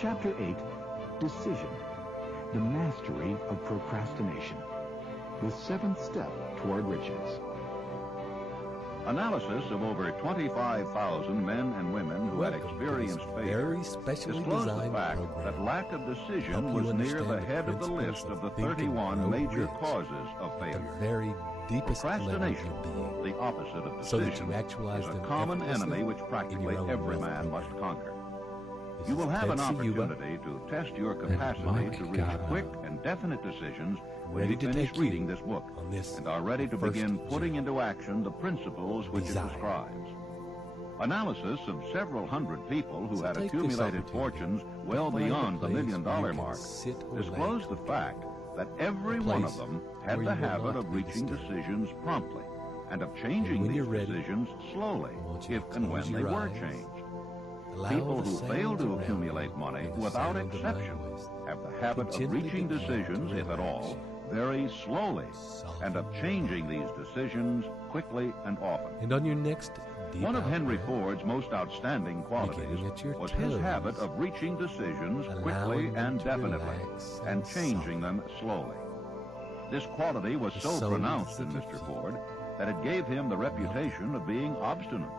Chapter 8, Decision, the Mastery of Procrastination, the seventh step toward riches. Analysis of over 25,000 men and women who had experienced failure disclosed the fact that lack of decision was near the head of the list of the 31 major causes of failure. Procrastination, the opposite of decision, is a common enemy which practically every man must conquer. You will have an opportunity to test your capacity to reach quick and definite decisions when you finish reading this book and are ready to begin putting into action the principles which it describes. Analysis of several hundred people who had accumulated fortunes well beyond the $1 million mark disclosed the fact that every one of them had the habit of reaching decisions promptly and of changing these decisions slowly if and when they were changed. People who fail to accumulate money, without exception, have the habit of reaching decisions, if at all, very slowly, and of changing these decisions quickly and often. And on your next one of Henry Ford's most outstanding qualities was his habit of reaching decisions quickly and definitely, and changing them slowly. This quality was so pronounced in Mr. Ford that it gave him the reputation of being obstinate.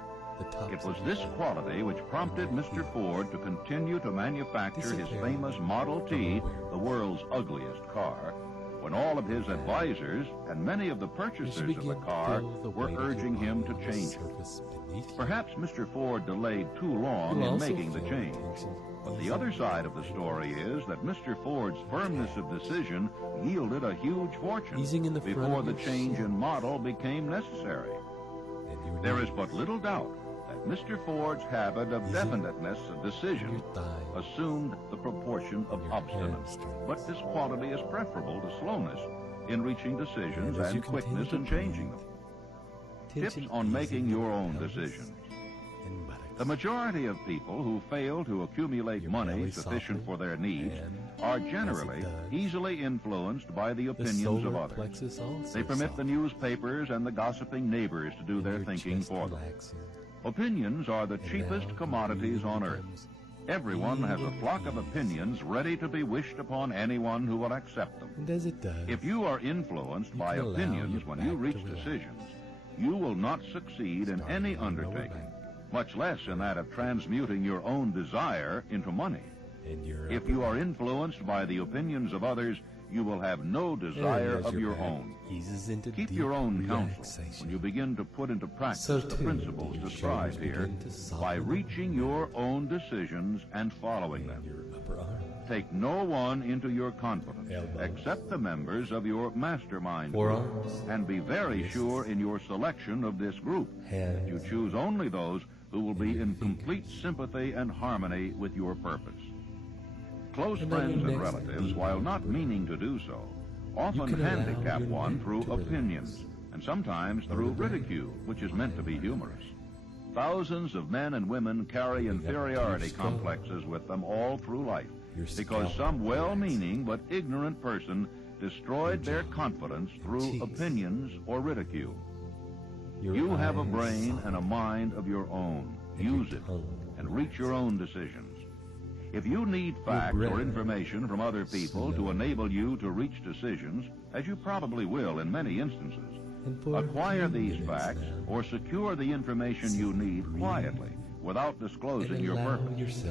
It was this quality which prompted Mr. Ford to continue to manufacture his famous Model T, the world's ugliest car, when all of his advisors and many of the purchasers of the car were urging him to change it. Perhaps Mr. Ford delayed too long in making the change. But the other side of the story is that Mr. Ford's firmness of decision yielded a huge fortune before the change in model became necessary. There is but little doubt that Mr. Ford's habit of definiteness of decision assumed the proportion of obstinance, but this quality is preferable to slowness in reaching decisions and quickness in changing them. Tips on making your own decisions. The majority of people who fail to accumulate money sufficient for their needs are generally easily influenced by the opinions of others. They permit the newspapers and the gossiping neighbors to do their thinking for them. Opinions are the cheapest commodities on earth. Everyone has a flock of opinions ready to be wished upon anyone who will accept them. And as it does, if you are influenced by opinions when you reach decisions, you will not succeed in any undertaking, much less in that of transmuting your own desire into money. If you are influenced by the opinions of others, you will have no desire of your own. Keep your own counsel when you begin to put into practice the principles described here by reaching your own decisions and following them. Take no one into your confidence except the members of your mastermind group, and be very sure in your selection of this group that you choose only those who will be in complete sympathy and harmony with your purpose. Close friends and relatives, while not meaning to do so, often handicap one through opinions, and sometimes through ridicule, which is meant to be humorous. Thousands of men and women carry inferiority complexes with them all through life, because some well-meaning but ignorant person destroyed their confidence through opinions or ridicule. You have a brain and a mind of your own. Use it and reach your own decisions. If you need facts or information from other people to enable you to reach decisions, as you probably will in many instances, acquire these facts or secure the information you need quietly without disclosing your purpose.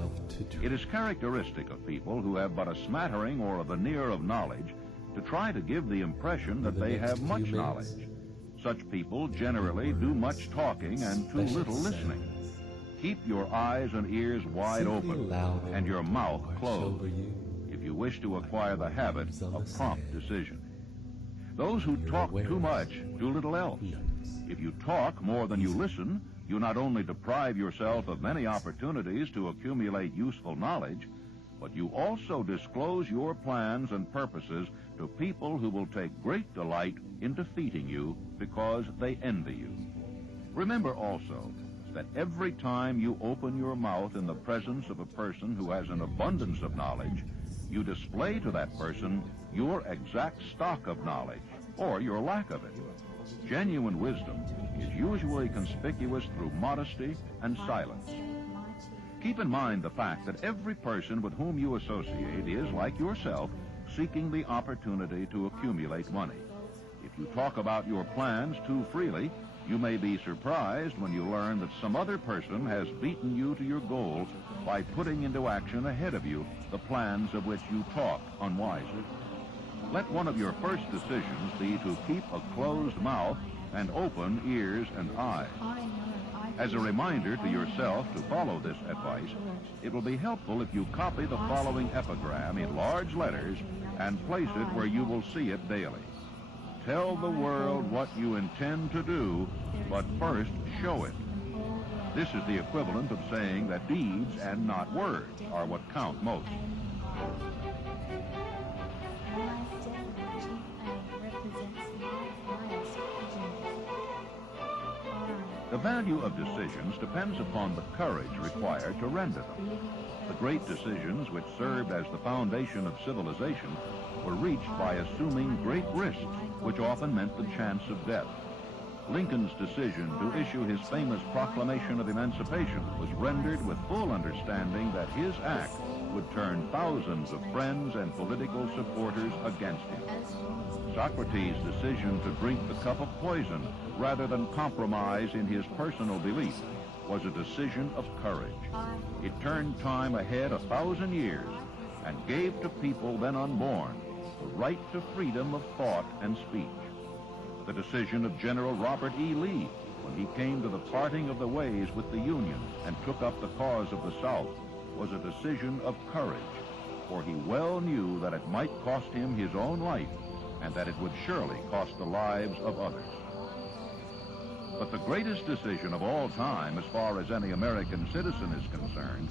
It is characteristic of people who have but a smattering or a veneer of knowledge to try to give the impression that they have much knowledge. Such people generally do much talking and too little listening. Keep your eyes and ears wide open and your mouth closed if you wish to acquire the habit of prompt decision. Those who talk too much do little else. If you talk more than you listen, you not only deprive yourself of many opportunities to accumulate useful knowledge, but you also disclose your plans and purposes to people who will take great delight in defeating you because they envy you. Remember also that every time you open your mouth in the presence of a person who has an abundance of knowledge, you display to that person your exact stock of knowledge, or your lack of it. Genuine wisdom is usually conspicuous through modesty and silence. Keep in mind the fact that every person with whom you associate is, like yourself, seeking the opportunity to accumulate money. If you talk about your plans too freely, you may be surprised when you learn that some other person has beaten you to your goal by putting into action ahead of you the plans of which you talk unwisely. Let one of your first decisions be to keep a closed mouth and open ears and eyes. As a reminder to yourself to follow this advice, it will be helpful if you copy the following epigram in large letters and place it where you will see it daily. Tell the world what you intend to do, but first show it. This is the equivalent of saying that deeds and not words are what count most. The value of decisions depends upon the courage required to render them. The great decisions which served as the foundation of civilization were reached by assuming great risks, which often meant the chance of death. Lincoln's decision to issue his famous Proclamation of Emancipation was rendered with full understanding that his act would turn thousands of friends and political supporters against him. Socrates' decision to drink the cup of poison rather than compromise in his personal belief was a decision of courage. It turned time ahead 1,000 years and gave to people then unborn the right to freedom of thought and speech. The decision of General Robert E. Lee when he came to the parting of the ways with the Union and took up the cause of the South was a decision of courage, for he well knew that it might cost him his own life and that it would surely cost the lives of others. But the greatest decision of all time, as far as any American citizen is concerned,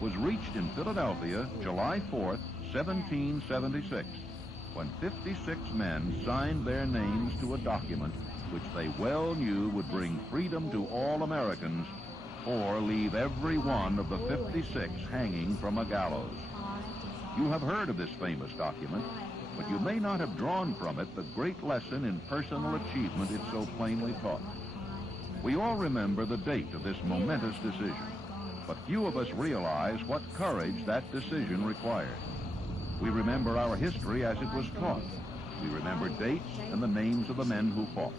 was reached in Philadelphia, July 4th, 1776, when 56 men signed their names to a document which they well knew would bring freedom to all Americans or leave every one of the 56 hanging from a gallows. You have heard of this famous document, but you may not have drawn from it the great lesson in personal achievement it so plainly taught. We all remember the date of this momentous decision, but few of us realize what courage that decision required. We remember our history as it was taught. We remember dates and the names of the men who fought.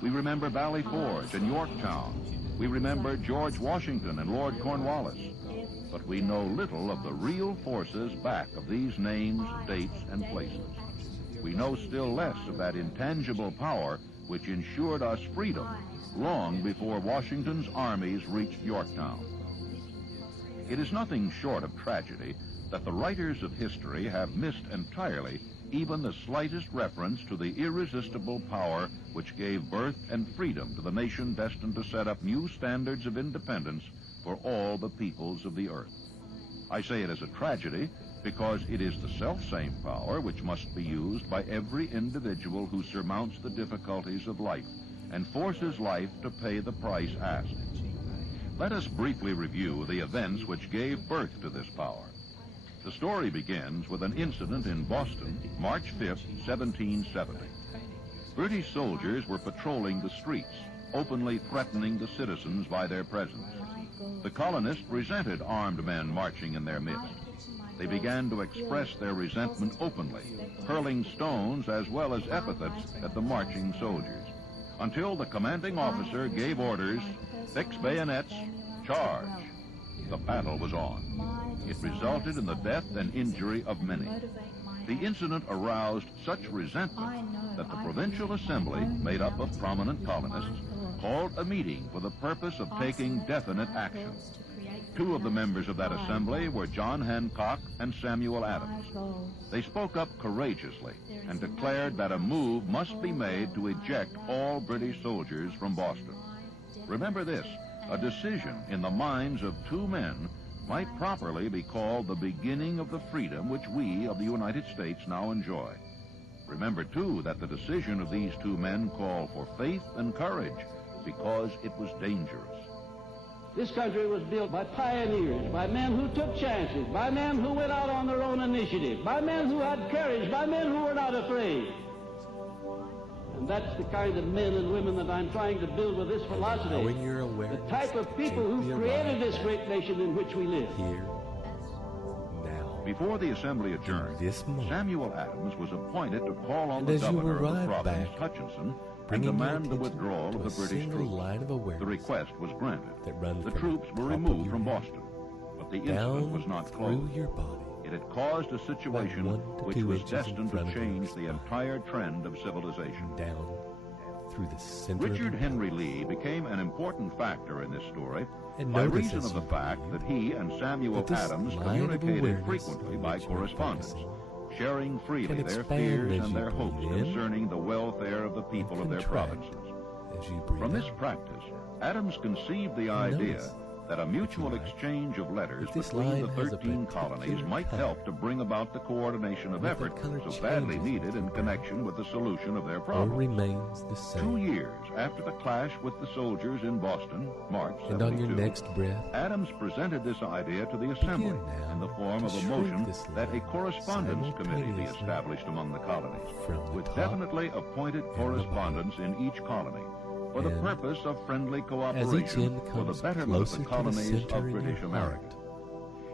We remember Valley Forge and Yorktown. We remember George Washington and Lord Cornwallis. But we know little of the real forces back of these names, dates, and places. We know still less of that intangible power which ensured us freedom long before Washington's armies reached Yorktown. It is nothing short of tragedy that the writers of history have missed entirely even the slightest reference to the irresistible power which gave birth and freedom to the nation destined to set up new standards of independence for all the peoples of the earth. I say it as a tragedy because it is the selfsame power which must be used by every individual who surmounts the difficulties of life and forces life to pay the price asked. Let us briefly review the events which gave birth to this power. The story begins with an incident in Boston, March 5, 1770. British soldiers were patrolling the streets, openly threatening the citizens by their presence. The colonists resented armed men marching in their midst. They began to express their resentment openly, hurling stones as well as epithets at the marching soldiers, until the commanding officer gave orders, "Fix bayonets, charge." The battle was on. It resulted in the death and injury of many. The incident aroused such resentment that the Provincial Assembly, made up of prominent colonists, called a meeting for the purpose of taking definite action. Two of the members of that assembly were John Hancock and Samuel Adams. They spoke up courageously and declared that a move must be made to eject all British soldiers from Boston. Remember this, a decision in the minds of two men might properly be called the beginning of the freedom which we of the United States now enjoy. Remember, too, that the decision of these two men called for faith and courage because it was dangerous. This country was built by pioneers, by men who took chances, by men who went out on their own initiative, by men who had courage, by men who were not afraid. And that's the kind of men and women that I'm trying to build with this philosophy. When you're aware, the type of people who created this great nation in which we live. Here, now. Before the assembly adjourned, Samuel Adams was appointed to call on the governor of the province, Hutchinson, and demand the withdrawal of the British troops. The request was granted. The troops were removed from Boston, but the incident was not closed. It had caused a situation which was destined to change the entire trend of civilization. Richard Henry Lee became an important factor in this story by reason of the fact that he and Samuel Adams communicated frequently by correspondence, sharing freely their fears and their hopes concerning the welfare of the people of their provinces. From this practice, Adams conceived the idea that a mutual exchange of letters between the 13 colonies might help to bring about the coordination of effort so badly needed in connection with the solution of their problems. 2 years after the clash with the soldiers in Boston, March 1972, Adams presented this idea to the Assembly in the form of a motion that a correspondence committee be established among the colonies, with definitely appointed correspondents in each colony, for the purpose of friendly cooperation for the betterment of the colonies of British America.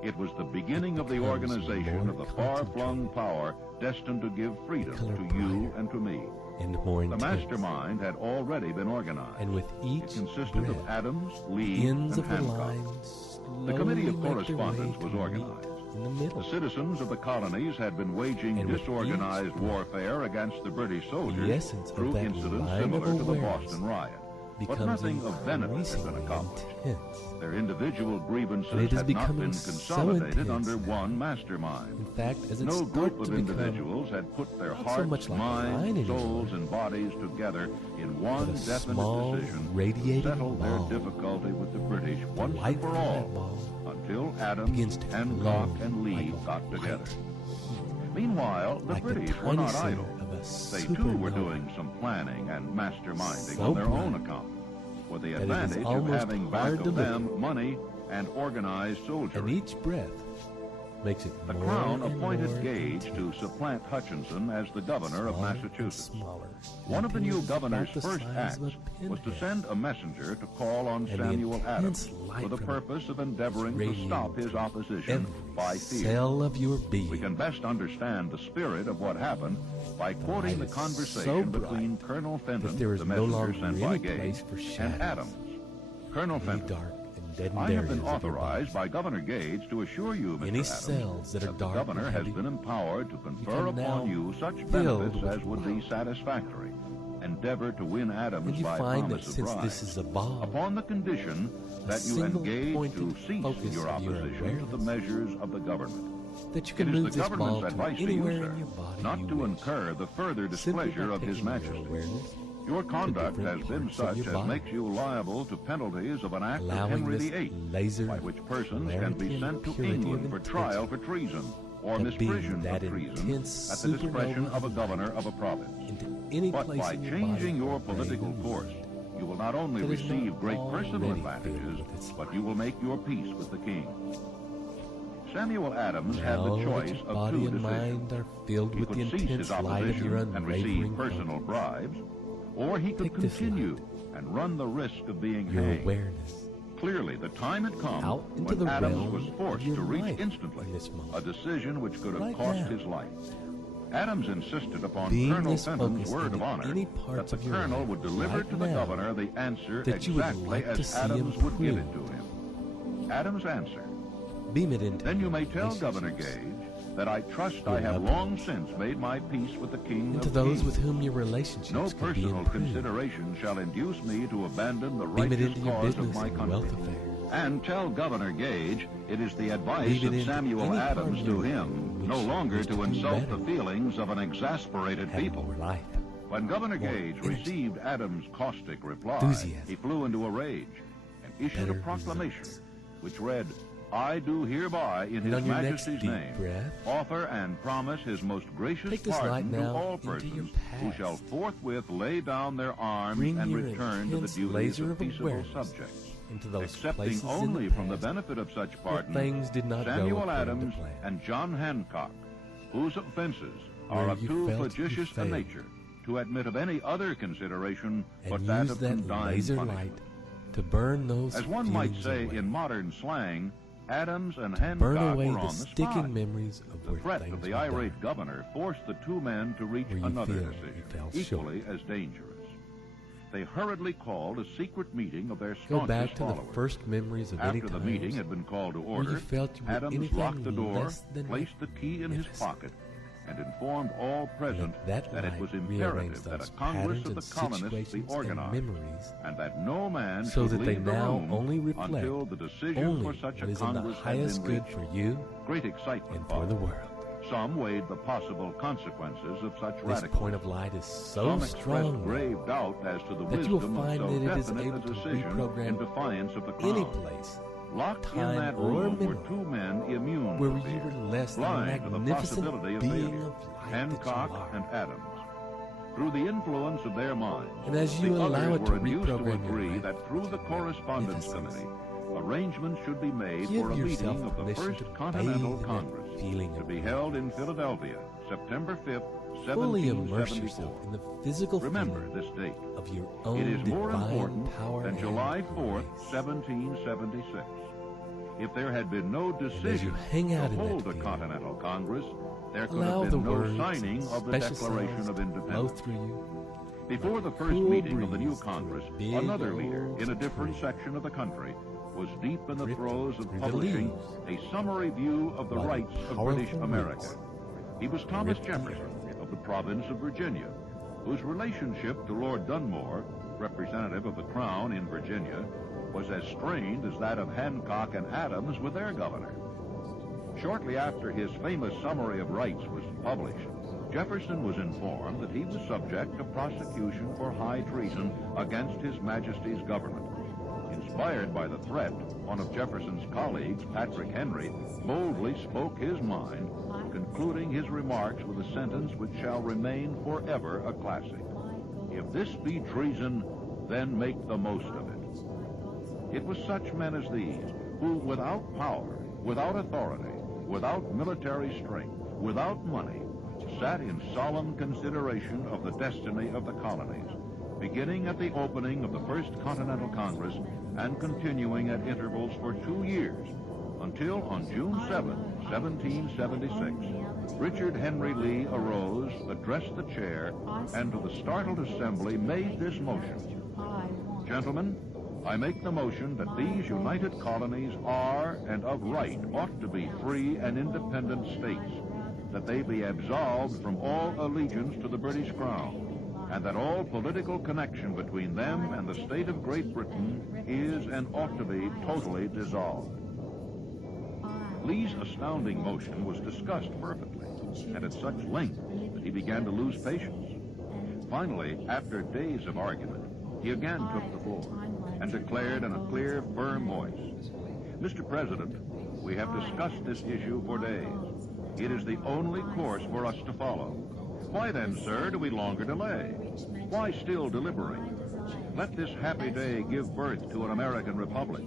It was the beginning of the organization of the far-flung power destined to give freedom to you and to me. The mastermind had already been organized. It consisted of Adams, Lee, and Hancock. The Committee of Correspondence was organized. The citizens of the colonies had been waging disorganized warfare against the British soldiers through incidents similar to the Boston riot. But nothing of benefit had been accomplished. Their individual grievances had not been consolidated under one mastermind. No group of individuals had put their hearts, minds, souls, and bodies together in one definite decision to settle their difficulty with the British once and for all, until Adams, Hancock, and Lee got together. Meanwhile, the British were not idle. They too were doing some planning and masterminding on their own account, with the advantage of having back of them money and organized soldiers. The Crown appointed Gage to supplant Hutchinson as the governor of Massachusetts. One of the new governor's first acts was to send a messenger to call on Samuel Adams for the purpose of endeavoring to stop his opposition by fear. We can best understand the spirit of what happened by quoting the conversation between Colonel Fenton, the messenger sent by Gage, and Adams. Colonel Fenton: I have been authorized by Governor Gage to assure you, Mr. Adams, that the governor has been empowered to confer upon you such benefits as would be satisfactory. Endeavor to win Adams by promise of bribe, upon the condition that you engage to cease your opposition to the measures of the government. It is the government's advice to you, sir, not to incur the further displeasure of His Majesty. Your conduct has been such as makes you liable to penalties of an act of Henry VIII, by which persons can be sent to England for trial for treason or misprision of treason at the discretion of a governor of a province. But by changing your political course, you will not only receive great personal advantages, but you will make your peace with the king. Samuel Adams had the choice of two decisions. He could cease his opposition and receive personal bribes, or he could continue and run the risk of being hanged. Clearly, the time had come when Adams was forced to reach instantly a decision which could have cost his life. Adams insisted upon Colonel Fenton's word of honor that the colonel would deliver to the governor the answer exactly as Adams would give it to him. Adams' answer: then you may tell Governor Gage that I trust I have long since made my peace with the King of Kings. With whom your relationships no personal consideration shall induce me to abandon the righteous cause of my country. And tell Governor Gage it is the advice of Samuel Adams to him no longer to insult the feelings of an exasperated people. When Governor Gage received Adams' caustic reply, he flew into a rage and issued a proclamation which read, I do hereby, in His Majesty's name, offer and promise His most gracious pardon to all persons who shall forthwith lay down their arms and return to the duties of peaceable subjects, excepting only from the benefit of such pardon Samuel Adams and John Hancock, whose offenses are of too flagitious a nature to admit of any other consideration but and that use of that condign laser punishment. light to burn those As one might feelings say away, in modern slang, Adams and burn Hancock away were the on the spot. sticking memories of The where threat things of the were irate done, governor forced the two men to reach where you another feel decision, you fell equally as dangerous. They hurriedly called a secret meeting of their Go back staunchest to the followers. first memories of any After the times meeting had been called to where you order, felt you were Adams anything locked the door, less than placed the key in his magnificent. pocket, and informed all present Let that that it was light imperative rearrange that those a Congress patterns of the and colonists be situations organized, and memories, and that no man so should that they leave the now room only reflect until the decision only for such what a is in the Congress had highest been good reached. for you Great excitement and for the followed. world. Some weighed the possible consequences of such This radicalism. point of light is so Some expressed strong grave doubt as to the that you will wisdom of find so that it is definite able a to decision reprogram in defiance of the any Crown. place Locked in time, that or room were memory two men immune where to you fear, were less than blind the to the magnificent possibility of being failure, of light Hancock that you and are. Adams. Through the influence of their minds, And as you the allow others it to were induced to reprogram your agree life that through the Correspondence magnificence, Committee, arrangements should be made give for a yourself meeting of the permission First to bathe Continental in that Congress feeling to of be light. held in Philadelphia, September 5th, Fully immerse 1774. yourself in the physical Remember feeling this date. of your own It is more divine important power than and July 4th, grace. 1776. If there had been no as you decision hang out to in that hold a feeling, Continental Congress, there could allow have the been no words signing and of the special Declaration sounds of to flow Independence. through you. Before the first cool meeting of the new breeze through a Congress, big another leader old in a different tree section of the country was deep in the drifting throes of through the publishing leaves a summary view of the by the rights of powerful British America. roots He was Thomas ripped the Jefferson of the province of Virginia, whose relationship to Lord Dunmore, representative of the Crown in Virginia, was as strained as that of Hancock and Adams with their governor. Shortly after his famous Summary of Rights was published, Jefferson was informed that he was subject to prosecution for high treason against His Majesty's government. Inspired by the threat, one of Jefferson's colleagues, Patrick Henry, boldly spoke his mind, concluding his remarks with a sentence which shall remain forever a classic. If this be treason, then make the most of it. It was such men as these who, without power, without authority, without military strength, without money, sat in solemn consideration of the destiny of the colonies, beginning at the opening of the First Continental Congress and continuing at intervals for 2 years, until on June 7, 1776, Richard Henry Lee arose, addressed the chair, and to the startled assembly made this motion. Gentlemen, I make the motion that these united colonies are and of right ought to be free and independent states, that they be absolved from all allegiance to the British Crown, and that all political connection between them and the state of Great Britain is and ought to be totally dissolved. Lee's astounding motion was discussed fervently, and at such length that he began to lose patience. Finally, after days of argument, he again took the floor and declared in a clear, firm voice, Mr. President, we have discussed this issue for days. It is the only course for us to follow. Why then, sir, do we longer delay? Why still deliberate? Let this happy day give birth to an American republic.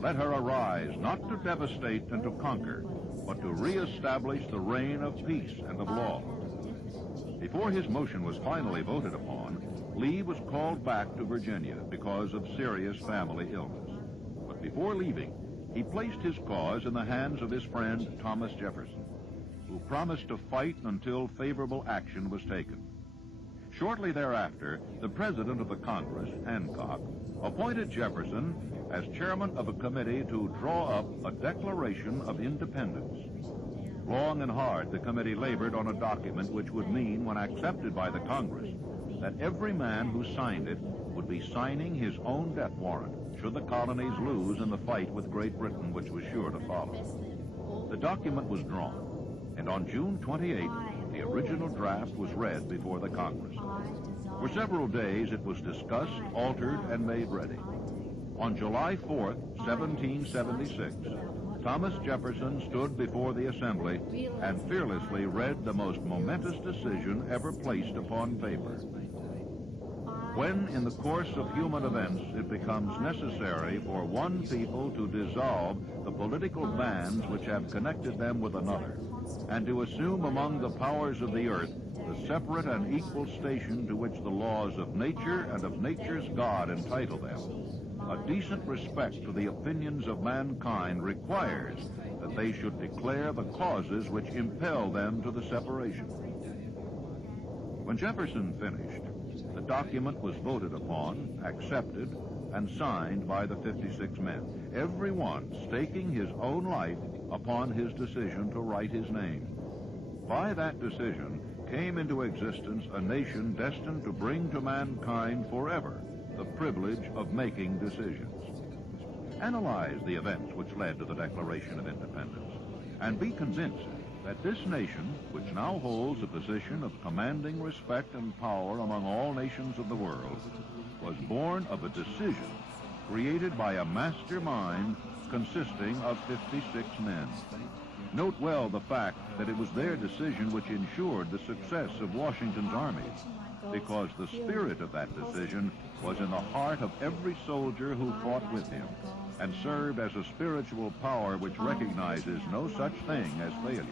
Let her arise not to devastate and to conquer, but to reestablish the reign of peace and of law. Before his motion was finally voted upon, Lee was called back to Virginia because of serious family illness. But before leaving, he placed his cause in the hands of his friend Thomas Jefferson, who promised to fight until favorable action was taken. Shortly thereafter, the President of the Congress, Hancock, appointed Jefferson as chairman of a committee to draw up a Declaration of Independence. Long and hard, the committee labored on a document which would mean, when accepted by the Congress, that every man who signed it would be signing his own death warrant should the colonies lose in the fight with Great Britain, which was sure to follow. The document was drawn, and on June 28th, the original draft was read before the Congress. For several days it was discussed, altered, and made ready. On July 4th, 1776, Thomas Jefferson stood before the Assembly and fearlessly read the most momentous decision ever placed upon paper. When in the course of human events it becomes necessary for one people to dissolve the political bands which have connected them with another, and to assume among the powers of the earth the separate and equal station to which the laws of nature and of nature's God entitle them, a decent respect to the opinions of mankind requires that they should declare the causes which impel them to the separation. When Jefferson finished, the document was voted upon, accepted, and signed by the 56 men, every one staking his own life upon his decision to write his name. By that decision came into existence a nation destined to bring to mankind forever the privilege of making decisions. Analyze the events which led to the Declaration of Independence, and be convinced that this nation, which now holds a position of commanding respect and power among all nations of the world, was born of a decision created by a mastermind consisting of 56 men. Note well the fact that it was their decision which ensured the success of Washington's armies, because the spirit of that decision was in the heart of every soldier who fought with him, and served as a spiritual power which recognizes no such thing as failure.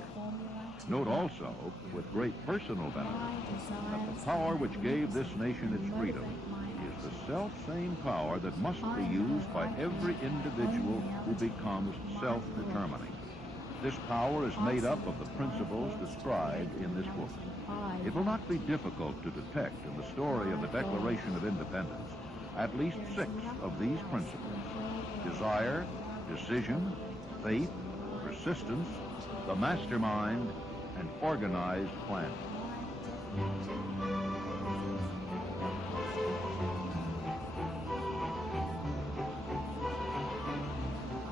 Note also, with great personal benefit, that the power which gave this nation its freedom is the self-same power that must be used by every individual who becomes self-determining. This power is made up of the principles described in this book. It will not be difficult to detect in the story of the Declaration of Independence at least 6 of these principles: desire, decision, faith, persistence, the mastermind, and organized planning.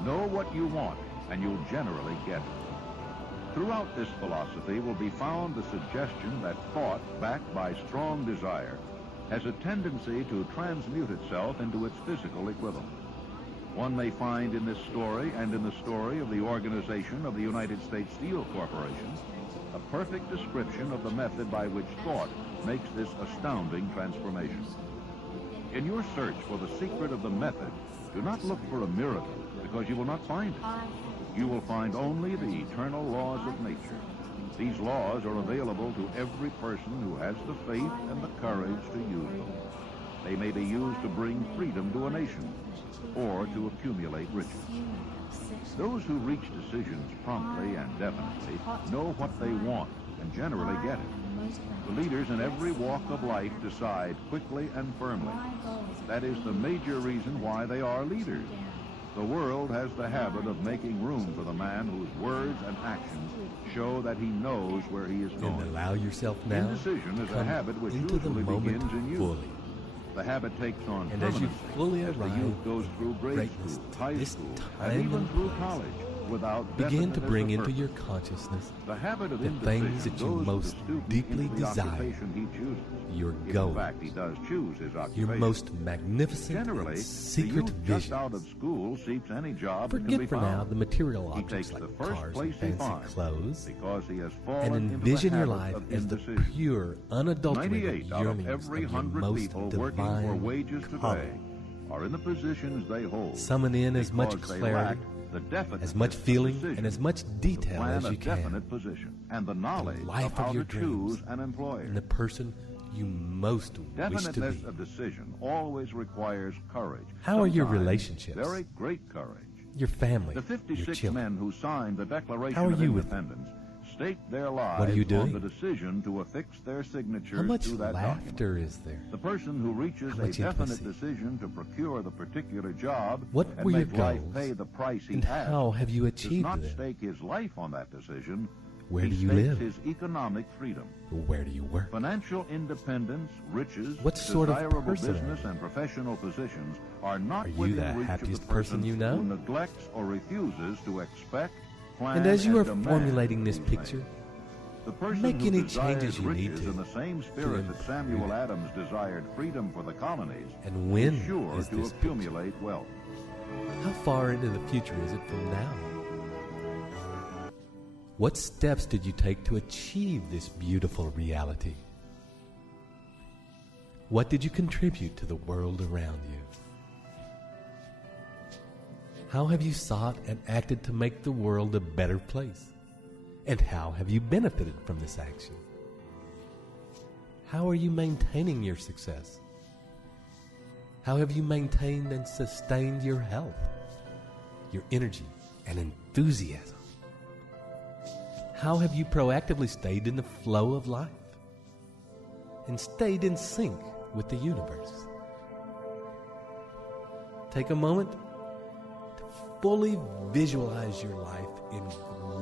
Know what you want, and you'll generally get it. Throughout this philosophy will be found the suggestion that thought, backed by strong desire, has a tendency to transmute itself into its physical equivalent. One may find in this story and in the story of the organization of the United States Steel Corporation a perfect description of the method by which thought makes this astounding transformation. In your search for the secret of the method, do not look for a miracle, because you will not find it. You will find only the eternal laws of nature. These laws are available to every person who has the faith and the courage to use them. They may be used to bring freedom to a nation, or to accumulate riches. Those who reach decisions promptly and definitely know what they want and generally get it. The leaders in every walk of life decide quickly and firmly. That is the major reason why they are leaders. The world has the habit of making room for the man whose words and actions show that he knows where he is going. And allow yourself now Indecision is to a habit which into the usually moment begins in youth. fully. The habit takes on And as you permanency fully as the arrive youth goes through grade greatness school, to high this school, time and even and through place, college, without begin to definiteness bring of into purpose. your consciousness The habit of the indecision things that you goes most with the student deeply into the desire, occupation he chooses. your If goal, in fact he does choose his your occupation. most magnificent Generally, and the secret youth just vision. out of school seeks any job that can Forget be for found. now the material He objects takes like the first cars place and he fancy finds clothes, because he has fallen and into envision the your habit life of as the indecision. pure, unadulterated 98 out of yearnings every of your 100 most people working for divine wages today calling. are in the positions they hold. Summon in as much because they clarity, lack the definiteness as much of feeling, decision and as much to detail plan as a you can definite position and the knowledge life of how of your to choose dreams an employer. and the person you most wish to Definiteness be. of decision always requires courage. How are your Sometimes relationships? Very great courage. Your family, The your 56 children. men who signed the Declaration How are of you with Independence staked their lives What are you on doing? the decision to affix their signatures How much to that document. laughter is there? The person who reaches How a much definite intimacy? decision to procure the particular job What and were your make life goals? pay the price he And has how have you does achieved not them? stake his life on that decision. Where he do you stakes live? his economic freedom. Where do you work? Financial independence, riches, What sort of desirable person are business you? and professional positions are not Are you within the reach of happiest the person person you know? who neglects or refuses to expect, plan, And as you are demand formulating this these picture, things. The person make who any desires changes you need riches to in the same spirit that improve Samuel it. Adams desired freedom for the colonies and when is sure is to this accumulate wealth. How far into the future is it from now? What steps did you take to achieve this beautiful reality? What did you contribute to the world around you? How have you sought and acted to make the world a better place? And how have you benefited from this action? How are you maintaining your success? How have you maintained and sustained your health, your energy, and enthusiasm? How have you proactively stayed in the flow of life and stayed in sync with the universe? Take a moment to fully visualize your life in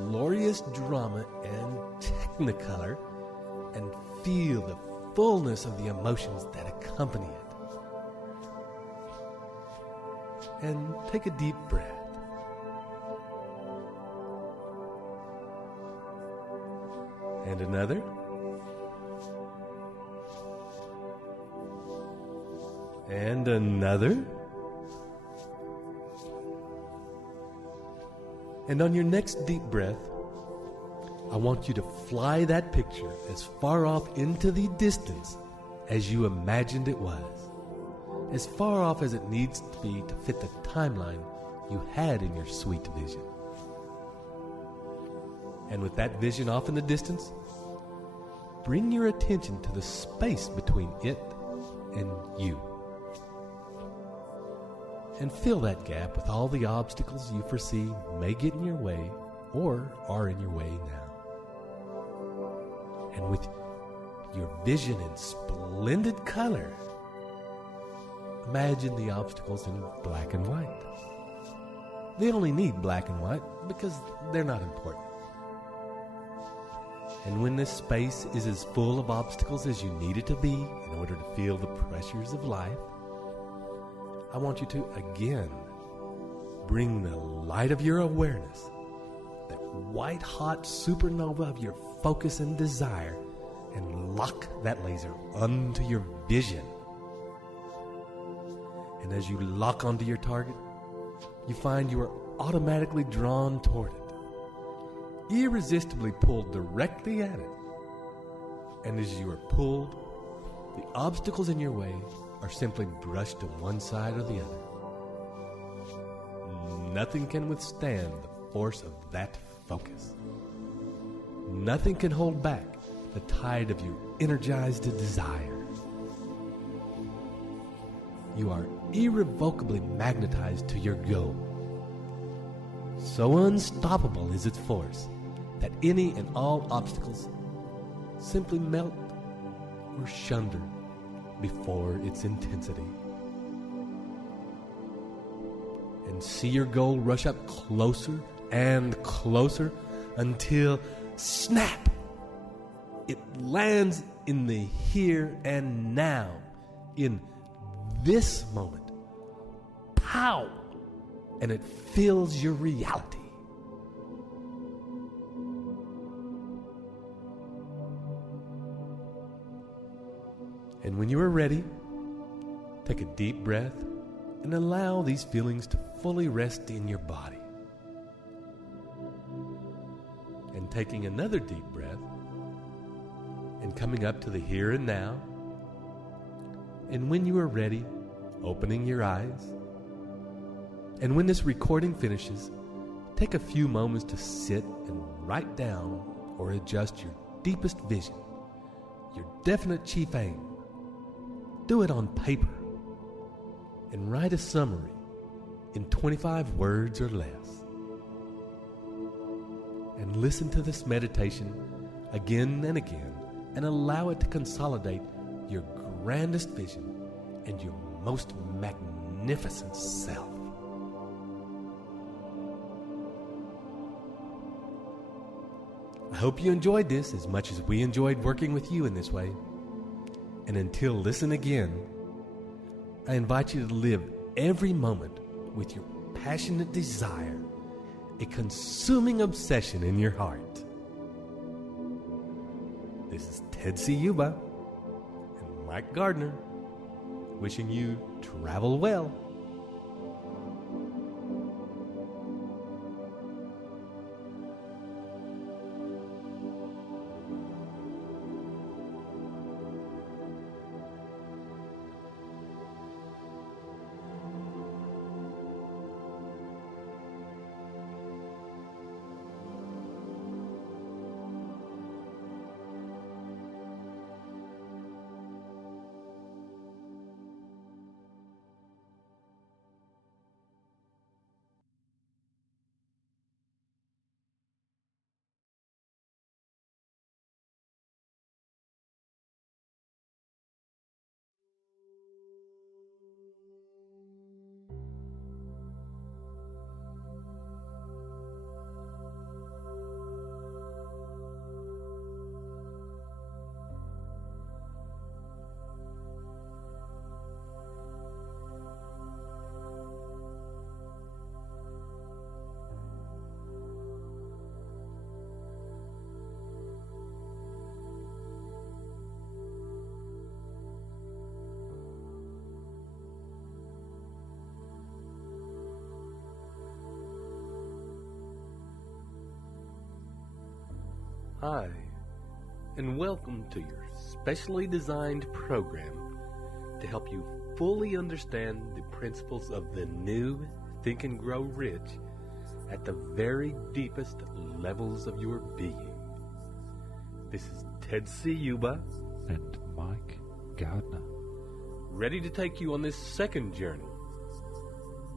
glorious drama and technicolor and feel the fullness of the emotions that accompany it. And take a deep breath. And another. And another. And on your next deep breath, I want you to fly that picture as far off into the distance as you imagined it was. As far off as it needs to be to fit the timeline you had in your sweet vision. And with that vision off in the distance, bring your attention to the space between it and you. And fill that gap with all the obstacles you foresee may get in your way or are in your way now. And with your vision in splendid color, imagine the obstacles in black and white. They only need black and white because they're not important. And when this space is as full of obstacles as you need it to be in order to feel the pressures of life, I want you to again bring the light of your awareness, that white-hot supernova of your focus and desire, and lock that laser onto your vision. And as you lock onto your target, you find you are automatically drawn toward it, irresistibly pulled directly at it. And as you are pulled, the obstacles in your way are simply brushed to one side or the other. Nothing can withstand the force of that focus. Nothing can hold back the tide of your energized desire. You are irrevocably magnetized to your goal. So unstoppable is its force that any and all obstacles simply melt or shunder before its intensity. And see your goal rush up closer and closer until, snap, it lands in the here and now, in this moment. Pow! And it fills your reality. And when you are ready, take a deep breath and allow these feelings to fully rest in your body. And taking another deep breath and coming up to the here and now. And when you are ready, opening your eyes. And when this recording finishes, take a few moments to sit and write down or adjust your deepest vision, your definite chief aim. Do it on paper and write a summary in 25 words or less. And listen to this meditation again and again and allow it to consolidate your grandest vision and your most magnificent self. I hope you enjoyed this as much as we enjoyed working with you in this way. And until listen again, I invite you to live every moment with your passionate desire, a consuming obsession in your heart. This is Ted Ciuba and Mike Gardner wishing you travel well. Hi, and welcome to your specially designed program to help you fully understand the principles of the new Think and Grow Rich at the very deepest levels of your being. This is Ted Ciuba and Mike Gardner, ready to take you on this second journey,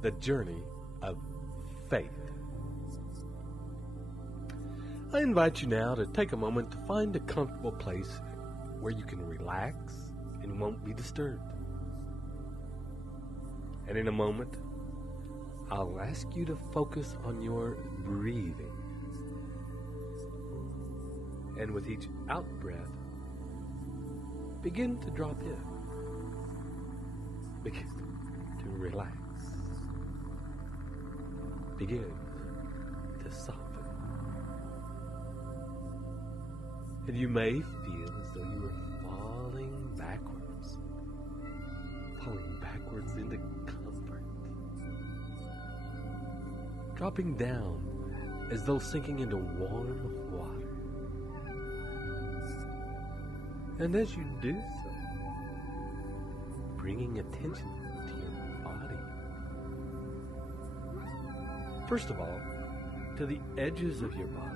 the journey of faith. I invite you now to take a moment to find a comfortable place where you can relax and won't be disturbed. And in a moment, I'll ask you to focus on your breathing. And with each out-breath, begin to drop in. Begin to relax. Begin to soften. And you may feel as though you are falling backwards into comfort, dropping down as though sinking into warm water. And as you do so, bringing attention to your body. First of all, to the edges of your body.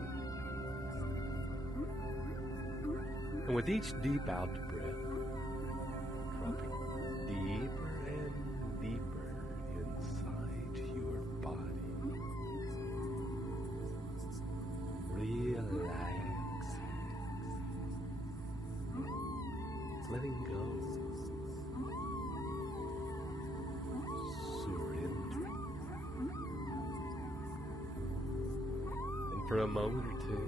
And with each deep out breath, dropping deeper and deeper inside your body. Relax. Letting go. Surrendering. And for a moment or two,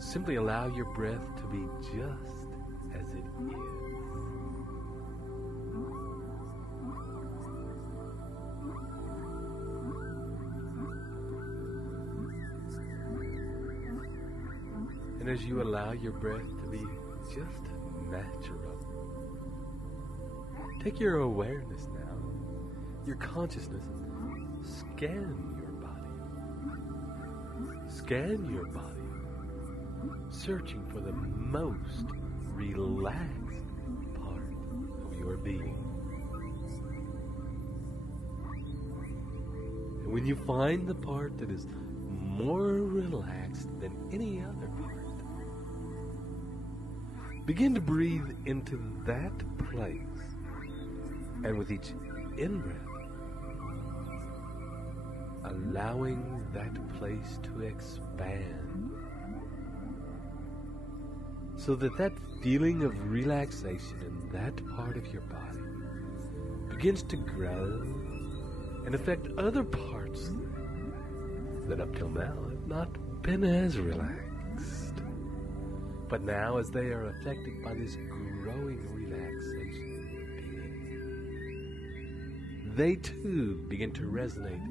simply allow your breath to be just as it is. And as you allow your breath to be just natural, take your awareness now, your consciousness, scan your body. Scan your body. Searching for the most relaxed part of your being. And when you find the part that is more relaxed than any other part, begin to breathe into that place. And with each in-breath, allowing that place to expand. So that feeling of relaxation in that part of your body begins to grow and affect other parts that up till now have not been as relaxed. But now, as they are affected by this growing relaxation in your being, they too begin to resonate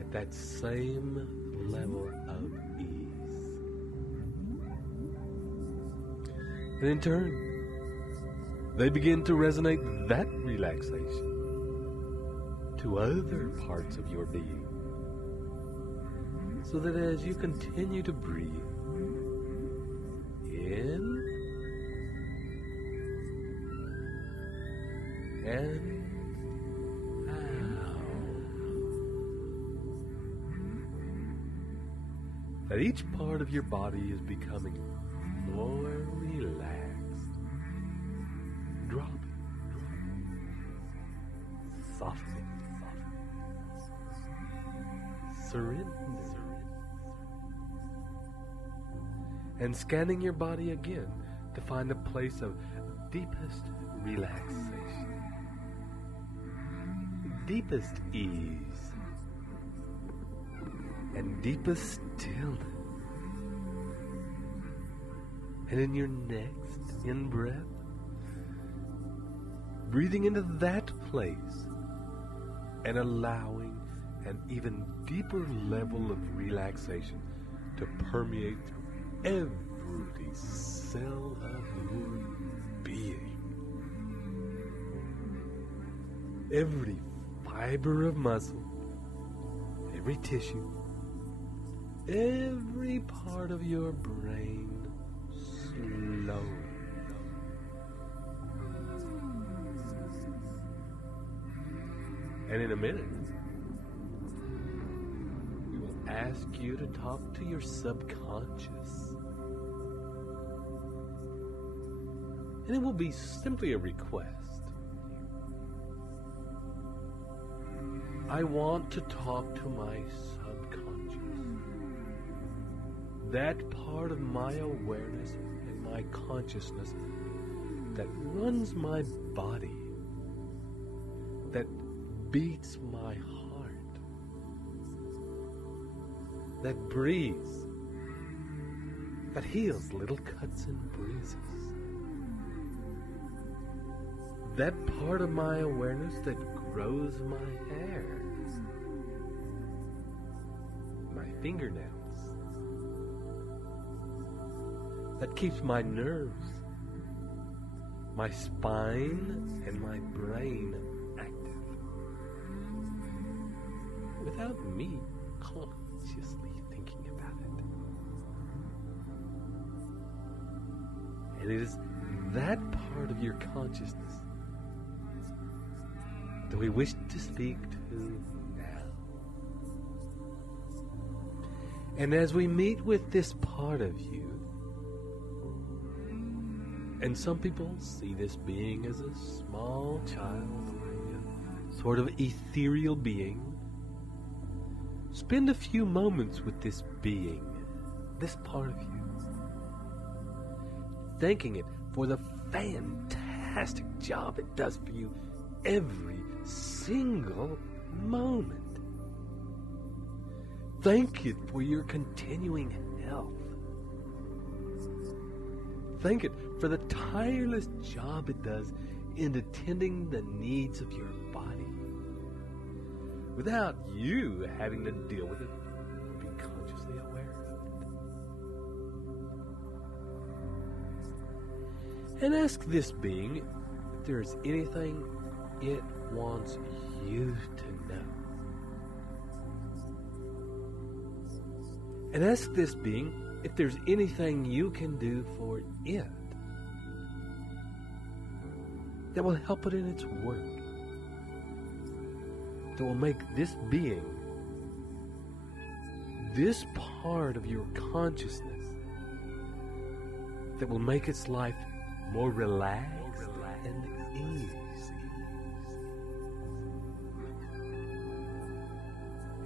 at that same level of ease. And in turn, they begin to resonate that relaxation to other parts of your being. So that as you continue to breathe in and out, that each part of your body is becoming more relaxed, dropping, softening, surrendering, and scanning your body again to find a place of deepest relaxation, deepest ease, and deepest stillness. And in your next in-breath, breathing into that place and allowing an even deeper level of relaxation to permeate through every cell of your being. Every fiber of muscle, every tissue, every part of your brain slowly. And in a minute, we will ask you to talk to your subconscious. And it will be simply a request. I want to talk to my subconscious. That part of my awareness and my consciousness that runs my body, that beats my heart, that breathes, that heals little cuts and bruises. That part of my awareness that grows my hair, my fingernails, that keeps my nerves, my spine, and my brain active, without me consciously thinking about it. And it is that part of your consciousness that we wish to speak to now. And as we meet with this part of you, and some people see this being as a small child or a sort of ethereal being, spend a few moments with this being, this part of you, thanking it for the fantastic job it does for you every single moment. Thank it for your continuing health. Thank it for the tireless job it does in attending the needs of your body without you having to deal with it or be consciously aware of it. And ask this being if there is anything it wants you to know. And ask this being if there's anything you can do for it that will help it in its work, that will make this being, this part of your consciousness, that will make its life more relaxed and easy.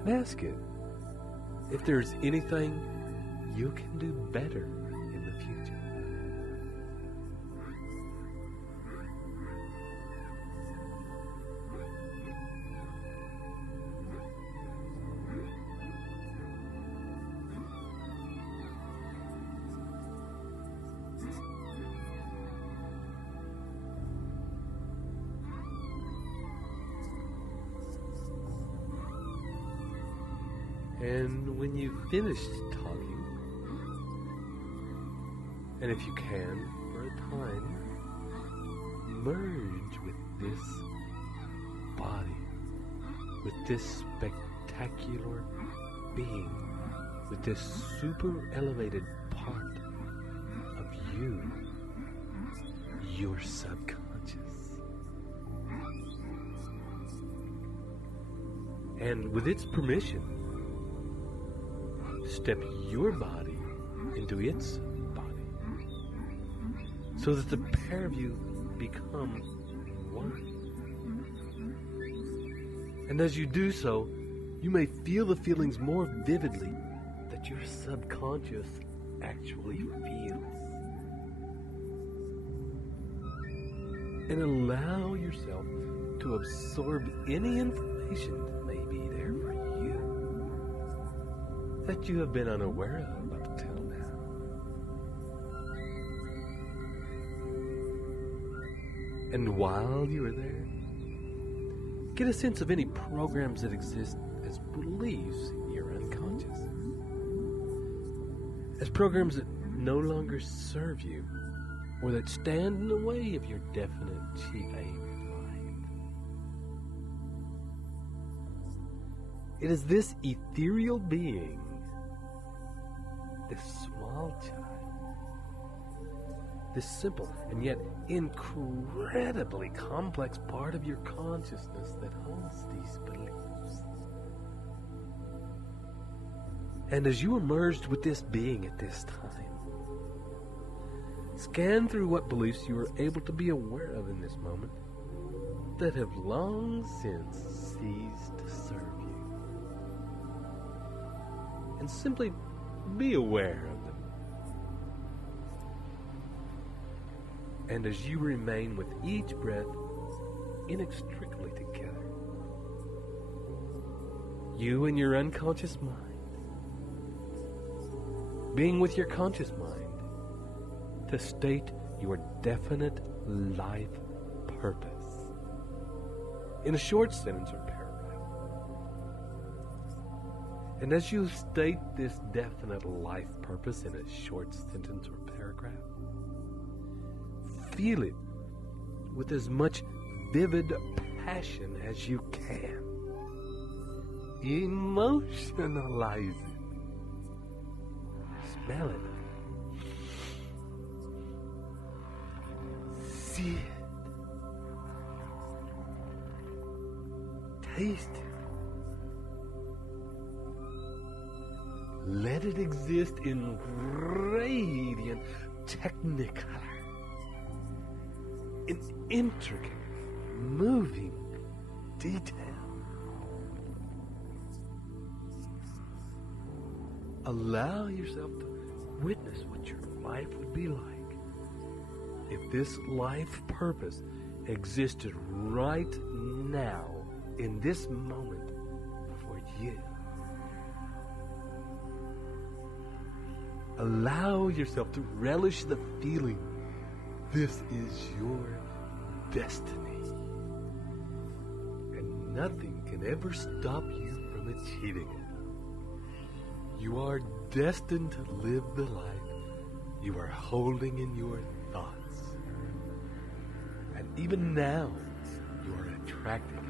And ask it if there's anything you can do better in the future. And when you've finished talking, and if you can, for a time, merge with this body, with this spectacular being, with this super elevated part of you, your subconscious. And with its permission, step your body into its body so that the pair of you become one. And as you do so, you may feel the feelings more vividly that your subconscious actually feels. And allow yourself to absorb any information that may be there for you that you have been unaware of up till now. And while you are there, get a sense of any programs that exist as beliefs in your unconscious, as programs that no longer serve you or that stand in the way of your definite chief aim in life. It is this ethereal being this small child, this simple and yet incredibly complex part of your consciousness that holds these beliefs. And as you are merged with this being at this time, scan through what beliefs you are able to be aware of in this moment that have long since ceased to serve you. And simply be aware of them. And as you remain with each breath inextricably together, you and your unconscious mind, being with your conscious mind, to state your definite life purpose in a short sentence or paragraph. And as you state this definite life purpose in a short sentence or paragraph, feel it with as much vivid passion as you can. Emotionalize it. Smell it. See it. Taste it. Let it exist in radiant technicolor, in intricate, moving detail. Allow yourself to witness what your life would be like if this life purpose existed right now, in this moment, for you. Allow yourself to relish the feeling this is your destiny, and nothing can ever stop you from achieving it. You are destined to live the life you are holding in your thoughts. And even now, you are attracting it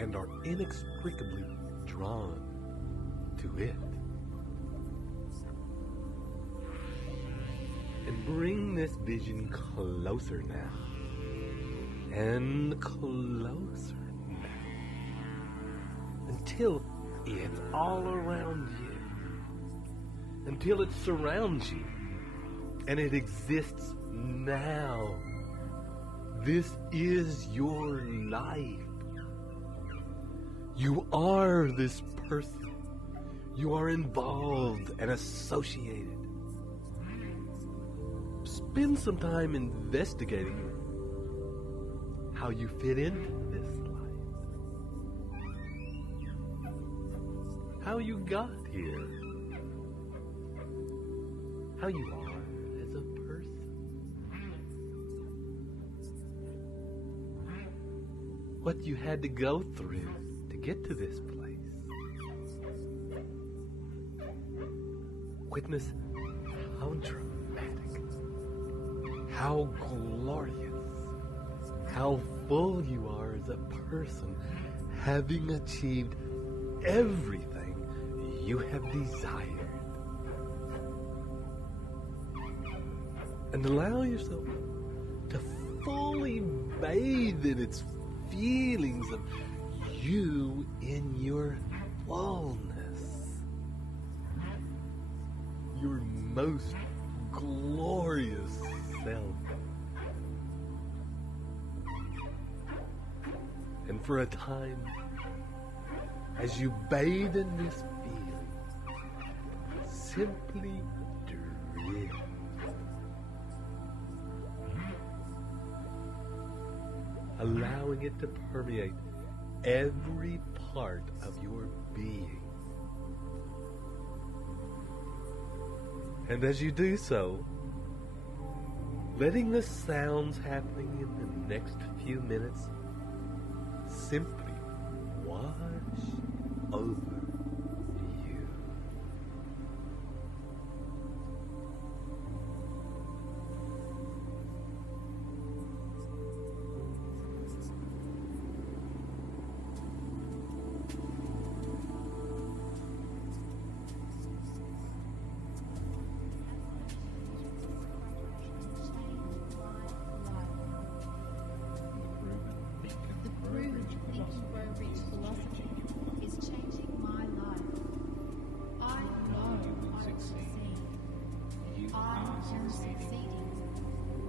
and are inextricably drawn to it. And bring this vision closer now. And closer now. Until it's all around you. Until it surrounds you. And it exists now. This is your life. You are this person. You are involved and associated. Spend some time investigating how you fit into this life. How you got here. How you are as a person. What you had to go through to get to this place. Witness how dramatic, how glorious, how full you are as a person, having achieved everything you have desired. And allow yourself to fully bathe in its feelings of you in your fullness. Your most glorious self. And for a time, as you bathe in this feeling, simply drift. Allowing it to permeate every part of your being. And as you do so, letting the sounds happening in the next few minutes simply wash over you. am succeeding.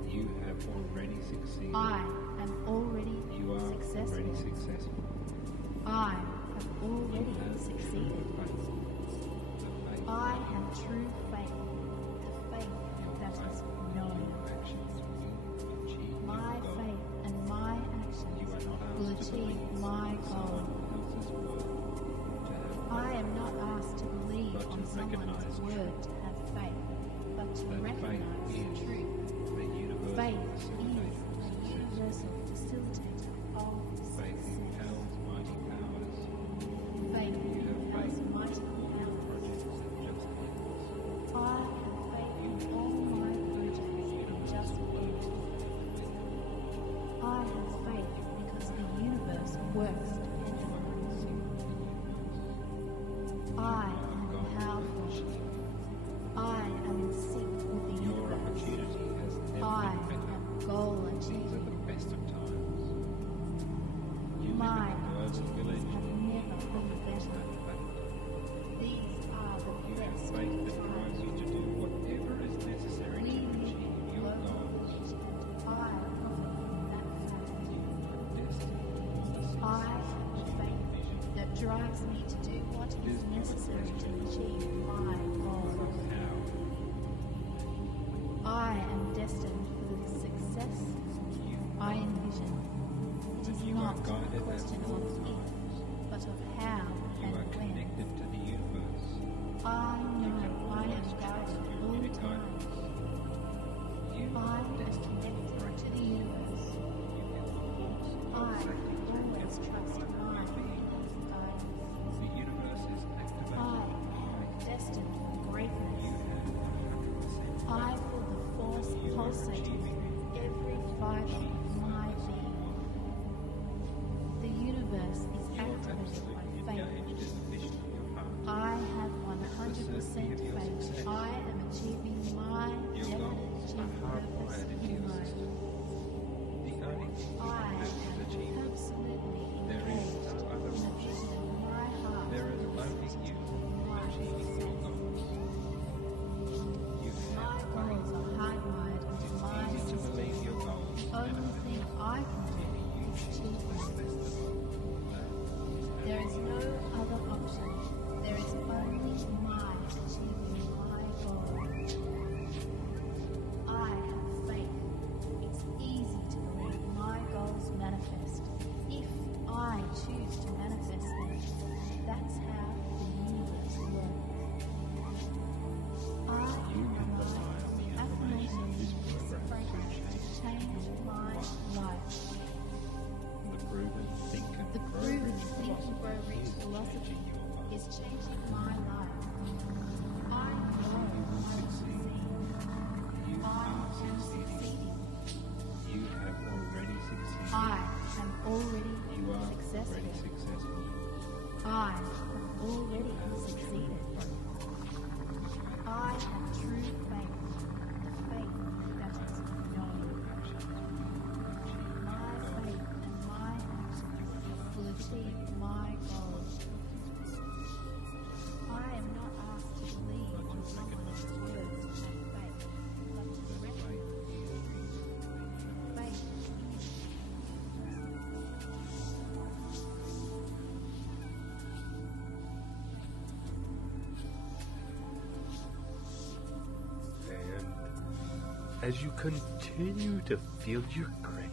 You have already succeeded. I am already You are successful. already successful. I have already succeeded. I have true faith, the faith that is knowing. My faith and my actions will achieve my goal. I am not asked to believe on someone's word to have faith, but to recognize truth. Faith is a universal facilitator of success. Faith empowers mighty powers. I have faith in all my projects just end. I have faith because the universe works dependently. I am powerful. I am in sync with the universe. I am goal achieving. My opportunities have never been better. These are the best Faith that drives you to do whatever is necessary to achieve your goals. I profit from that fact. I have faith that drives me to do what is necessary to achieve my goals. I am destined for the success I envision. It is not a question of if, but of how and when. Connected to the universe. I know I am guided all the time. I am connected to the universe. I always trust my guidance. The universe is activated. I am destined for greatness. I feel the force pulsating through every fiber of my being. The universe is activated by faith. I have 100% faith. I am achieving my definite purpose in life. I am absolutely engaged in the vision of my heart. There is only you achieving your goals. My goals are hardwired into my Easy to system. believe your goals. The only thing I can do is achieve them. There is no other option. There is only my achieving my goal. I have faith. It's easy to believe my goals manifest. If I choose to manifest them, that's how the universe works. I memorize the affirmations change my life. The proven think and The grow proven rich think and grow rich philosophy philosophy is changing your life. is changing my life. I know I will succeed. You I are am succeeding. succeeding. You have already succeeded. I am already You are successful. already successful. I have already succeeded. I have true faith, the faith that is knowing. My faith and my actions will achieve my goals. I am not asked to believe on someone's words to have faith, but to recognize faith. And as you continue to feel your greatness,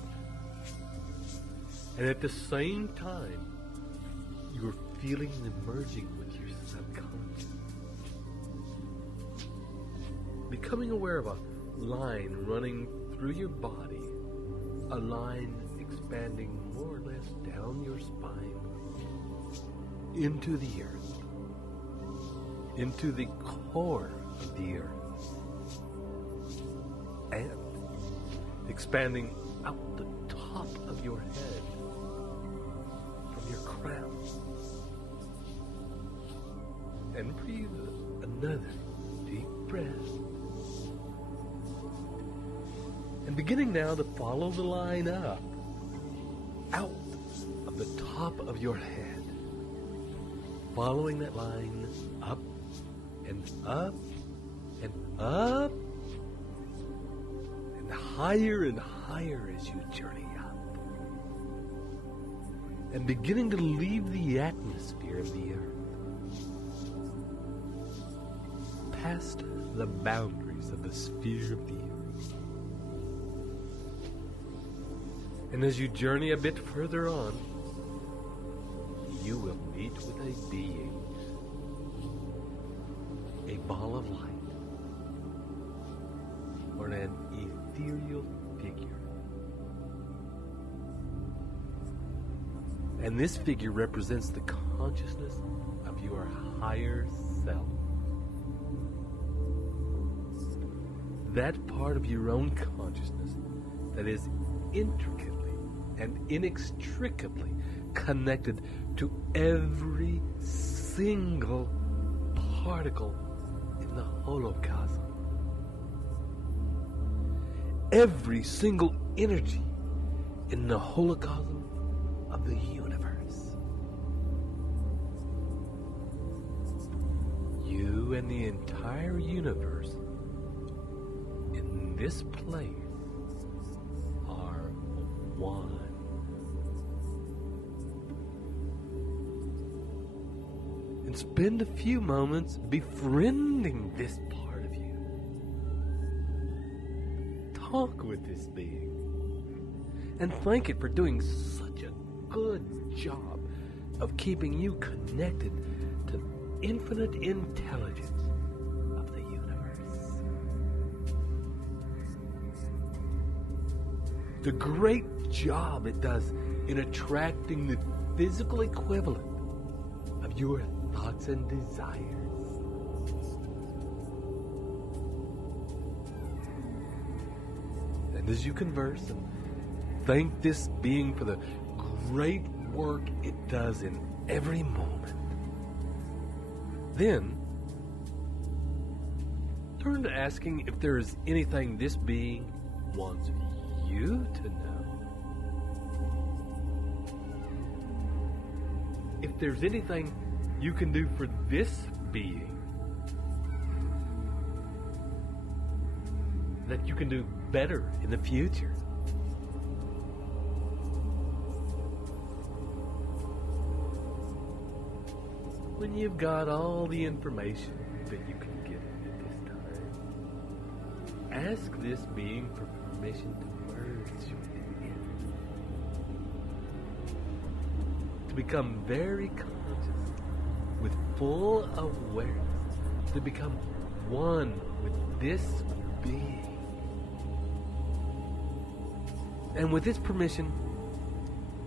and at the same time, you're feeling the merging with your subconscious, becoming aware of a line running through your body, a line expanding more or less down your spine, into the earth, into the core of the earth, and expanding out the top of your head from your crown. And breathe another deep breath. And beginning now to follow the line up, out of the top of your head. Following that line up and up and up higher and higher as you journey up, and beginning to leave the atmosphere of the earth, past the boundaries of the sphere of the earth. And as you journey a bit further on, you will meet with a being, a ball of light, or an ethereal figure. And this figure represents the consciousness of your higher self. That part of your own consciousness that is intricately and inextricably connected to every single particle in the holocosm. Every single energy in the holocosm of the universe. You and the entire universe in this place are one. And spend a few moments befriending this part of you. Talk with this being and thank it for doing such a good job of keeping you connected to the infinite intelligence of the universe. The great job it does in attracting the physical equivalent of your thoughts and desires. And as you converse and thank this being for the great work it does in every moment, then turn to asking if there is anything this being wants you to know. If there's anything you can do for this being that you can do better in the future. When you've got all the information that you can get at this time, ask this being for permission to merge with it. To become very conscious with full awareness, to become one with this being. And with this permission,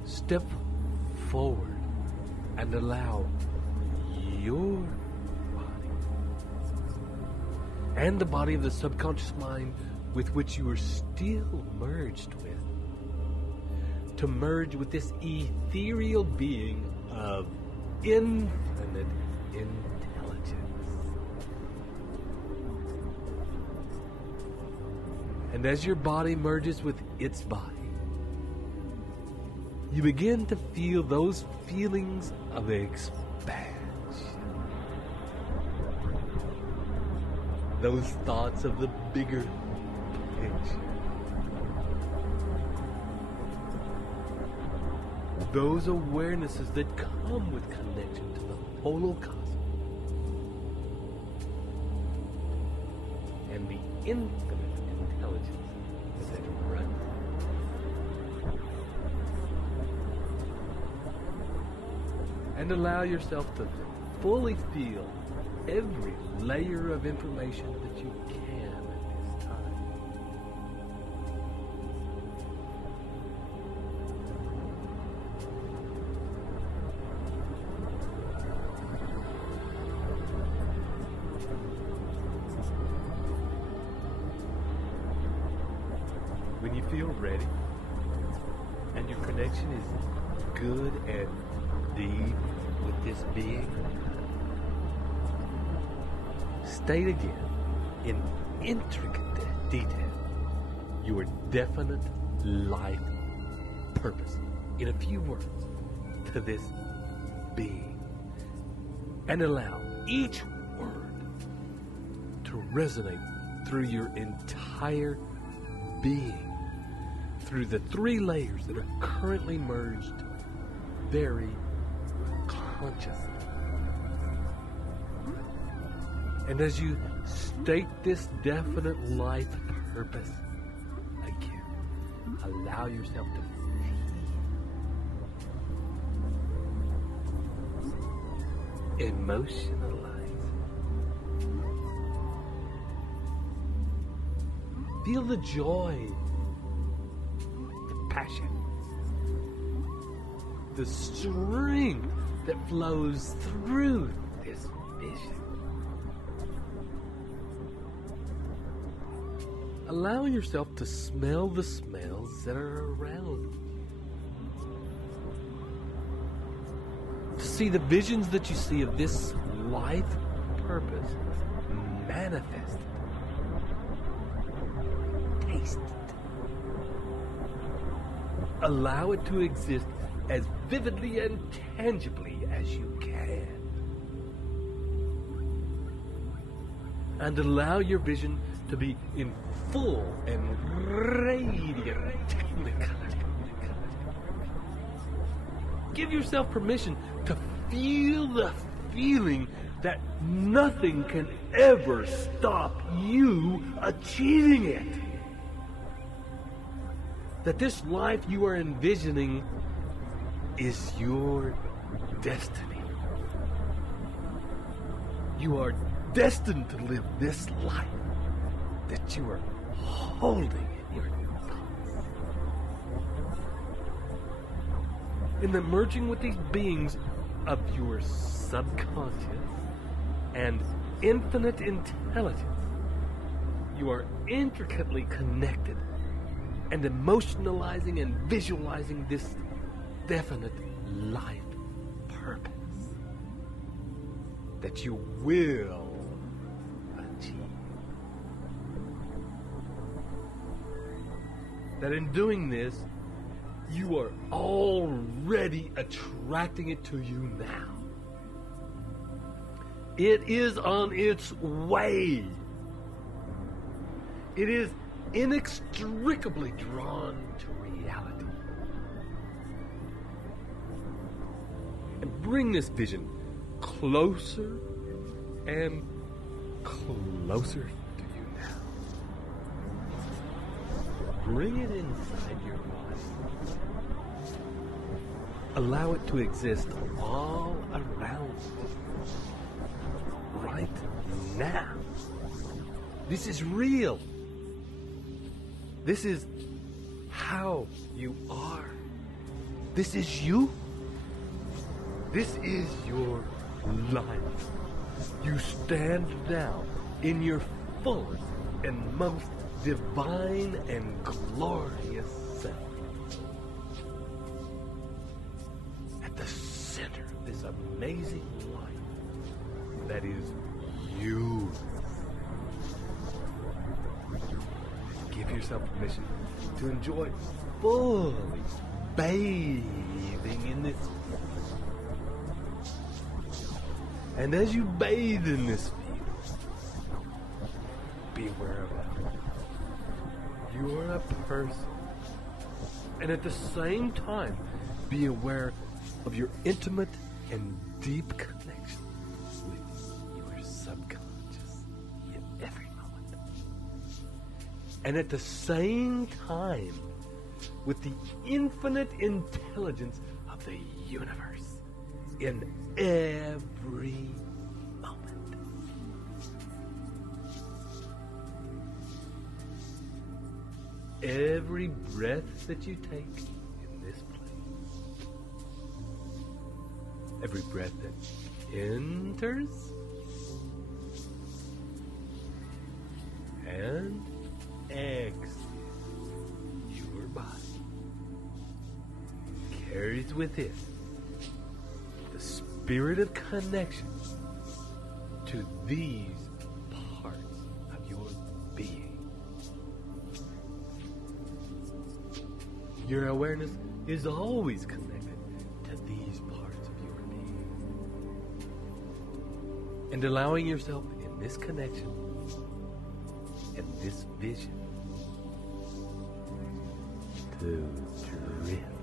step forward and allow your body and the body of the subconscious mind with which you are still merged with, to merge with this ethereal being of infinite intelligence. And as your body merges with its body, you begin to feel those feelings of expansion. Those thoughts of the bigger picture. Those awarenesses that come with connection to the holocosm and the infinite intelligence that runs. And allow yourself to fully feel every layer of information that you can at this time. When you feel ready and your connection is good and deep with this being, state again in intricate detail your definite life purpose in a few words to this being, and allow each word to resonate through your entire being through the 3 layers that are currently merged very consciously. And as you state this definite life purpose again, allow yourself to emotionalize. Feel the joy, the passion, the strength that flows through this vision. Allow yourself to smell the smells that are around you. To see the visions that you see of this life purpose manifested. Taste it. Allow it to exist as vividly and tangibly as you can. And allow your vision to be in full and radiant technicolor. Give yourself permission to feel the feeling that nothing can ever stop you achieving it. That this life you are envisioning is your destiny. You are destined to live this life that you are holding in your thoughts. In the merging with these beings of your subconscious and infinite intelligence, you are intricately connected and emotionalizing and visualizing this definite life purpose that you will achieve. That in doing this, you are already attracting it to you now. It is on its way. It is inextricably drawn to reality. And bring this vision closer and closer to you now. Bring it inside your body. Allow it to exist all around you. Right now. This is real. This is how you are. This is you. This is your life. You stand now in your fullest and most divine and glorious self. At the center of this amazing life that is you. Give yourself permission to enjoy fully bathing in this. And as you bathe in this field, be aware of it. You are a person. And at the same time, be aware of your intimate and deep connection with your subconscious in every moment. And at the same time, with the infinite intelligence of the universe in every moment. Every breath that you take in this place, every breath that enters and exits your body, carries with it the spirit of connection to these parts of your being. Your awareness is always connected to these parts of your being. And allowing yourself in this connection and this vision do drift.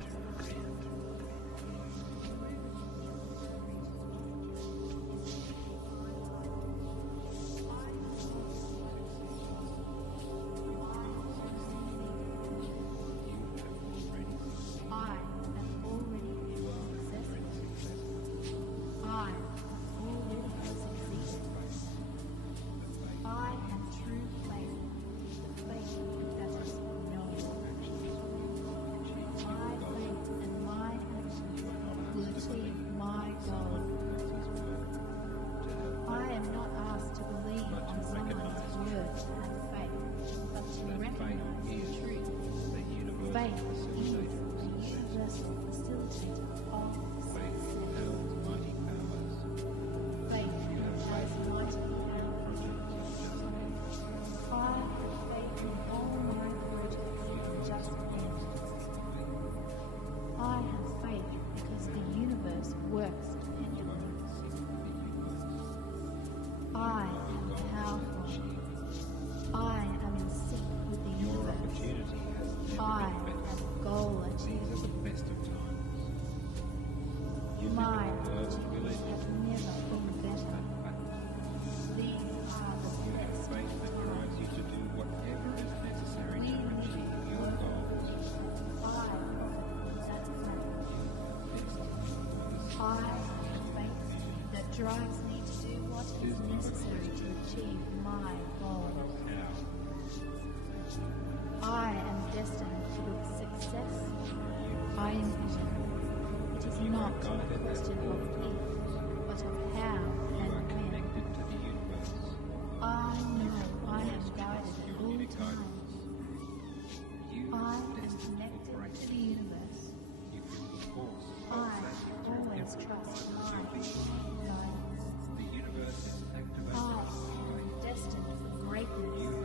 Drives me to do what is necessary to achieve my goals. I am destined to success. I envision. It is not a question of if, but of how and when. I know I am guided at all times. I am connected to the universe. I always trust my guidance. I am destined for greatness.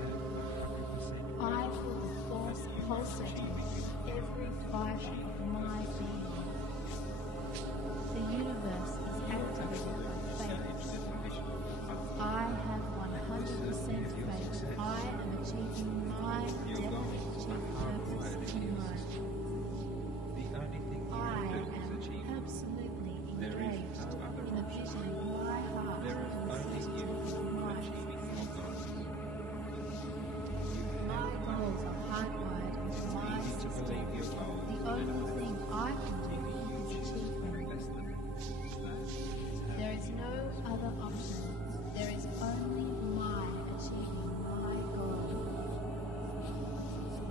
I feel the force pulsating in every fiber of my being. The universe is activated by faith. I have 100% faith. I am achieving my definite purpose in life. I am absolutely engaged in a vision in my heart. My goals are hardwired into my system. The only thing I can do is achieve them. There is no other option. There is only my achieving my goal.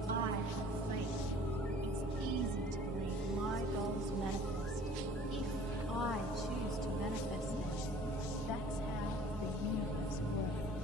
I have faith. It's easy to believe my goals manifest if I choose to manifest them. That's how the universe works.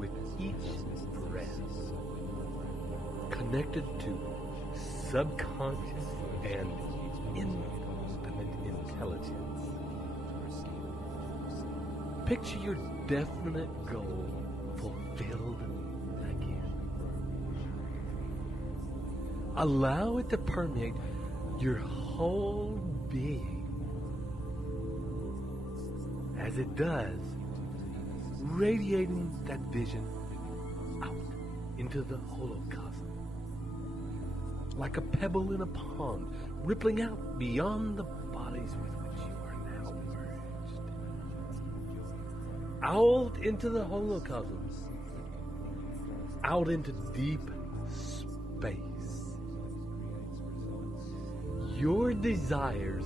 with each breath, connected to subconscious and infinite intelligence. Picture your definite goal fulfilled again. Allow it to permeate your whole being. As it does, radiating that vision out into the holocosm, like a pebble in a pond, rippling out beyond the bodies with which you are now merged. Out into the holocosm, out into deep space. Your desires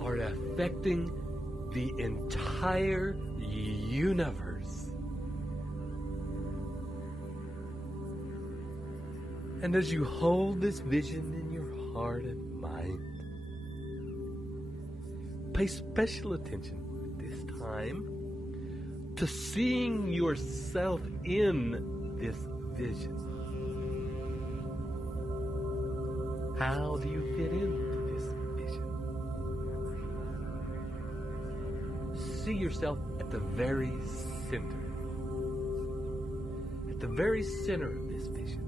are affecting the entire universe. And as you hold this vision in your heart and mind, pay special attention this time to seeing yourself in this vision. How do you fit into this vision? See yourself at the very center. At the very center of this vision.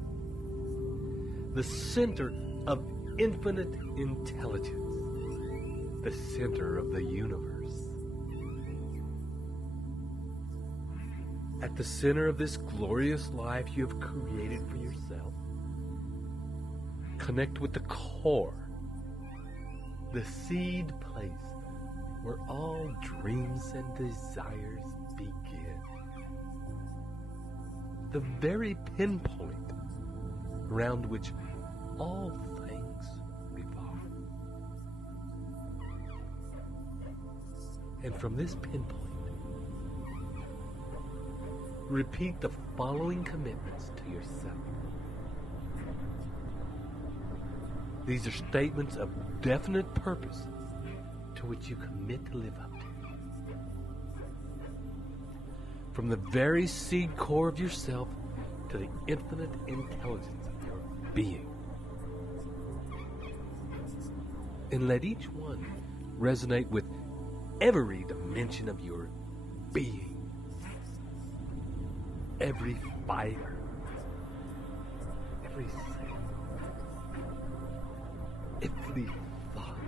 The center of infinite intelligence. The center of the universe. At the center of this glorious life you have created for yourself, connect with the core, the seed place where all dreams and desires begin. The very pinpoint around which all things revolve. And from this pinpoint, repeat the following commitments to yourself. These are statements of definite purpose to which you commit to live up to. From the very seed core of yourself to the infinite intelligence of your being. And let each one resonate with every dimension of your being. Every fiber, every cell, every thought,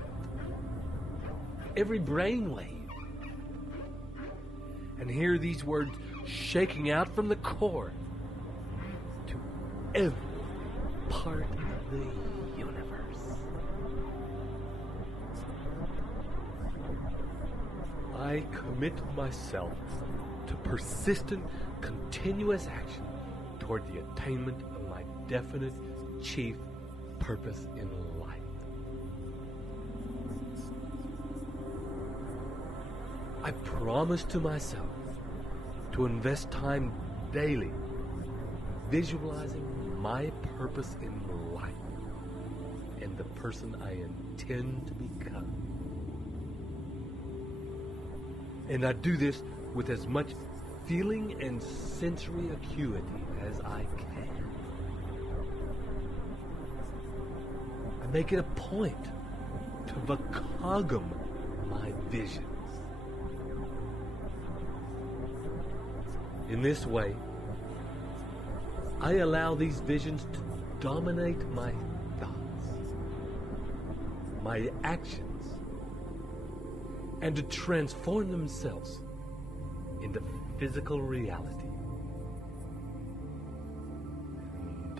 every brainwave. And hear these words shaking out from the core to every part of the universe. I commit myself to persistent, continuous action toward the attainment of my definite chief purpose in life. I promise to myself to invest time daily visualizing my purpose in life and the person I intend to become. And I do this with as much feeling and sensory acuity as I can. I make it a point to vakagam my visions. In this way, I allow these visions to dominate my thoughts, my actions, and to transform themselves into physical reality.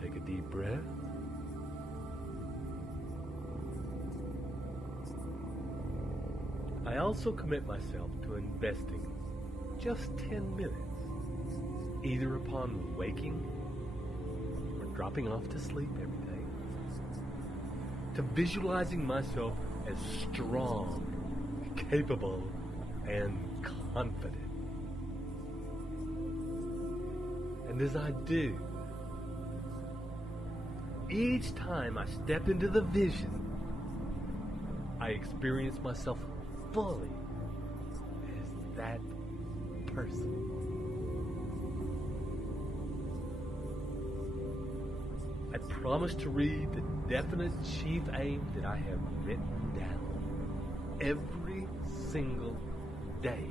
Take a deep breath. I also commit myself to investing just 10 minutes, either upon waking or dropping off to sleep every day, to visualizing myself as strong, capable, and confident. And as I do, each time I step into the vision, I experience myself fully as that person. I promise to read the definite chief aim that I have written down every single day,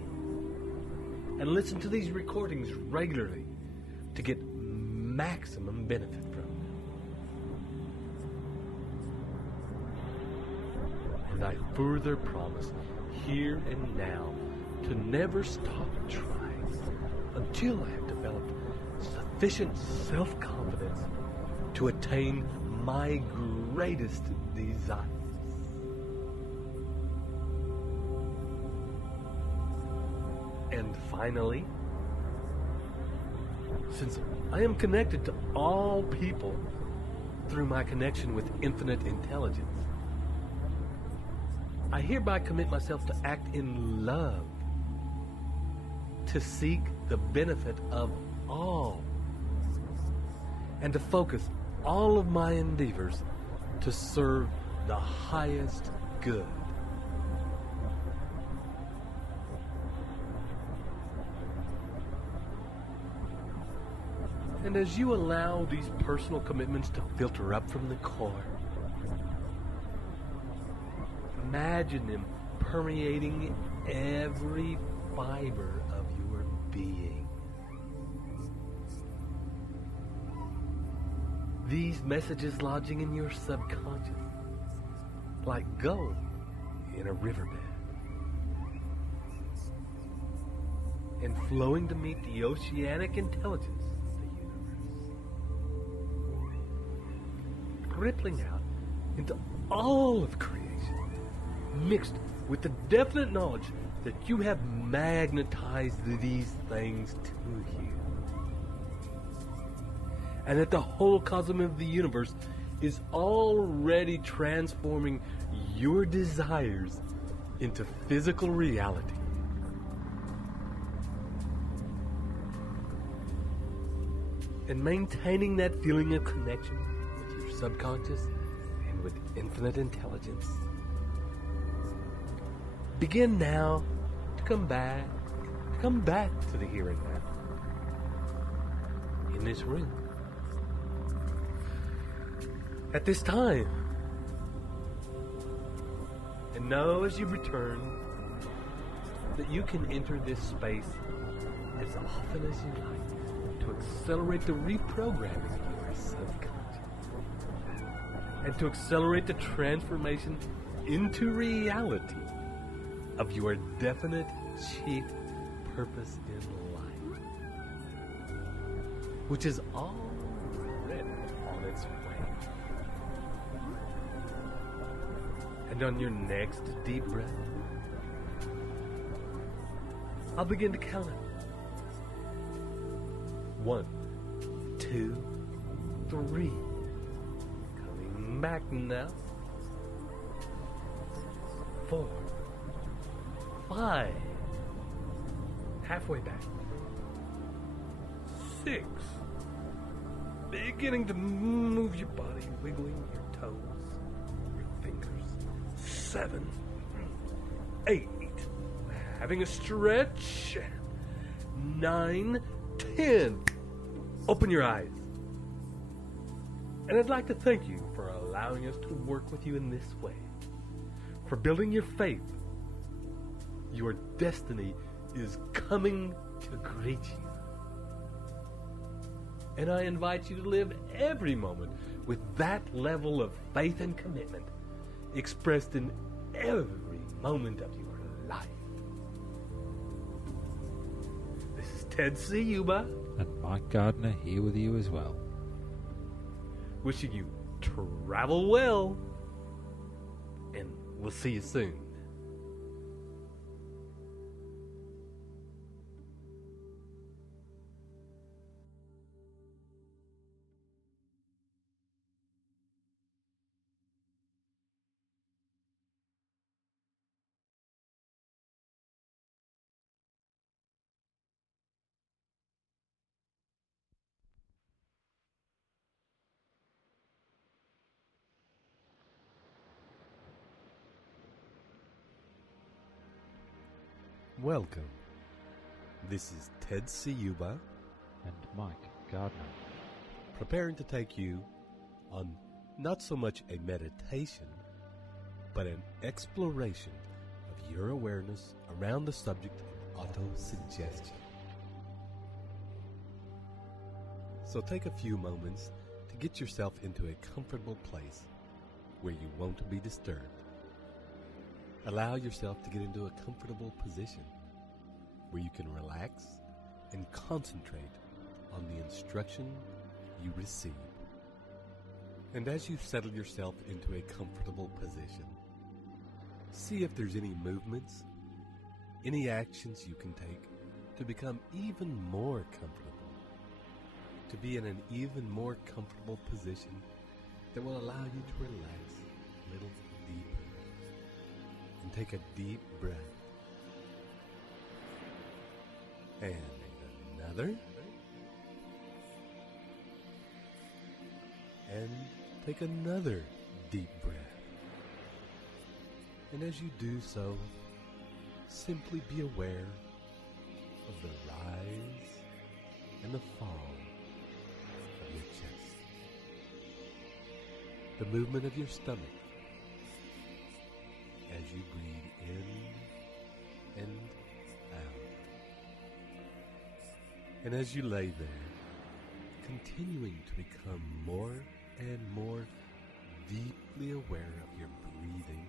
and listen to these recordings regularly to get maximum benefit from them. And I further promise here and now to never stop trying until I have developed sufficient self-confidence to attain my greatest desires. And finally, since I am connected to all people through my connection with infinite intelligence, I hereby commit myself to act in love, to seek the benefit of all, and to focus all of my endeavors to serve the highest good. And as you allow these personal commitments to filter up from the core, imagine them permeating every fiber of your being. These messages lodging in your subconscious, like gold in a riverbed, and flowing to meet the oceanic intelligence of the universe, rippling out into all of creation, mixed with the definite knowledge that you have magnetized these things to you, and that the whole cosmos of the universe is already transforming your desires into physical reality. And maintaining that feeling of connection with your subconscious and with infinite intelligence. Begin now to come back to the here and now. In this room. At this time. And know as you return that you can enter this space as often as you like to accelerate the reprogramming of your subconscious and to accelerate the transformation into reality of your definite chief purpose in life, which is already on its way. And on your next deep breath, I'll begin to count it. 1, 2, 3. Coming back now. 4, 5. Halfway back. 6. Beginning to move your body, wiggling your toes, your fingers. 7, 8. Having a stretch. 9, 10. Open your eyes. And I'd like to thank you for allowing us to work with you in this way. For building your faith. Your destiny is coming to greet you. And I invite you to live every moment with that level of faith and commitment expressed in every moment of your life. This is Ted Ciuba. And Mike Gardner here with you as well. Wishing you travel well. And we'll see you soon. Welcome. This is Ted Ciuba and Mike Gardner, preparing to take you on not so much a meditation, but an exploration of your awareness around the subject of auto-suggestion. So take a few moments to get yourself into a comfortable place where you won't be disturbed. Allow yourself to get into a comfortable position where you can relax and concentrate on the instruction you receive. And as you settle yourself into a comfortable position, see if there's any movements, any actions you can take to become even more comfortable, to be in an even more comfortable position that will allow you to relax a little deeper. And take a deep breath. And another. And take another deep breath. And as you do so, simply be aware of the rise and the fall of your chest. The movement of your stomach as you breathe in and out. And as you lay there, continuing to become more and more deeply aware of your breathing,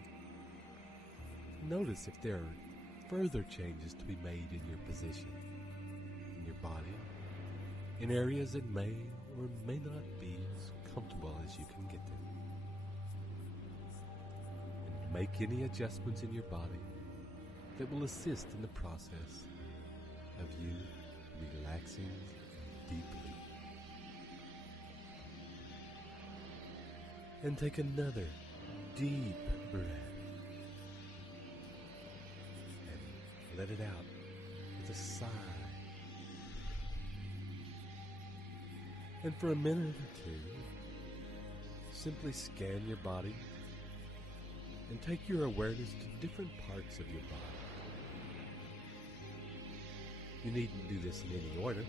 notice if there are further changes to be made in your position, in your body, in areas that may or may not be as comfortable as you can get them. And make any adjustments in your body that will assist in the process of you relaxing deeply. And take another deep breath. And let it out with a sigh. And for a minute or two, simply scan your body and take your awareness to different parts of your body. You needn't do this in any order.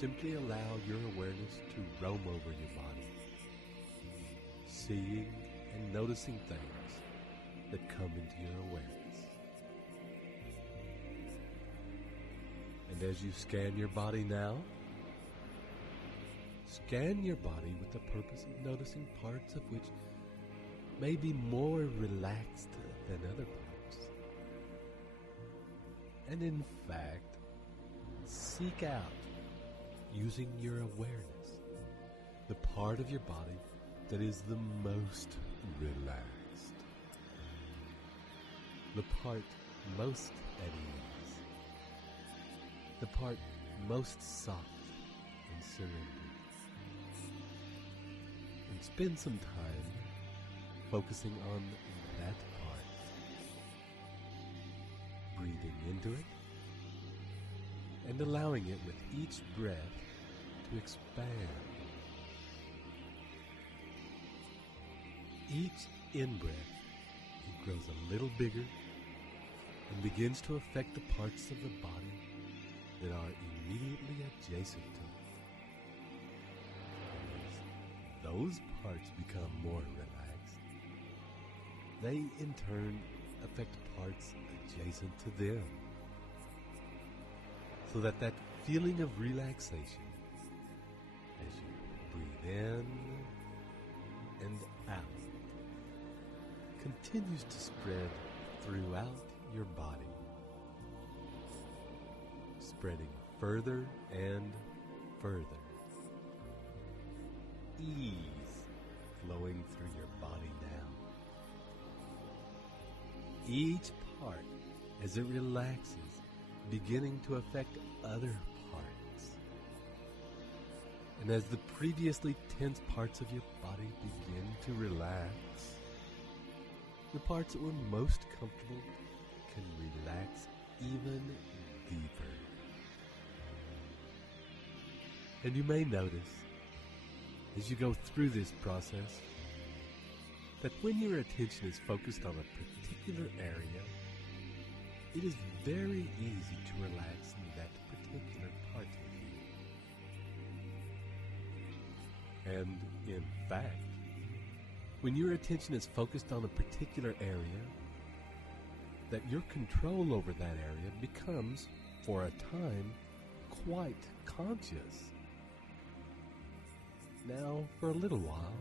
Simply allow your awareness to roam over your body, seeing and noticing things that come into your awareness. And as you scan your body now, scan your body with the purpose of noticing parts of which may be more relaxed than other parts. And in fact, seek out, using your awareness, the part of your body that is the most relaxed, the part most at ease, the part most soft and surrendered. And spend some time focusing on that part, breathing into it and allowing it with each breath to expand. Each in-breath, it grows a little bigger and begins to affect the parts of the body that are immediately adjacent to it. As those parts become more relaxed, they in turn affect parts adjacent to them, so that feeling of relaxation as you breathe in and out continues to spread throughout your body, spreading further and further. Ease flowing through your body now. Each part, as it relaxes, beginning to affect other parts. And as the previously tense parts of your body begin to relax, the parts that were most comfortable can relax even deeper. And you may notice, as you go through this process, that when your attention is focused on a particular area, it is very easy to relax in that particular part of you. And in fact, when your attention is focused on a particular area, that your control over that area becomes, for a time, quite conscious. Now, for a little while,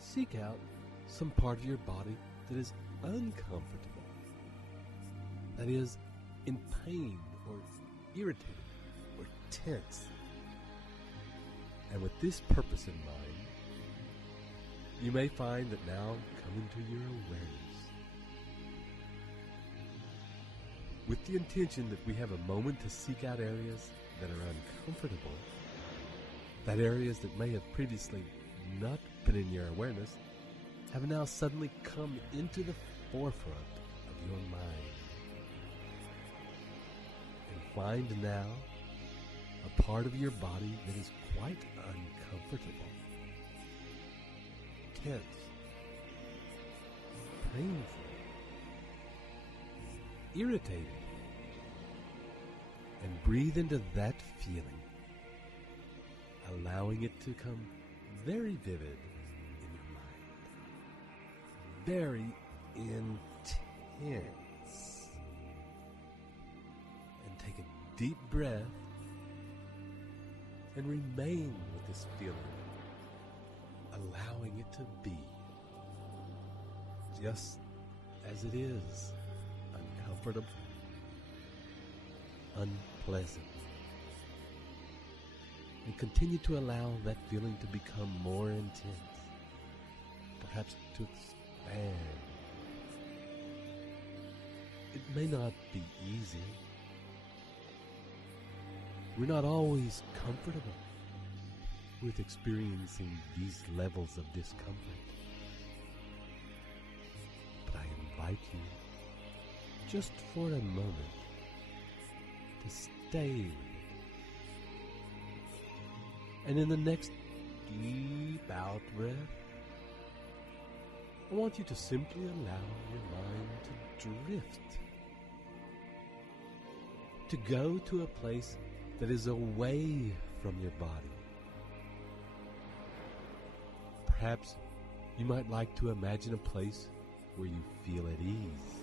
seek out some part of your body that is uncomfortable, that is in pain or irritated or tense. And with this purpose in mind, you may find that now come into your awareness with the intention that we have a moment to seek out areas that are uncomfortable, that areas that may have previously not been in your awareness have now suddenly come into the forefront of your mind. And find now a part of your body that is quite uncomfortable, tense, painful, irritated, and breathe into that feeling, allowing it to come very vivid in your mind, very intense. And take a deep breath and remain with this feeling, allowing it to be just as it is, uncomfortable, unpleasant. And continue to allow that feeling to become more intense, perhaps to expand. It may not be easy. We're not always comfortable with experiencing these levels of discomfort. But I invite you, just for a moment, to stay with it. And in the next deep out breath, I want you to simply allow your mind to drift, to go to a place that is away from your body. Perhaps you might like to imagine a place where you feel at ease,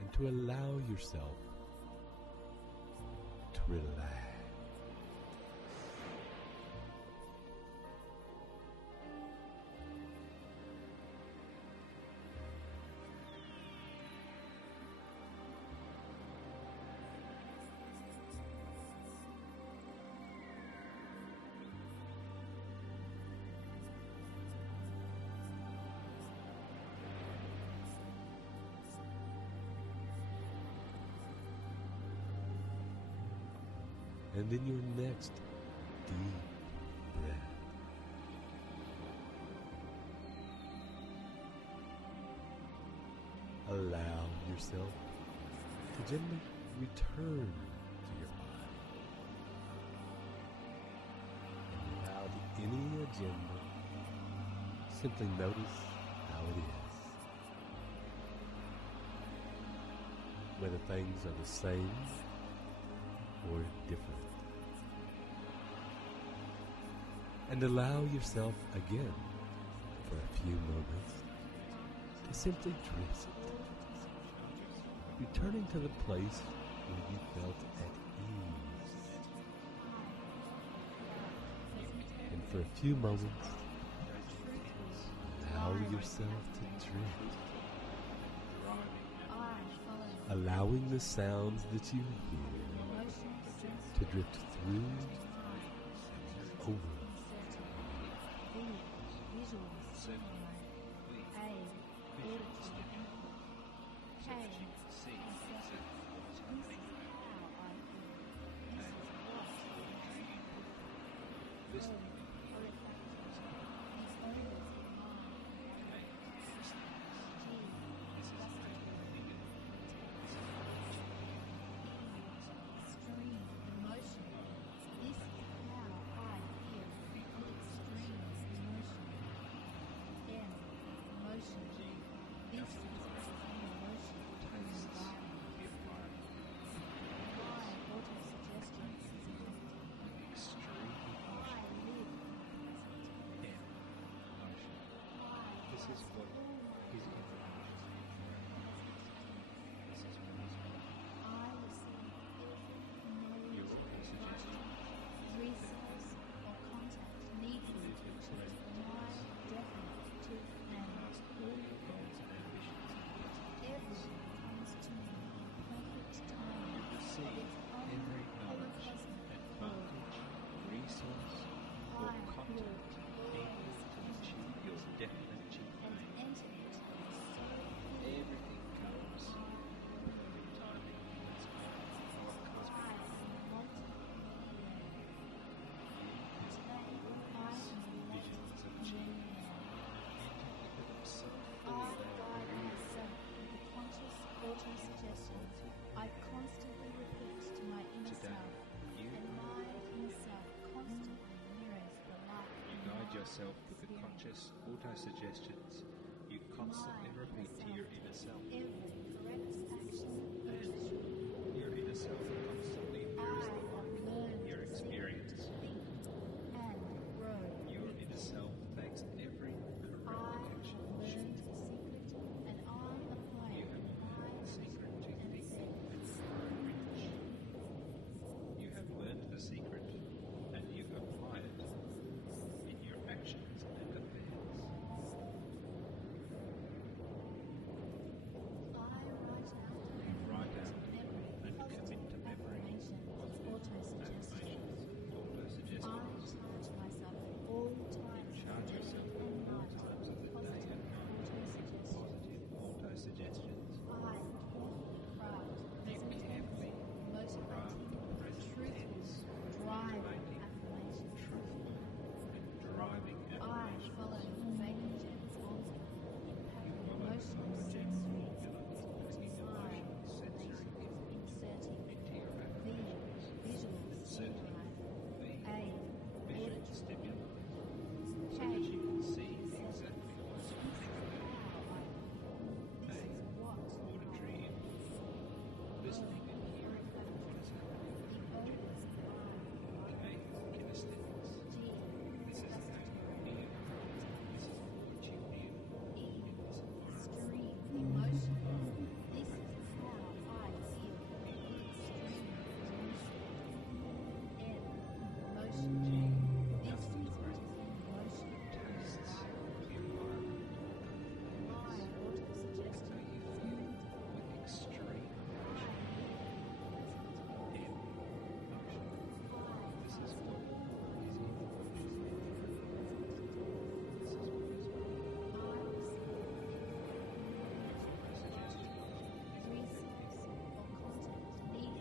and to allow yourself to relax. And in your next deep breath, allow yourself to gently return to your body. And without any agenda, simply notice how it is. Whether things are the same or different. And allow yourself again, for a few moments, to simply drift, returning to the place where you felt at ease. And for a few moments, allow yourself to drift, allowing the sounds that you hear to drift through and over. This is what is information. This is what is I receive every your knowledge, suggestion. resource, or contact needed to achieve my definite truth and Past all your goals and ambitions. everything comes to me in perfect time. You receive every knowledge, advantage, resource, or contact needed to achieve your definite chief and aim. enter it so Everything comes in perfect timing as part of our cosmic plan. Visions of change. Enter into them so fully they are real. Conscious auto-suggestions I constantly repeat to my inner Today, self, you and my inner self constantly mirrors the light. You guide yourself with the conscious auto-suggestions you constantly repeat to your inner self. Every correct action And your inner self constantly mirrors the light in your experience. think and grow. Your inner self takes every correct I action learned should. the secret, and I apply You it. have learned the secret to think and grow rich. You have learned the secret and you apply it in your actions and affairs. You write out and commit to memory Auto-suggestions. auto-suggestions. I charge myself at all times Charge yourself at all times of the day and night with positive auto-suggestions. You carefully craft present tense, motivating, truthful, and driving I affirmations. follow Vacant's You follow emotional the sensory bringing emotional sensory inserting into your affirmations. visual Inserting stimuli, the A, visual stimuli so that you can see exactly what you think about. this is what Auditory input, listening and hearing what is happening. K, kinesthetics. This is how you feel. This is what you feel in this environment. extreme emotion. This is how I feel. Extreme emotion. M, emotion. G, This is nothing what great. emotion Tastes of the environment. My That's how auto-suggestion. you feel with extreme emotion. M, emotion. This is what is in emotion. This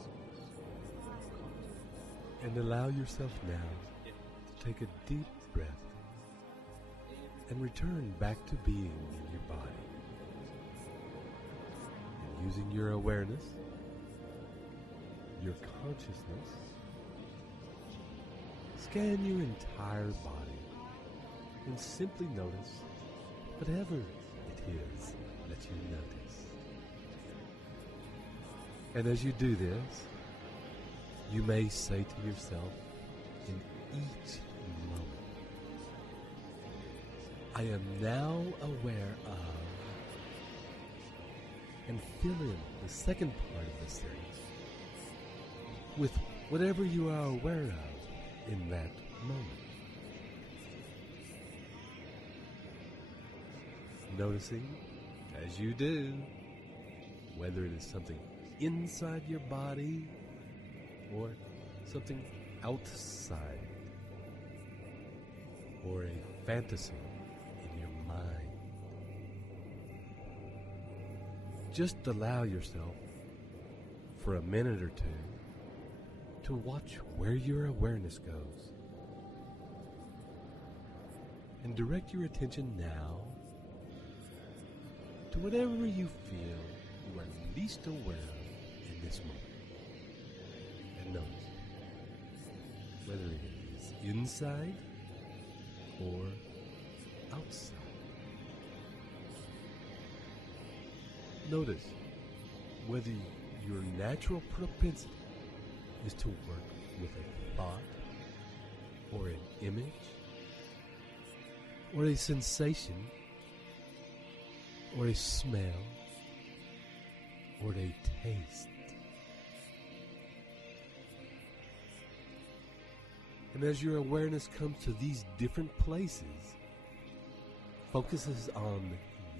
is what is And allow yourself now to take a deep breath and return back to being in your body. And using your awareness, your consciousness, scan your entire body and simply notice whatever it is that you notice. And as you do this, you may say to yourself in each moment, I am now aware of, and fill in the second part of the sentence with whatever you are aware of in that moment. Noticing, as you do, whether it is something inside your body or something outside, or a fantasy in your mind. Just allow yourself for a minute or two to watch where your awareness goes. And direct your attention now to whatever you feel you are least aware of in this moment. And notice whether it is inside or outside. Notice whether your natural propensity is to work with a thought or an image or a sensation or a smell or a taste. And as your awareness comes to these different places, focuses on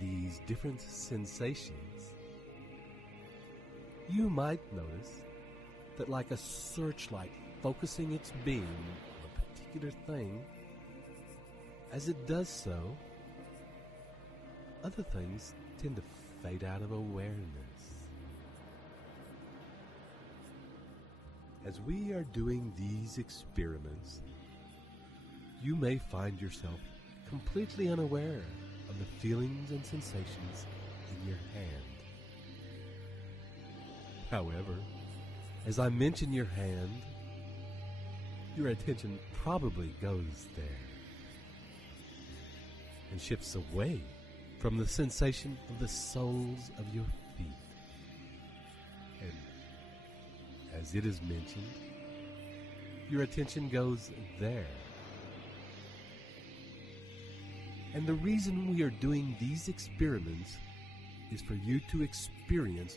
these different sensations, you might notice that like a searchlight focusing its beam on a particular thing, as it does so, other things tend to fade out of awareness. As we are doing these experiments, you may find yourself completely unaware of the feelings and sensations in your hand. However, as I mention your hand, your attention probably goes there and shifts away from the sensation of the soles of your feet. And as it is mentioned, your attention goes there. And the reason we are doing these experiments is for you to experience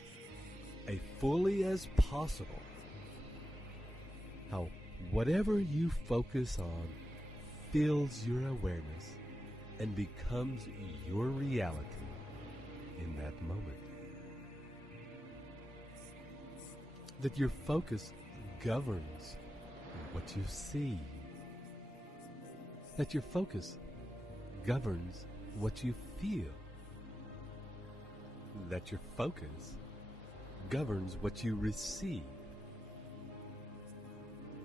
as fully as possible how whatever you focus on fills your awareness and becomes your reality in that moment. That your focus governs what you see. That your focus governs what you feel. That your focus governs what you receive.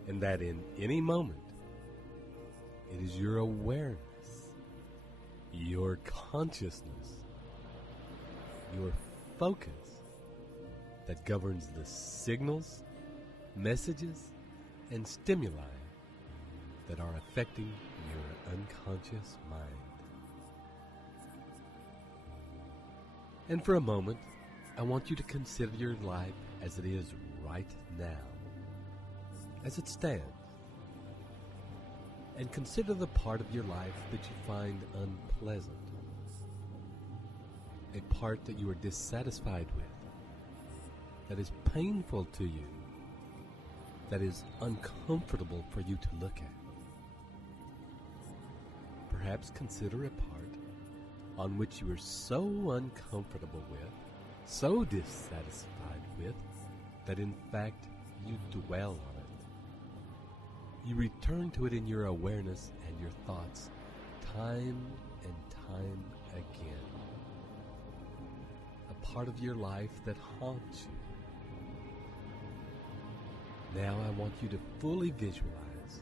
And that in any moment, it is your awareness, your consciousness, your focus that governs the signals, messages, and stimuli that are affecting your unconscious mind. And for a moment, I want you to consider your life as it is right now, as it stands, and consider the part of your life that you find unpleasant, a part that you are dissatisfied with, that is painful to you, that is uncomfortable for you to look at. Perhaps consider a part on which you are so uncomfortable with, so dissatisfied with, that in fact you dwell on it. You return to it in your awareness and your thoughts time and time again. A part of your life that haunts you. Now I want you to fully visualize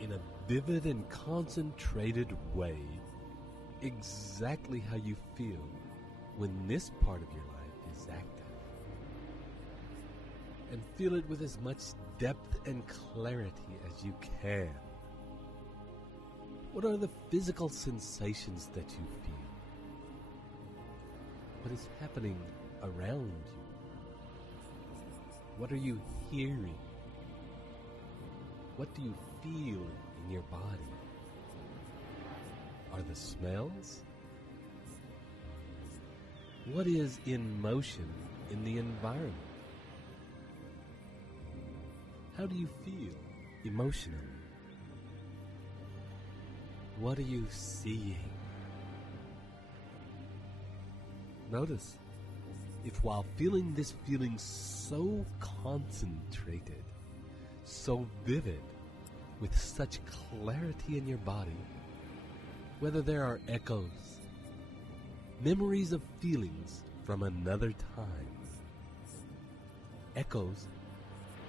in a vivid and concentrated way exactly how you feel when this part of your life is active. And feel it with as much depth and clarity as you can. What are the physical sensations that you feel? What is happening around you? What are you hearing? What do you feel in your body? Are the smells? What is in motion in the environment? How do you feel emotionally? What are you seeing? Notice if while feeling this feeling so concentrated, so vivid, with such clarity in your body, whether there are echoes, memories of feelings from another time, echoes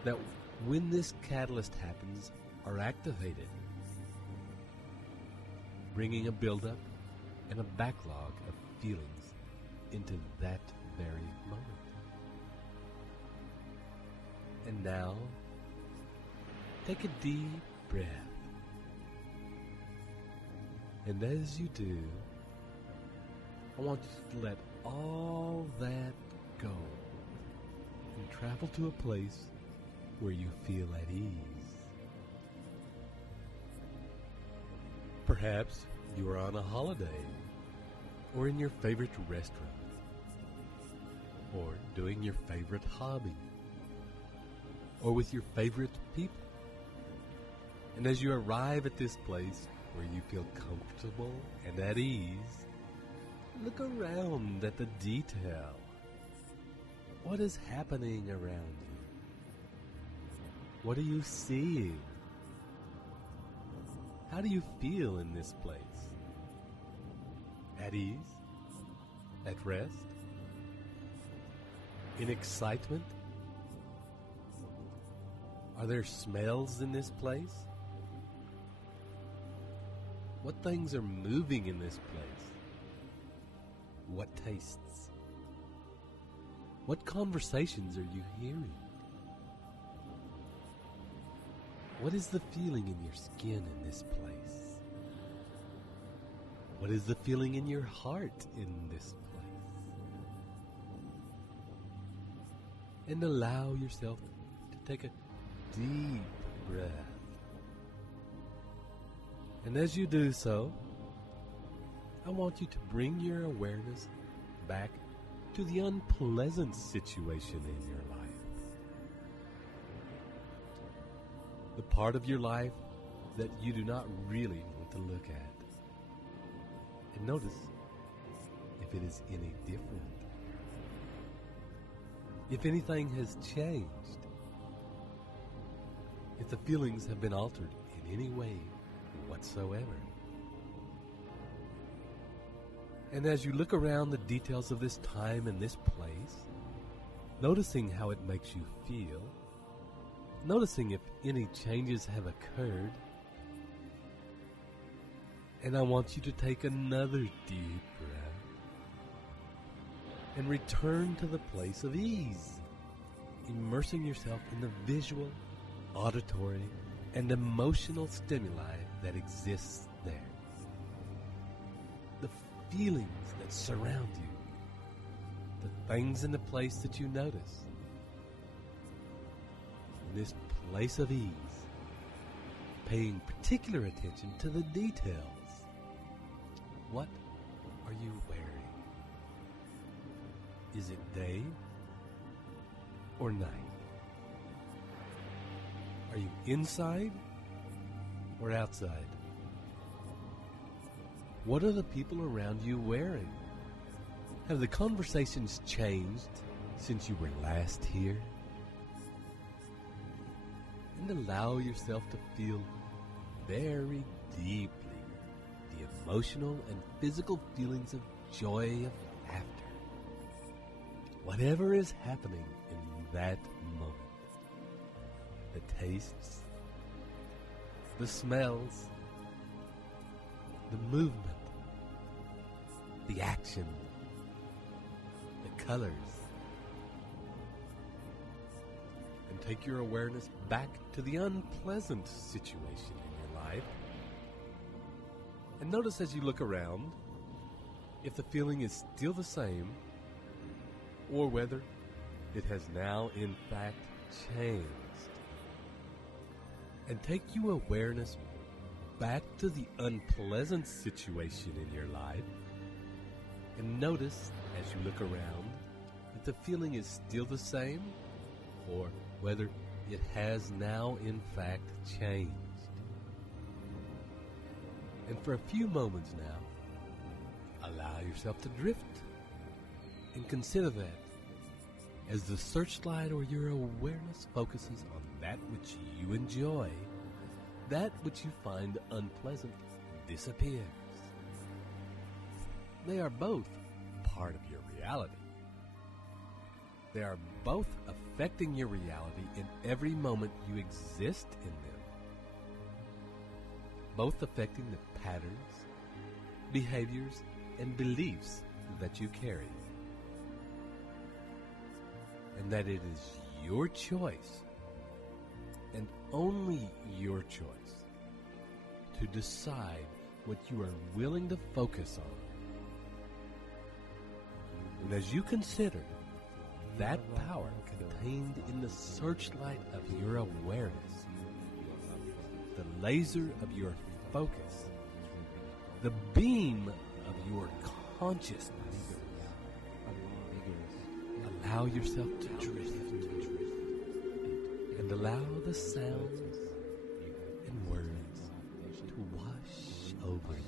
that when this catalyst happens are activated, bringing a buildup and a backlog of feelings into that very moment. And now, take a deep breath. And as you do, I want you to let all that go and travel to a place where you feel at ease. Perhaps you are on a holiday, or in your favorite restaurant, or doing your favorite hobby, or with your favorite people. And as you arrive at this place where you feel comfortable and at ease, look around at the detail. What is happening around you? What are you seeing? How do you feel in this place? At ease? At rest? In excitement? Are there smells in this place? What things are moving in this place? What tastes? What conversations are you hearing? What is the feeling in your skin in this place? What is the feeling in your heart in this place? And allow yourself to take a deep breath. And as you do so, I want you to bring your awareness back to the unpleasant situation in your life. The part of your life that you do not really want to look at. And notice if it is any different. If anything has changed. If the feelings have been altered in any way whatsoever. And as you look around the details of this time and this place, noticing how it makes you feel, noticing if any changes have occurred, and I want you to take another deep breath and return to the place of ease, immersing yourself in the visual, auditory, and emotional stimuli that exists there. The feelings that surround you, the things in the place that you notice. In this place of ease, paying particular attention to the details. What are you wearing? Is it day or night? Are you inside or outside? What are the people around you wearing? Have the conversations changed since you were last here? And allow yourself to feel very deeply the emotional and physical feelings of joy, of laughter. Whatever is happening in that moment. The tastes, the smells, the movement, the action, the colors. And take your awareness back to the unpleasant situation in your life. And notice as you look around if the feeling is still the same or whether it has now in fact changed. And take your awareness back to the unpleasant situation in your life and notice as you look around if the feeling is still the same or whether it has now in fact changed. And for a few moments now, allow yourself to drift and consider that as the searchlight or your awareness focuses on that which you enjoy, that which you find unpleasant disappears. They are both part of your reality. They are both affecting your reality in every moment you exist in them. Both affecting the patterns, behaviors, and beliefs that you carry. And that it is your choice, and only your choice, to decide what you are willing to focus on. And as you consider that power contained in the searchlight of your awareness, the laser of your focus, the beam of your consciousness, allow yourself to drift and allow the sounds and words to wash over you.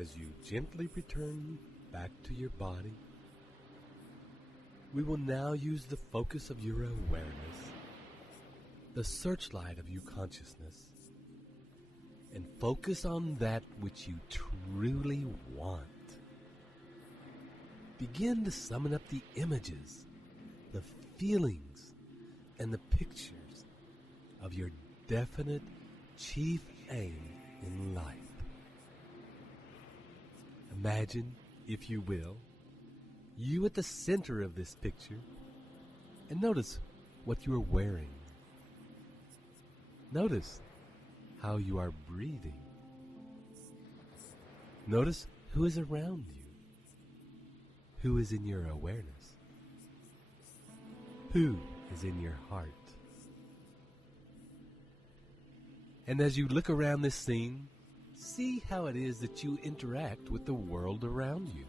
As you gently return back to your body, we will now use the focus of your awareness, the searchlight of your consciousness, and focus on that which you truly want. Begin to summon up the images, the feelings, and the pictures of your definite chief aim in life. Imagine, if you will, you at the center of this picture, and notice what you are wearing. Notice how you are breathing. Notice who is around you, who is in your awareness, who is in your heart. And as you look around this scene, see how it is that you interact with the world around you.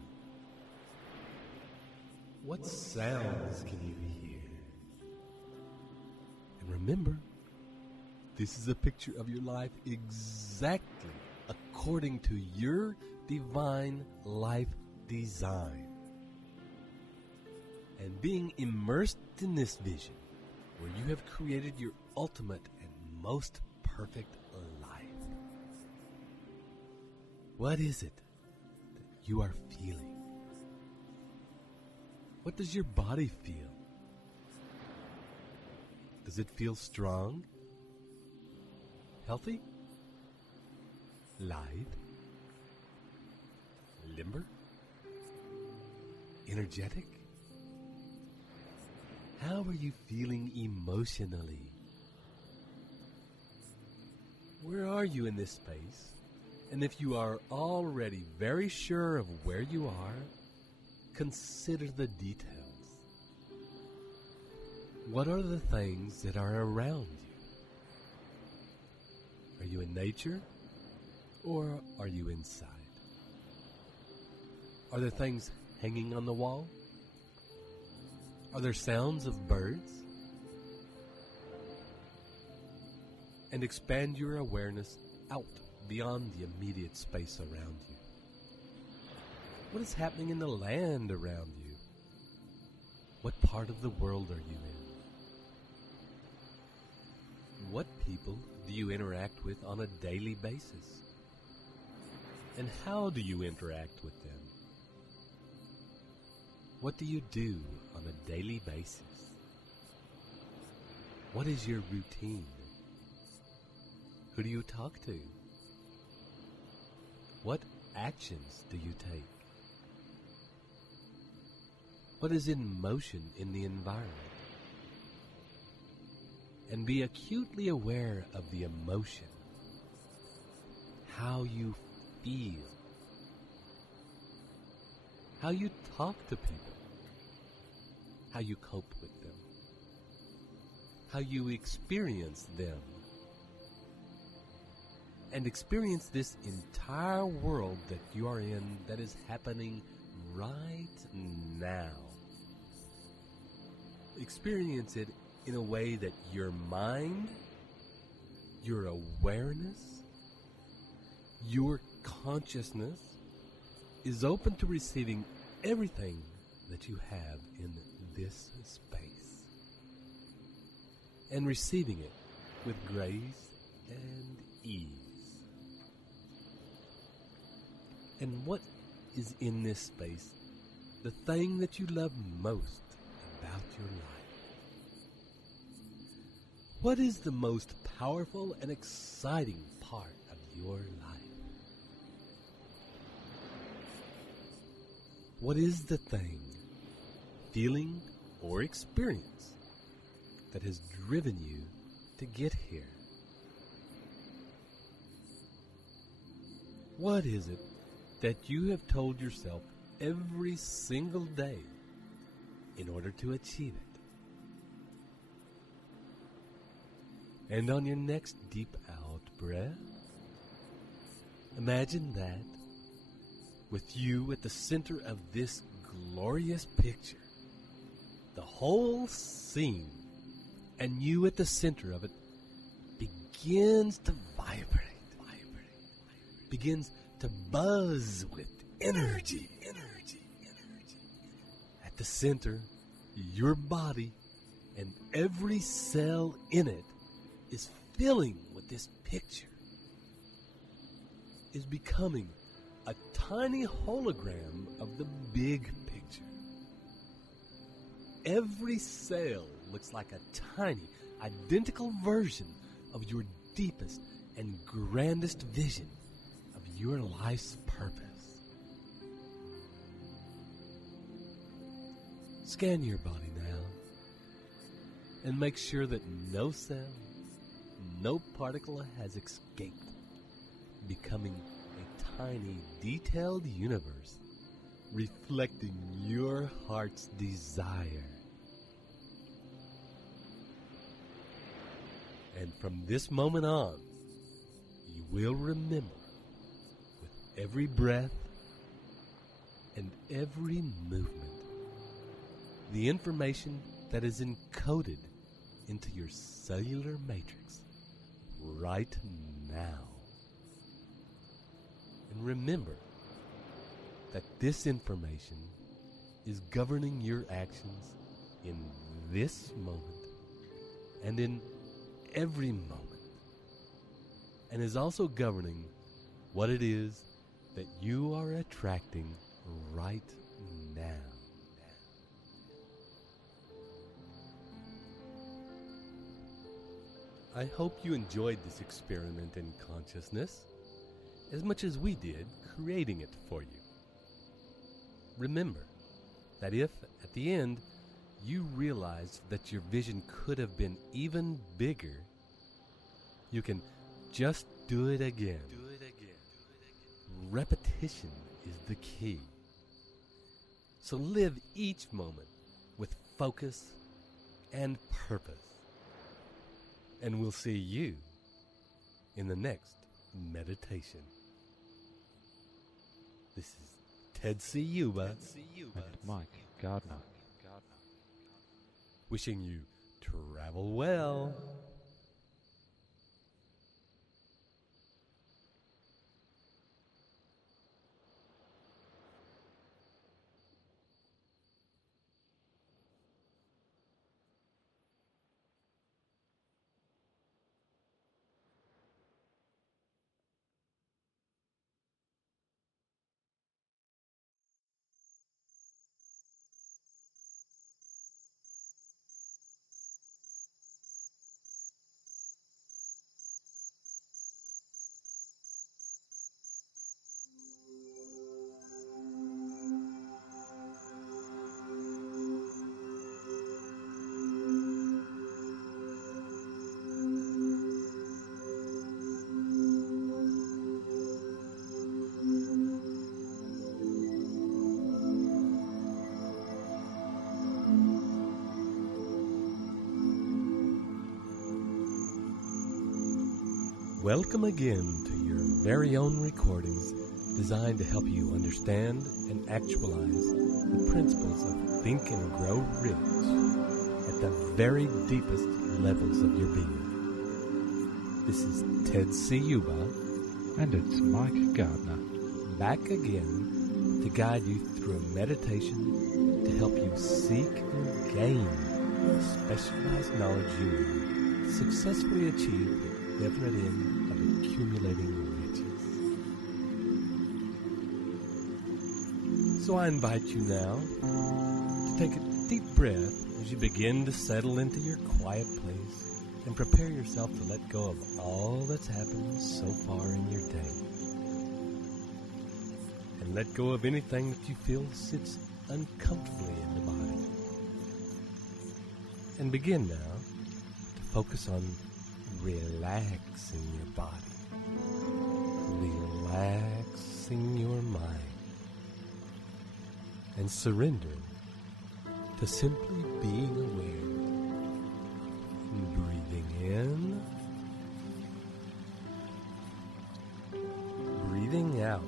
What sounds can you hear? And remember, this is a picture of your life exactly according to your divine life design. And being immersed in this vision, where you have created your ultimate and most perfect life. What is it that you are feeling? What does your body feel? Does it feel strong? Healthy? Light? Limber? Energetic? How are you feeling emotionally? Where are you in this space? And if you are already very sure of where you are, consider the details. What are the things that are around you? Are you in nature or are you inside? Are there things hanging on the wall? Are there sounds of birds? And expand your awareness out beyond the immediate space around you. What is happening in the land around you? What part of the world are you in? What people do you interact with on a daily basis? And how do you interact with them? What do you do on a daily basis? What is your routine? Who do you talk to? What actions do you take? What is in motion in the environment? And be acutely aware of the emotion, how you feel, how you talk to people, how you cope with them, how you experience them. And experience this entire world that you are in that is happening right now. Experience it in a way that your mind, your awareness, your consciousness is open to receiving everything that you have in this space. And receiving it with grace and ease. And what is in this space the thing that you love most about your life? What is the most powerful and exciting part of your life? What is the thing, feeling, or experience that has driven you to get here? What is it that you have told yourself every single day in order to achieve it? And on your next deep out breath, imagine that with you at the center of this glorious picture, the whole scene, and you at the center of it begins to vibrate, begins to buzz with energy. At the center, your body and every cell in it is filling with this picture. is becoming a tiny hologram of the big picture. Every cell looks like a tiny, identical version of your deepest and grandest vision of your life's purpose. Scan your body now and make sure that no cell, no particle has escaped, becoming a tiny, detailed universe reflecting your heart's desire. And from this moment on, you will remember with every breath and every movement the information that is encoded into your cellular matrix right now. And remember that this information is governing your actions in this moment and in every moment, and is also governing what it is that you are attracting right now. I hope you enjoyed this experiment in consciousness as much as we did creating it for you. Remember that if, at the end, you realized that your vision could have been even bigger, you can just do it again. Repetition is the key. So live each moment with focus and purpose. And we'll see you in the next meditation. This is Ted Ciuba and Mike Gardner. Wishing you travel well. Welcome again to your very own recordings designed to help you understand and actualize the principles of Think and Grow Rich at the very deepest levels of your being. This is Ted Ciuba. And it's Mike Gardner. Back again to guide you through a meditation to help you seek and gain the specialized knowledge you need to successfully achieve the definite end of accumulating riches. So I invite you now to take a deep breath as you begin to settle into your quiet place and prepare yourself to let go of all that's happened so far in your day. And let go of anything that you feel sits uncomfortably in the body. And begin now to focus on relaxing your body, relaxing your mind, and surrendering to simply being aware, breathing in, breathing out.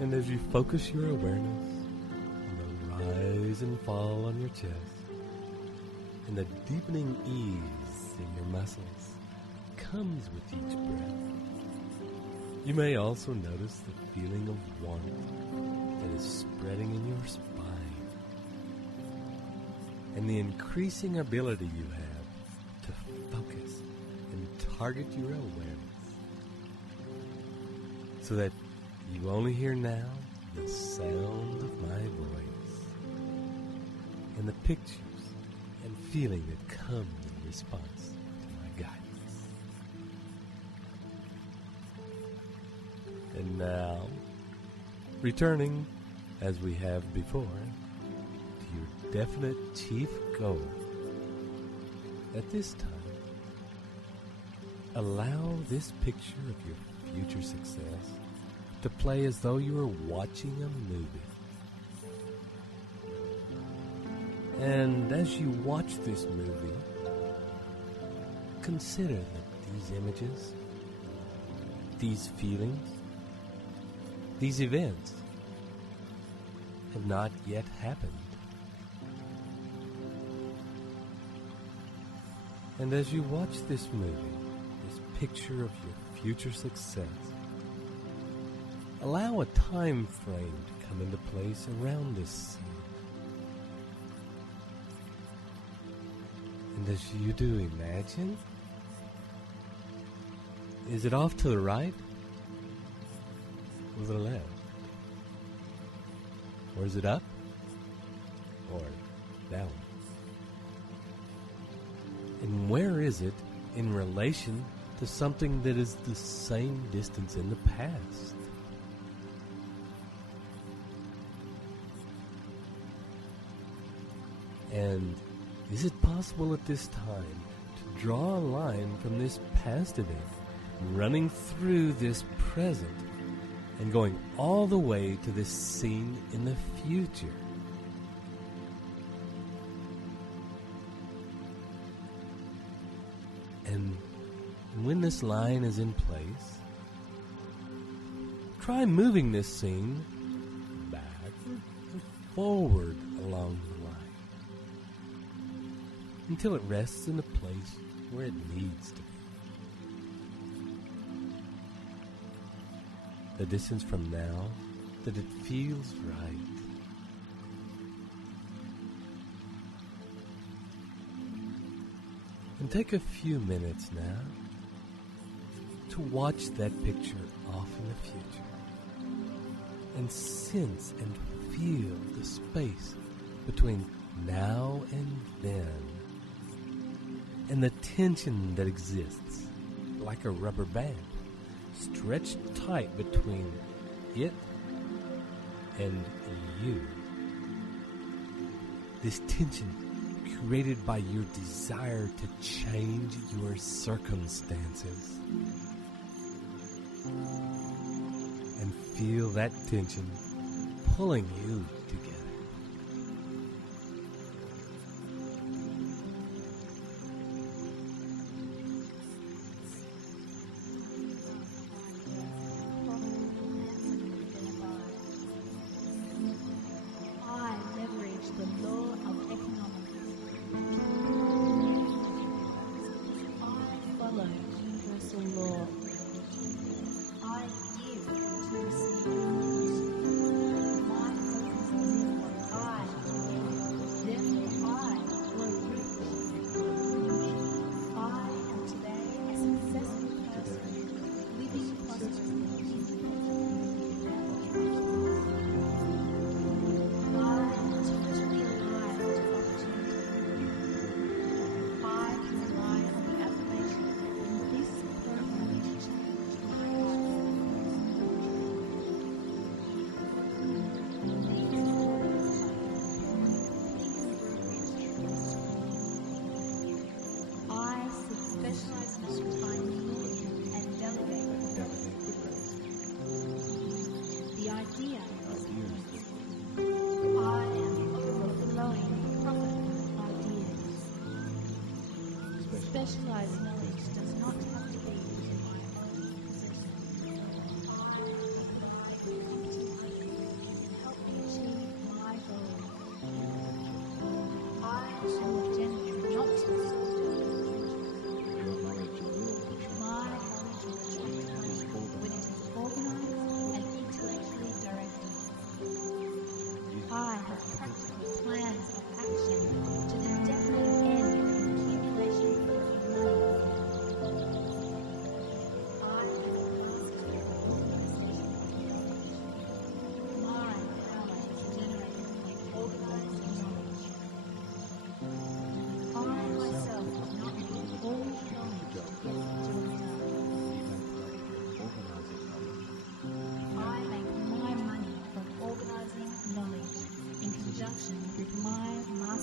And as you focus your awareness on the rise and fall on your chest, and the deepening ease in your muscles comes with each breath, you may also notice the feeling of warmth that is spreading in your spine. and the increasing ability you have to focus and target your awareness so that you only hear now the sound of my voice and the pictures and feeling that come in response to my guidance. And now, returning as we have before to your definite chief goal, at this time, allow this picture of your future success to play as though you were watching a movie. And as you watch this movie, consider that these images, these feelings, these events have not yet happened. And as you watch this movie, this picture of your future success, allow a time frame to come into place around this scene. And as you do, imagine, is it off to the right or the left? Or is it up or down? And where is it in relation to something that is the same distance in the past? And is it possible at this time to draw a line from this past event, running through this present, and going all the way to this scene in the future? And when this line is in place, try moving this scene back or forward along the line until it rests in a place where it needs to be. The distance from now that it feels right. And take a few minutes now to watch that picture off in the future and sense and feel the space between now and then and the tension that exists like a rubber band stretched tight between it and you. This tension created by your desire to change your circumstances. And feel that tension pulling you together. I leverage the law of economics. I follow universal law. I give to receive. My focus is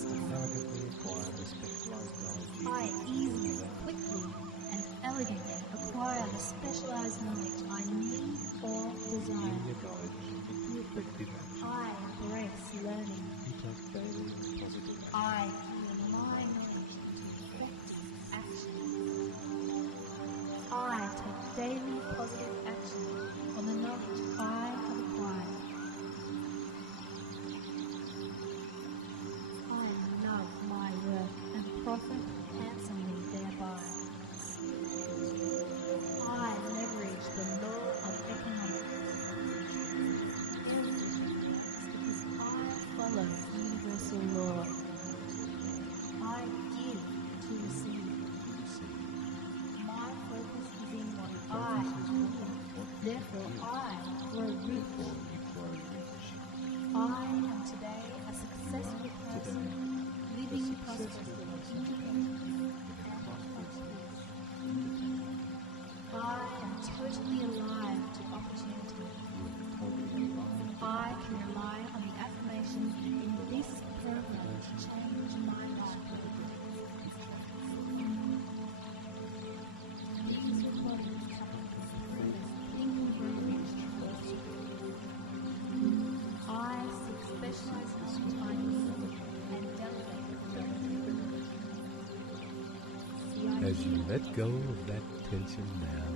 master. Elegantly acquire the specialized knowledge. I easily, quickly, and elegantly acquire the specialized knowledge I need or desire. Your knowledge into effective action. I embrace learning. You take daily positive action. I turn my knowledge into effective action. I take daily positive action on the knowledge I have acquired. I love my work and profit handsomely thereby. I leverage the law of economics. Because I follow universal law. I give to receive. My focus is in what I do. Therefore, I grow rich. I am today a successful person, living prosperously, independently, and prosperously. I am totally alive to opportunity. I can rely on the affirmation in this program to change my life. These recordings come from Think and Grow Rich. I seek specialized knowledge I need and delegate it. As you let go of that tension now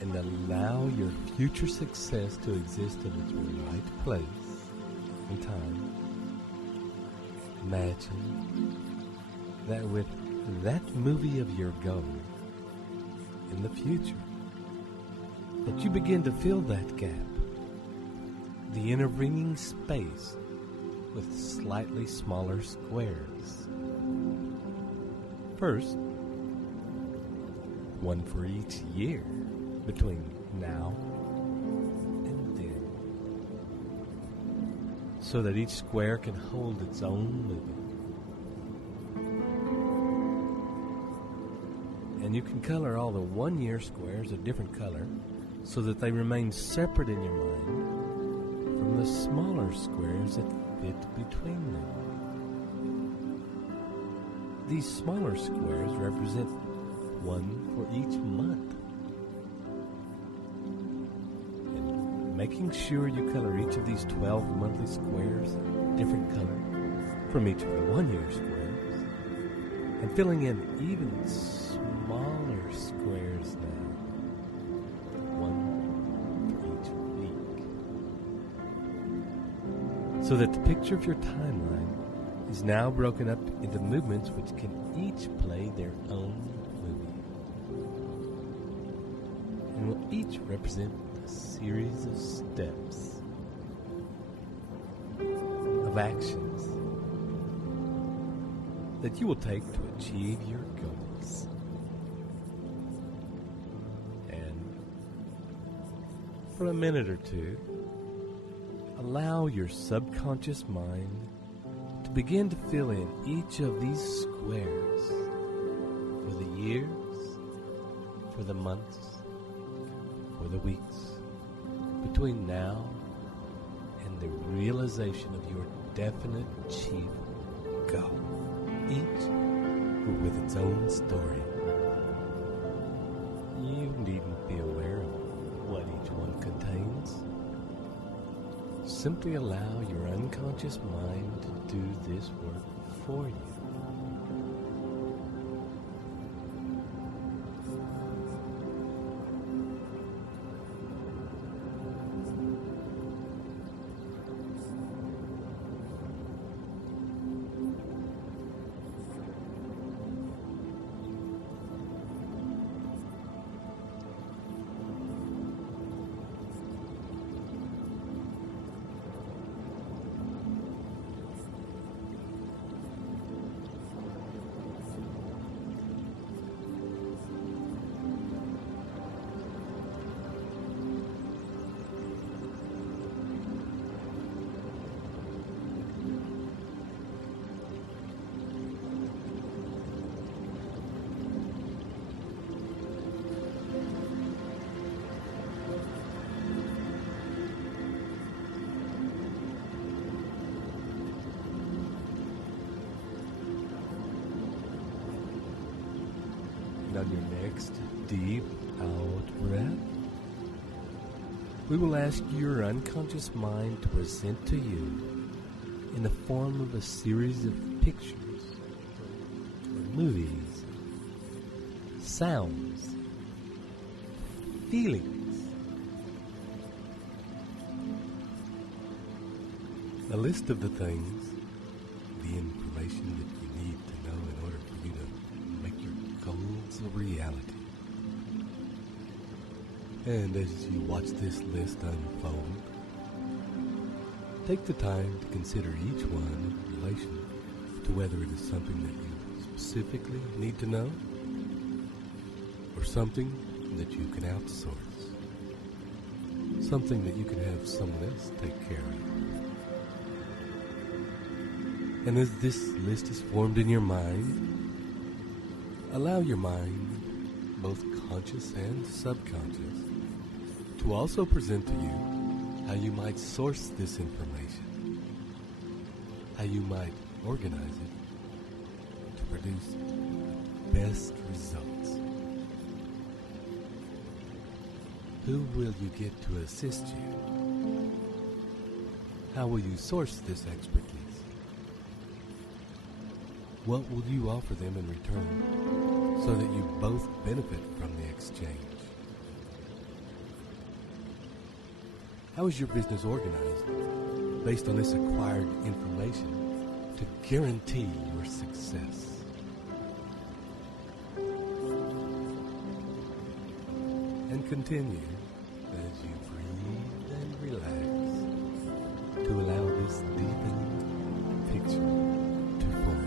and allow your future success to exist in its right place and time, imagine that with that movie of your goal in the future, that you begin to fill that gap, the intervening space, with slightly smaller squares. First, one for each year between now and then, so that each square can hold its own movement. And you can color all the 1 year squares a different color so that they remain separate in your mind from the smaller squares that fit between them. These smaller squares represent one for each month. And making sure you color each of these 12 monthly squares a different color from each of the 1 year squares, and filling in even smaller squares now, one for each week, so that the picture of your timeline is now broken up into movements which can each play their own movie, and will each represent a series of steps, of actions that you will take to achieve your goals. And for a minute or two, allow your subconscious mind to begin to fill in each of these squares for the years, for the months, for the weeks, between now and the realization of your definite chief goal, each with its own story. You needn't be aware of what each one contains. Simply allow your unconscious mind to do this work for you. on your next deep out breath, we will ask your unconscious mind to present to you in the form of a series of pictures, movies, sounds, feelings, a list of the things, the information that you need to know in order for you to make your goals a reality. And as you watch this list unfold, take the time to consider each one in relation to whether it is something that you specifically need to know or something that you can outsource, something that you can have someone else take care of. And as this list is formed in your mind, allow your mind, both conscious and subconscious, to also present to you how you might source this information, how you might organize it to produce the best results. Who will you get to assist you? How will you source this expertise? What will you offer them in return so that you both benefit from the exchange? How is your business organized based on this acquired information to guarantee your success? And continue as you breathe and relax to allow this deepened picture to form.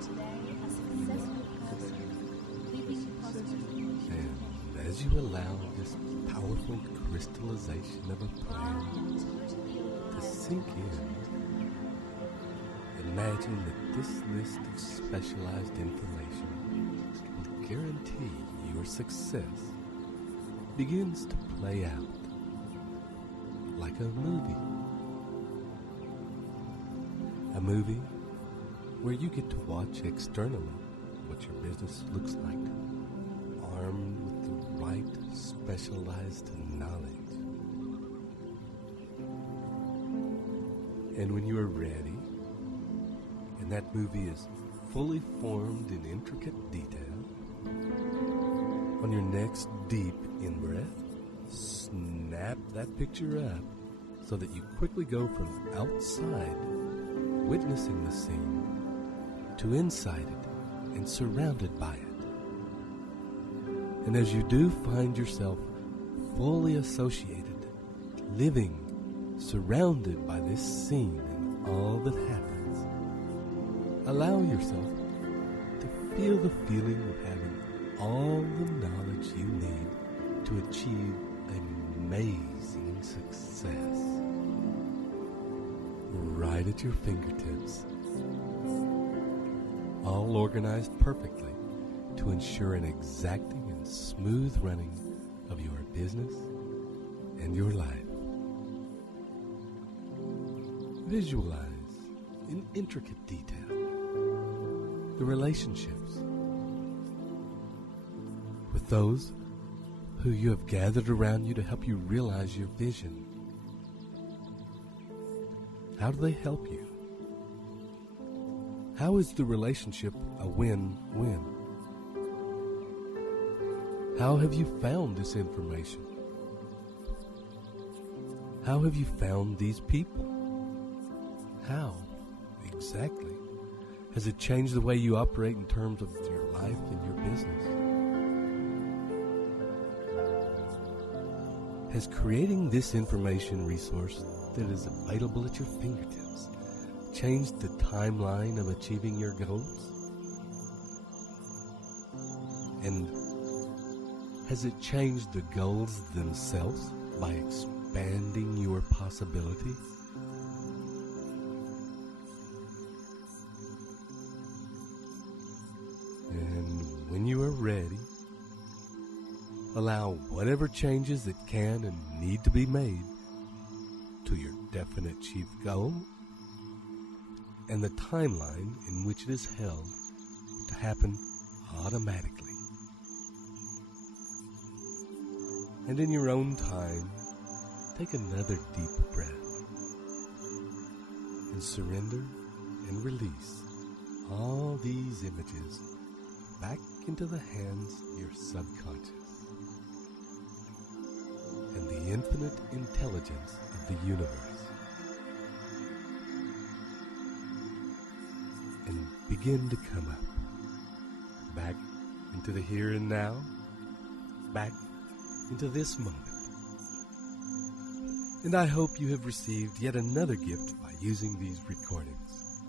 Today, a successful person living positive as you allow this powerful crystallization of a plan to sink in, imagine that this list of specialized information will guarantee your success begins to play out like a movie. A movie where you get to watch externally what your business looks like, armed with the right specialized knowledge. And when you are ready, and that movie is fully formed in intricate detail, on your next deep in-breath, snap that picture up so that you quickly go from outside, witnessing the scene, to inside it and surrounded by it. And as you do find yourself fully associated, living, surrounded by this scene and all that happens, allow yourself to feel the feeling of having all the knowledge you need to achieve amazing success right at your fingertips, all organized perfectly to ensure an exacting and smooth running of your business and your life. Visualize in intricate detail the relationships with those who you have gathered around you to help you realize your vision. How do they help you? How is the relationship a win-win? How have you found this information? How have you found these people? How, exactly, has it changed the way you operate in terms of your life and your business? Has creating this information resource that is available at your fingertips changed the timeline of achieving your goals? And has it changed the goals themselves by expanding your possibilities? And when you are ready, allow whatever changes that can and need to be made to your definite chief goal and the timeline in which it is held to happen automatically. And in your own time, take another deep breath and surrender and release all these images back into the hands of your subconscious and the infinite intelligence of the universe, and begin to come up, back into the here and now, back into this moment. And I hope you have received yet another gift by using these recordings.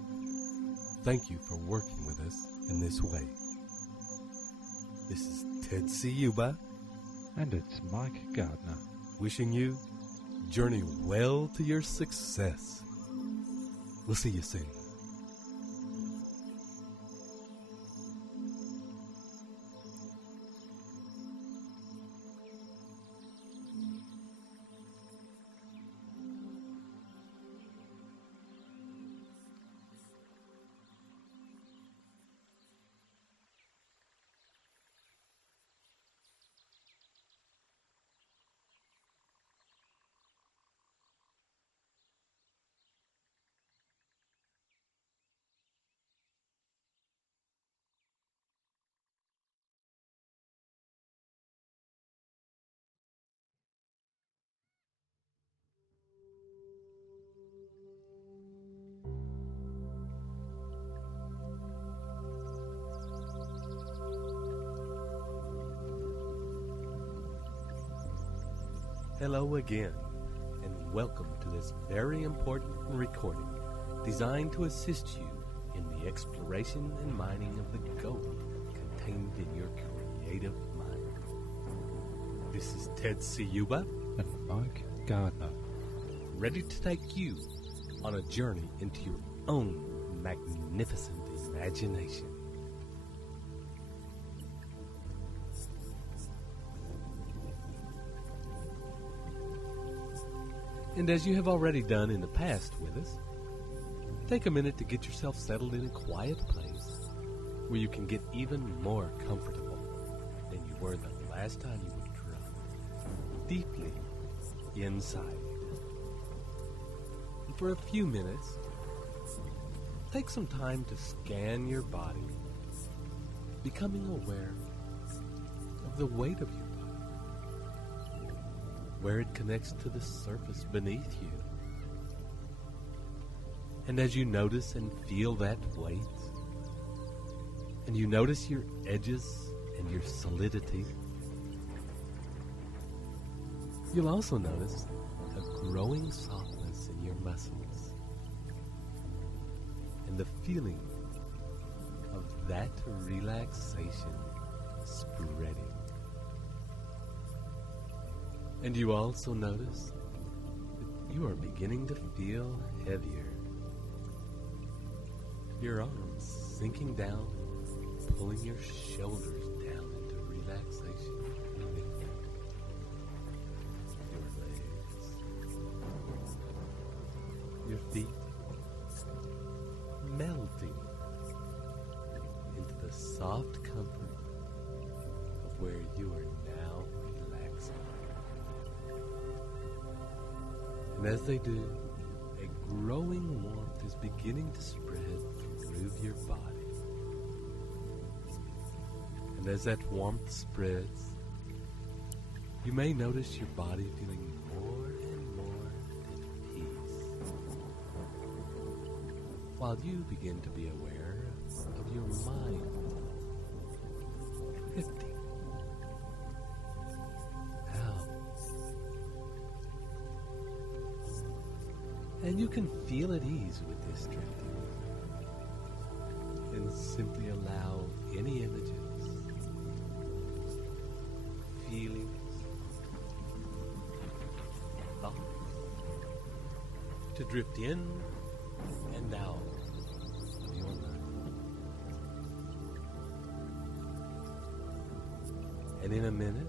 Thank you for working with us in this way. This is Ted Ciuba, And it's Mike Gardner. wishing you journey well to your success. We'll see you soon. Hello again, and welcome to this very important recording designed to assist you in the exploration and mining of the gold contained in your creative mind. This is Ted Ciuba and Mike Gardner, ready to take you on a journey into your own magnificent imagination. And as you have already done in the past with us, take a minute to get yourself settled in a quiet place where you can get even more comfortable than you were the last time you were drunk, deeply inside. And for a few minutes, take some time to scan your body, becoming aware of the weight of your body, where it connects to the surface beneath you. And as you notice and feel that weight, and you notice your edges and your solidity, you'll also notice a growing softness in your muscles and the feeling of that relaxation spreading. And you also notice that you are beginning to feel heavier. Your arms sinking down, pulling your shoulders down into relaxation. Your legs, your feet melting into the soft comfort of where you are now relaxing. And as they do, a growing warmth is beginning to spread through your body. And as that warmth spreads, you may notice your body feeling more and more at peace, while you begin to be aware of your mind drifting out. And you can feel at ease with this drifting. And simply allow any images, feelings, thoughts to drift in and out of your mind. And in a minute,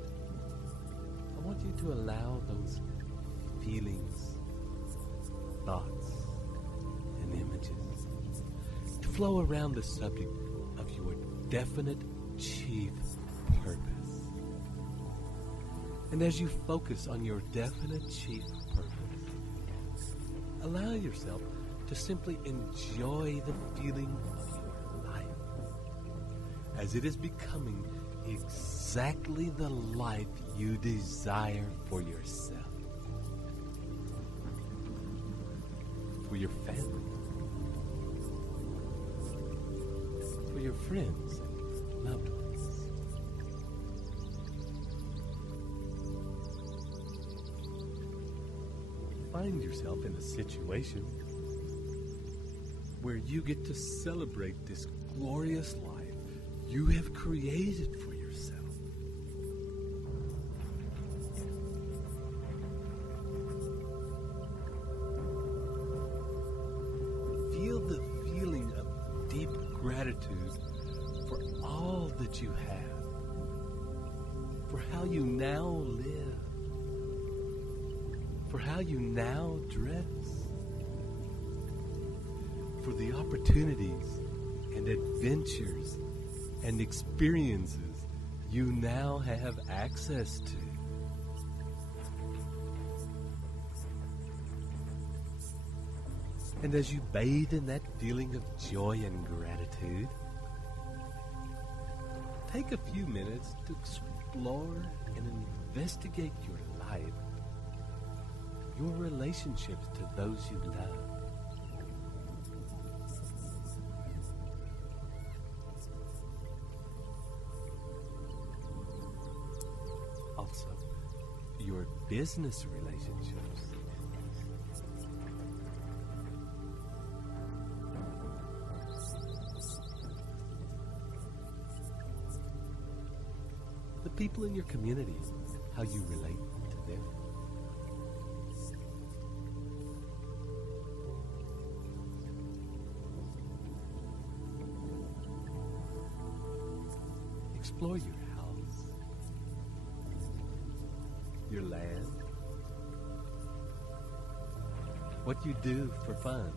I want you to allow those feelings, thoughts, and images to flow around the subject of your definite chief purpose. And as you focus on your definite chief purpose, allow yourself to simply enjoy the feeling of your life as it is becoming exactly the life you desire for yourself, for your family, for your friends and loved ones. Find yourself in a situation where you get to celebrate this glorious life you have created for yourself. Feel the feeling of deep gratitude for all that you have, for how you now live, for how you now dress, for the opportunities and adventures and experiences you now have access to. And as you bathe in that feeling of joy and gratitude, take a few minutes to explore and investigate your life, your relationships to those you love. Also, your business relationships. The people in your community how you relate to them. Explore your house, your land, what you do for fun.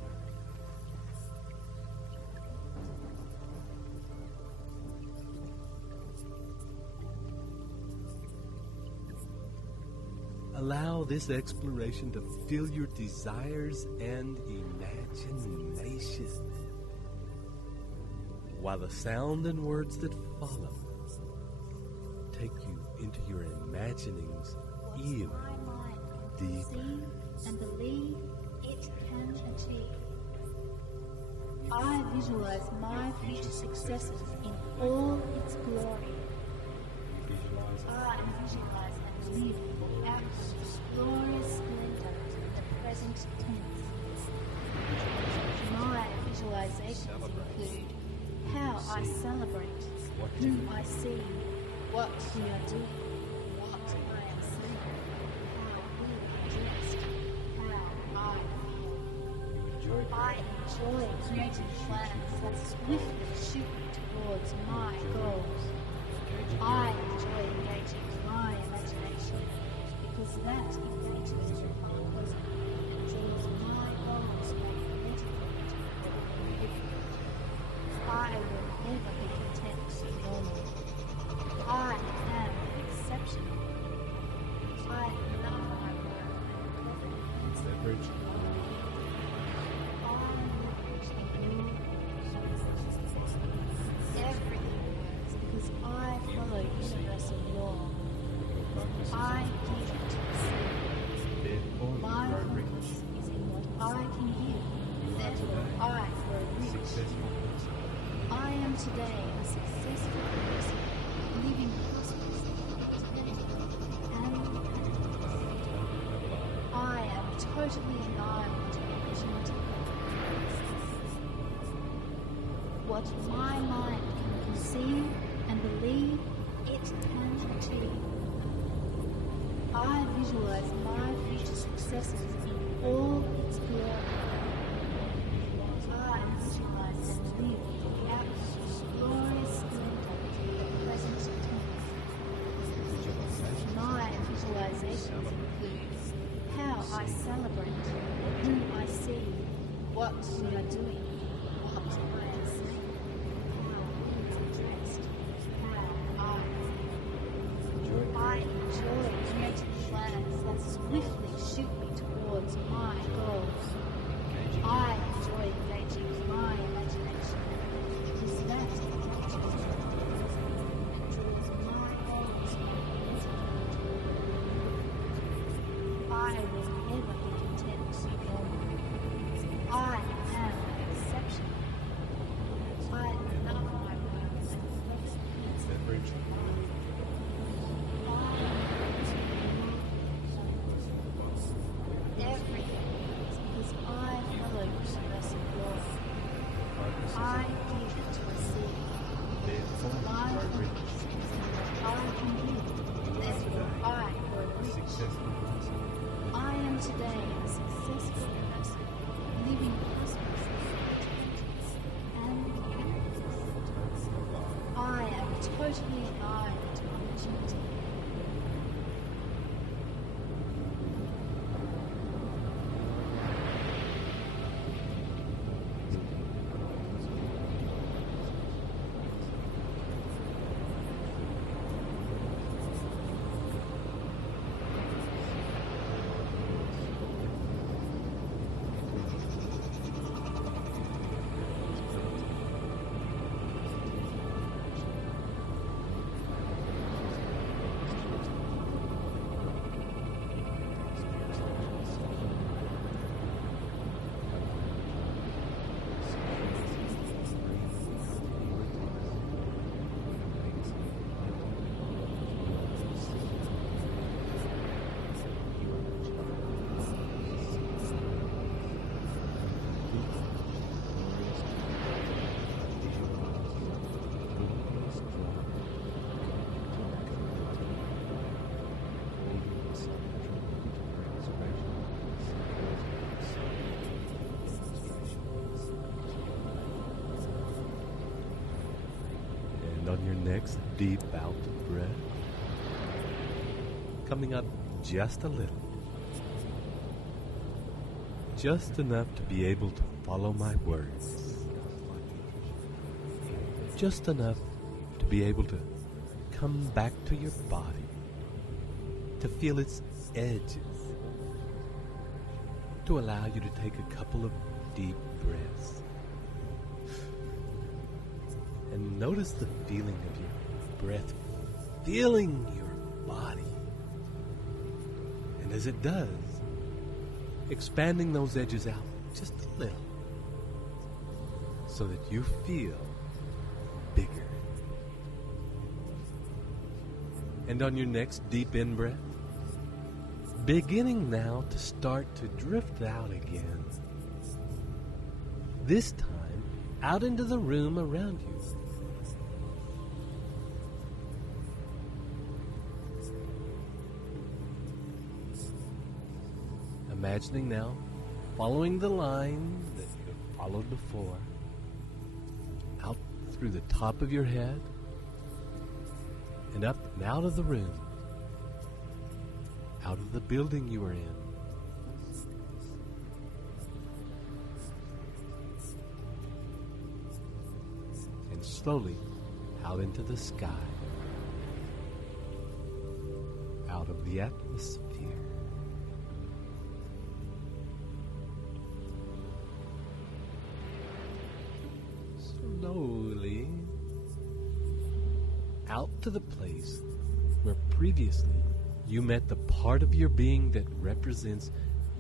Allow this exploration to fill your desires and imagination, while the sound and words that follow take you into your imaginings even My mind can deeper. conceive and believe it can achieve. I visualize my future successes in all its glory. I visualize and live out this glorious splendor in the present tense. My visualizations include how I celebrate, whom I see, what we are doing, what I am saying, how we are dressed, how I feel. I enjoy creating plans that swiftly shoot me towards my goals. I enjoy engaging my imagination because that engagement with my present and draws my goals magnetically toward me. I will never be content with normal. I am exceptional. I love my work and leverage in all. Everything works because I follow universal law. I give to receive. My purpose is in what I can give. Therefore, I grow rich. I am today a successful person, living prosperously and I am totally aligned to opportunity. What my mind can conceive and believe it can achieve. I visualize my future successes in all its glory. I visualize and live out this glorious splendor in the present tense. My visualizations include how I celebrate, whom I see, what we are doing, what I am saying, how we are dressed, how I feel. I enjoy creating plans that swiftly shoot me towards my goals. I enjoy engaging my imagination because that engages me and draws my goals magnetically. I will never be content with normal. I am exceptional. I love my work and leverage in all. Everything is because I follow universal law. I give to receive. My purpose is in what I can give. Therefore, I grow rich. I am today a successful person, living prosperously and happiness. I am totally alive to opportunity. your next deep out breath, coming up just a little. Just enough to be able to follow my words. Just enough to be able to come back to your body, to feel its edges, to allow you to take a couple of deep breaths. And notice the feeling of your breath filling your body. And as it does, expanding those edges out just a little so that you feel bigger. And on your next deep in-breath, beginning now to start to drift out again. This time, out into the room around you. Imagining now, following the line that you have followed before, out through the top of your head, and up and out of the room, out of the building you are in. And slowly out into the sky, out of the atmosphere. Slowly out to the place where previously you met the part of your being that represents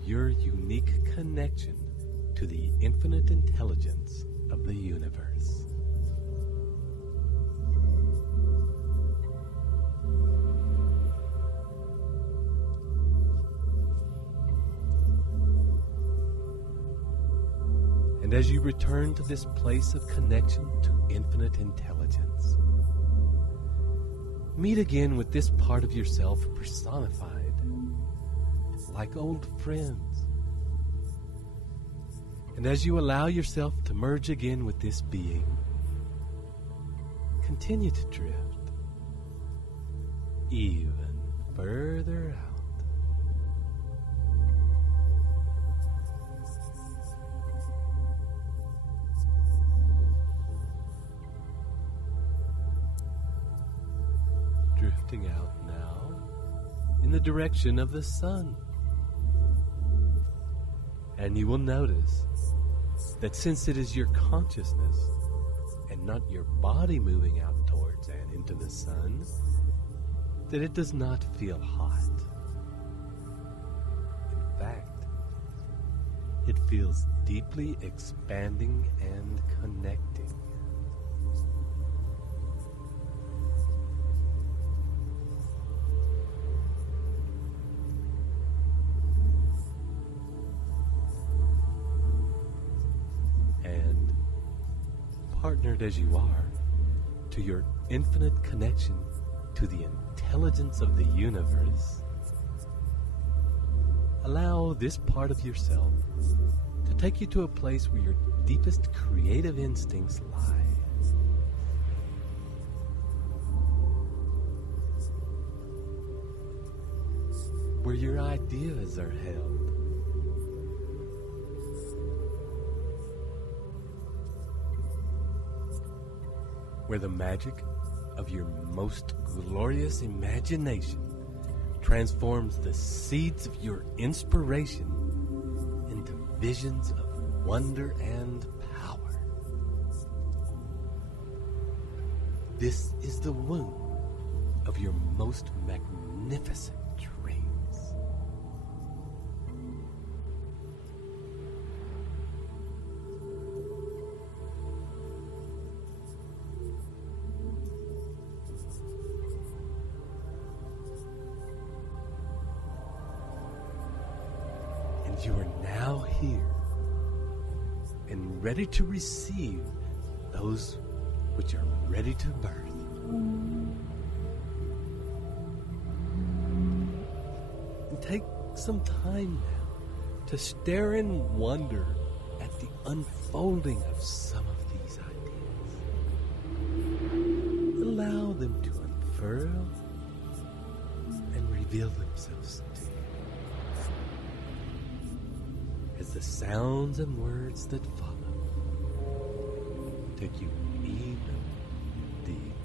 your unique connection to the infinite intelligence of the universe. And as you return to this place of connection to infinite intelligence, meet again with this part of yourself personified, like old friends. And as you allow yourself to merge again with this being, continue to drift even further out. Drifting out now in the direction of the sun. And you will notice that since it is your consciousness and not your body moving out towards and into the sun, that it does not feel hot. In fact, it feels deeply expanding and connecting. Partnered as you are to your infinite connection to the intelligence of the universe, allow this part of yourself to take you to a place where your deepest creative instincts lie. Where your ideas are held. Where the magic of your most glorious imagination transforms the seeds of your inspiration into visions of wonder and power. This is the womb of your most magnificent dreams. You are now here and ready to receive those which are ready to birth. And take some time now to stare in wonder at the unfolding of some of these ideas. them to unfurl and reveal themselves to you as the sounds and words that follow take you even deeper.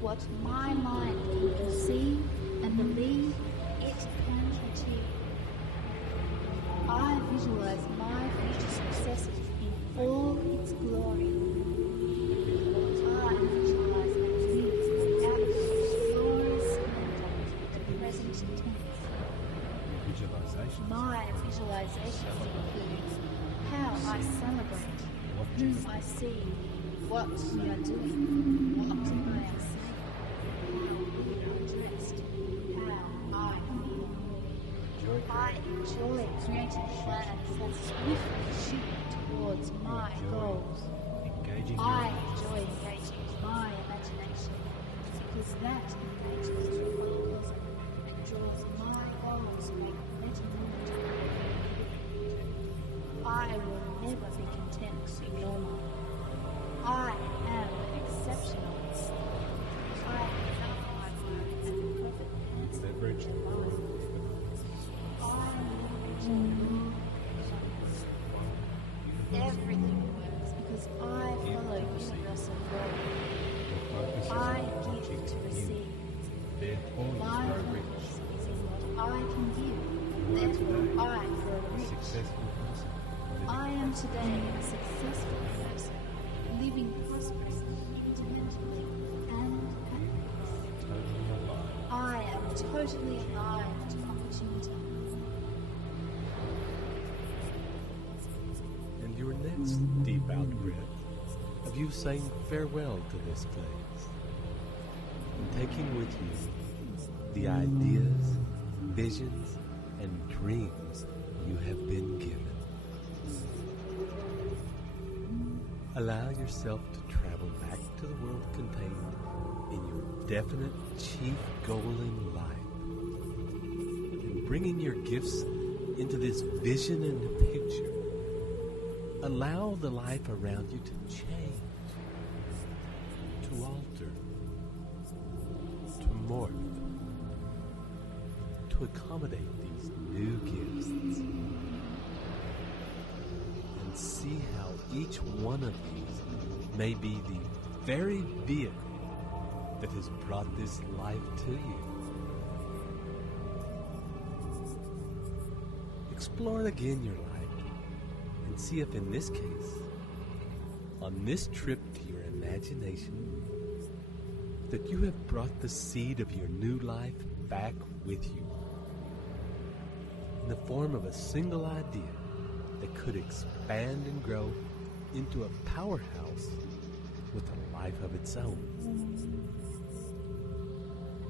What my mind can conceive and believe, it can achieve. I visualize my future success in all its glory. I visualize and live out of glorious splendor, the present tense. My visualizations include how I celebrate, whom I see, what we are doing, what I am saying, how we are dressed, how I feel. I enjoy creating plans that swiftly shoot towards my goals. I enjoy engaging my imagination because that engages my bosom and draws my goals to make better moment. I will never be content to be normal. I am exceptional. I love my work and the perfect answer to life. I everything works because I follow universal law. I give to receive. My purpose is in what I can give. Therefore, I grow rich. I am today a successful person, living prosperous, independently, and happiness. I am totally alive to opportunity. And your next deep out breath of you saying farewell to this place and taking with you the ideas, visions, and dreams you have been given. Allow yourself to travel back to the world contained in your definite chief goal in life. And bringing your gifts into this vision and picture, allow the life around you to change, to alter, to morph, to accommodate these new gifts. And see how each one of these may be the very vehicle that has brought this life to you. explore again your life and see if in this case, on this trip to your imagination, that you have brought the seed of your new life back with you in the form of a single idea that could expand and grow into a powerhouse with a life of its own.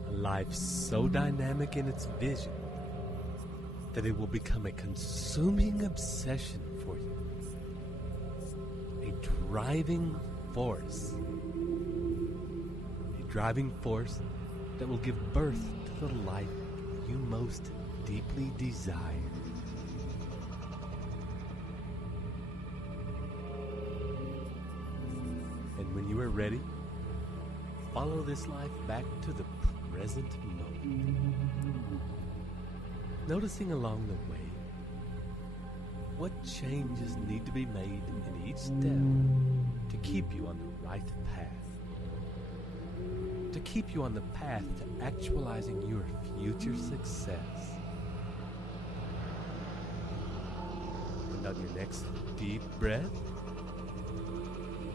A life so dynamic in its vision that it will become a consuming obsession for you. A driving force. A driving force that will give birth to the life you most deeply desire. And when you are ready, follow this life back to the present moment. Noticing along the way what changes need to be made in each step to keep you on the right path. To keep you on the path to actualizing your future success. And on your next deep breath,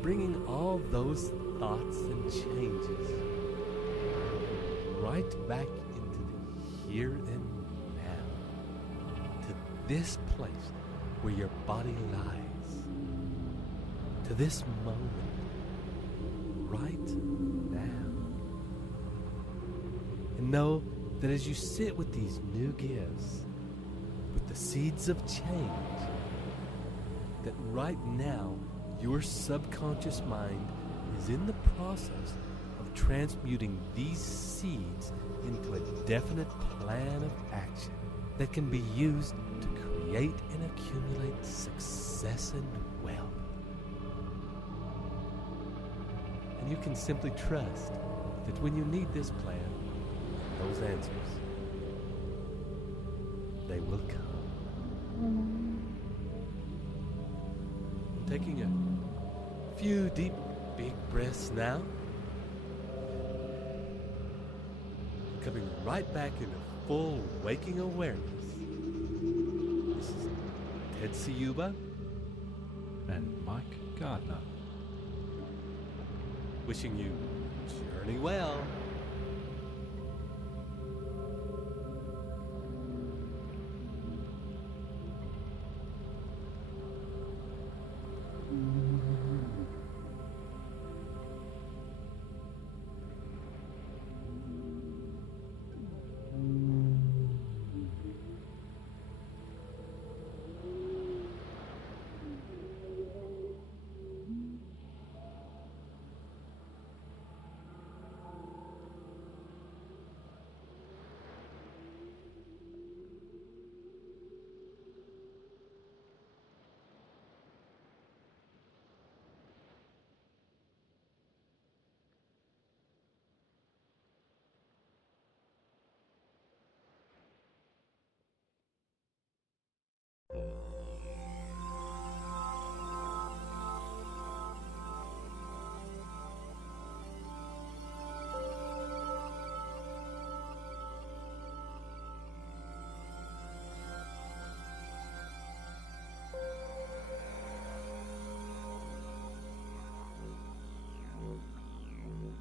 bringing all those thoughts and changes right back into the here and now, to this place where your body lies, to this moment, right now. And know that as you sit with these new gifts, with the seeds of change, that right now your subconscious mind is in the process of transmuting these seeds into a definite plan of action that can be used to create and accumulate success and wealth. And you can simply trust that when you need this plan, those answers, they will come. Taking a few deep, big breaths now. Coming right back into full waking awareness. This is Ted Ciuba and Mike Gardner. Wishing you journey well.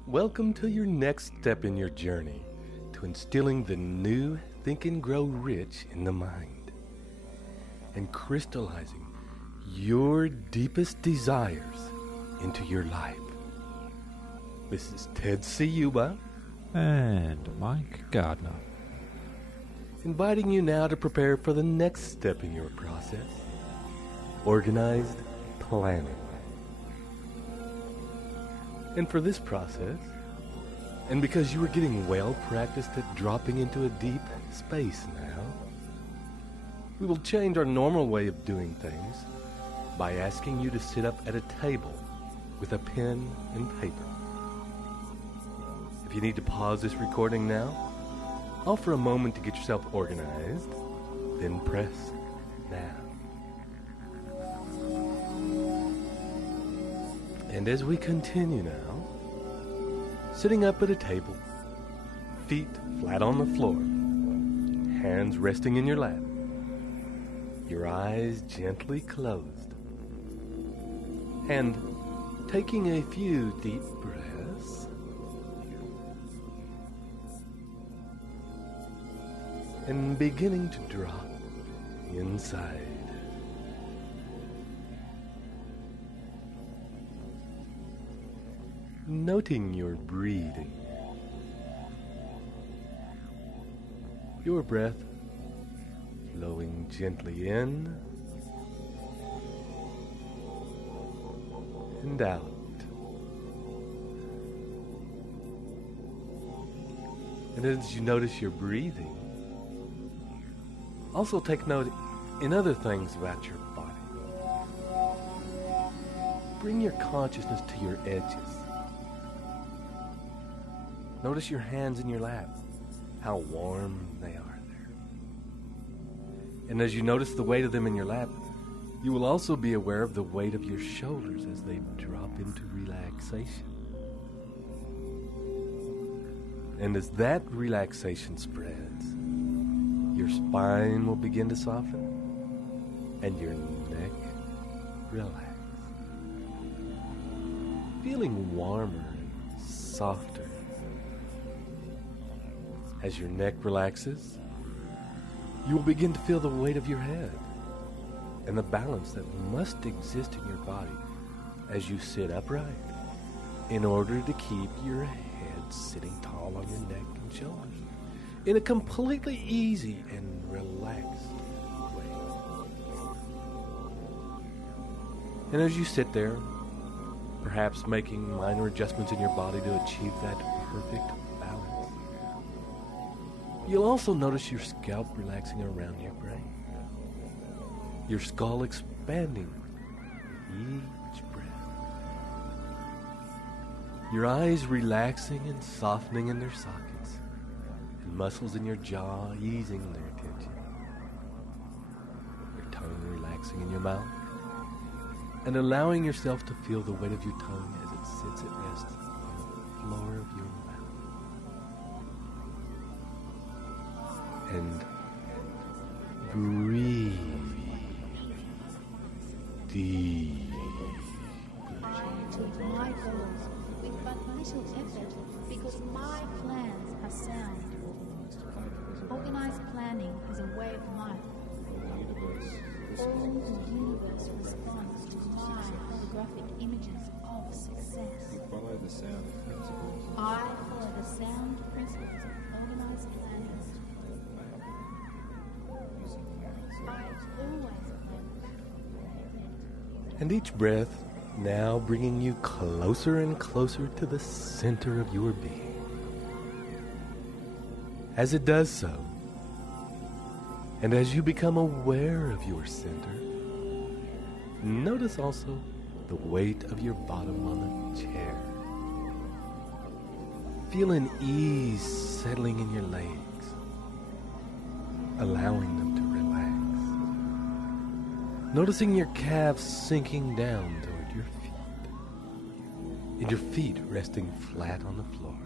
Welcome to your next step in your journey to instilling the new Think and Grow Rich in the mind and crystallizing your deepest desires into your life. This is Ted Ciuba And Mike Gardner. Inviting you now to prepare for the next step in your process, organized planning. And for this process, and because you are getting well practiced at dropping into a deep space now, we will change our normal way of doing things by asking you to sit up at a table with a pen and paper. If you need to pause this recording now, offer a moment to get yourself organized, then press now. And as we continue now, sitting up at a table, feet flat on the floor, hands resting in your lap, your eyes gently closed, and taking a few deep breaths, and beginning to drop inside. Noting your breathing, your breath flowing gently in and out. And as you notice your breathing, also take note in other things about your body. Bring your consciousness to your edges. Notice your hands in your lap, how warm they are there. And as you notice the weight of them in your lap, you will also be aware of the weight of your shoulders as they drop into relaxation. And as that relaxation spreads, your spine will begin to soften and your neck relax. Feeling warmer and softer. As your neck relaxes, you will begin to feel the weight of your head and the balance that must exist in your body as you sit upright in order to keep your head sitting tall on your neck and shoulders in a completely easy and relaxed way. And as you sit there, perhaps making minor adjustments in your body to achieve that perfect balance, you'll also notice your scalp relaxing around your brain, your skull expanding with each breath, your eyes relaxing and softening in their sockets, and muscles in your jaw easing their tension, your tongue relaxing in your mouth, and allowing yourself to feel the weight of your tongue as it sits at rest on the floor of your mouth. And breathe deep. To my goals with but little effort, because my plans are sound. Organized planning is a way of life. All the universe responds to my holographic images of success. Follow the sound principles. I follow the sound principles of organized planning. I always plan. And each breath now bringing you closer and closer to the center of your being. As it does so, and as you become aware of your center, notice also the weight of your bottom on the chair. Feel an ease settling in your legs, allowing them to relax. Noticing your calves sinking down toward your feet, and your feet resting flat on the floor.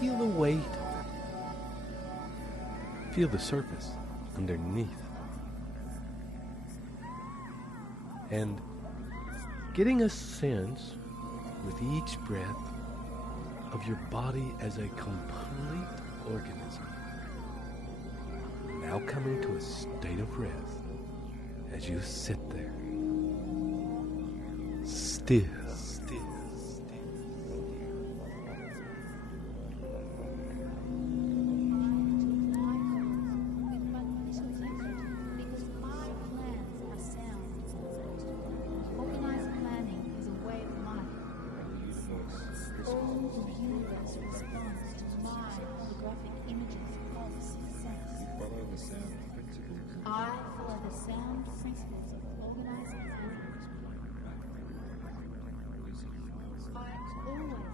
Feel the weight. Feel the surface underneath. And getting a sense with each breath of your body as a complete organism. Now coming to a state of rest as you sit there. Still. I follow the sound principles of organized planning. I always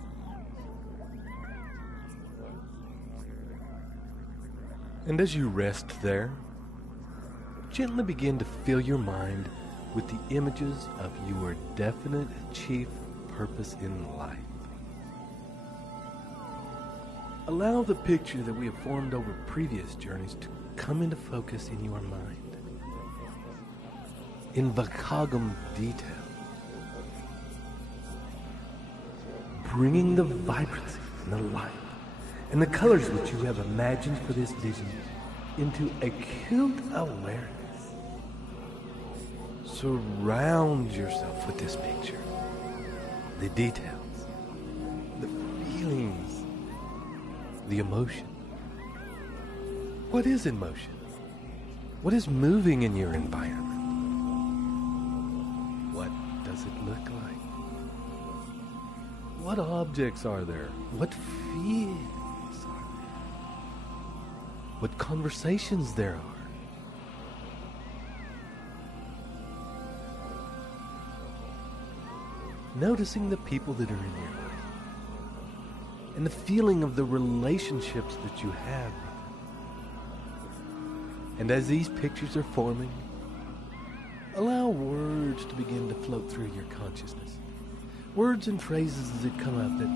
And as you rest there, gently begin to fill your mind with the images of your definite chief purpose in life. Allow the picture that we have formed over previous journeys to come into focus in your mind. In vacagum detail. Bringing the vibrancy and the light and the colors which you have imagined for this vision into acute awareness. Surround yourself with this picture. The details, the feelings, the emotion. What is in motion? What is moving in your environment? What does it look like? What objects are there? What feelings are there? What conversations there are? Noticing the people that are in your life and the feeling of the relationships that you have. And as these pictures are forming, allow words to begin to float through your consciousness. Words and phrases that come up that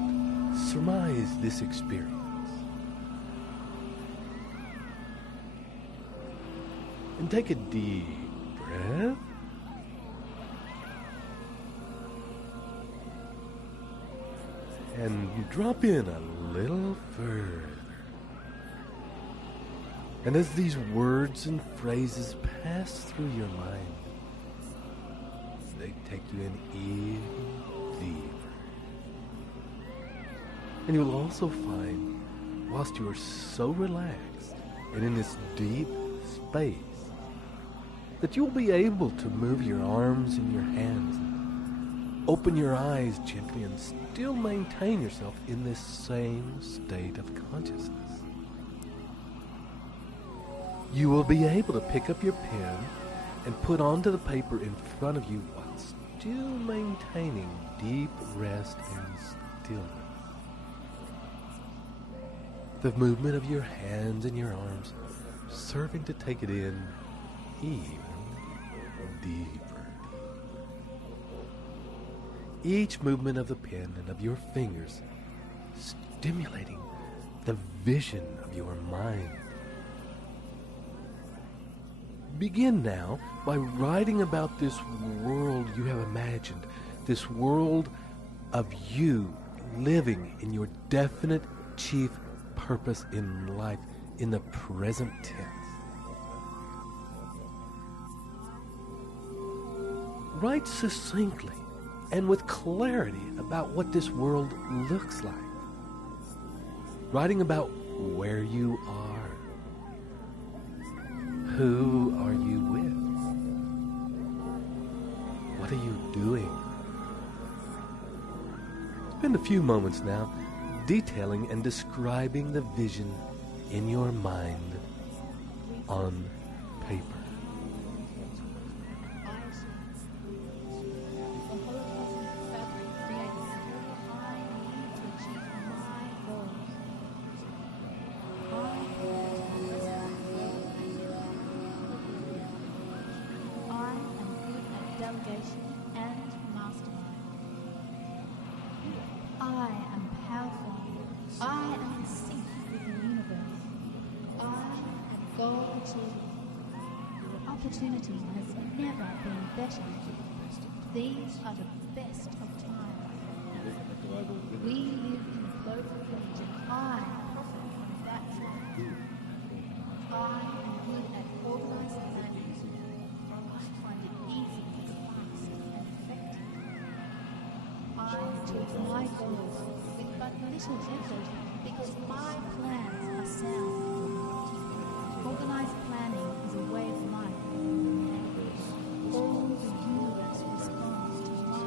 surmise this experience. And take a deep breath. And drop in a little further. And as these words and phrases pass through your mind, they take you in even deeper. And you'll also find, whilst you are so relaxed and in this deep space, that you'll be able to move your arms and your hands, and open your eyes gently, and still maintain yourself in this same state of consciousness. You will be able to pick up your pen and put onto the paper in front of you while still maintaining deep rest and stillness. The movement of your hands and your arms serving to take it in even deeper. Each movement of the pen and of your fingers stimulating the vision of your mind. Begin now by writing about this world you have imagined, this world of you living in your definite chief purpose in life in the present tense. Write succinctly and with clarity about what this world looks like. Writing about where you are. Who are you with? What are you doing? Spend a few moments now detailing and describing the vision in your mind on paper. Opportunity has never been better. These are the best of times. We live in a global village, and I profit from that fact. I am good at organized planning. I find it easy, fast, and effective. I achieve my goals with but little effort because my plans are sound. Organized planning is a way of life. All the universe responds to my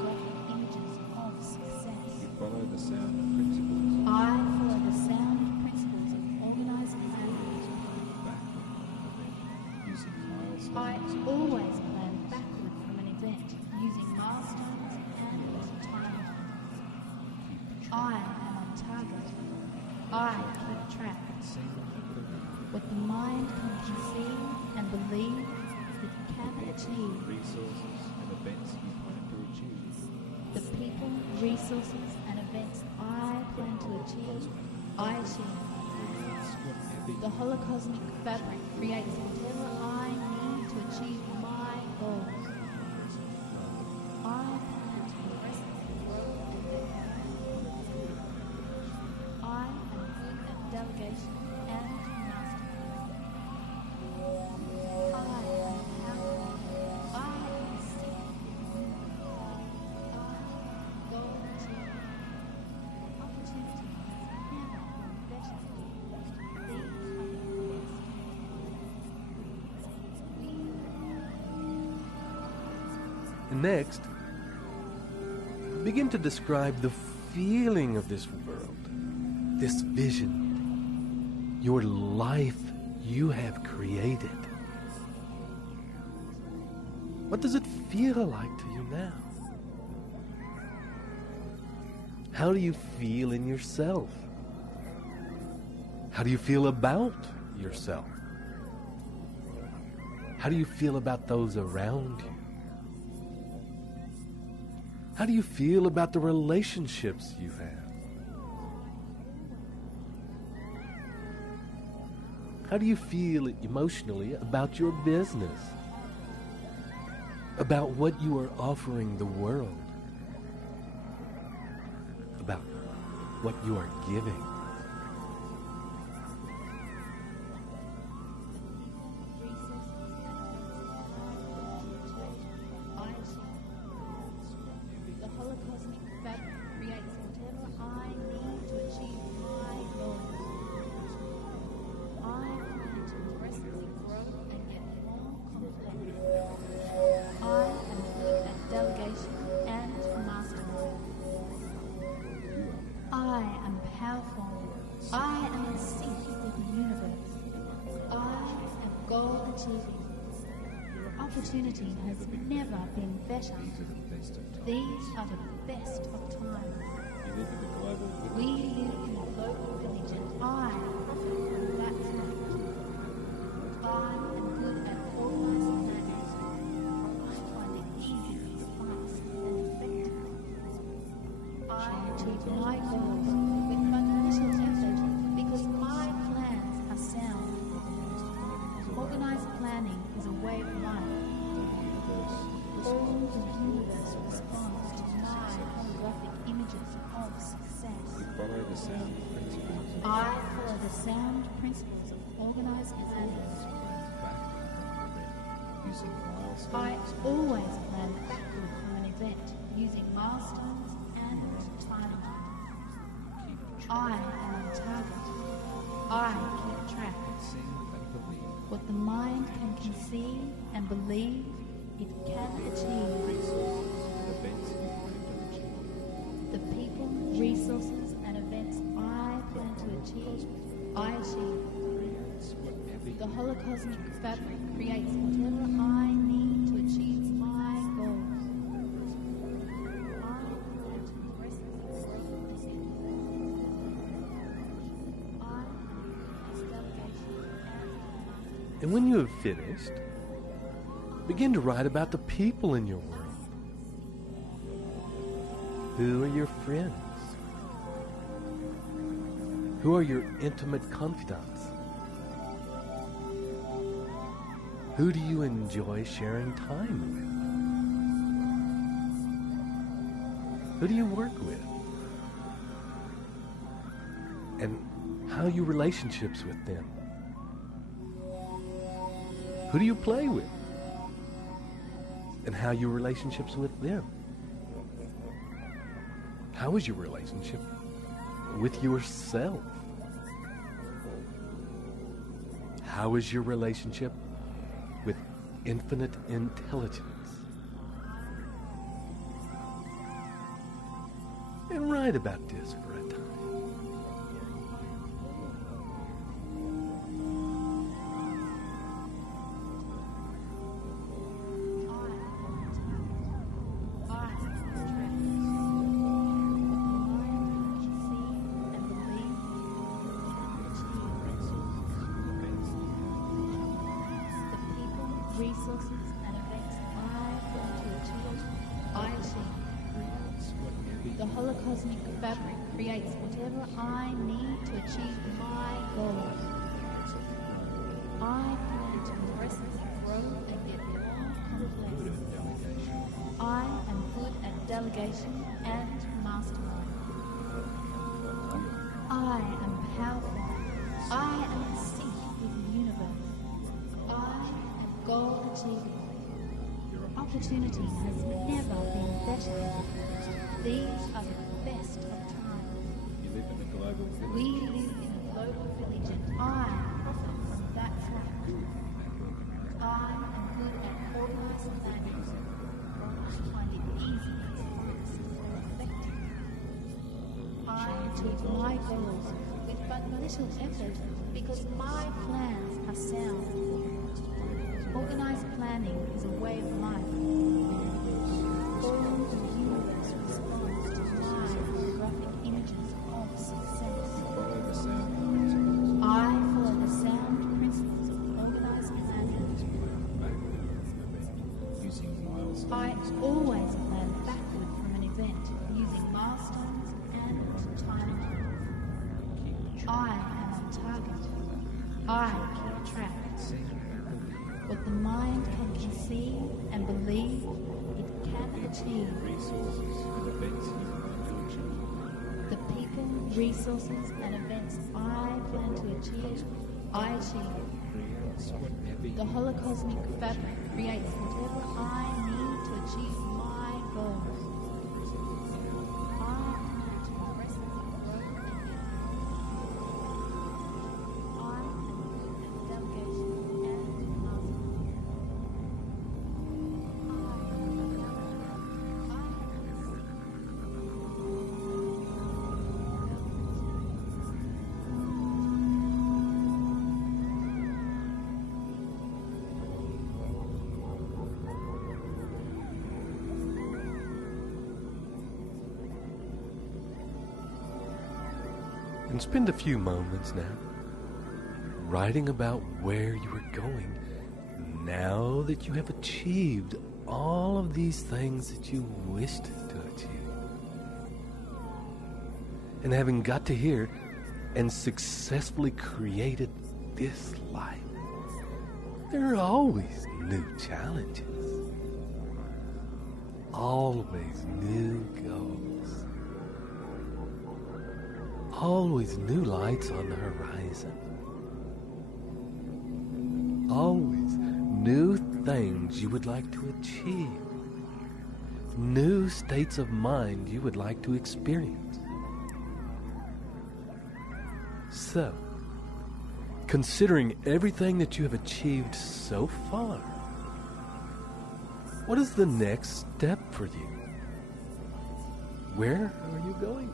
rough images of success. You follow the sound principles. I follow the sound principles of organized planning. I always plan backward from an event using milestones and timelines. I am on target. I keep track. What the mind can conceive and believe it can achieve. Resources and events you plan to achieve. The people, resources, and events I plan to achieve, I achieve. Whatever The holocosmic fabric creates whatever I need to achieve my goals. I plan to progress and grow and get I am good at delegation and mastery. I am powerful. I am sick. I go to opportunity has never been better. These are the best. And next, begin to describe the feeling of this world, this vision, your life you have created. What does it feel like to you now? How do you feel in yourself? How do you feel about yourself? How do you feel about those around you? How do you feel about the relationships you have? How do you feel emotionally about your business? About what you are offering the world? About what you are giving? The holocosmic fabric creates whatever I need to achieve my goals. I plan to progressively grow and get more complex. I am good at delegation and mastery. I am powerful. I am in sync with the universe. I am goal achieving. Opportunity has never been better. These are the best of times. We live in a global village and I profit from that fact. I am good at organizing matters. I find it easy, fast and effective. I achieve my goals with but little effort because my plans are sound. Organized planning is a way of life. All the universe responds to my holographic images of success. I follow the sound principles of organized planning. I always plan backward from an event using milestones and timing. I am on target. I keep track. What the mind can conceive and believe, it can achieve. The people, resources, and events I plan to achieve, I achieve. The holocosmic fabric creates whatever I need to achieve my goals. I plan to progressively grow and get I am delegation and mastery. And when you have finished, begin to write about the people in your world. Who are your friends? Who are your intimate confidants? Who do you enjoy sharing time with? Who do you work with? And how are your relationships with them? Who do you play with? And how are your relationships with them? How is your relationship with yourself? How is your relationship with infinite intelligence? And write about this for a time. Resources and events I plan to achieve, I achieve. The holocosmic fabric creates whatever I need to achieve my goals. I plan to progressively grow and get more complex. I am good at delegation and mastermind. I am powerful. I am in sync with the universe. I am goal achieving. Opportunity has never been better. These are the best of times. We live in a global village and I profit from that fact. I am good at organized planning. I find it easy, fast, and effective. I achieve my goals with but little effort because my plans are sound. Organized planning is a way of life. All the universe responds to my graphic images of success. I follow the sound principles of organized planning. I always plan backward from an event using milestones and time. I am on target. I keep track. What the mind can conceive and believe, it can achieve. The people, resources, and events I plan to achieve, I achieve. The holocosmic fabric creates whatever I need to achieve my goals. I plan to progressively grow and get more. I am good at delegation and mastery. And spend a few moments now writing about where you are going now that you have achieved all of these things that you wished to achieve. And having got to here and successfully created this life, there are always new challenges, always new goals. Always new lights on the horizon. Always new things you would like to achieve. New states of mind you would like to experience. So, considering everything that you have achieved so far, what is the next step for you? Where are you going?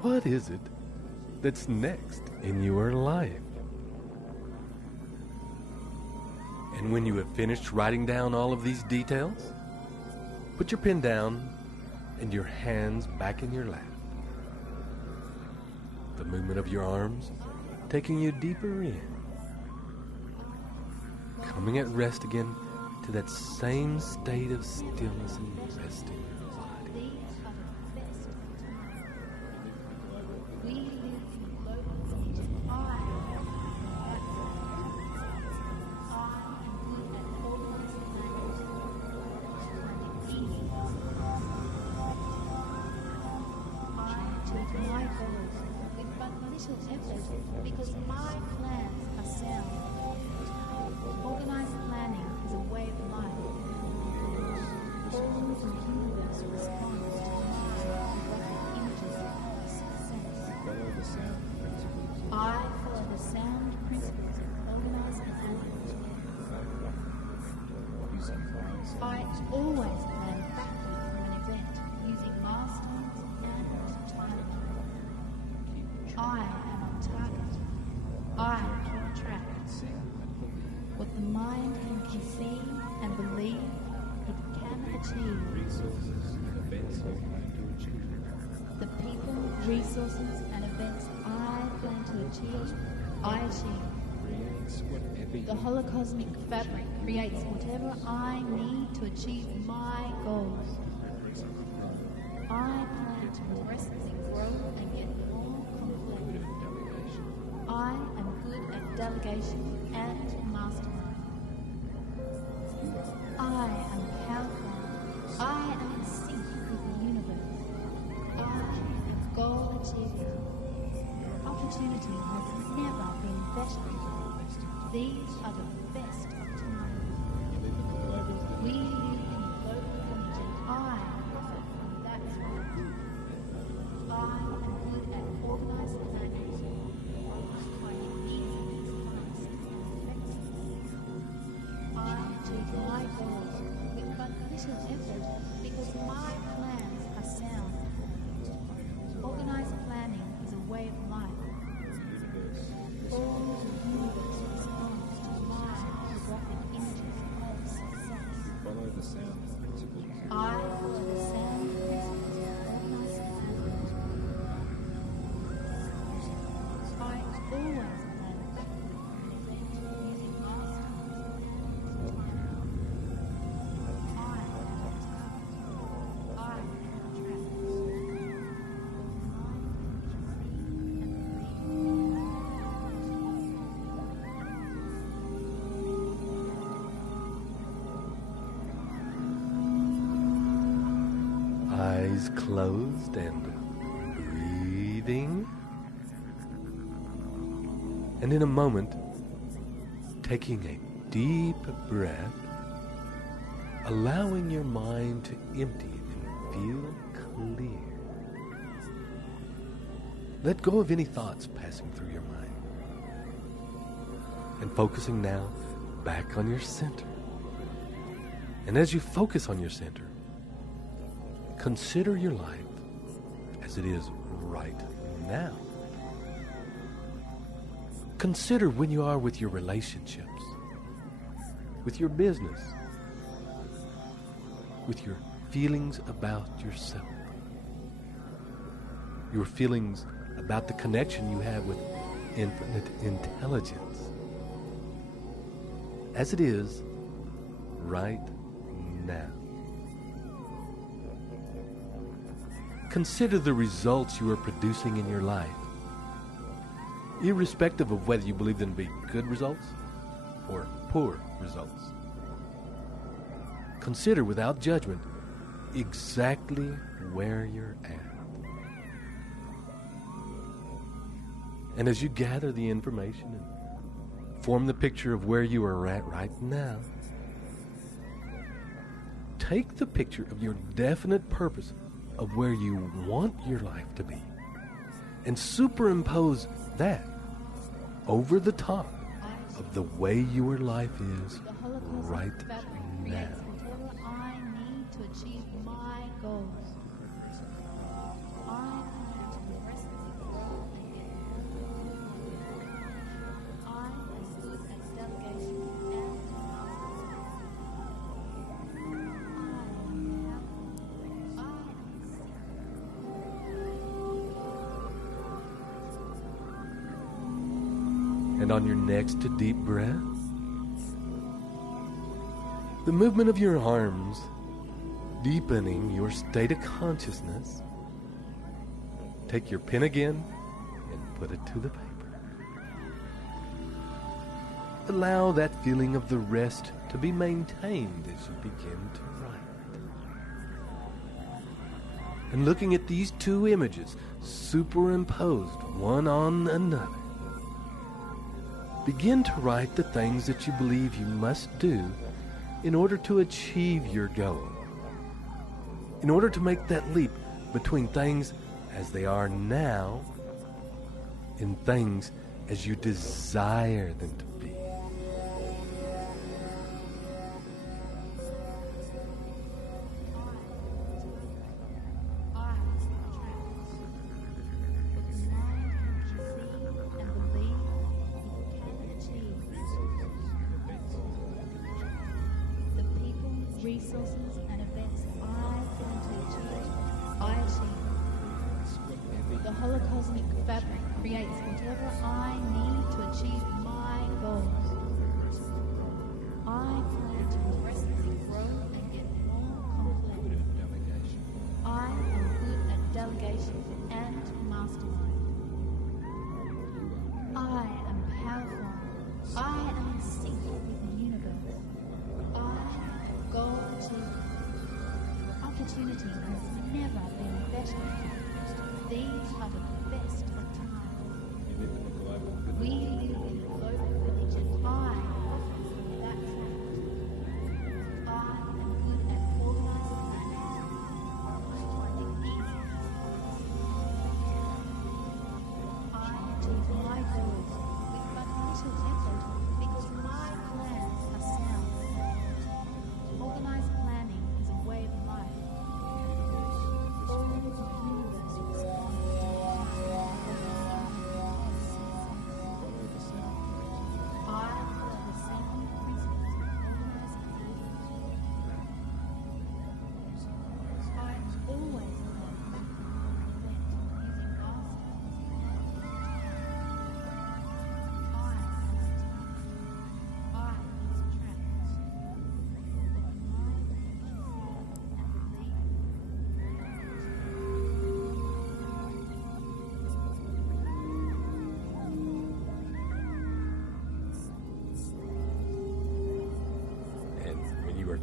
What is it that's next in your life? And when you have finished writing down all of these details, put your pen down and your hands back in your lap. The movement of your arms taking you deeper in. Coming at rest again to that same state of stillness and resting. Because my plans are sound. Organized planning is a way of life. All the universe responds to my graphic images of success. I follow the sound principles of organized planning. I always plan backward from an event using milestones and time. I am on target. I keep track. What the mind can conceive and believe, it can achieve. The people, resources, and events I plan to achieve, I achieve. The holocosmic fabric creates whatever I need to achieve my goals. I plan to progressively grow and get more complex. I am good at delegation and mastermind. I am powerful. I am in sync with the universe. I am goal achiever. Opportunity has never been better. These are the best of times. We live in global community. That's right. I am good at organized planning. I am easy, fast, I achieve my goals with but little effort because my plans are sound. Organized planning is a way of life. All the universe responds to my graphic images of success. Follow the sound principles. I follow the sound principles of organized planning. I always plan using my style. I attract. Eyes closed and breathing. And in a moment, taking a deep breath, allowing your mind to empty and feel clear. Let go of any thoughts passing through your mind. And focusing now back on your center. And as you focus on your center, consider your life as it is right now. Consider when you are with your relationships, with your business, with your feelings about yourself, your feelings about the connection you have with infinite intelligence, as it is right now. Consider the results you are producing in your life, irrespective of whether you believe them to be good results or poor results. Consider without judgment exactly where you're at. And as you gather the information and form the picture of where you are at right now, take the picture of your definite purpose of where you want your life to be and superimpose that over the top of the way your life is right now. Whatever I need to achieve my goals. I plan to progressively grow and get more. I am good at delegation and And on your next deep breath, the movement of your arms deepening your state of consciousness. Take your pen again and put it to the paper. Allow that feeling of the rest to be maintained as you begin to write. And looking at these two images superimposed one on another, begin to write the things that you believe you must do in order to achieve your goal. In order to make that leap between things as they are now and things as you desire them to be. resources and events I plan to achieve, I achieve. The holocosmic fabric creates whatever I need to achieve my goals. I plan to progressively grow and get more confident. I am good at delegation and mastermind. I am powerful. opportunity has never been better. These are the best of times. We live in a global village and I offer that fact. I am good at organizing planning, finding easy. I achieve my goals with but little effort because my plans are sound. Organized planning is a way of life. All the universe responds to I follow the sound principles of organized planning. I always plan using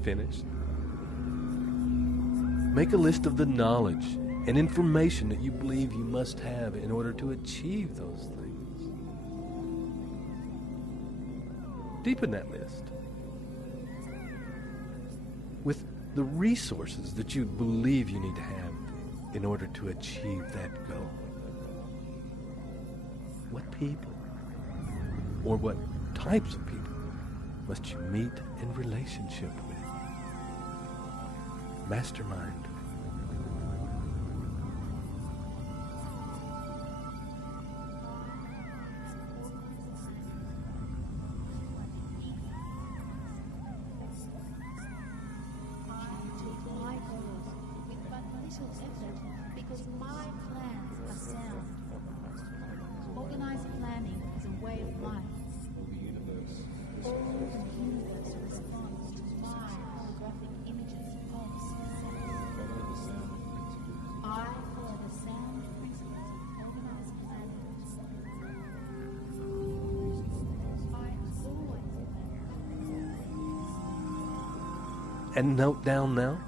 finished, make a list of the knowledge and information that you believe you must have in order to achieve those things. Deepen that list with the resources that you believe you need to have in order to achieve that goal. What people or what types of people must you meet in relationship with? Mastermind. Because my plans are sound. Organized planning is a way of life. All the universe responds to my holographic images of success. I follow the sound principles of organized planning. I always plan. And note down now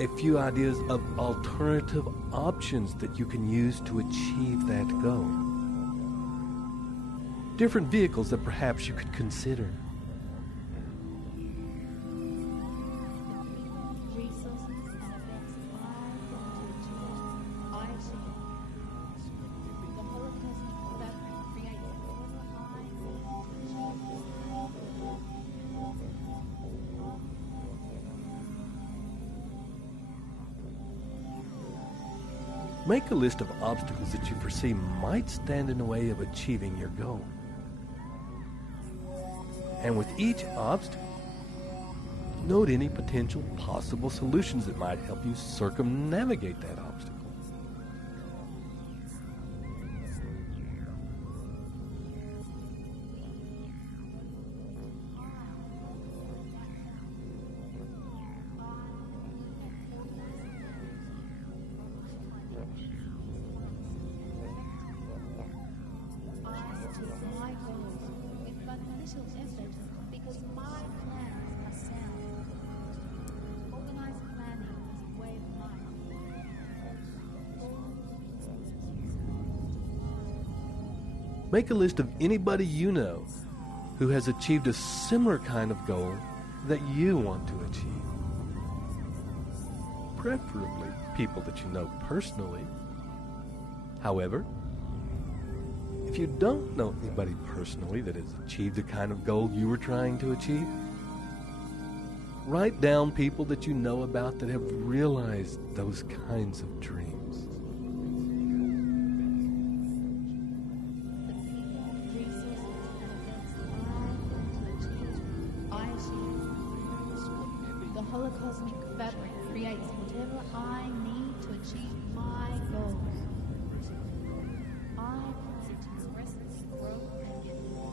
a few ideas of alternative options that you can use to achieve that goal. Different vehicles that perhaps you could consider. Make a list of obstacles that you foresee might stand in the way of achieving your goal. And with each obstacle, note any potential possible solutions that might help you circumnavigate that obstacle. Because my plans are sound. Organized planning is a way of life. Make a list of anybody you know who has achieved a similar kind of goal that you want to achieve. Preferably people that you know personally. However, if you don't know anybody personally that has achieved the kind of goal you were trying to achieve, write down people that you know about that have realized those kinds of dreams. The holocosmic fabric creates whatever I need to achieve my goals. I plan to progressively grow and get more.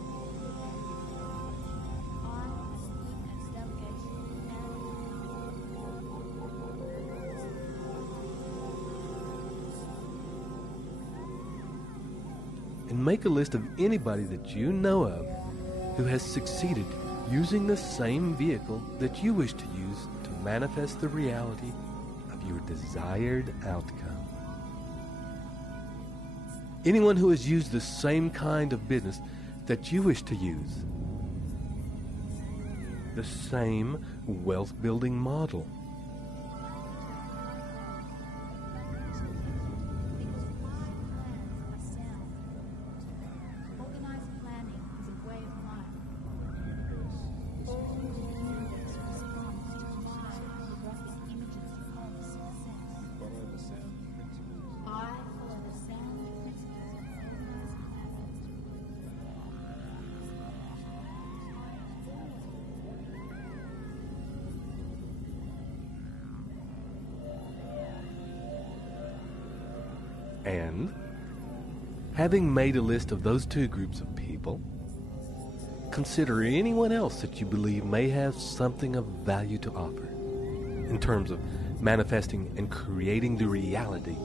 I am good at delegation And make a list of anybody that you know of who has succeeded using the same vehicle that you wish to use to manifest the reality your desired outcome. Anyone who has used the same kind of business that you wish to use, the same wealth-building model, and having made a list of those two groups of people, consider anyone else that you believe may have something of value to offer in terms of manifesting and creating the reality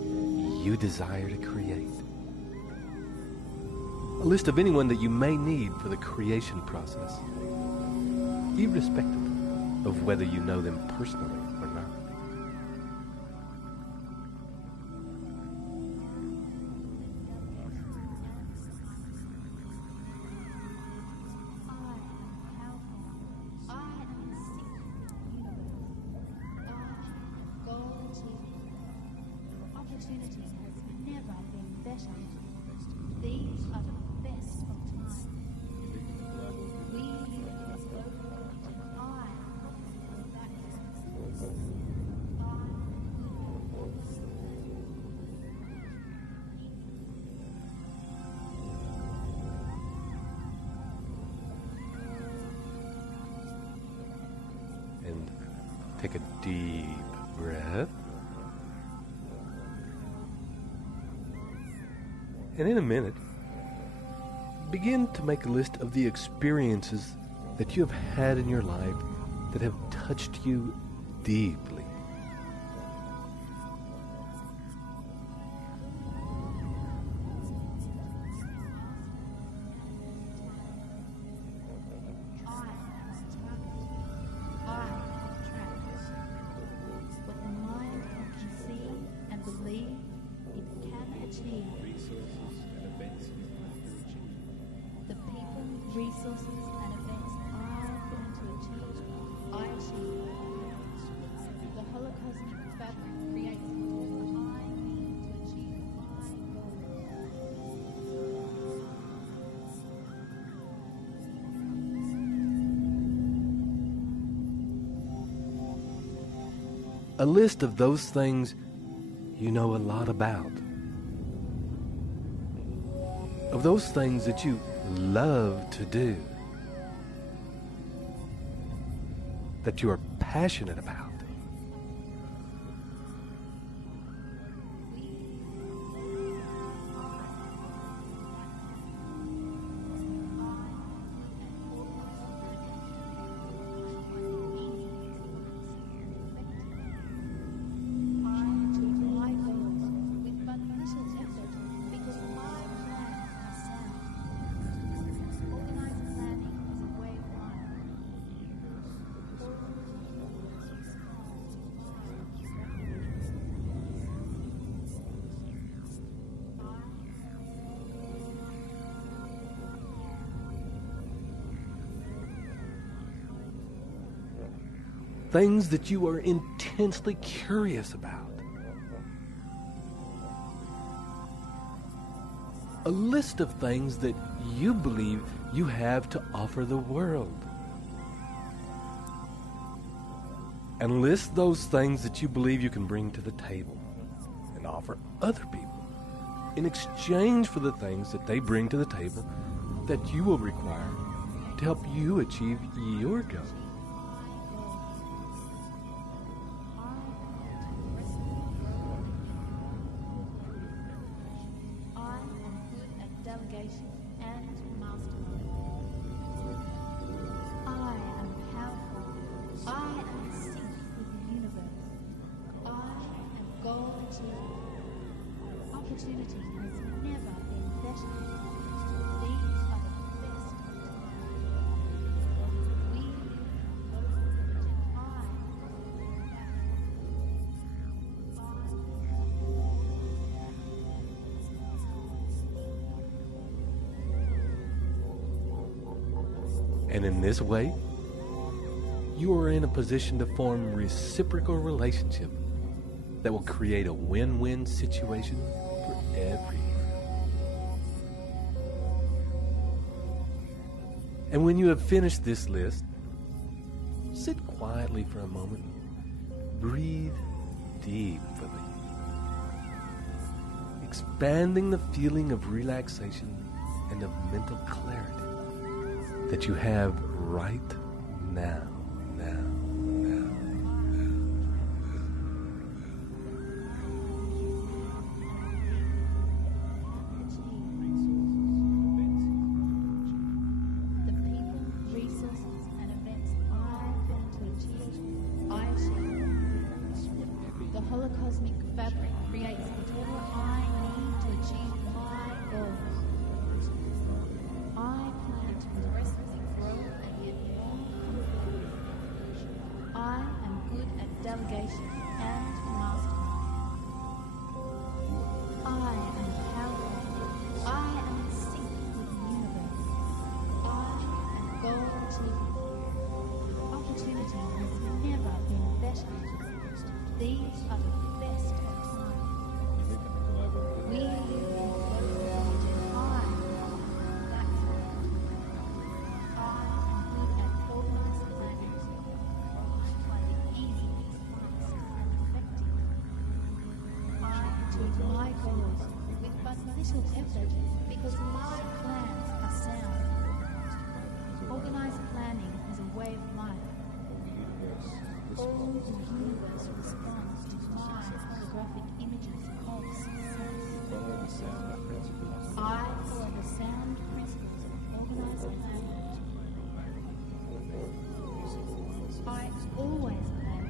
you desire to create. A list of anyone that you may need for the creation process, irrespective of whether you know them personally or not. Opportunity has never been better. These are the best of times. We universe and I am that And take a deep breath. And in a minute, begin to make a list of the experiences that you have had in your life that have touched you deeply. what the mind can conceive and believe it can achieve. The people, resources, and events I going to achieve, I achieve. The holocosmic fabric creates all I need to achieve my goals. A list of those things you know a lot about. Of those things that you love to do, that you are passionate about. Things that you are intensely curious about. A list of things that you believe you have to offer the world. And list those things that you believe you can bring to the table and offer other people in exchange for the things that they bring to the table that you will require to help you achieve your goals. delegation and mastermind. I am powerful. I am synced with the universe. I am goal achieved. Opportunity has never been better. These are the best of times. We I And in this way, you are in a position to form reciprocal relationship that will create a win-win situation for everyone. And when you have finished this list, sit quietly for a moment. Breathe deeply, expanding the feeling of relaxation and of mental clarity that you have right now. Delegation and mastery. I am powerful. I am in sync with the universe. I am goal achievement. Opportunity has never been better. These are the best of times. We live in global time. That's right. I am good at organized planning. My goals with but little effort because my plans are sound. Organized planning is a way of life. All the universe responds to my holographic images of success. I follow the sound principles of organized planning. I always plan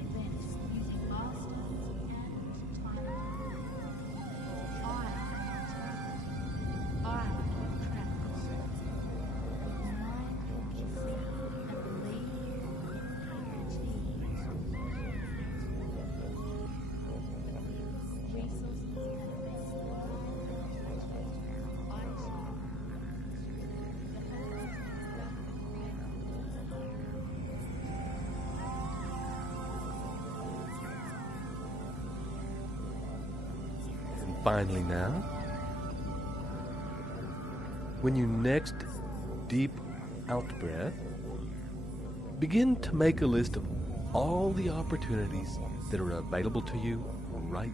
events using milestones and time. I keep track. With my cohesive and believe I achieve. Resources and events I achieve. And finally now, when you next deep out breath, begin to make a list of all the opportunities that are available to you right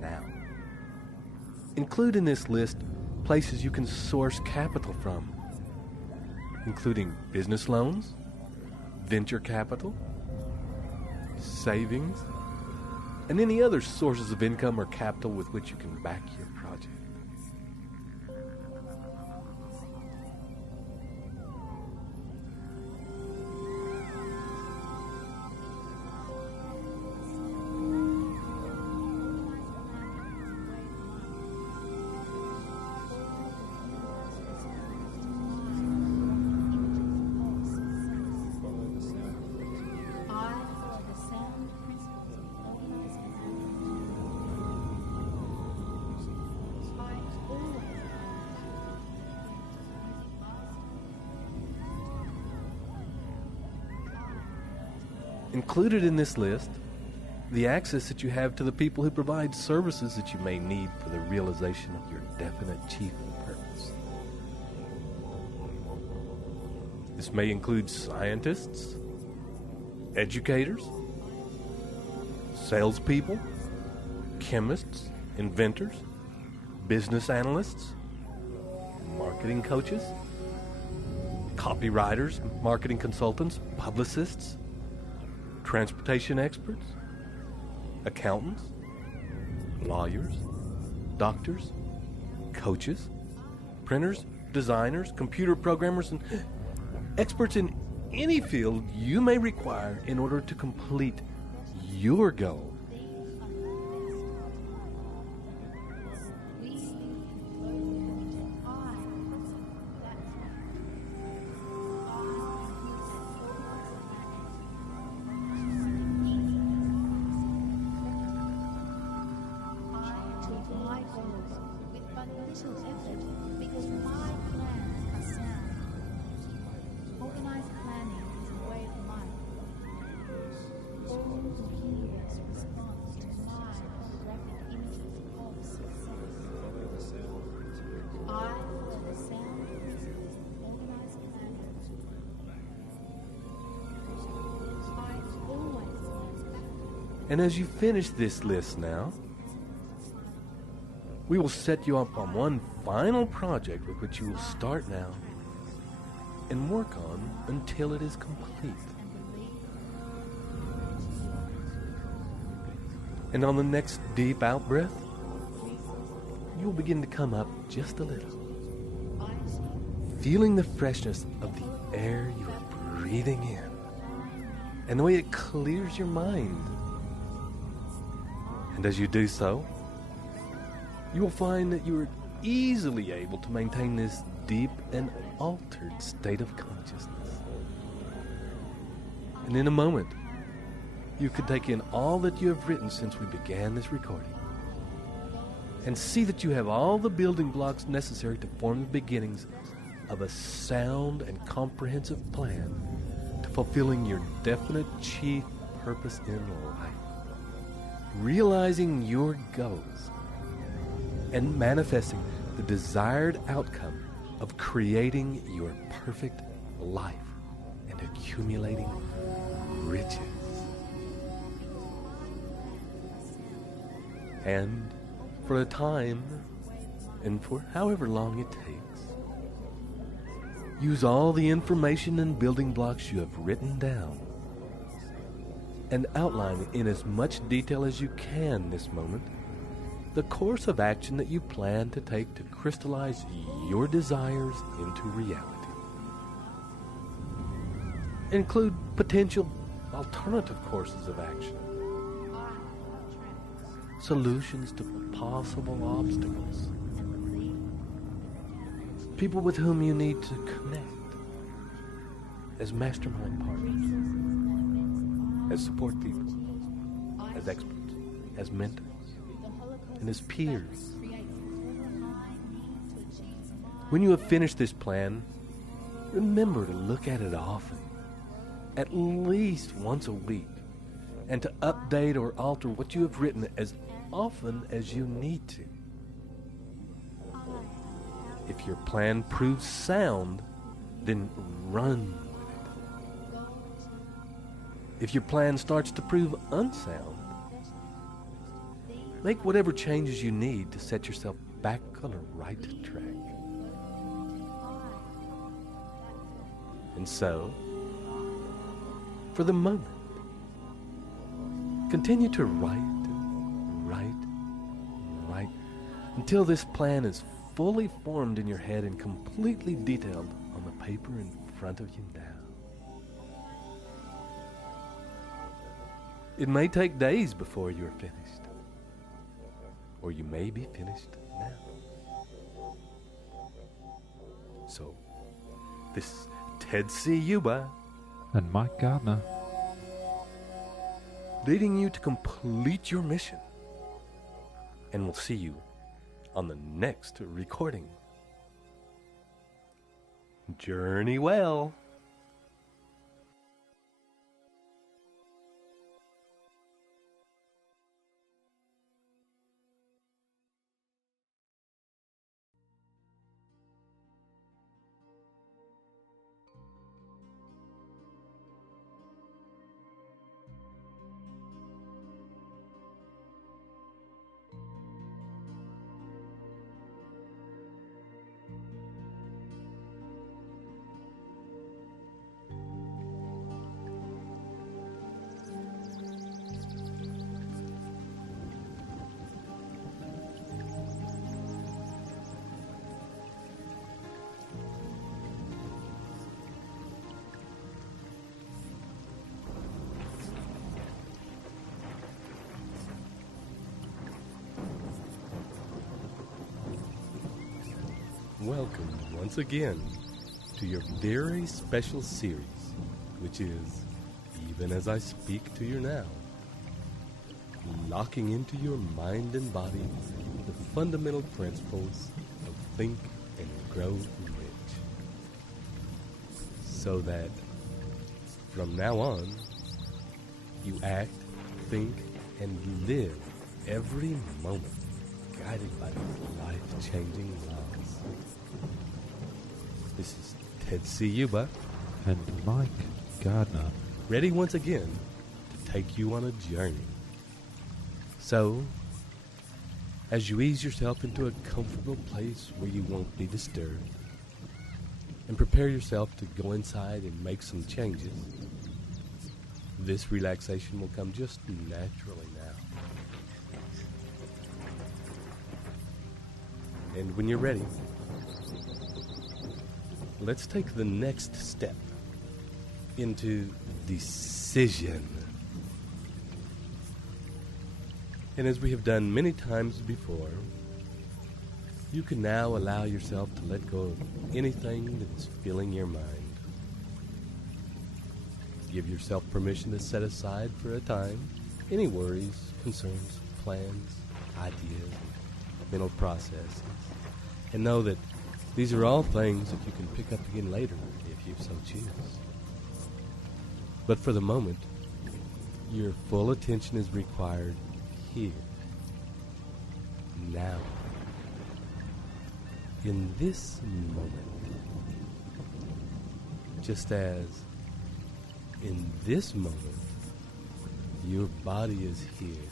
now. Include in this list places you can source capital from, including business loans, venture capital, savings, and any other sources of income or capital with which you can back your project. Included in this list, the access that you have to the people who provide services that you may need for the realization of your definite chief purpose. This may include scientists, educators, salespeople, chemists, inventors, business analysts, marketing coaches, copywriters, marketing consultants, publicists, transportation experts, accountants, lawyers, doctors, coaches, printers, designers, computer programmers, and experts in any field you may require in order to complete your goal. And as you finish this list now, we will set you up on one final project with which you will start now and work on until it is complete. And on the next deep out breath, you will begin to come up just a little, feeling the freshness of the air you are breathing in and the way it clears your mind. And as you do so, you will find that you are easily able to maintain this deep and altered state of consciousness. And in a moment, you can take in all that you have written since we began this recording and see that you have all the building blocks necessary to form the beginnings of a sound and comprehensive plan to fulfilling your definite chief purpose in life, realizing your goals and manifesting the desired outcome of creating your perfect life and accumulating riches. And for a time, and for however long it takes, use all the information and building blocks you have written down and outline in as much detail as you can this moment the course of action that you plan to take to crystallize your desires into reality. Include potential alternative courses of action, solutions to possible obstacles, people with whom you need to connect as mastermind partners, as support people, as experts, as mentors, and as peers. When you have finished this plan, remember to look at it often, at least once a week, and to update or alter what you have written as often as you need to. If your plan proves sound, then run with it. If your plan starts to prove unsound, make whatever changes you need to set yourself back on the right track. And so, for the moment, continue to write until this plan is fully formed in your head and completely detailed on the paper in front of you now. It may take days before you are finished, or you may be finished now. So, this is Ted Ciuba and Mike Gardner, leading you to complete your mission. And we'll see you on the next recording. Journey well. Welcome once again to your very special series, which is Even As I Speak to You Now, locking into your mind and body the fundamental principles of Think and Grow Rich, so that from now on you act, think, and live every moment guided by these life-changing laws. This is Ted Ciuba and Mike Gardner, ready once again to take you on a journey So, as you ease yourself into a comfortable place where you won't be disturbed, and prepare yourself to go inside and make some changes, this relaxation will come just naturally now. And when you're ready, let's take the next step into decision. And as we have done many times before, you can now allow yourself to let go of anything that's filling your mind. Give yourself permission to set aside for a time any worries, concerns, plans, ideas, mental processes, and know that these are all things that you can pick up again later if you so choose. But for the moment, your full attention is required here, now, in this moment. Just as in this moment, your body is here,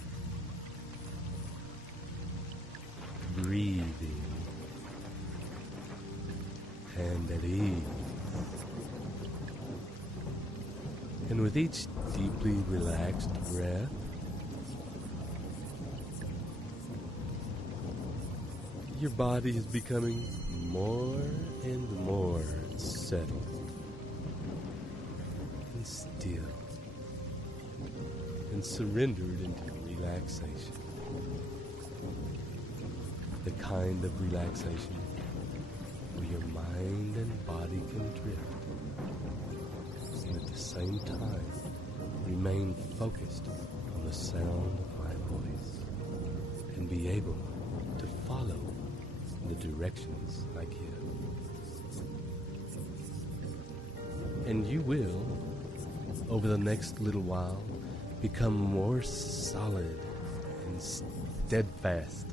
breathing and at ease. And with each deeply relaxed breath, your body is becoming more and more settled and still and surrendered into relaxation. The kind of relaxation where your mind and body can drift and at the same time remain focused on the sound of my voice and be able to follow the directions I give. And you will, over the next little while, become more solid and steadfast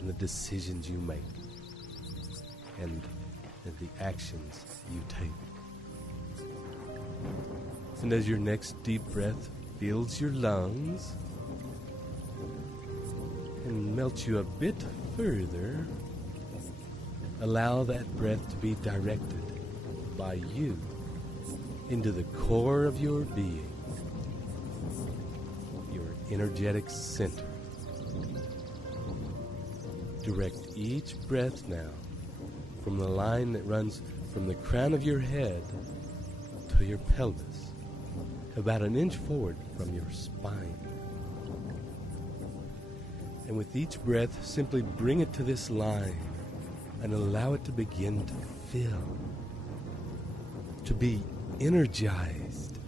in the decisions you make and in the actions you take. And as your next deep breath fills your lungs and melts you a bit further, allow that breath to be directed by you into the core of your being, your energetic center. Direct each breath now from the line that runs from the crown of your head to your pelvis, about an inch forward from your spine. And with each breath, simply bring it to this line and allow it to begin to fill, to be energized,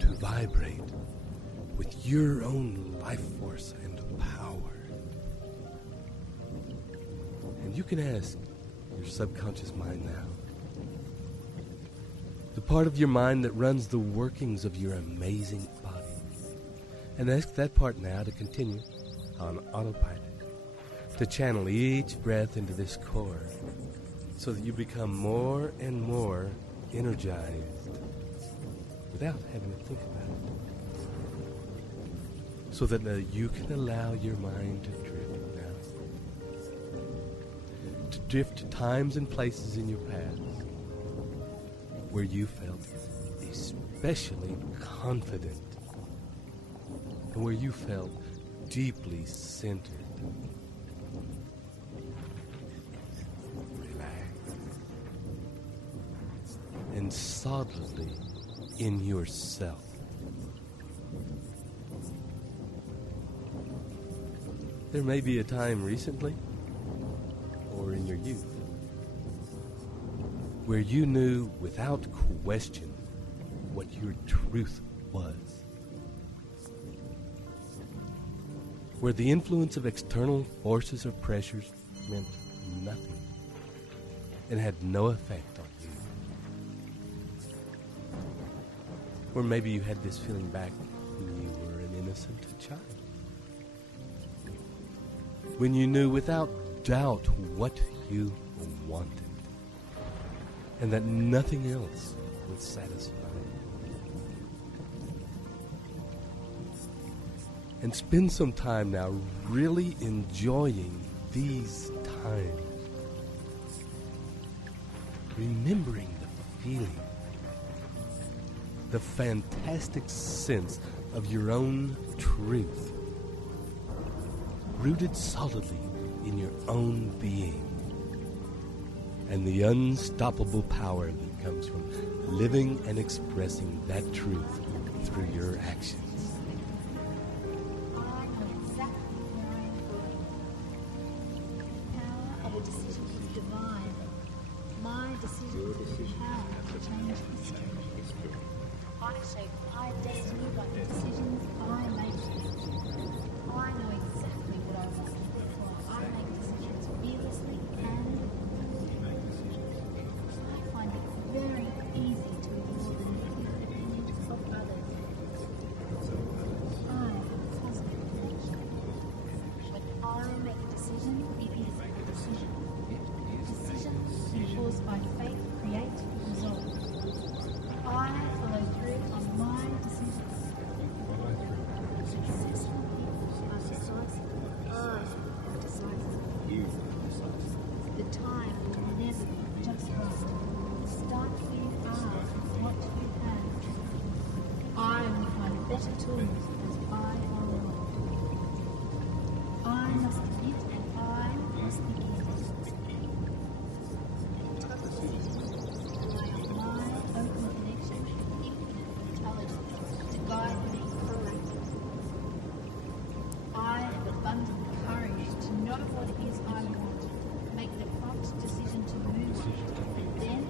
to vibrate with your own life force and power. And you can ask your subconscious mind now, the part of your mind that runs the workings of your amazing body, and ask that part now to continue on autopilot, to channel each breath into this core so that you become more and more energized without having to think about it. So that you can allow your mind to drift now. To drift to times and places in your past where you felt especially confident and where you felt deeply centered. And solidly in yourself. There may be a time recently or in your youth where you knew without question what your truth was, where the influence of external forces or pressures meant nothing and had no effect on you. Or maybe you had this feeling back when you were an innocent child, when you knew without doubt what you wanted, and that nothing else would satisfy you. And spend some time now really enjoying these times. Remembering the feeling, the fantastic sense of your own truth, rooted solidly in your own being, and the unstoppable power that comes from living and expressing that truth through your actions. I know exactly where I am going. The power of a decision is divine. My decision is how to change history. I shape my destiny by the decisions I make. I know exactly what I want, therefore I make decisions fearlessly and I find it very easy to ignore the negative opinions of others. I have a positive connection. When I make a decision, it is a decision. Decisions enforced by faith create results. I follow through on my decisions. Successful people are decisive. I am decisive. The time will never be just right. Start where you are, what you have. I will find better tools as I go along. I must admit and I must begin. Rely on my open connection with infinite intelligence to guide me correctly. I have abundant courage to know what it is I want, make the prompt decision to move, and then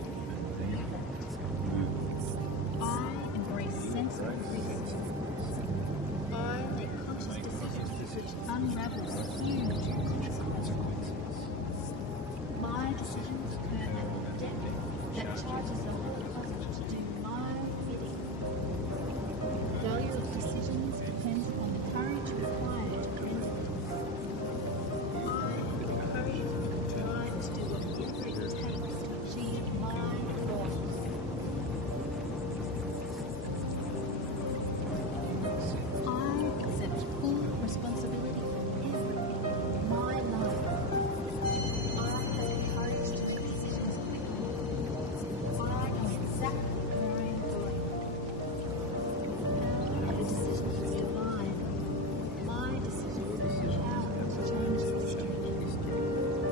I embrace sensible risk. I make conscious decisions which unravel huge consequences. My decisions occur at the depth that charges the whole cosmos to do my bidding. The value of decisions depends on the courage required to make them. I have the courage and drive to do whatever it takes to achieve my goals. I accept full responsibility for everything in my life. I have the courage to make decisions quickly. I know exactly where I am going. The power of a decision is divine. My decisions are how to change history.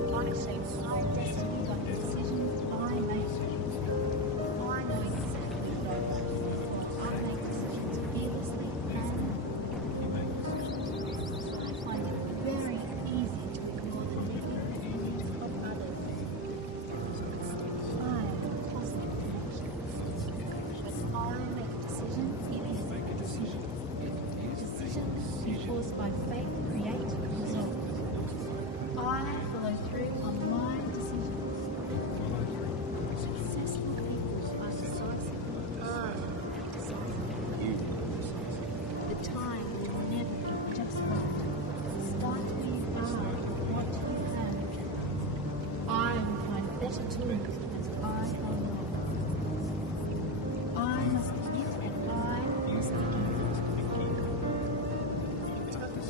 I shape my destiny by the decisions I make. I know exactly what I want. I make decisions fearlessly and I find it very easy to ignore the negative opinions of others. I have a positive connection. When I make a decision, it is a decision. Decisions enforced by faith create results. I follow through on my decisions. Successful people are decisive. I am decisive. The time will never be just right. Start where you are, what you have. I will find better tools as I go along. I must admit and I must begin.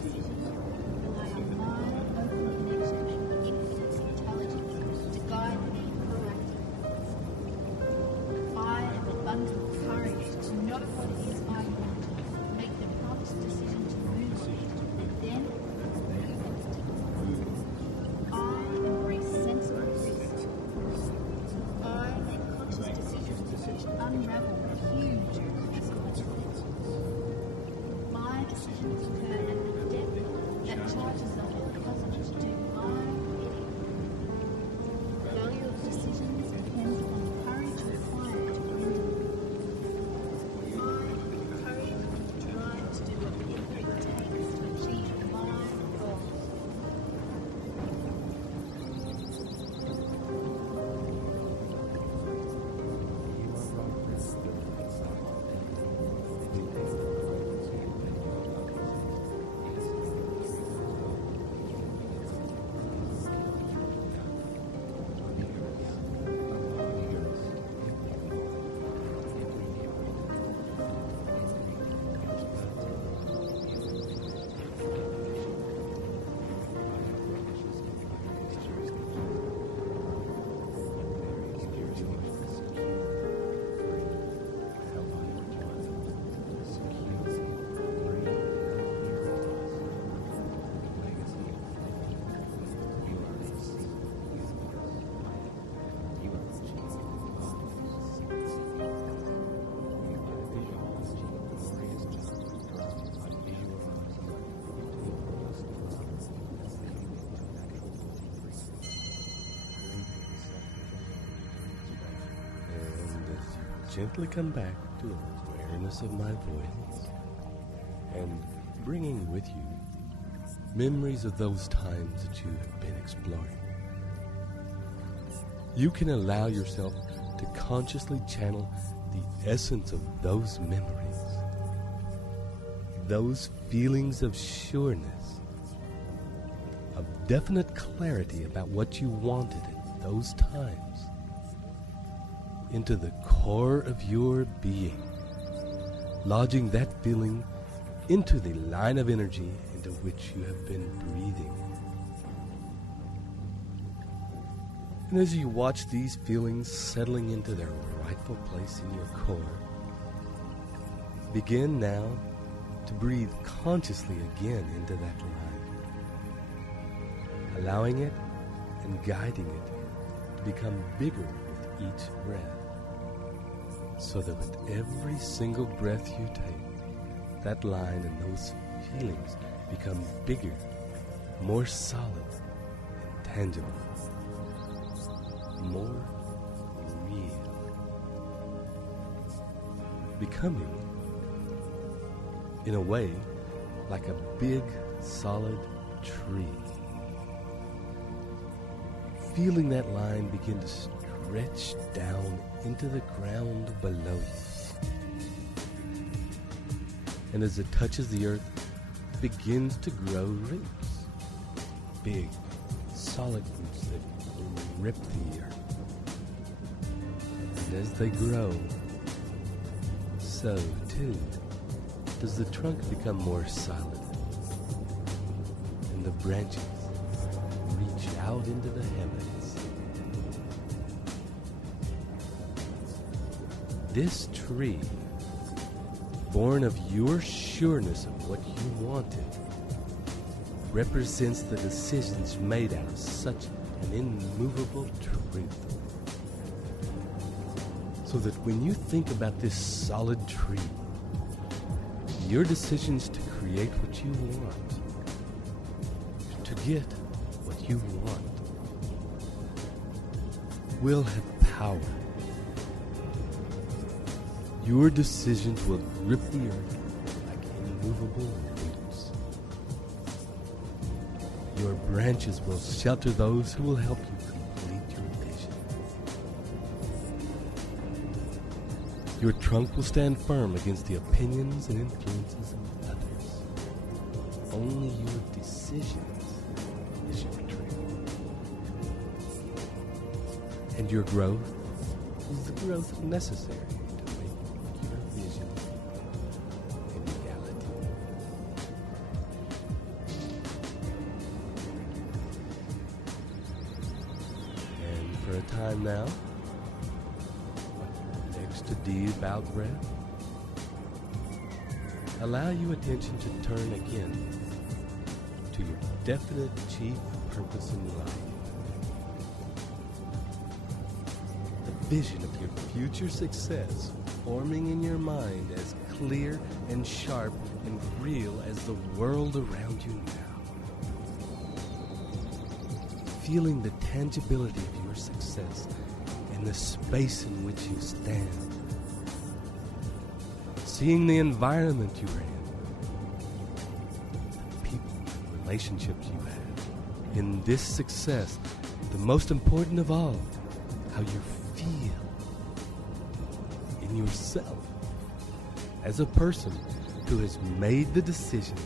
Rely on my open connection with infinite intelligence to guide me correctly. I have abundant courage to know what it is I want, make the prompt decision to move, and then I embrace sensible risk. I make conscious decisions which unravel huge consequences. My decisions occur at the depth that charges the whole cosmos to do my bidding. The value of decisions depends on the courage required to bring them. I have the courage and the drive to do whatever it takes to achieve my goals. gently come back to awareness of my voice and bringing with you memories of those times that you have been exploring. You can allow yourself to consciously channel the essence of those memories, those feelings of sureness, of definite clarity about what you wanted at those times, into the core of your being, lodging that feeling into the line of energy into which you have been breathing. And as you watch these feelings settling into their rightful place in your core, begin now to breathe consciously again into that line, allowing it and guiding it to become bigger with each breath, so that with every single breath you take, that line and those feelings become bigger, more solid and tangible, more real, becoming, in a way, like a big, solid tree. Feeling that line begin to stretch down into the ground below you. And as it touches the earth, it begins to grow roots. Big, solid roots that rip the earth. And as they grow, so too does the trunk become more solid. And the branches reach out into the heavens. This tree, born of your sureness of what you wanted, represents the decisions made out of such an immovable truth. So that when you think about this solid tree, your decisions to create what you want, to get what you want, will have power. Your decisions will grip the earth like immovable roots. Your branches will shelter those who will help you complete your vision. Your trunk will stand firm against the opinions and influences of others. Only your decisions is your tree. And your growth is the growth necessary to make your vision a reality. And for a time now, next to deep out breath, allow your attention to turn again to your definite chief purpose in life. The vision of your future success forming in your mind as clear and sharp and real as the world around you now. Feeling the tangibility of your success in the space in which you stand. Seeing the environment you are in, the people and relationships you have. In this success, the most important of all, how you feel in yourself as a person who has made the decision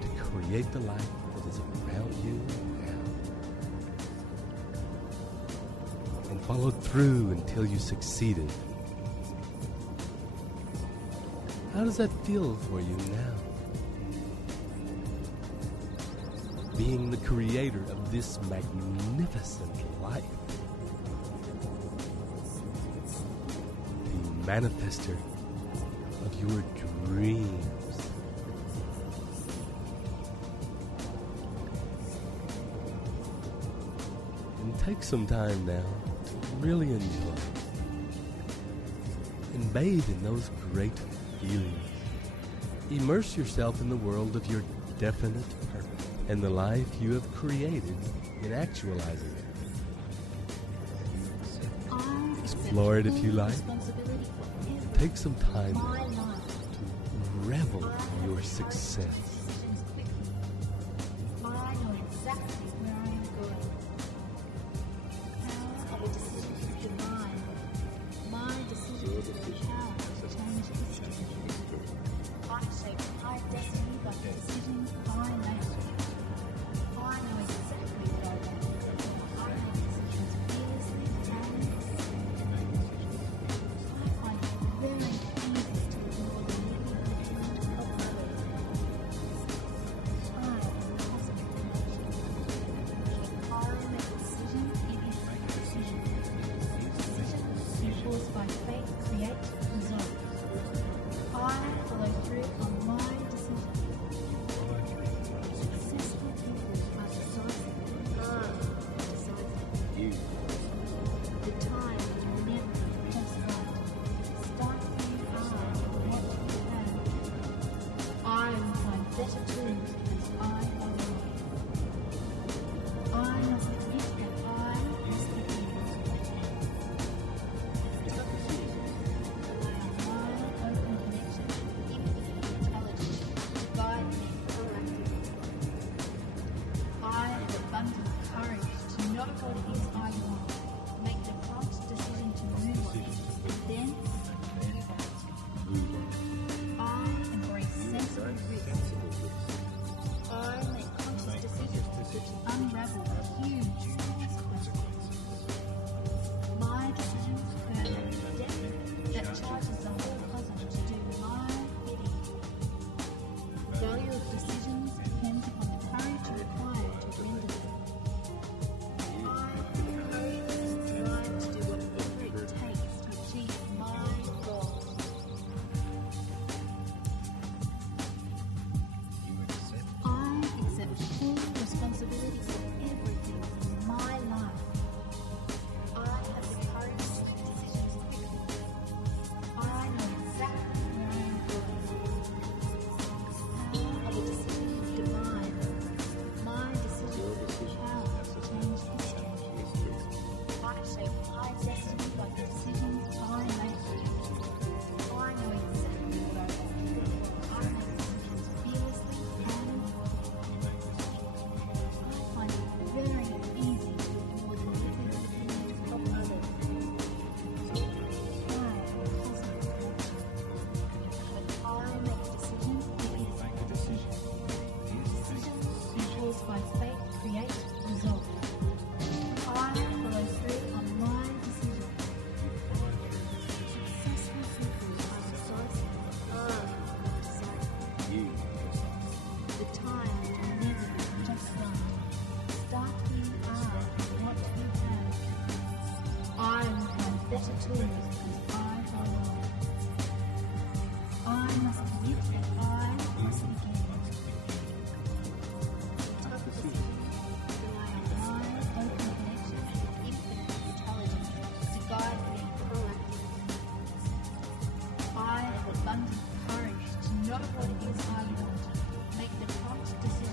to create the life that is around you now. And followed through until you succeeded. How does that feel for you now? Being the creator of this magnificent life. The manifester of your dreams. And take some time now to really enjoy and bathe in those great feelings. Immerse yourself in the world of your definite purpose and the life you have created in actualizing it. Explore it if you like. take some time My life. to revel in your success. I know exactly where I am going. The power of a decision is divine. My decision is the power to change history. I shape my destiny by the decisions I make. I know exactly what I want. I make decisions fearlessly and I find it very easy to ignore the negative opinions of others. I am positive. I make decisions, it is a decision. Decisions enforced by faith create results. I follow through on my decisions. Successful people are decisive. The time will never pass by. Start where you are, not where you have. I will find better tools as I go along. I must admit that I must be open connection, infinite intelligence, guide me proactively. I have abundant courage to not what it is I want, make the prompt decision to move on, then move on. I embrace sensible risk. I make conscious decisions which unravel huge consequences. My decisions earn a debt that charges the whole cosmos to do my bidding. The value of decisions depends upon the courage required to render them. I have the courage and drive to do whatever it takes to achieve my goals. I accept full responsibility for everything in my life. I have the courage to make decisions quickly. I know exactly where I am going. The power of a decision is divine. My decision is the power to change history. I shape my destiny by the decisions I make. I know exactly what I want. I make decisions fearlessly and I find it very easy to ignore the negative opinions of others. I am positive. But I make decisions, it is a decision. Decisions enforced by faith create results. I follow through on my decisions. Successful people are decisive. The time will never be just right. Start where you are, not where you have. I will find better tools as I go along. I must admit that I must begin. Tough decisions rely on my open connection and infinite intelligence to guide me proactively. I have abundant courage to know what it is I want, make the prompt decision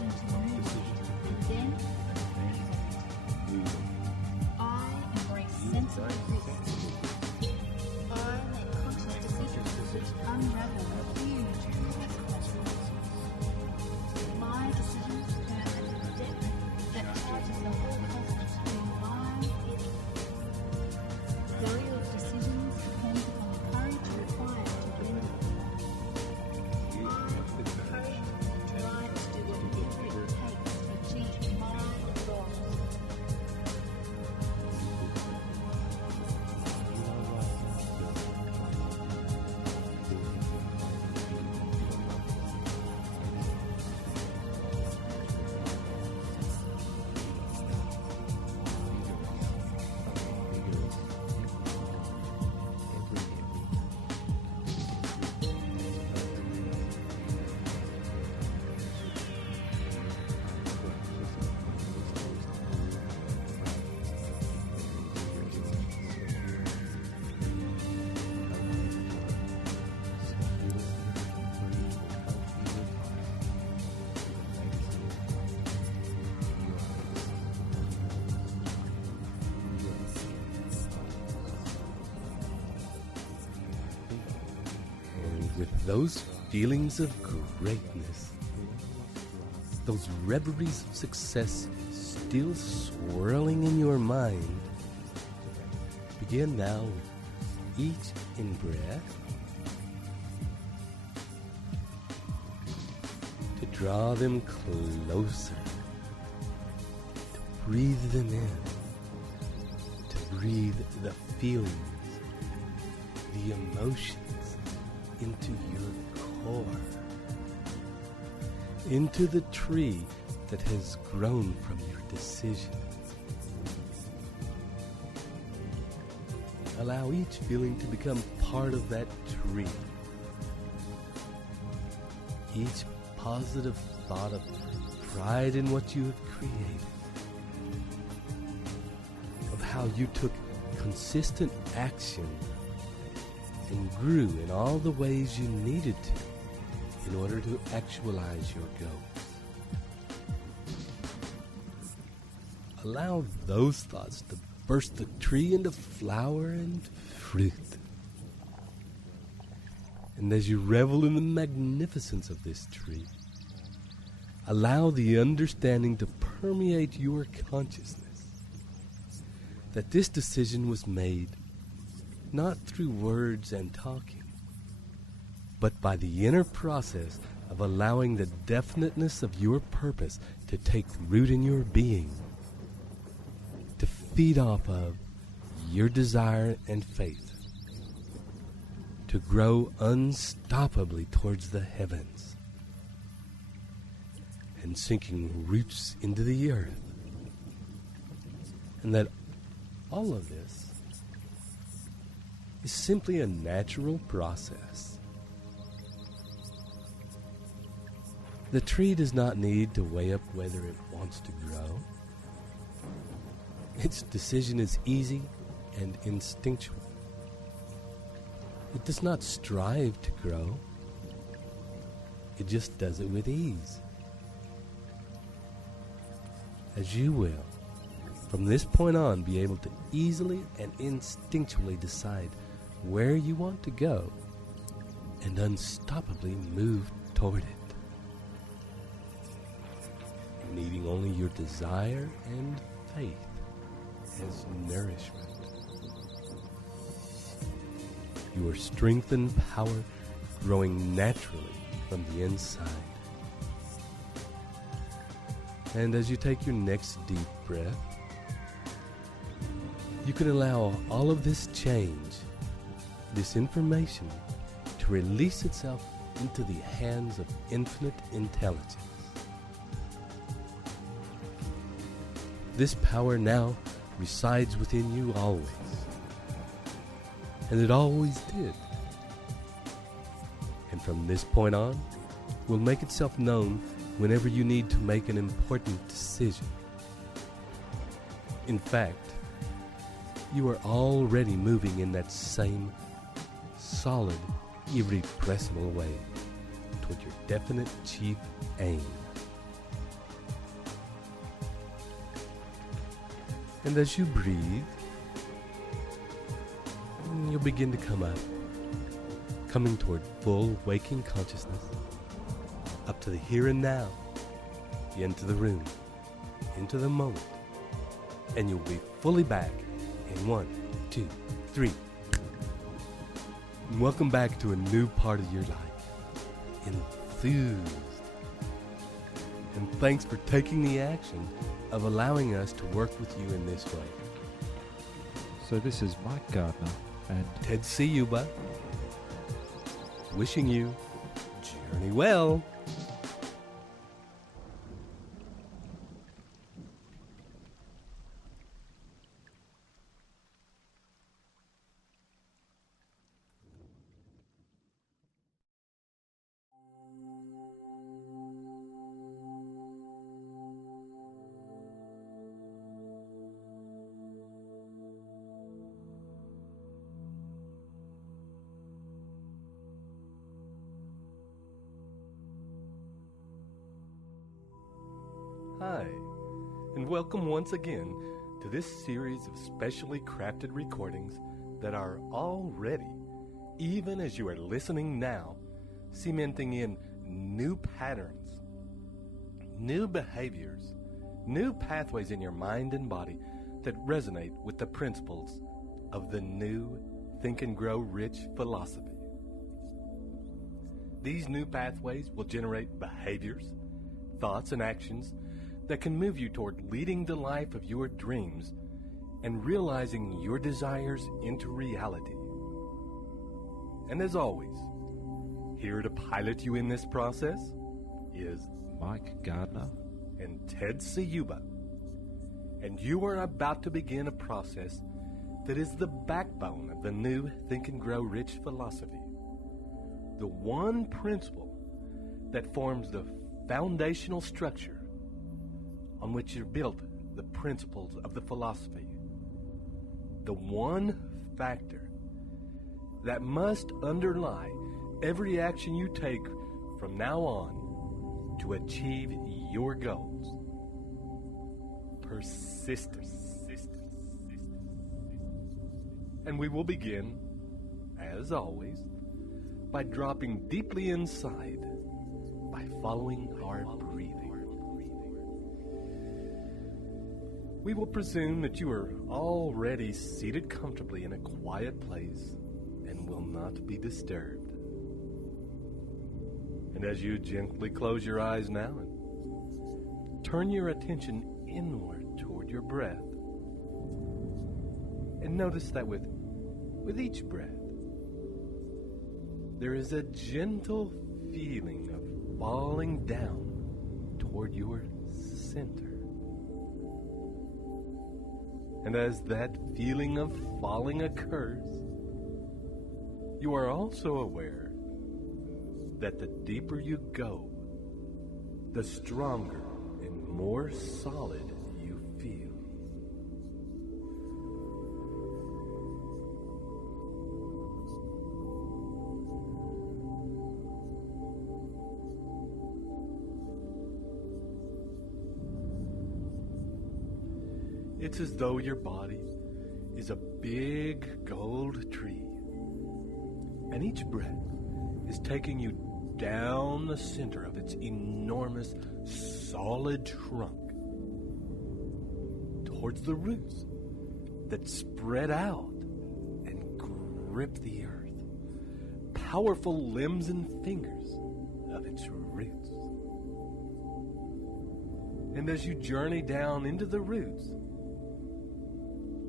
those feelings of greatness, those reveries of success still swirling in your mind, begin now with each in-breath to draw them closer, to breathe them in, to breathe the feelings, the emotions into your core, into the tree that has grown from your decision. Allow each feeling to become part of that tree. Each positive thought of pride in what you have created, of how you took consistent action and grew in all the ways you needed to in order to actualize your goals. Allow those thoughts to burst the tree into flower and fruit. And as you revel in the magnificence of this tree, allow the understanding to permeate your consciousness that this decision was made not through words and talking, but by the inner process of allowing the definiteness of your purpose to take root in your being, to feed off of your desire and faith, to grow unstoppably towards the heavens and sinking roots into the earth. And that all of this is simply a natural process. The tree does not need to weigh up whether it wants to grow. Its decision is easy and instinctual. It does not strive to grow. It just does it with ease. As you will, from this point on, be able to easily and instinctually decide where you want to go and unstoppably move toward it, needing only your desire and faith as nourishment. Your strength and power growing naturally from the inside. And as you take your next deep breath, you can allow all of this change, this information, to release itself into the hands of infinite intelligence. This power now resides within you always, and it always did. And from this point on, will make itself known whenever you need to make an important decision. In fact, you are already moving in that same solid, irrepressible way toward your definite chief aim. And as you breathe, you'll begin to come up, coming toward full waking consciousness, up to the here and now, into the room, into the moment, and you'll be fully back in 1, 2, 3. And welcome back to a new part of your life, enthused. And thanks for taking the action of allowing us to work with you in this way. So this is Mike Gardner and Ted Ciuba, wishing you journey well. Hi, and welcome once again to this series of specially crafted recordings that are already, even as you are listening now, cementing in new patterns, new behaviors, new pathways in your mind and body that resonate with the principles of the new Think and Grow Rich philosophy. These new pathways will generate behaviors, thoughts, and actions that can move you toward leading the life of your dreams and realizing your desires into reality. And as always, here to pilot you in this process is Mike Gardner and Ted Ciuba. And you are about to begin a process that is the backbone of the new Think and Grow Rich philosophy. The one principle that forms the foundational structure on which are built the principles of the philosophy. The one factor that must underlie every action you take from now on to achieve your goals. Persistence. And we will begin, as always, by dropping deeply inside by following our breathing. We will presume that you are already seated comfortably in a quiet place and will not be disturbed. And as you gently close your eyes now and turn your attention inward toward your breath, and notice that with each breath, there is a gentle feeling of falling down toward your center. And as that feeling of falling occurs, you are also aware that the deeper you go, the stronger and more solid you feel. It's as though your body is a big gold tree, and each breath is taking you down the center of its enormous, solid trunk towards the roots that spread out and grip the earth, powerful limbs and fingers of its roots. And as you journey down into the roots,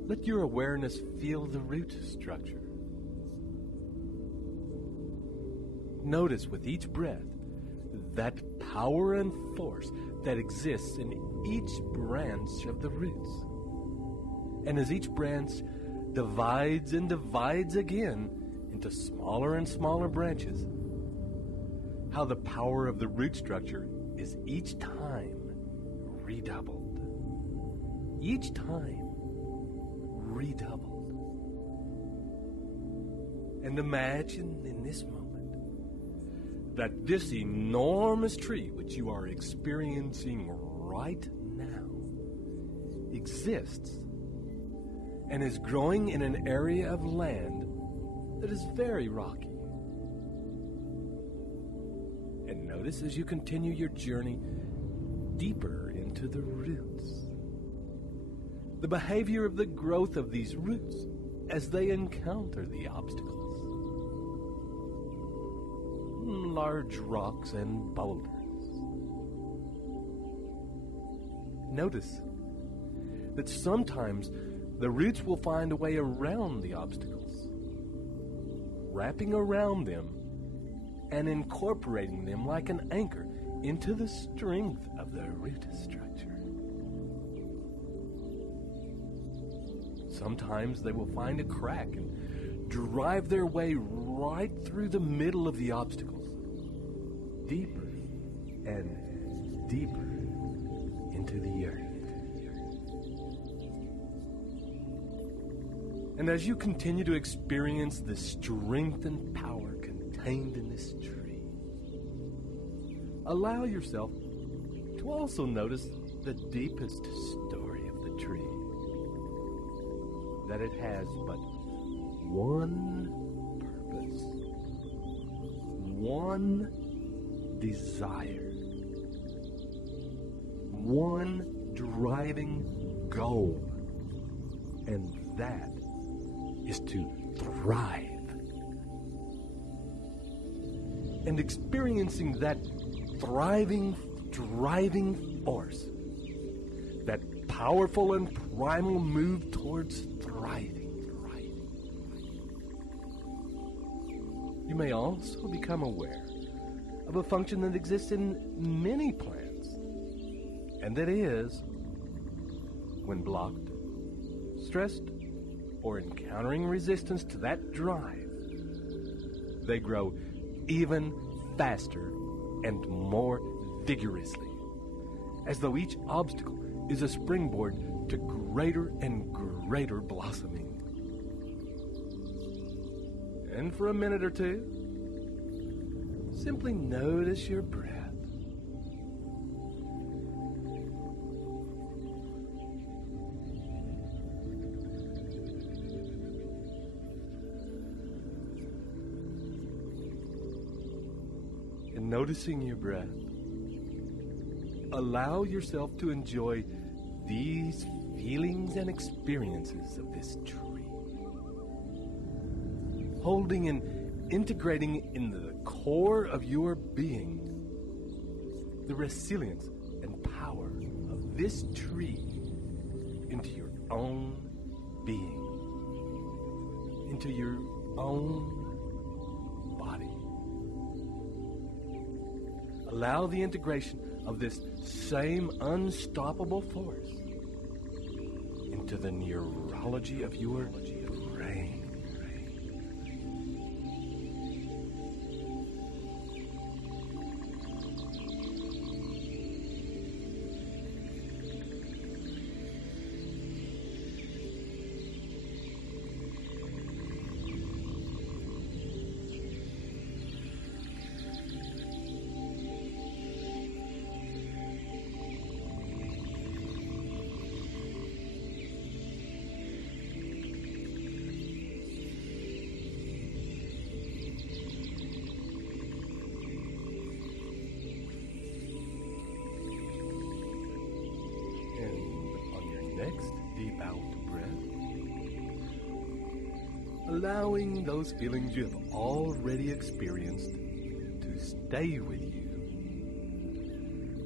let your awareness feel the root structure. Notice with each breath that power and force that exists in each branch of the roots. And as each branch divides and divides again into smaller and smaller branches, how the power of the root structure is each time redoubled. Each time redoubled. And imagine in this moment that this enormous tree which you are experiencing right now exists and is growing in an area of land that is very rocky. And notice as you continue your journey deeper into the roots, the behavior of the growth of these roots as they encounter the obstacles. Large rocks and boulders. Notice that sometimes the roots will find a way around the obstacles, wrapping around them and incorporating them like an anchor into the strength of the root structure. Sometimes they will find a crack and drive their way right through the middle of the obstacles, deeper and deeper into the earth. And as you continue to experience the strength and power contained in this tree, allow yourself to also notice the deepest story of the tree. That it has but one purpose, one desire, one driving goal, and that is to thrive. And experiencing that thriving, driving force, that powerful and primal move towards thriving. You may also become aware of a function that exists in many plants, and that is, when blocked, stressed, or encountering resistance to that drive, they grow even faster and more vigorously, as though each obstacle is a springboard to greater and greater blossoming. And for a minute or two, simply notice your breath. And noticing your breath, allow yourself to enjoy these feelings and experiences of this tree. Holding and integrating into the core of your being the resilience and power of this tree into your own being, into your own body. Allow the integration of this same unstoppable force into the neurology of your brain. Next, deep out breath. Allowing those feelings you have already experienced to stay with you.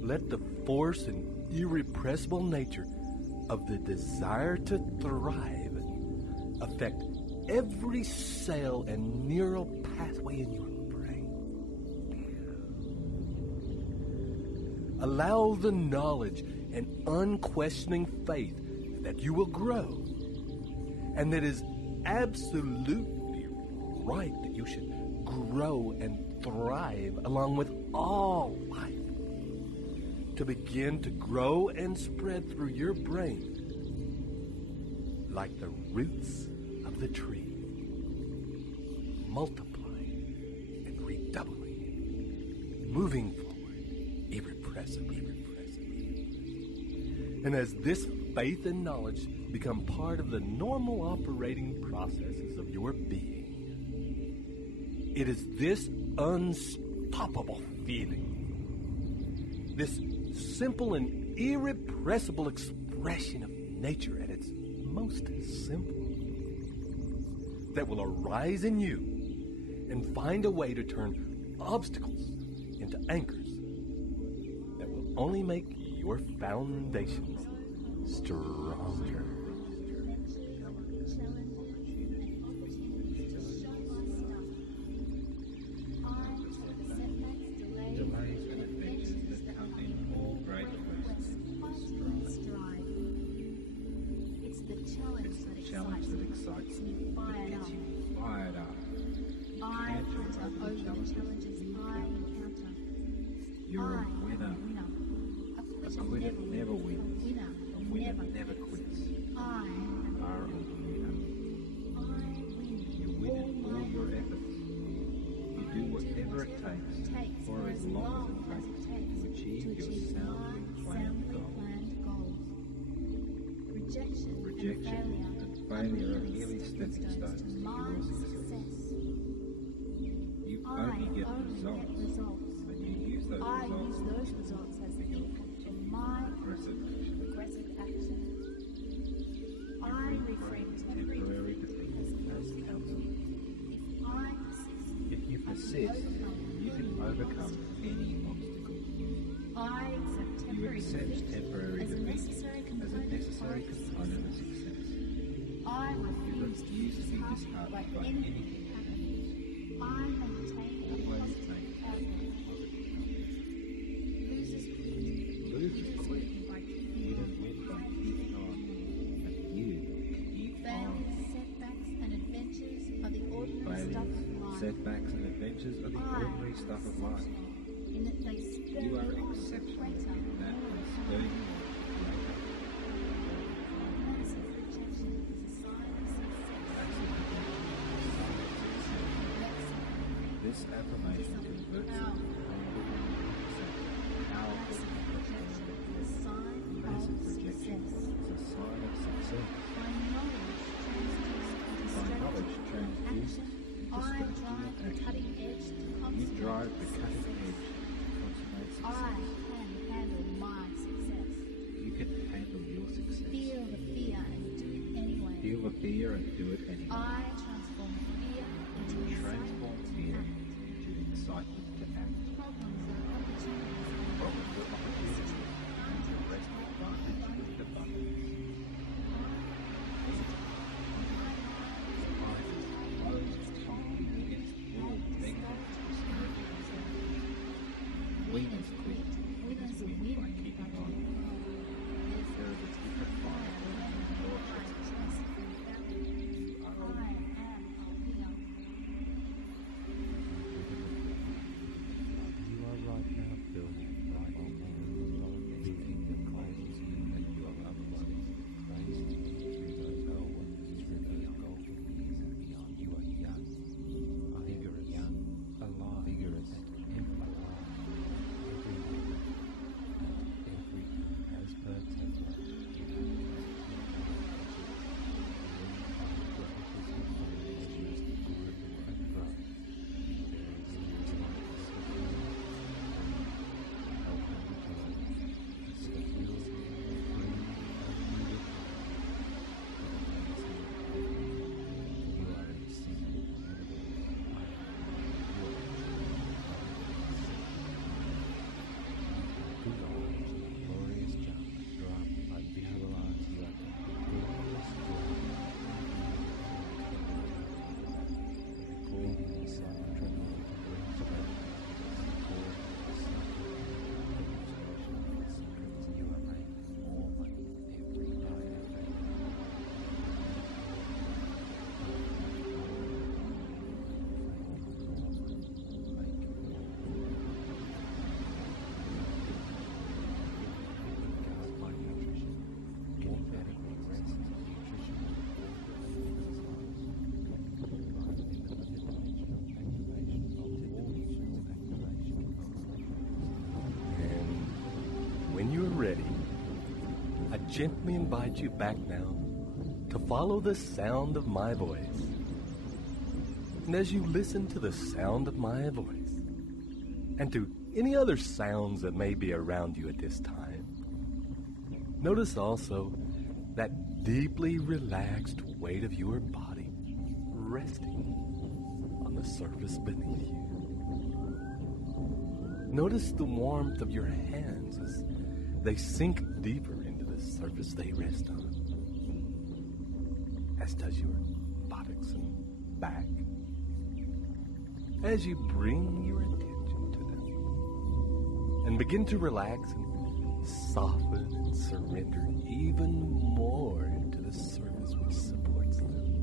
Let the force and irrepressible nature of the desire to thrive affect every cell and neural pathway in your brain. Allow the knowledge and unquestioning faith that you will grow, and that is absolutely right that you should grow and thrive along with all life, to begin to grow and spread through your brain like the roots of the tree, multiplying and redoubling, moving forward irrepressibly. And as this faith and knowledge become part of the normal operating processes of your being, it is this unstoppable feeling, this simple and irrepressible expression of nature at its most simple, that will arise in you and find a way to turn obstacles into anchors that will only make your foundations stronger. Delays and adventures that come in all great quests. It's the challenge that excites me, gets me fired up. I hunter over the challenges I encounter. You're a winner. A quitter never wins. A winner never quits. I are a winner. You win in all your efforts. You do whatever it takes, for as long as it takes, to achieve your soundly planned goals. Rejection and failure are merely stepping stones to your success. You only get results, and you use those results as input for my progressive action. I reframe temporary defeat as counsel. If you persist, you can overcome any obstacle. You accept temporary defeat as a necessary component of success. You refuse to be disheartened by anything. I maintain a positive outlook. Losers win by keeping on. Win by keeping on. And you keep on. Failures, setbacks, and adventures are the ordinary stuff of life. Setbacks and adventures are the ordinary stuff of life. In that they spur You are you on to exceptional greater, in that and spur you on to greater. Massive rejection is a sign of success. This affirmation converts it to powerful Massive rejection is a sign Massive of rejection success. is a sign of success. By knowledge transduced into By knowledge strategy transduced into and action. strategy I and drive action. the cutting edge to consummate You drive the success. cutting edge to consummate I success. can handle my success. You can handle your success. Feel the fear and do it anyway. Feel the fear and do it anyway. I transform fear into Transform fear into excitement to act. problems and opportunities. Problems are opportunities. And to rest advantage with abundance. Life is closed to you against all negative prosperity and success. Winners quit. Winners win by keeping on. There is a different fire in your chest. You are a winner. You are right now building right on believing that causes you and your loved ones praise through those golden golden years and beyond. You are young, vigorous, alive, vigorous, and alive. Every as per template, you have When you're ready, I gently invite you back now to follow the sound of my voice. And as you listen to the sound of my voice, and to any other sounds that may be around you at this time, notice also that deeply relaxed weight of your body resting on the surface beneath you. Notice the warmth of your hands as they sink deeper into the surface they rest on, as does your buttocks and back. As you bring your attention to them and begin to relax and soften and surrender even more into the surface which supports them.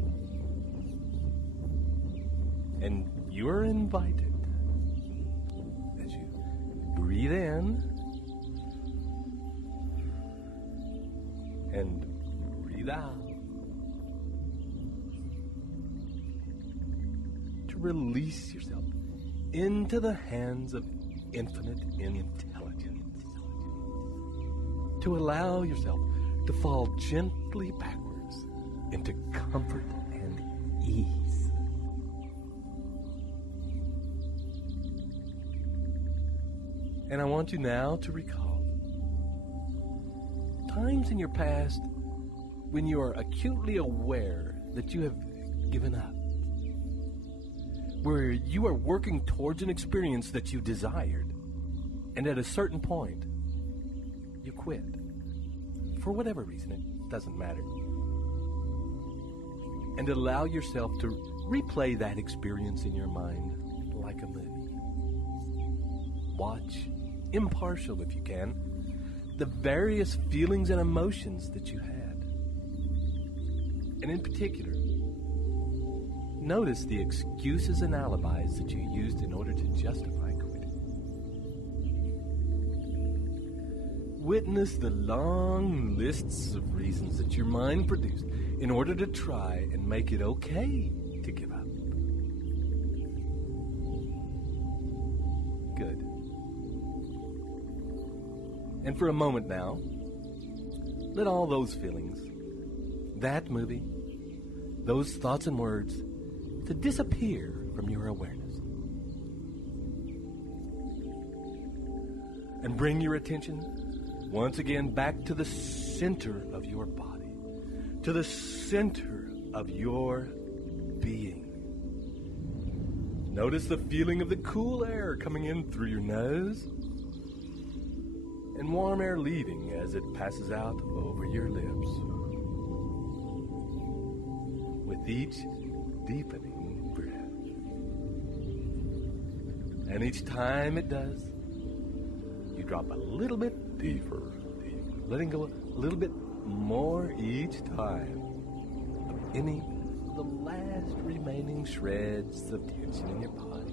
And you're invited, as you breathe in and breathe out, to release yourself into the hands of infinite intelligence, to allow yourself to fall gently backwards into comfort and ease. And I want you now to recall times in your past when you are acutely aware that you have given up, where you are working towards an experience that you desired, and at a certain point, you quit. For whatever reason, it doesn't matter. And allow yourself to replay that experience in your mind like a movie. Watch, impartial if you can, the various feelings and emotions that you had. And in particular, notice the excuses and alibis that you used in order to justify quitting. Witness the long lists of reasons that your mind produced in order to try and make it okay to give up. Good. And for a moment now, let all those feelings, that movie, those thoughts and words, to disappear from your awareness. And bring your attention once again back to the center of your body, to the center of your being. Notice the feeling of the cool air coming in through your nose and warm air leaving as it passes out over your lips. With each deepening breath. And each time it does, you drop a little bit deeper, letting go a little bit more each time of any of the last remaining shreds of tension in your body,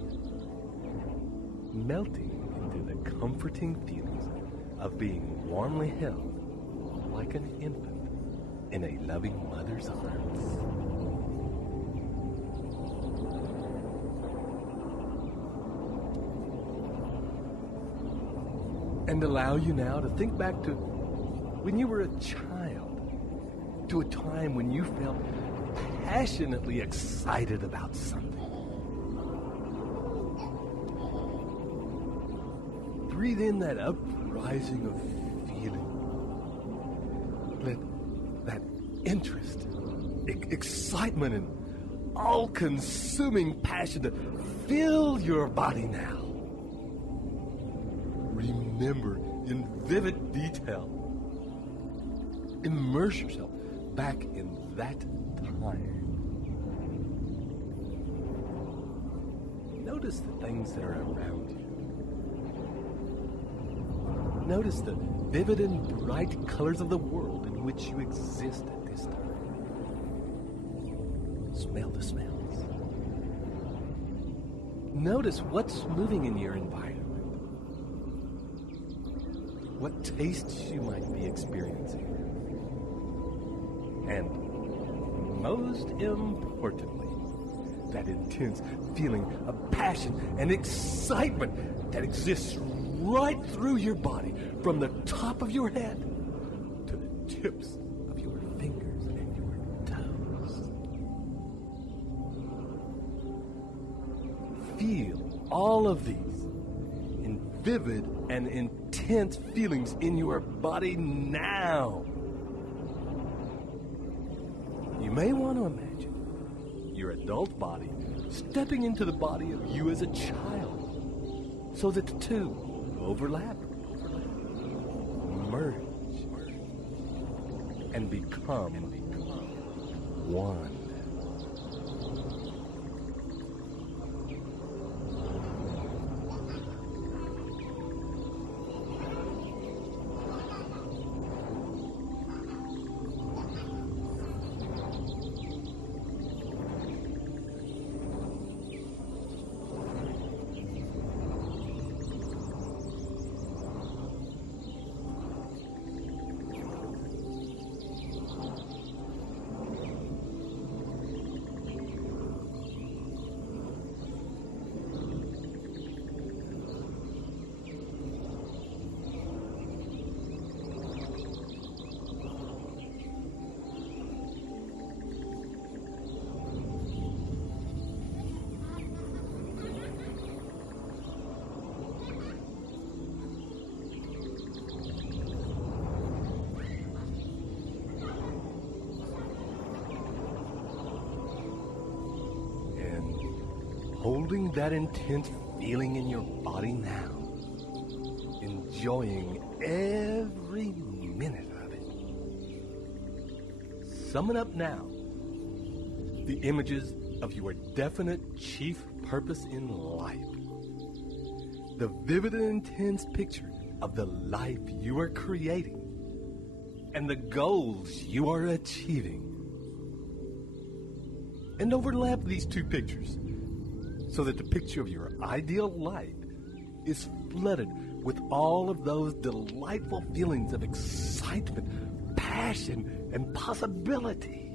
melting into the comforting feelings of being warmly held like an infant in a loving mother's arms. And allow you now to think back to when you were a child, to a time when you felt passionately excited about something. Breathe in that uprising of feeling. Let that interest, excitement, and all-consuming passion to fill your body now. Remember in vivid detail. Immerse yourself back in that time. Notice the things that are around you. Notice the vivid and bright colors of the world in which you exist at this time. Smell the smells. Notice what's moving in your environment. What tastes you might be experiencing. And most importantly, that intense feeling of passion and excitement that exists right through your body, from the top of your head to the tips of your fingers and your toes. Feel all of these in vivid and intense feelings in your body now. You may want to imagine your adult body stepping into the body of you as a child, so that the two overlap, merge, and become one. holding that intense feeling in your body now, enjoying every minute of it. Summon up now the images of your definite chief purpose in life. The vivid and intense picture of the life you are creating and the goals you are achieving. And overlap these two pictures so that the picture of your ideal life is flooded with all of those delightful feelings of excitement, passion, and possibility.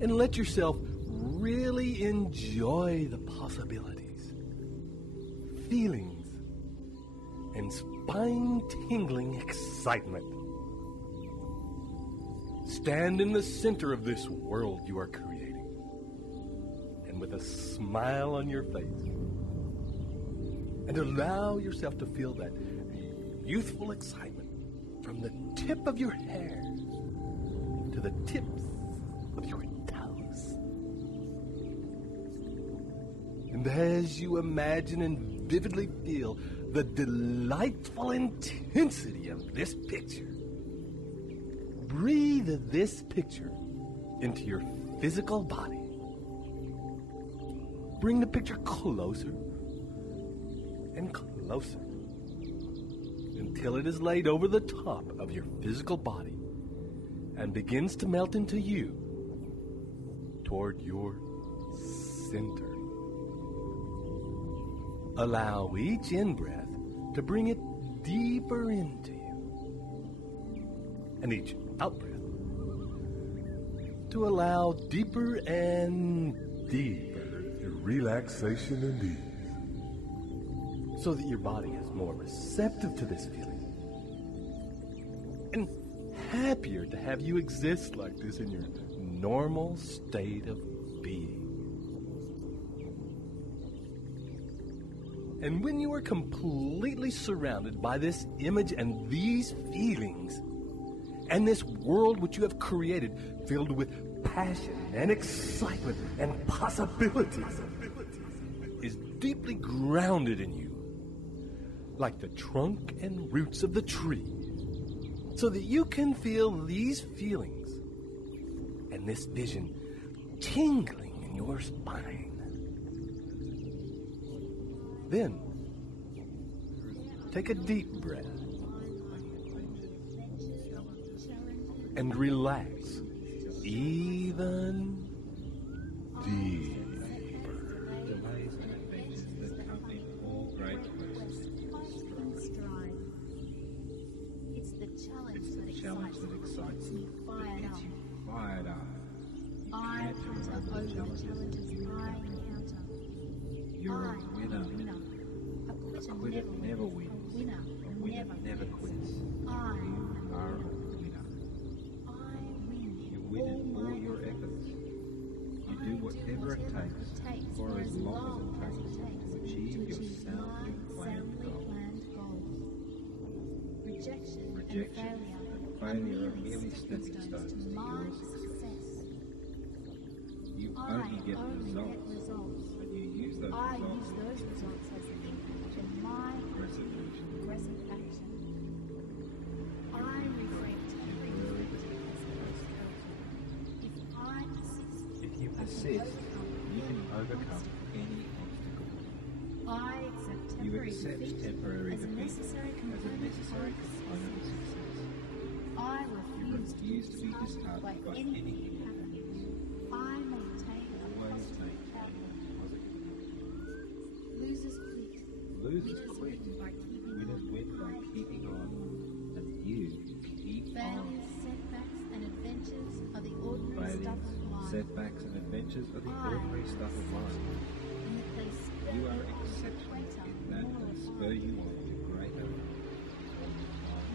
And let yourself really enjoy the possibilities, feelings, and spine-tingling excitement. Stand in the center of this world you are creating, and with a smile on your face, and allow yourself to feel that youthful excitement from the tip of your hair to the tips of your toes. And as you imagine and vividly feel the delightful intensity of this picture, breathe this picture into your physical body. Bring the picture closer and closer until it is laid over the top of your physical body and begins to melt into you toward your center. Allow each in-breath to bring it deeper into you, and each out-breath to allow deeper and deeper relaxation and ease, so that your body is more receptive to this feeling and happier to have you exist like this in your normal state of being. And when you are completely surrounded by this image and these feelings, and this world which you have created filled with passion and excitement and possibilities is deeply grounded in you, like the trunk and roots of the tree, so that you can feel these feelings and this vision tingling in your spine. Then, take a deep breath and relax even deeper. Delays and adventures that accompany all great quests. It's the challenge that excites me you, fired gets up. you fired up. I hunter over the challenges I encounter. You're a I'm winner. A quitter never wins. A winner never quits. I You are a winner. I win. You win in all your efforts. You do whatever it takes for as long as it takes to achieve your soundly planned goals. Rejection and failure are merely stepping stones to your success. You only get results, and you use those results as the input to my aggressive action. I reflect every If you persist, you can overcome any obstacle. I accept You temporary accept defeat temporary as a defeat necessary as a component necessary of component of success. I You refuse refuse to to be disheartened by anything happening. I maintain a Always positive maintain outlook. a positive Losers quit. Losers Winners quit. win by keeping Winners on. win by keeping on. And you keep on. Failures, setbacks, and adventures are the ordinary stuff Failures, of life. setbacks, and adventures are the ordinary stuff of life. And that they spur You are you on to exceptional greater, in that more and spur you on to greater.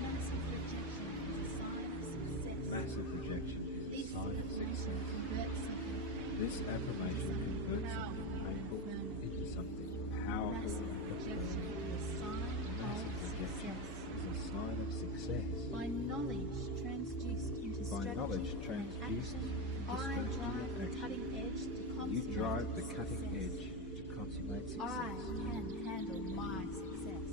Massive rejection is a sign of success. Massive rejection is a This sign of affirmation success. converts something This affirmation converts powerful something painful and into something powerful massive and rejection affirming. is a sign Massive of rejection success. is a sign of success. By knowledge transduced into By strategy knowledge and transduced action, into I strategy drive and the action. cutting edge to You drive the cutting edge to consummate I success. can handle my success.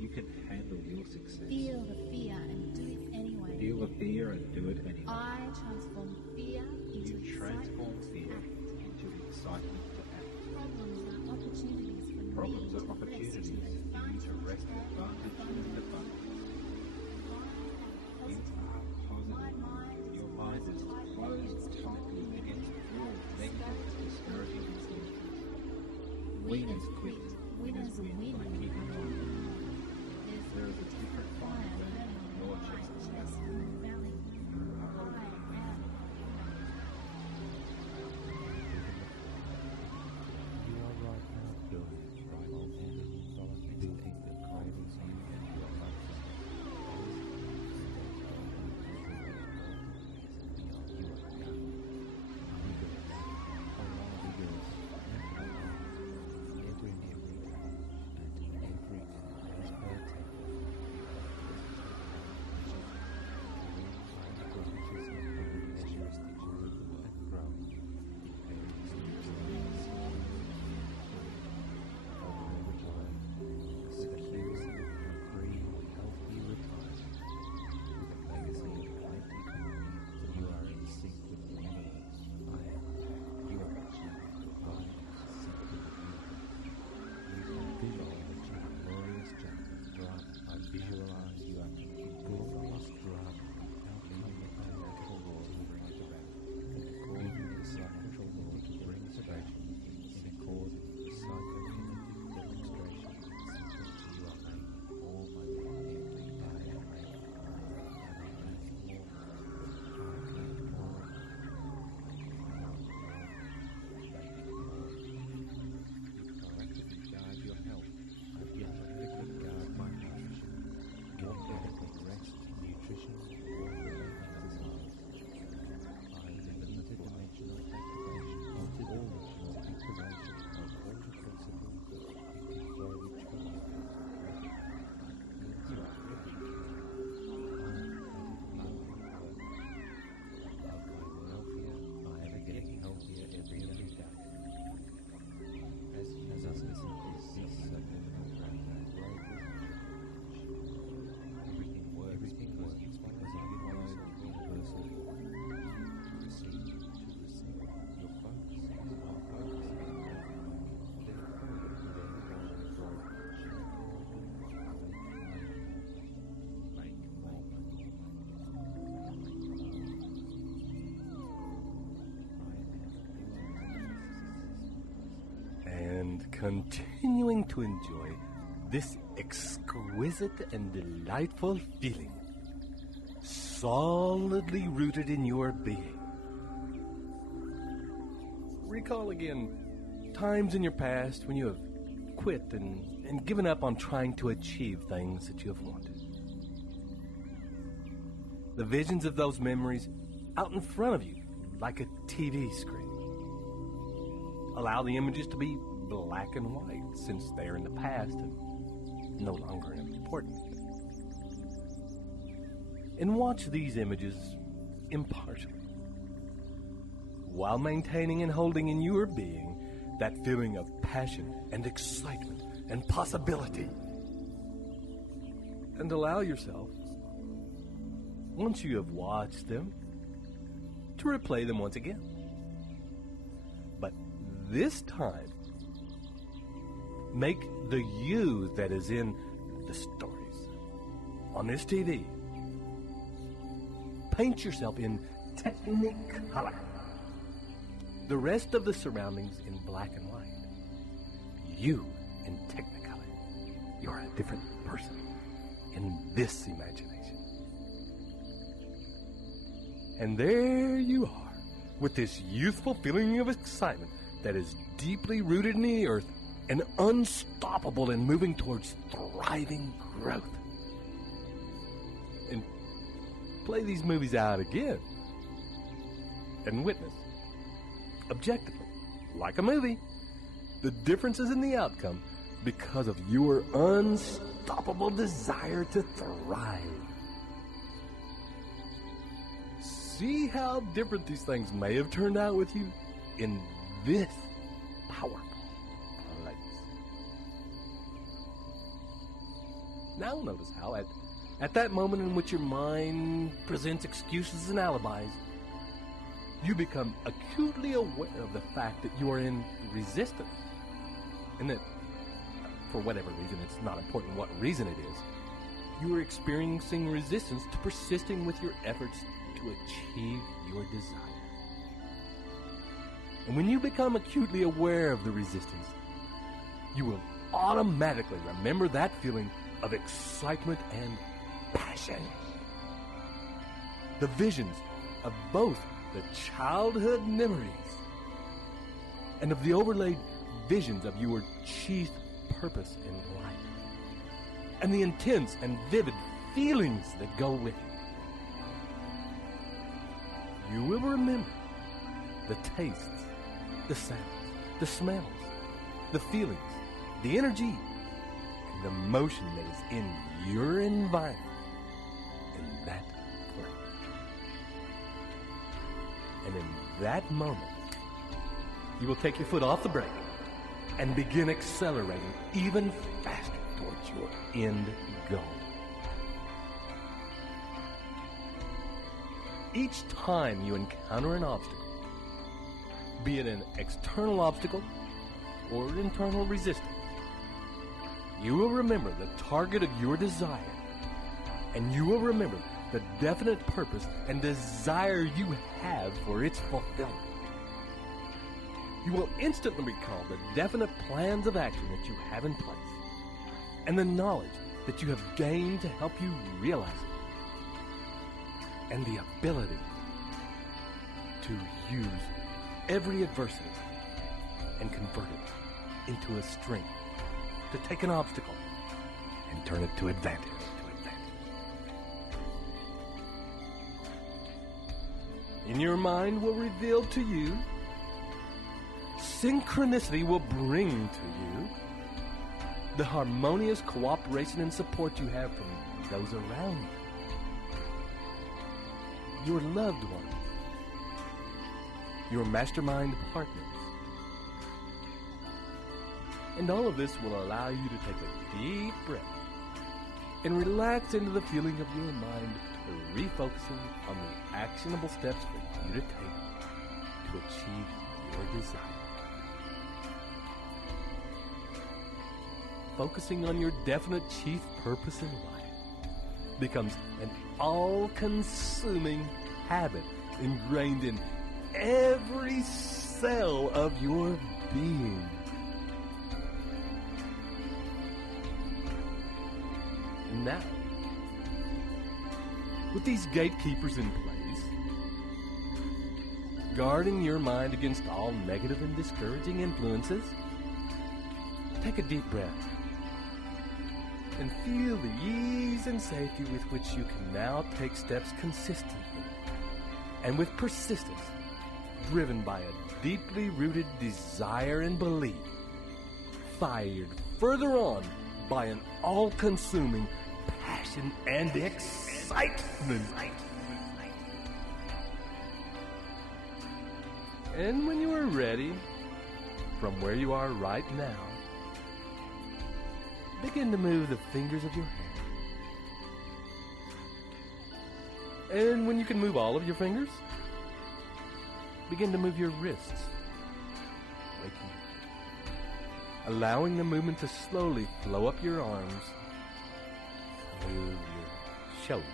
You can handle your success. Feel the fear and do it anyway. Feel the fear and do it anyway. I transform fear into You transform fear into excitement to act. Problems are opportunities for me Problems are opportunities for you to wrest advantage in the fun. You are positive. Your mind is closed tightly against all negative discouraging influences. Winners quit. Winners win by keeping on. There is a different fire burning in your chest now. You are right now building right on building the kindness you and your life. And continuing to enjoy this exquisite and delightful feeling, solidly rooted in your being. Recall again times in your past when you have quit and given up on trying to achieve things that you have wanted. The visions of those memories out in front of you like a TV screen. Allow the images to be black and white since they are in the past and no longer important. And watch these images impartially while maintaining and holding in your being that feeling of passion and excitement and possibility. And allow yourself, once you have watched them, to replay them once again. But this time, make the you that is in the stories on this TV. Paint yourself in Technicolor. The rest of the surroundings in black and white. You in Technicolor. You're a different person in this imagination. And there you are, with this youthful feeling of excitement that is deeply rooted in the earth and unstoppable in moving towards thriving growth. And play these movies out again and witness, objectively, like a movie, the differences in the outcome because of your unstoppable desire to thrive. See how different these things may have turned out with you in this powerful place. Now notice how at that moment in which your mind presents excuses and alibis, you become acutely aware of the fact that you are in resistance. And that, for whatever reason, it's not important what reason it is, you are experiencing resistance to persisting with your efforts to achieve your desire. And when you become acutely aware of the resistance, you will automatically remember that feeling of excitement and passion. The visions of both the childhood memories and of the overlaid visions of your chief purpose in life, and the intense and vivid feelings that go with it. You will remember the tastes, the sounds, the smells, the feelings, the energy, and the motion that is in your environment in that place. And in that moment, you will take your foot off the brake and begin accelerating even faster towards your end goal. Each time you encounter an obstacle, be it an external obstacle or internal resistance, you will remember the target of your desire, and you will remember the definite purpose and desire you have for its fulfillment. You will instantly recall the definite plans of action that you have in place, and the knowledge that you have gained to help you realize it, and the ability to use every adversity and convert it into a strength, to take an obstacle and turn it to advantage. In your mind will reveal to you, synchronicity will bring to you the harmonious cooperation and support you have from those around you, your loved ones, your mastermind partners. And all of this will allow you to take a deep breath and relax into the feeling of your mind, refocusing on the actionable steps for you to take to achieve your desire. Focusing on your definite chief purpose in life becomes an all-consuming habit ingrained in every cell of your being. And now, with these gatekeepers in place, guarding your mind against all negative and discouraging influences, take a deep breath and feel the ease and safety with which you can now take steps consistently and with persistence, driven by a deeply rooted desire and belief, fired further on by an all-consuming passion and excitement. And when you are ready, from where you are right now, begin to move the fingers of your hand. And when you can move all of your fingers, begin to move your wrists, waking, allowing the movement to slowly flow up your arms, move your shoulders,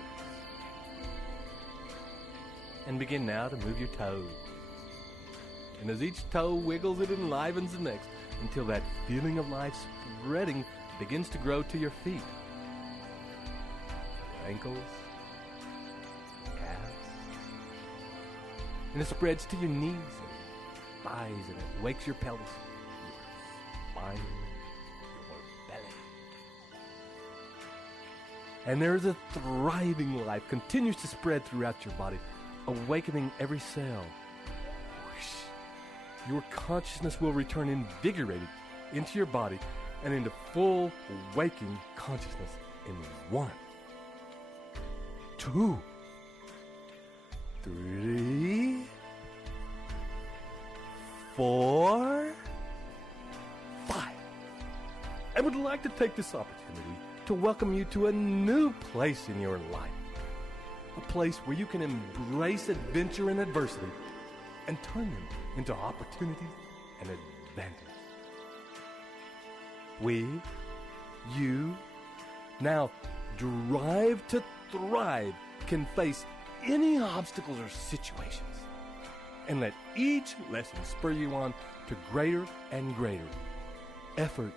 and begin now to move your toes. And as each toe wiggles, it enlivens the next until that feeling of life spreading begins to grow to your feet, your ankles, calves, and it spreads to your knees and thighs, and it wakes your pelvis, your spine, your belly. And there is a thriving life continues to spread throughout your body, awakening every cell. Your consciousness will return invigorated into your body and into full waking consciousness in 1, 2, 3, 4, 5. I would like to take this opportunity to welcome you to a new place in your life. A place where you can embrace adventure and adversity and turn them into opportunities and advantages. We, you, now drive to thrive can face any obstacles or situations and let each lesson spur you on to greater and greater effort,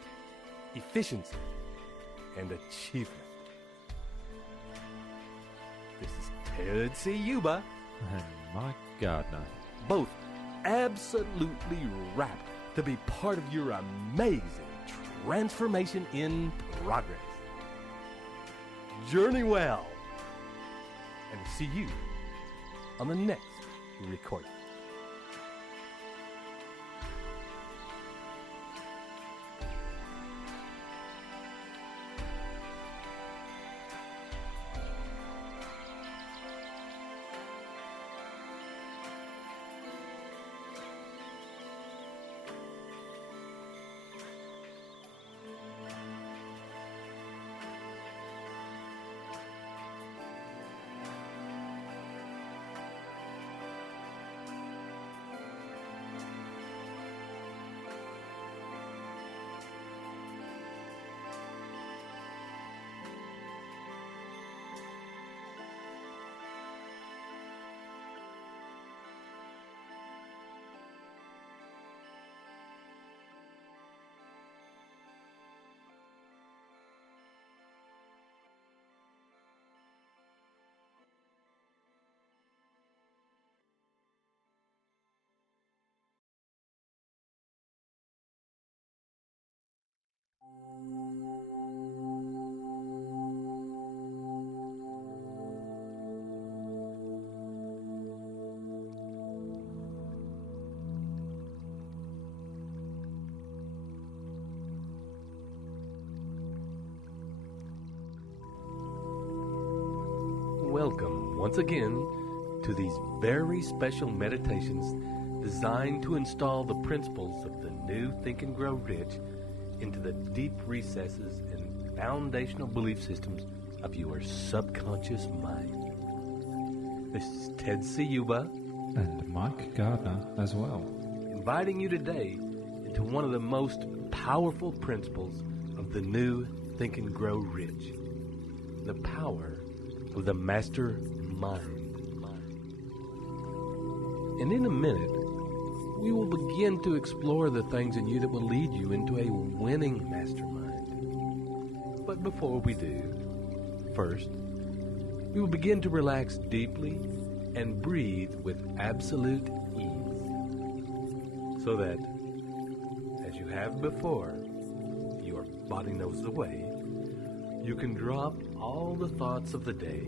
efficiency, and achievement. This is Ted Ciuba And Mike Gardner. both absolutely wrapped to be part of your amazing transformation in progress. Journey well, and see you on the next recording. Welcome once again to these very special meditations designed to install the principles of the new Think and Grow Rich into the deep recesses and foundational belief systems of your subconscious mind. This is Ted Ciuba And Mike Gardner as well. inviting you today into one of the most powerful principles of the new Think and Grow Rich, the power of the master mind. And in a minute, we will begin to explore the things in you that will lead you into a winning mastermind. But before we do, first, we will begin to relax deeply and breathe with absolute ease, so that, as you have before, your body knows the way, you can drop all the thoughts of the day,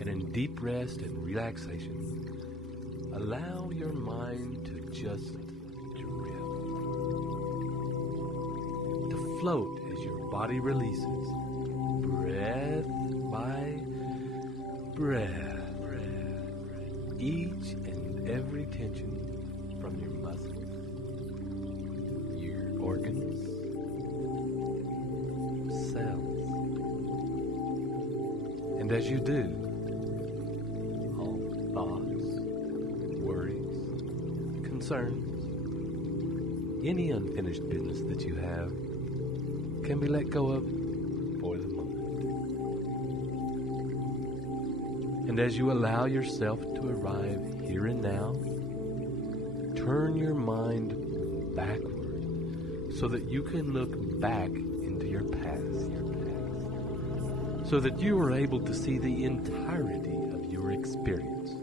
and in deep rest and relaxation, allow your mind to just drift, to float as your body releases, breath by breath, each and every tension from your muscles, your organs, cells. And as you do, all thoughts, worries, concerns, any unfinished business that you have can be let go of for the moment. And as you allow yourself to arrive here and now, turn your mind backward so that you can look back into your past, so that you are able to see the entirety of your experience,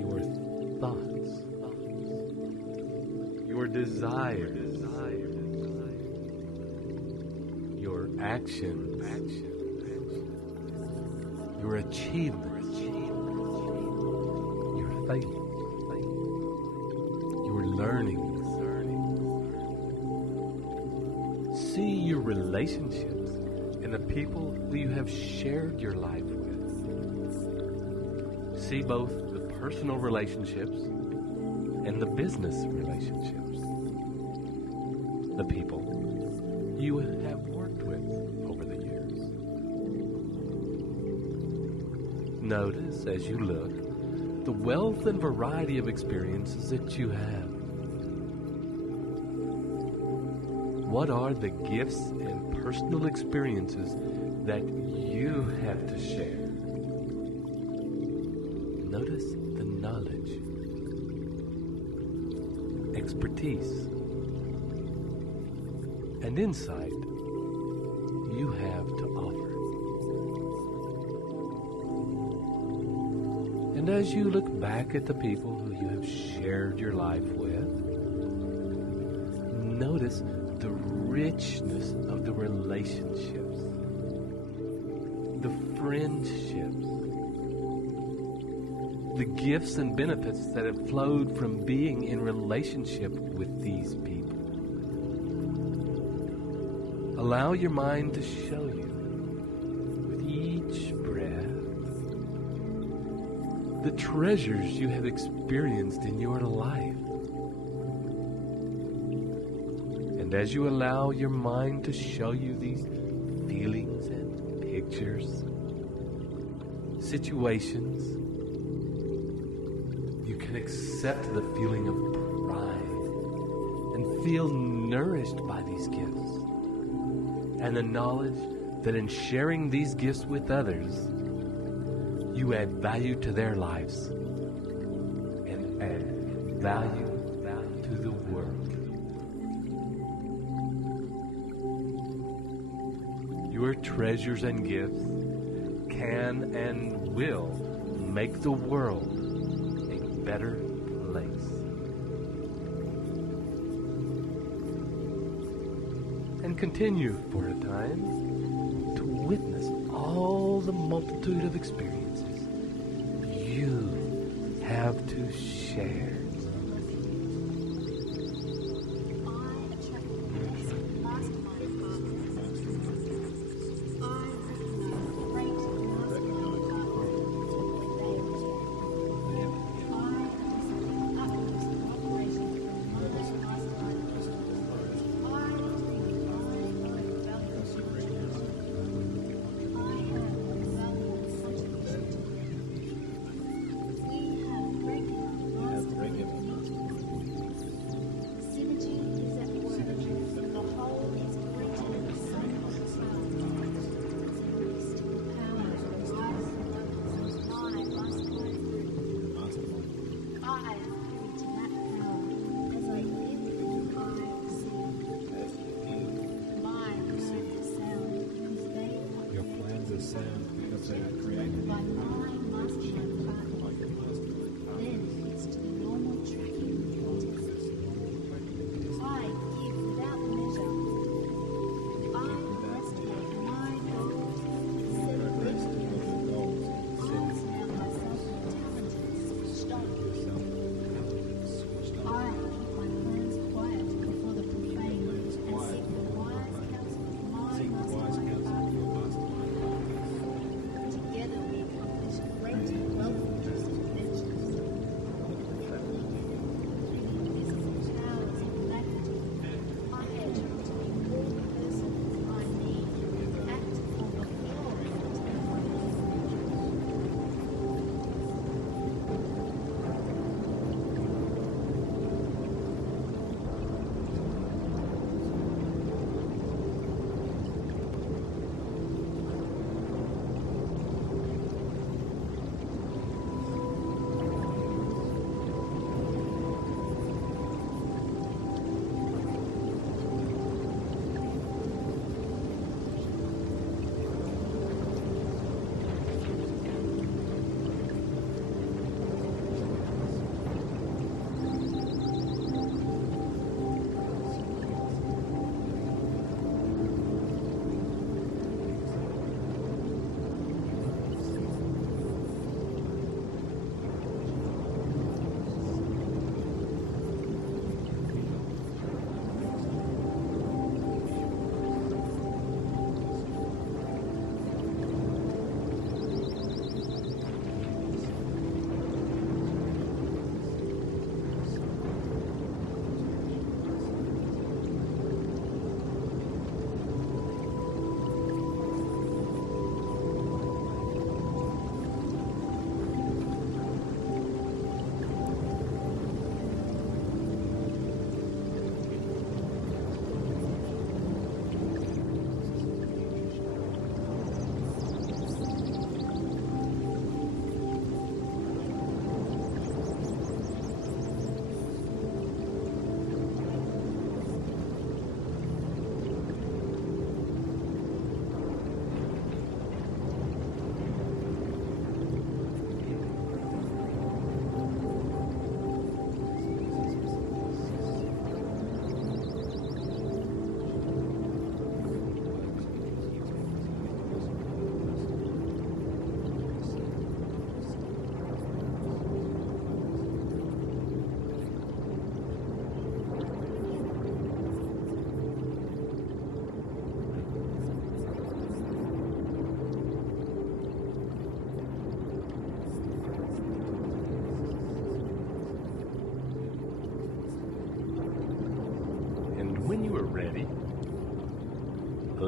your thoughts, your desires, your actions, your achievements, your failures, your learnings. See your relationships and the people who you have shared your life with. See both the personal relationships and the business relationships, the people you have worked with over the years. Notice as you look the wealth and variety of experiences that you have. What are the gifts and personal experiences that you have to share? Notice the knowledge, expertise, and insight you have to offer. And as you look back at the people who you have shared your life with, notice the richness of the relationships, the friendships, the gifts and benefits that have flowed from being in relationship with these people. Allow your mind to show you, with each breath, the treasures you have experienced in your life. And as you allow your mind to show you these feelings and pictures, situations, you can accept the feeling of pride and feel nourished by these gifts, and the knowledge that in sharing these gifts with others, you add value to their lives and add value to the world. Your treasures and gifts can and will make the world a better place. And continue for a time to witness all the multitude of experiences you have to share.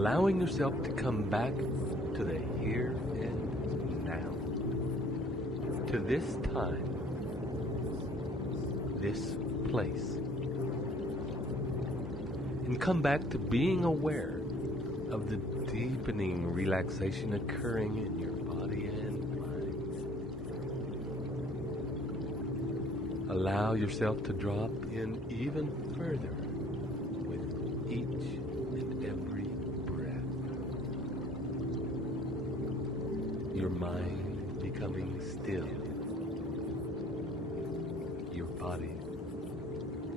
allowing yourself to come back to the here and now, to this time, this place, and come back to being aware of the deepening relaxation occurring in your body and mind. Allow yourself to drop in even further with each and every breath. Your mind becoming still. Your body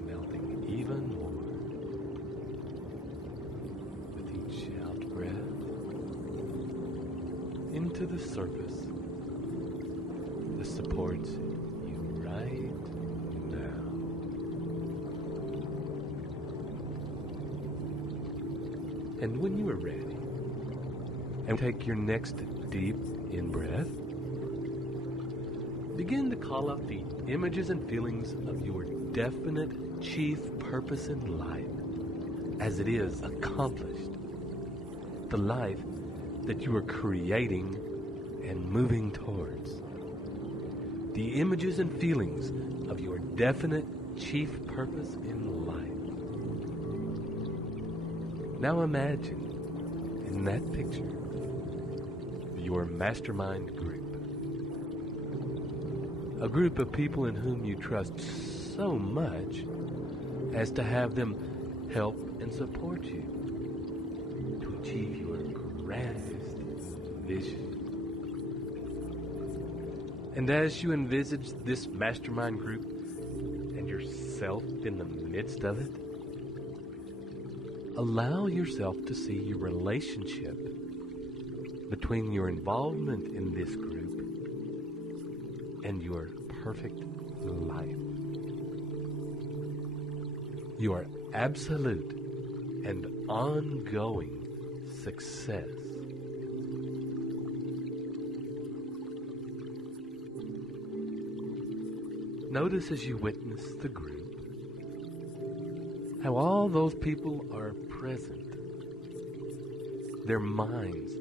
melting even more. Breath into the surface that supports you right now. And when you are ready, and take your next deep in-breath, begin to call up the images and feelings of your definite chief purpose in life as it is accomplished. The life that you are creating and moving towards. The images and feelings of your definite chief purpose in life. Now imagine in that picture your mastermind group. A group of people in whom you trust so much as to have them help and support you to achieve your grandest vision. And as you envisage this mastermind group and yourself in the midst of it, allow yourself to see your relationship between your involvement in this group and your perfect life. Your absolute and ongoing success. Notice as you witness the group, how all those people are present. Their minds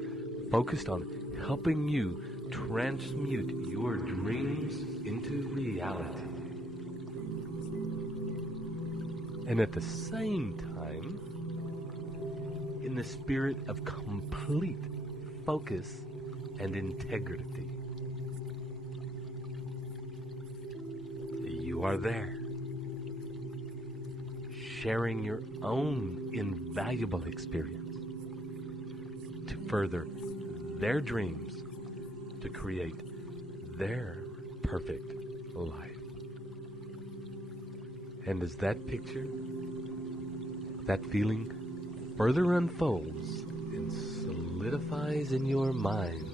focused on helping you transmute your dreams into reality. And at the same time, in the spirit of complete focus and integrity. You are there, sharing your own invaluable experience to further their dreams, to create their perfect life. And as that picture, that feeling further unfolds and solidifies in your mind,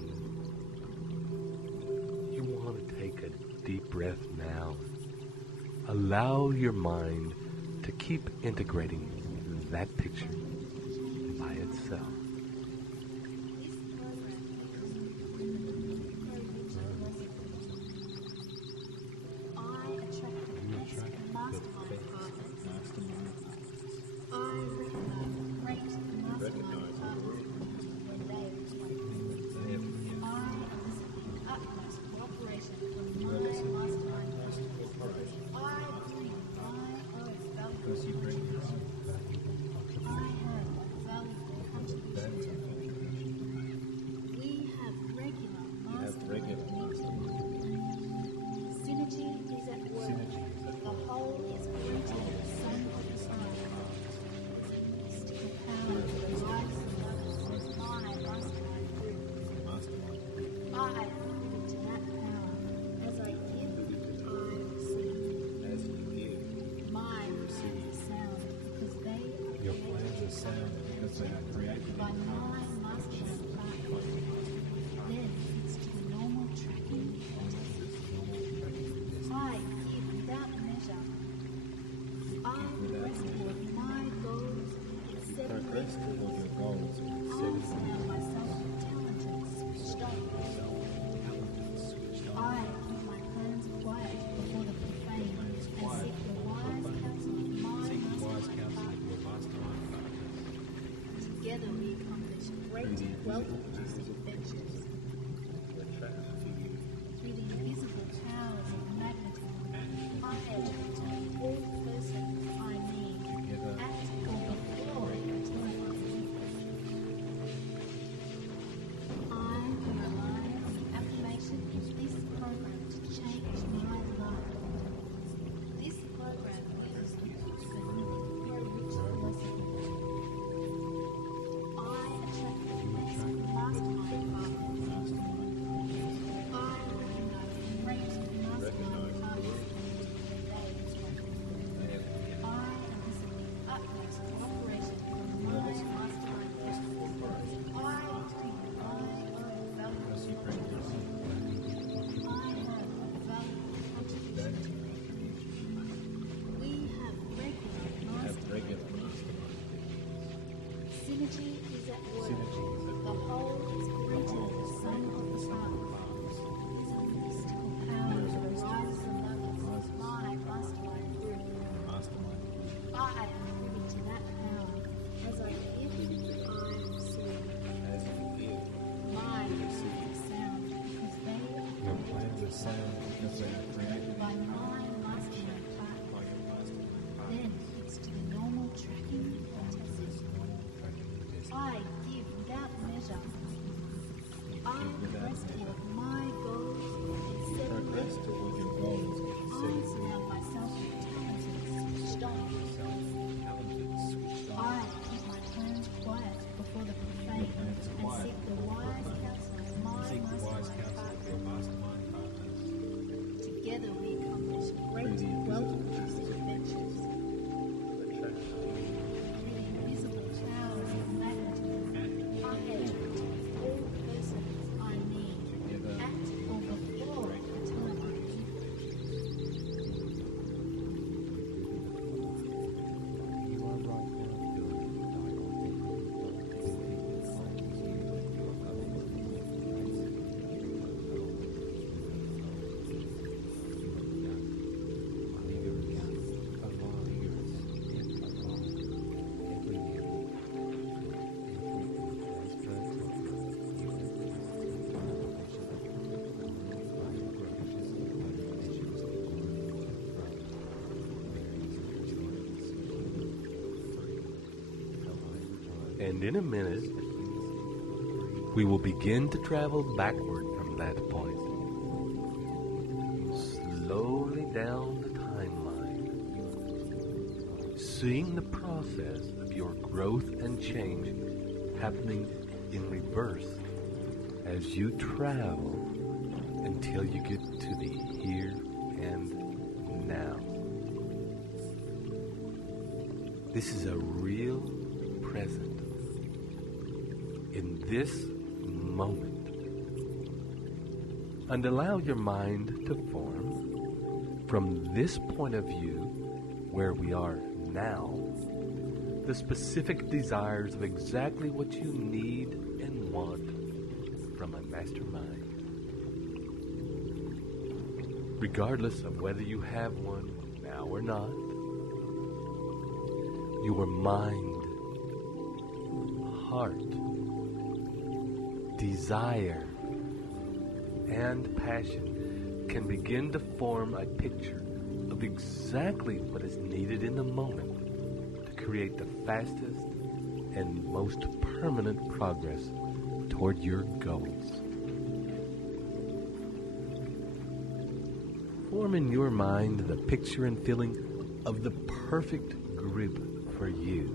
you want to take a deep breath now. Allow your mind to keep integrating that picture by itself. well-produced adventures. Through the invisible towers of magnetism, I enter all persons I meet at or before the time I meet. I realize the affirmation of this program to change my life. This program uses computer for a rich philosophy. I attract the best mastermind partners into me. I recognize great mastermind partners in they instruct me. I elicit the utmost cooperation from my mastermind partners. I think I am valuable. I have a valuable contribution to make. We have regular masterminds. Synergy is at work. The whole is greater than the sum of the parts. Some mystical powers arise above us. My mastermind group. I am privy to that power. As I give, I receive. Mine is sound because they are created by my mastermind partner. Then it's to the normal tracking and testing. I give without measure. I press toward my goals and set less towards your goals. I surround myself with talented, switched on. I keep my plans quiet before the profane and seek the wise counsel of my mastermind partners. Together we accomplish great well-produced adventures. Through the invisible towers of magnetism, I attract all persons I meet at or before the time I meet. You are right now building And in a minute, we will begin to travel backward from that point. Slowly down the timeline, seeing the process of your growth and change happening in reverse as you travel until you get to the here and now. This is a real present. In this moment, and allow your mind to form from this point of view where we are now the specific desires of exactly what you need and want from a mastermind, regardless of whether you have one now or not. Your mind, heart, desire, and passion can begin to form a picture of exactly what is needed in the moment to create the fastest and most permanent progress toward your goals. Form in your mind the picture and feeling of the perfect group for you,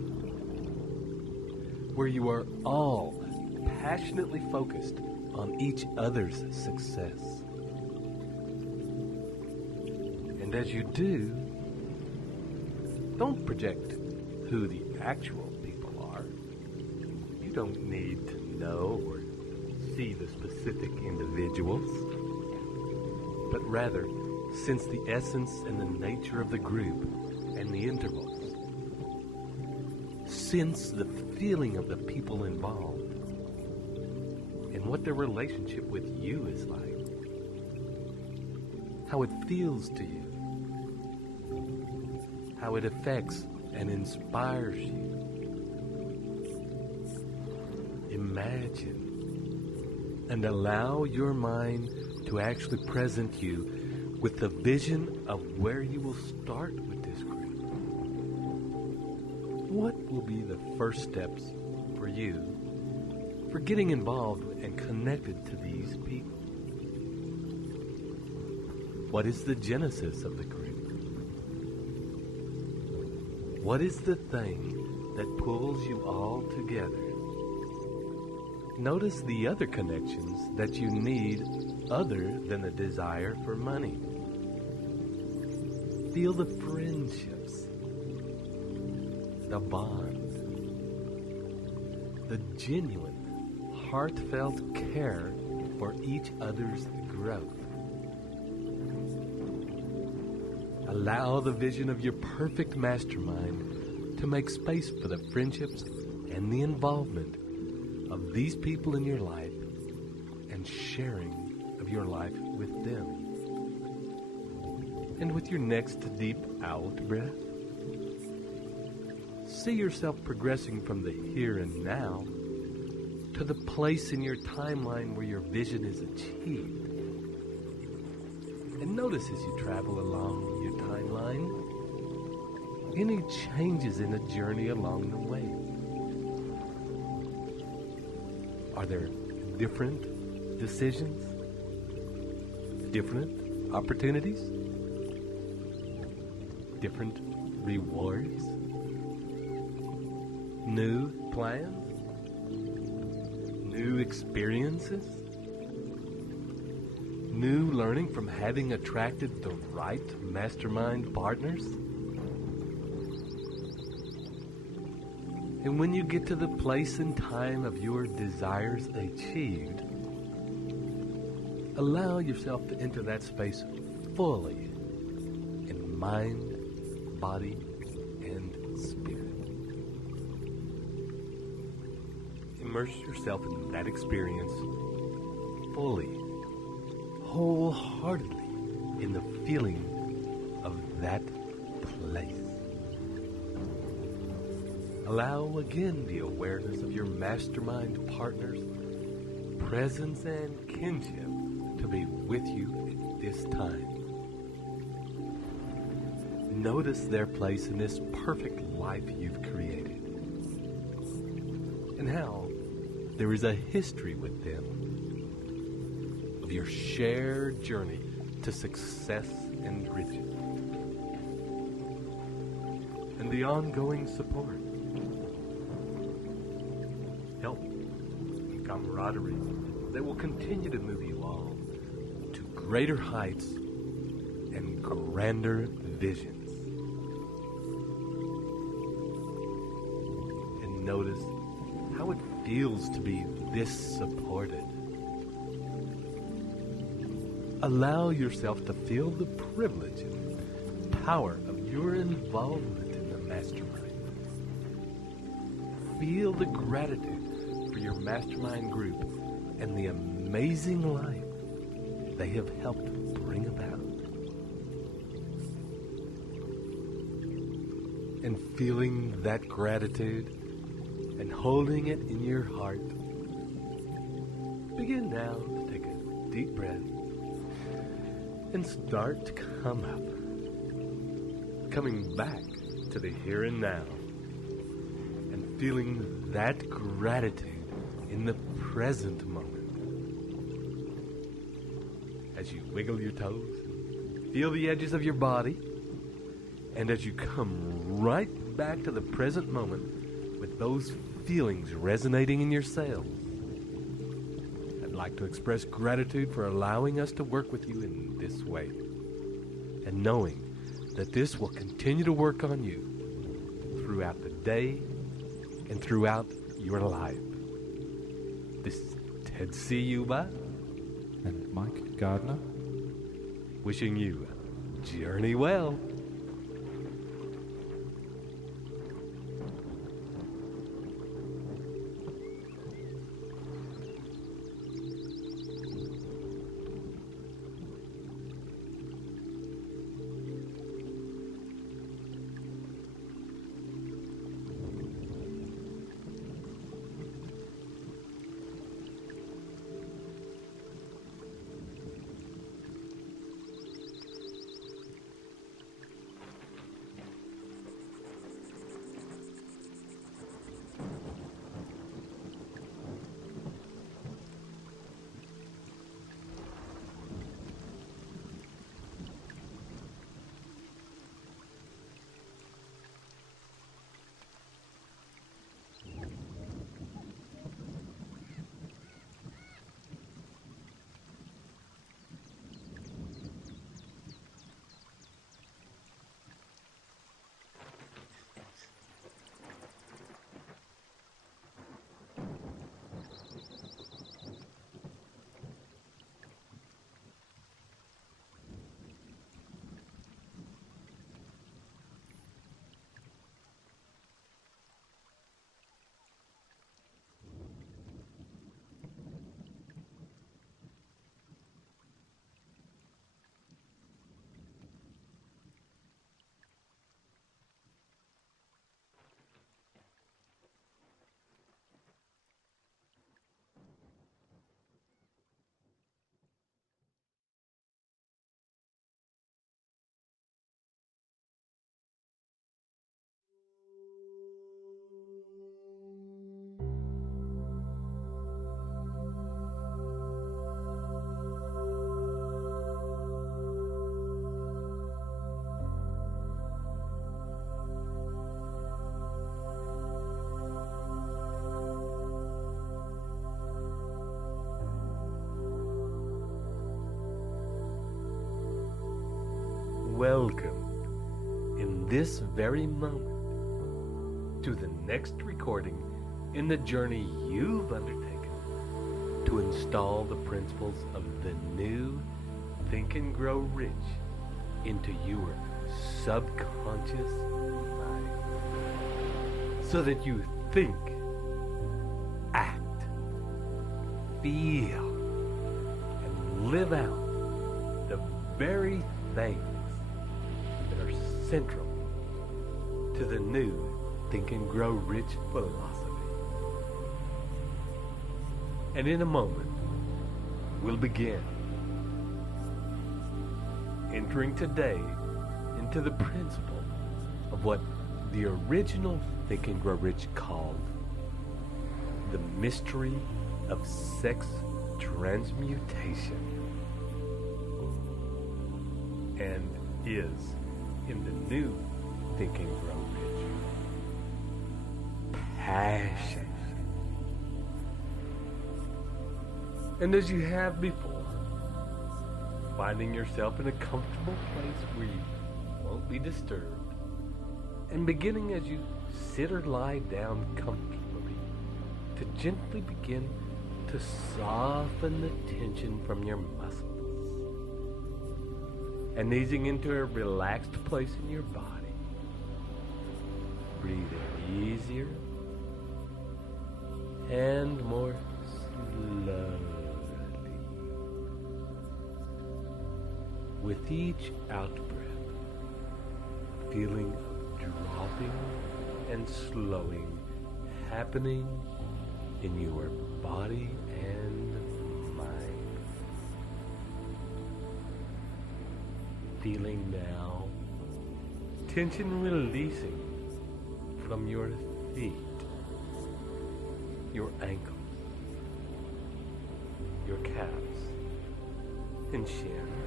where you are all passionately focused on each other's success. And as you do, don't project who the actual people are. You don't need to know or see the specific individuals, but rather sense the essence and the nature of the group and the intervals. Sense the feeling of the people involved and what their relationship with you is like. How it feels to you. How it affects and inspires you. Imagine imagine and allow your mind to actually present you with the vision of where you will start with this group. What will be the first steps for you for getting involved and connected to these people? What is the genesis of the group? What is the thing that pulls you all together? Notice the other connections that you need other than the desire for money. Feel the friendships, the bond, the genuine, heartfelt care for each other's growth. Allow the vision of your perfect mastermind to make space for the friendships and the involvement of these people in your life and sharing of your life with them. And with your next deep out breath, see yourself progressing from the here and now to the place in your timeline where your vision is achieved. And notice as you travel along your timeline, any changes in the journey along the way. Are there different decisions? Different opportunities? Different rewards? New plans? New experiences? New learning from having attracted the right mastermind partners? And when you get to the place and time of your desires achieved, allow yourself to enter that space fully in mind, body, and spirit. Immerse yourself in that experience fully, wholeheartedly in the feeling of that place. Allow again the awareness of your mastermind partner's presence and kinship to be with you at this time. Notice their place in this perfect life you've created, and how there is a history with them of your shared journey to success and riches, and the ongoing support, help, and camaraderie that will continue to move you all to greater heights and grander visions. And notice how it feels to be this supported. Allow yourself to feel the privilege and power of your involvement in the mastermind. Feel the gratitude for your mastermind group and the amazing life they have helped bring about. And feeling that gratitude and holding it in your heart, begin now to take a deep breath and start to come up, coming back to the here and now, and feeling that gratitude in the present moment. As you wiggle your toes, feel the edges of your body, and as you come right back to the present moment with those feelings resonating in your cells, I'd like to express gratitude for allowing us to work with you in this way, and knowing that this will continue to work on you throughout the day and throughout your life. This is Ted Ciuba and Mike Gardner, wishing you journey well. welcomed in this very moment to the next recording in the journey you've undertaken to install the principles of the new Think and Grow Rich into your subconscious mind, so that you think, act, feel, and live out the very things that are central to the new Think and Grow Rich philosophy. And in a moment, we'll begin entering today into the principle of what the original Think and Grow Rich called the mystery of sex transmutation, and is in the new Think and Grow Rich passion. And as you have before, finding yourself in a comfortable place where you won't be disturbed, and beginning as you sit or lie down comfortably to gently begin to soften the tension from your muscles, and easing into a relaxed place in your body, breathing easier and more slowly. With each out-breath, feeling of dropping and slowing happening in your body and mind. Feeling now tension releasing from your feet, your ankles, your calves and shins,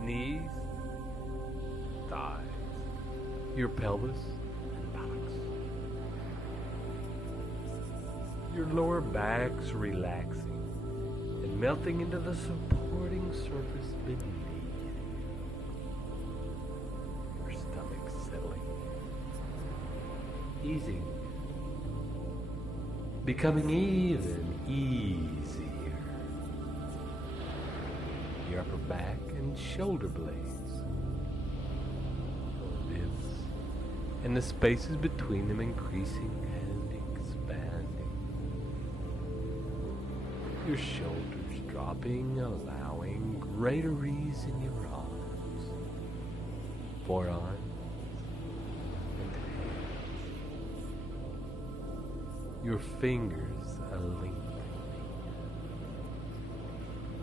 knees, thighs, your pelvis and buttocks. Your lower back's relaxing and melting into the supporting surface beneath. Your stomach settling, easing, becoming even easier. Your upper back and shoulder blades, the ribs, and the spaces between them increasing and expanding. Your shoulders dropping, allowing greater ease in your arms, forearms, and hands. Your fingers are lengthening.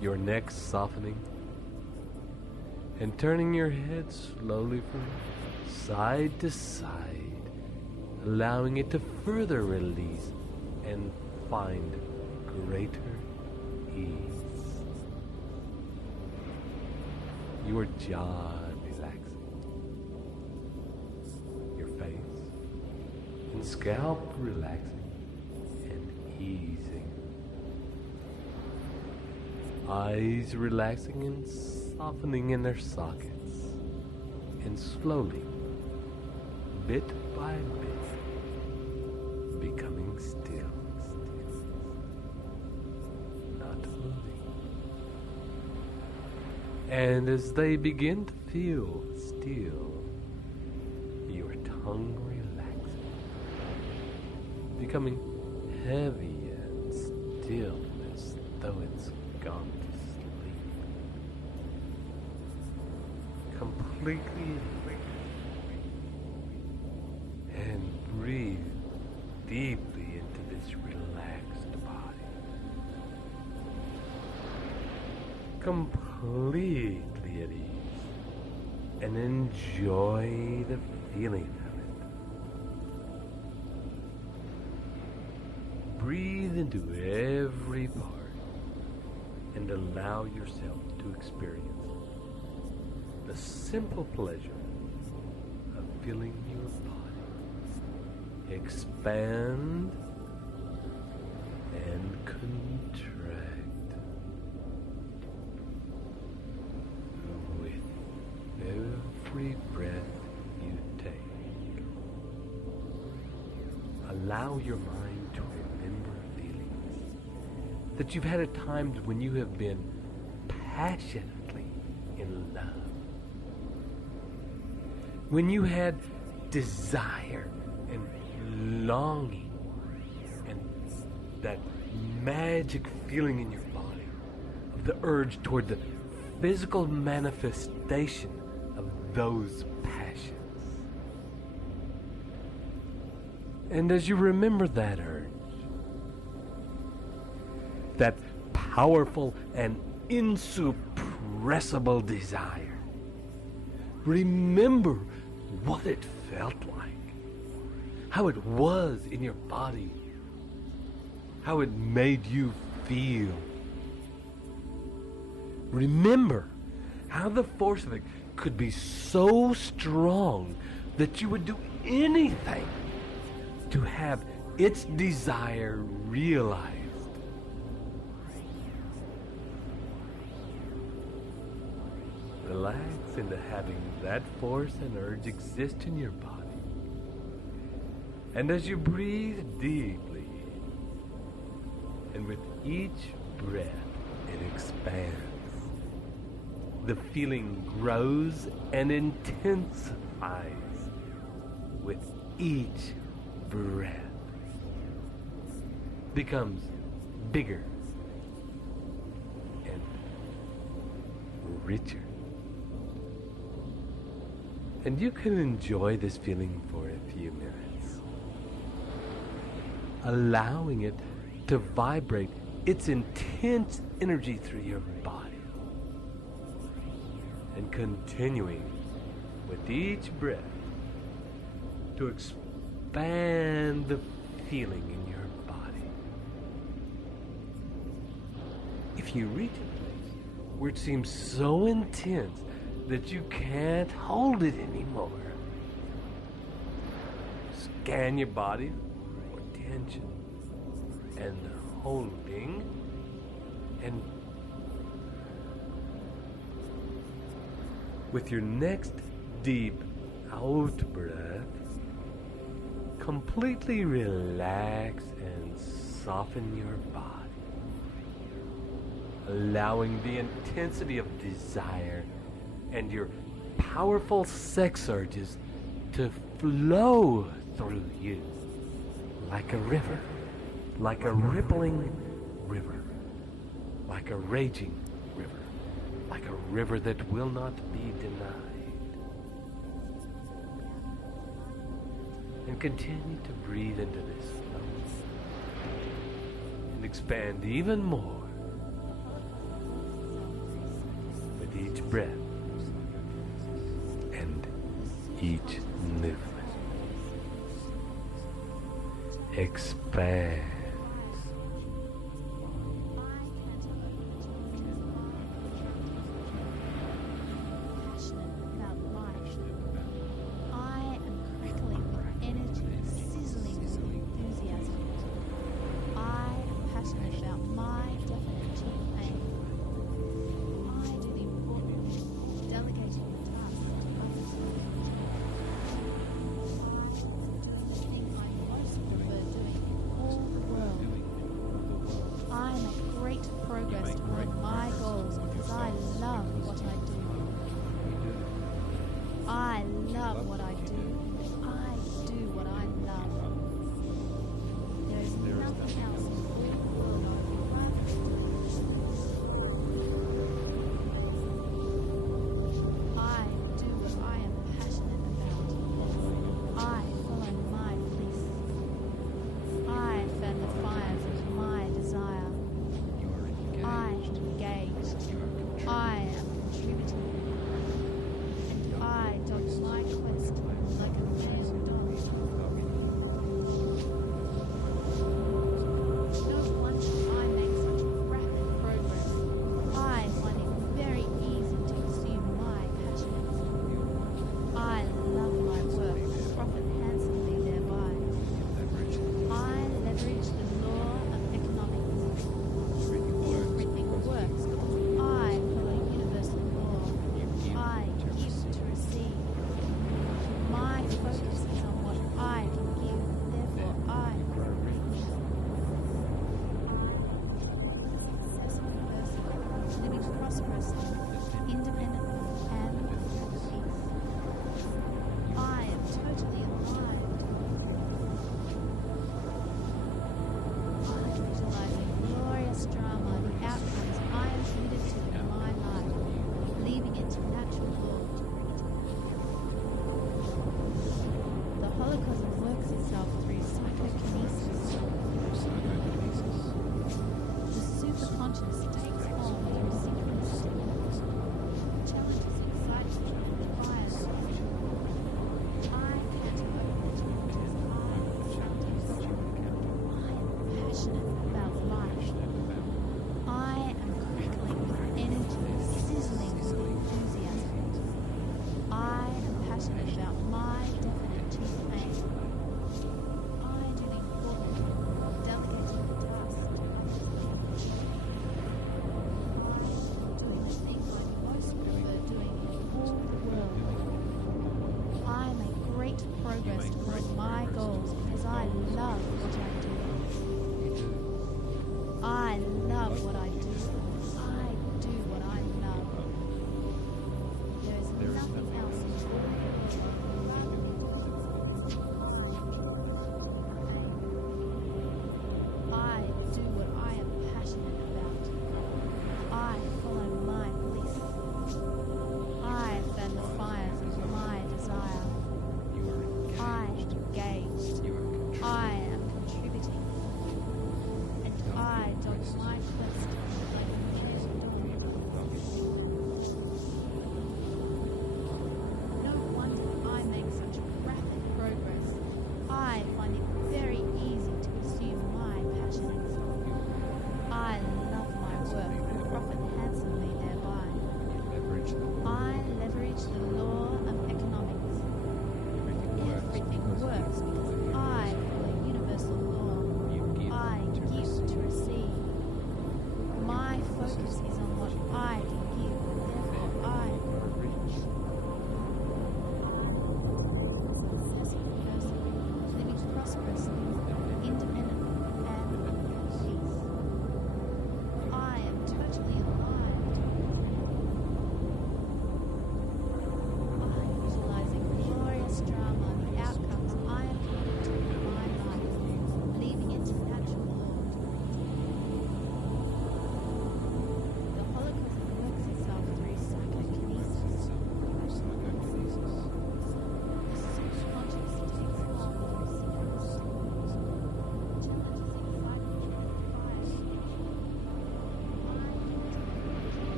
Your neck softening, and turning your head slowly from side to side, allowing it to further release and find greater ease. Your jaw relaxing, your face and scalp relaxing and easing. Eyes relaxing and softening in their sockets, and slowly, bit by bit, becoming still, not moving. And as they begin to feel still, your tongue relaxing, becoming heavy and still as though it's gone to sleep. Completely and breathe deeply into this relaxed body. Completely at ease, and enjoy the feeling of it. Breathe into every part and allow yourself to experience the simple pleasure of feeling your body expand and contract with allow your mind to remember feelings that you've had at times when you have been passionately in love. When you had desire and longing and that magic feeling in your body of the urge toward the physical manifestation of those passions. And as you remember that urge, that powerful and insuppressible desire, remember what it felt like, how it was in your body, how it made you feel. Remember how the force of it could be so strong that you would do anything to have its desire realized. Relax into having that force and urge exist in your body. And as you breathe deeply, and with each breath it expands, the feeling grows and intensifies with each breath. Becomes bigger and richer. And you can enjoy this feeling for a few minutes, allowing it to vibrate its intense energy through your body, and continuing with each breath to expand the feeling in your body. If you reach a place where it seems so intense that you can't hold it anymore, scan your body for tension and holding, and with your next deep out breath, completely relax and soften your body, allowing the intensity of desire and your powerful sex urges to flow through you like a river, like a rippling river, like a raging river, like a river that will not be denied. And continue to breathe into this flow and expand even more with each breath and each movement. Expand.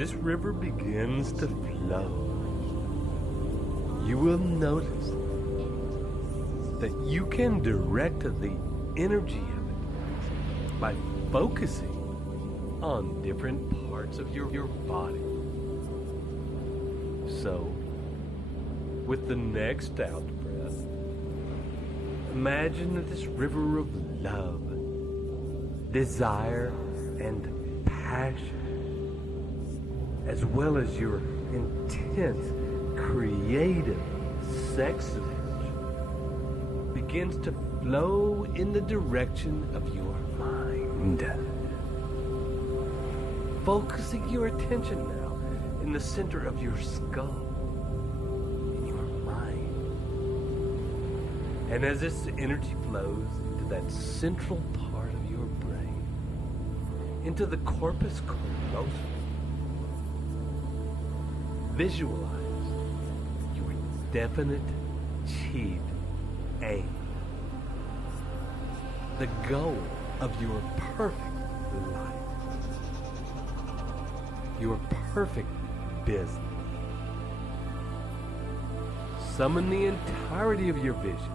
this river begins to flow, you will notice that you can direct the energy of it by focusing on different parts of your body. So, with the next out breath, imagine that this river of love, desire, and passion, as well as your intense, creative sex energy, begins to flow in the direction of your mind. Focusing your attention now in the center of your skull, in your mind. And as this energy flows into that central part of your brain, into the corpus callosum, visualize your definite chief aim, the goal of your perfect life, your perfect business. Summon the entirety of your vision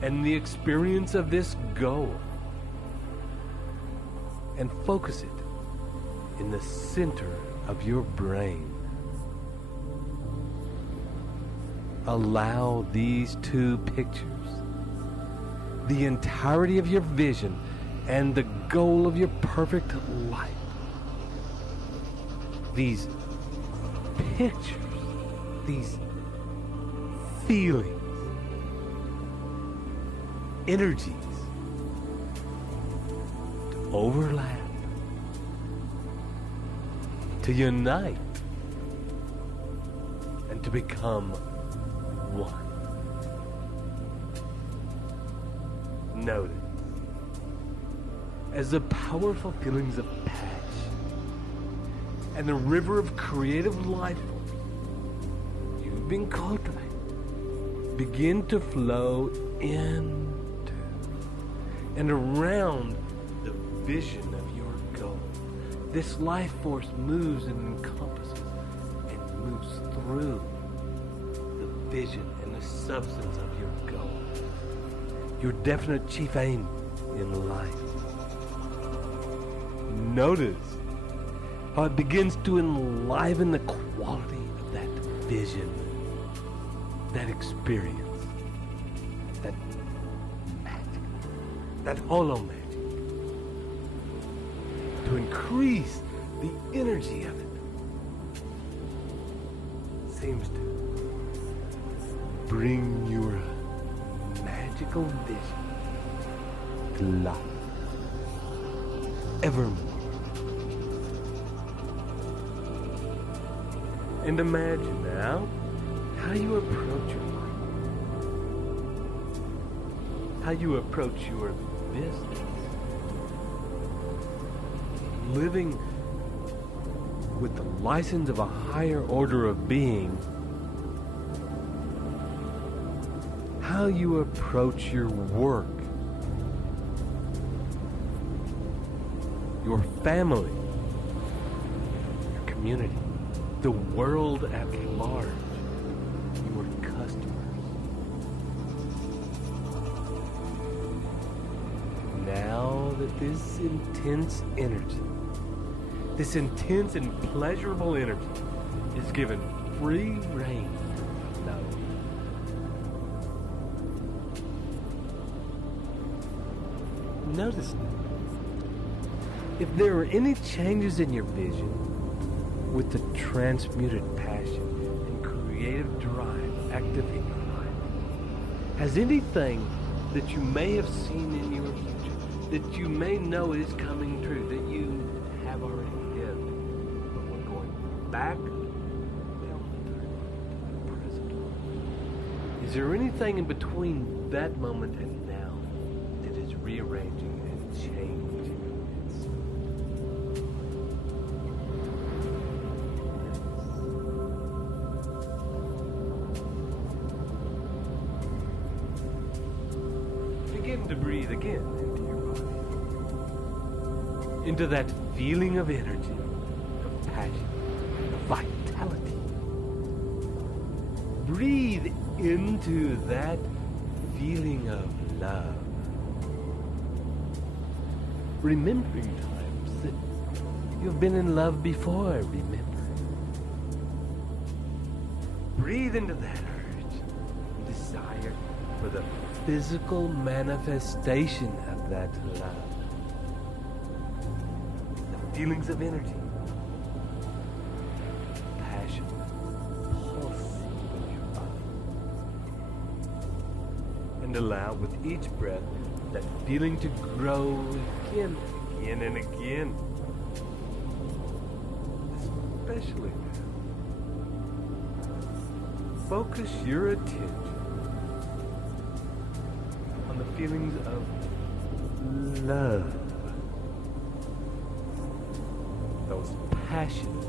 and the experience of this goal and focus it in the center of your brain. Allow these two pictures, the entirety of your vision and the goal of your perfect life, these pictures, these feelings, energies to overlap, to unite, and to become one. Notice as the powerful feelings of passion and the river of creative life force you've been cultivating begin to flow into and around the vision of your goal. This life force moves and encompasses and moves through the vision and the substance of your goal, your definite chief aim in life. Notice how it begins to enliven the quality of that vision, that experience, that magic, that hollow magic, to increase the energy of it. Seems to bring your magical vision to life evermore. And imagine now how you approach your life, how you approach your business, living with the license of a higher order of being, how you approach your work, your family, your community, the world at large, your customers. Now that this intense energy, this intense and pleasurable energy is given free rein to flow. Notice that if there are any changes in your vision with the transmuted passion and creative drive active in your life, has anything that you may have seen in your future, that you may know is coming true, that you have already lived, but we're going back down the present moment. Is there anything in between that moment and now that is rearranging and changing? Begin to breathe again into your body, into that feeling of energy, of passion, of vitality. Breathe into that feeling of love. Remembering times that you've been in love before, remember. Breathe into that urge and desire for the physical manifestation of that love. The feelings of energy, passion, pulsing in your body. And allow with each breath that feeling to grow again and again. Especially now. Focus your attention on the feelings of love. Those passionate,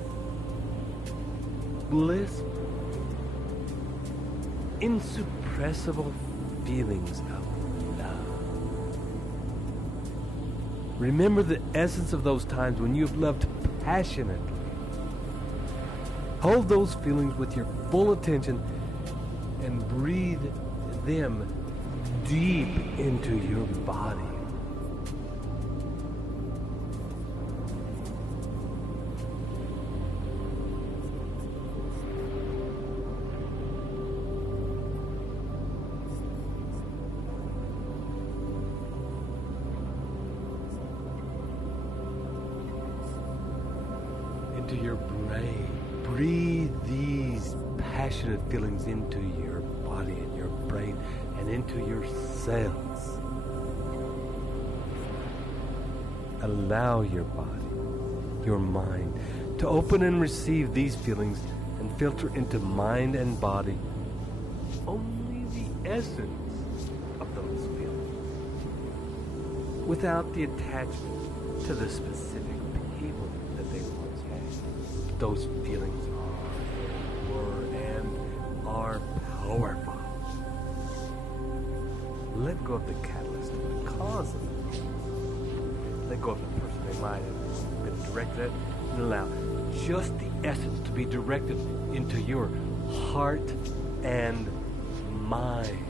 blissful, insuppressible feelings of love. Remember the essence of those times when you have loved passionately. Hold those feelings with your full attention and breathe them deep into your body. Into your brain. Breathe these passionate feelings into your body and your brain and into your cells. Allow your body, your mind, to open and receive these feelings and filter into mind and body only the essence of those feelings, without the attachment to the specific people that they once had. Those feelings were and are powerful. Let go of the catalyst, the cause of it. Let go of the person they might have been directed at, and allow just the essence to be directed into your heart and mind.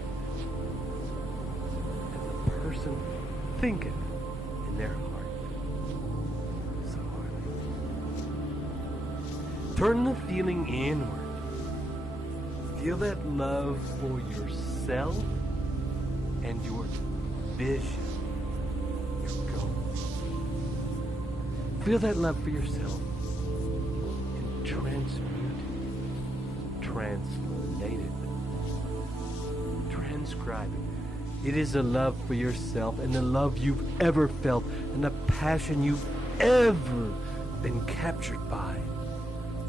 And the person think it in their heart. So hardly. Turn the feeling inward. Feel that love for yourself and your vision, your goals. Feel that love for yourself and transmute it, translate it, transcribe it. It is a love for yourself and the love you've ever felt and the passion you've ever been captured by.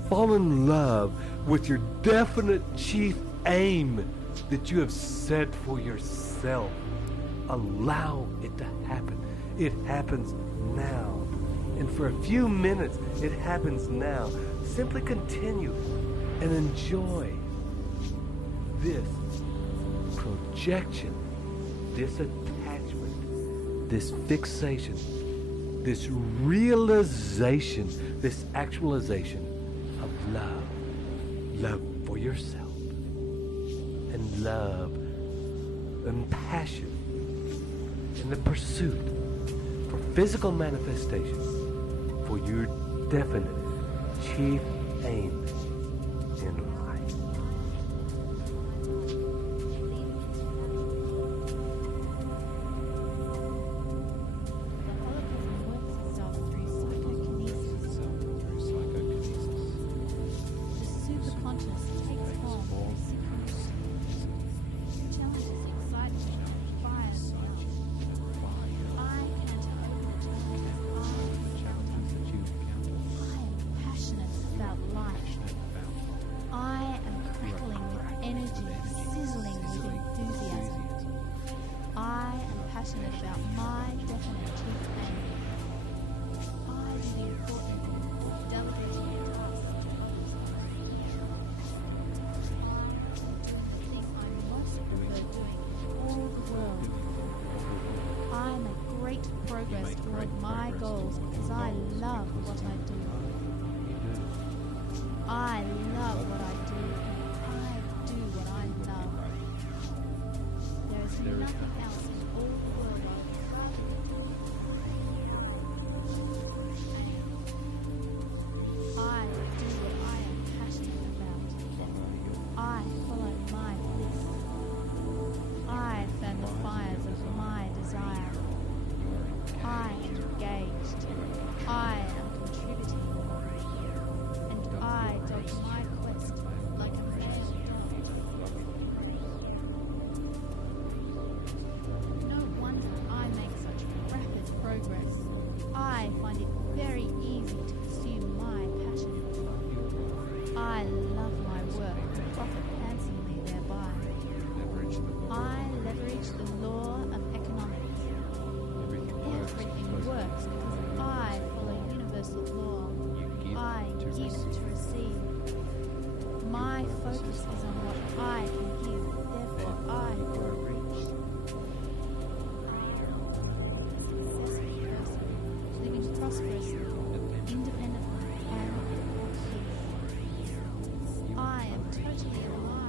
Fall in love with your definite chief aim that you have set for yourself. Allow it to happen. It happens now. And for a few minutes, it happens now. Simply continue and enjoy this projection, this attachment, this fixation, this realization, this actualization of love. Love for yourself. And love and passion in the pursuit for physical manifestation for your definite chief aim in life. Progress toward my goals because I love what I do. I love what I do. I do what I love. There is nothing else in all the world I would rather do. I do what I am passionate about. I follow my bliss. I fan the fires of my desire. I am engaged. I am contributing. And I dog my quest like a mad dog. No wonder I make such rapid progress. I find it very easy to pursue my passion. I love my work and profit handsomely thereby. I leverage the law of economics. Everything works because I follow universal law. I give to receive. My focus is on what I can give, therefore I grow rich. Successful person, living prosperously, independently, and at peace. I am totally alive.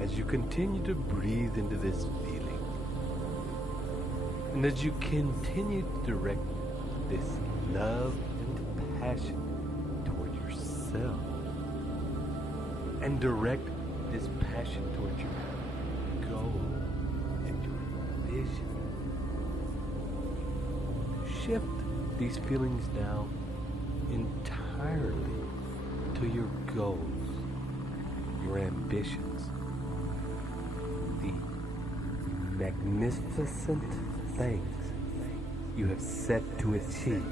As you continue to breathe into this feeling, and as you continue to direct this love and passion toward yourself, and direct this passion towards your goal and your vision, shift these feelings now entirely to your goals, your ambitions, the magnificent things you have set to achieve.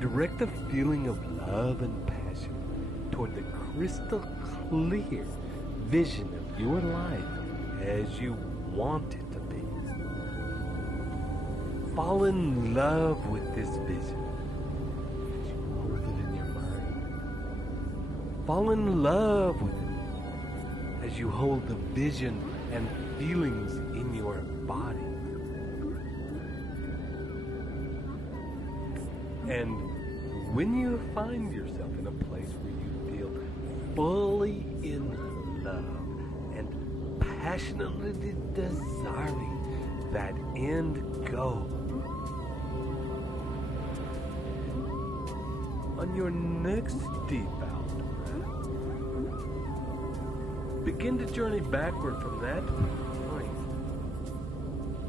Direct the feeling of love and passion toward the crystal clear vision of your life as you want it to be. Fall in love with this vision as you hold it in your mind. Fall in love with it as you hold the vision and feelings in your body. And when you find yourself in a place where you feel fully in love and passionately desiring that end goal, on your next deep out breath, begin to journey backward from that point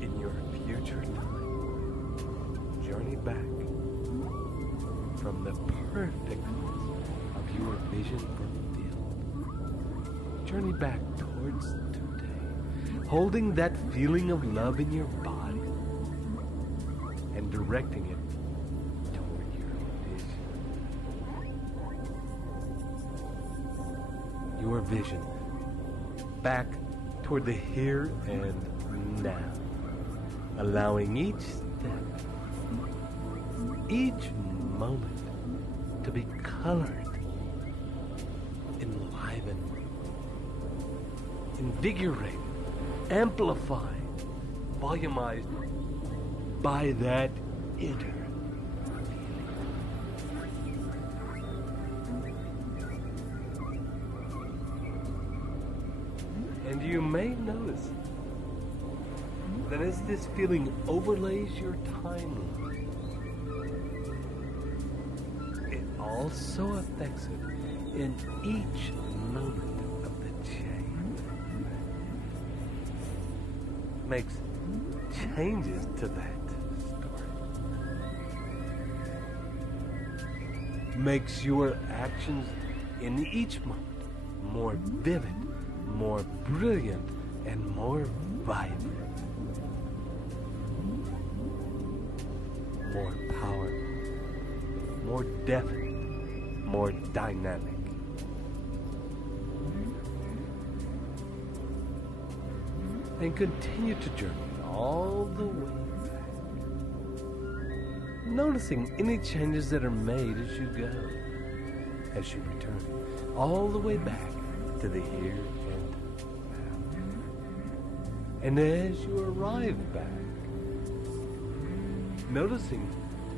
in your future time. Journey back from the perfectness of your vision fulfilled. Journey back towards today, holding that feeling of love in your body and directing it toward your vision. Your vision back toward the here and now, allowing each step, each moment to be colored, enlivened, invigorated, amplified, volumized by that inner feeling. And you may notice that as this feeling overlays your timeline, it also affects it in each moment of the chain. Makes changes to that story. Makes your actions in each moment more vivid, more brilliant, and more vibrant. More powerful, more definite, more dynamic. And continue to journey all the way back, noticing any changes that are made as you go, as you return, all the way back to the here and now. And as you arrive back, noticing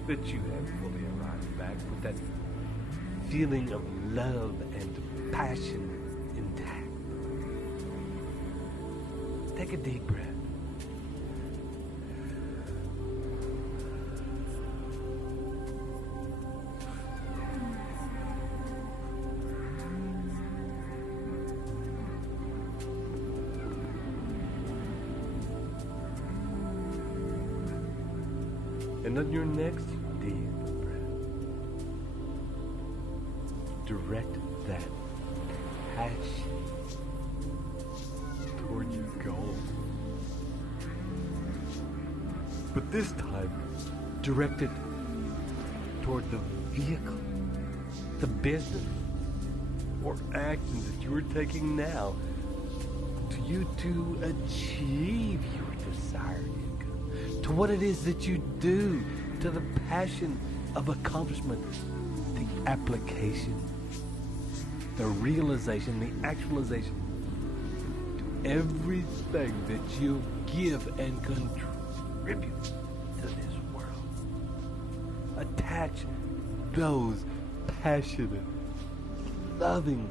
that you have fully arrived back with that feeling of love and passion intact. Take a deep breath. And on your next deep breath, direct that passion toward your goal. But this time, direct it toward the vehicle, the business, or action that you are taking now to you to achieve your desired income, to what it is that you do, to the passion of accomplishment, the application, the realization, the actualization, to everything that you give and contribute to this world. Attach those passionate, loving,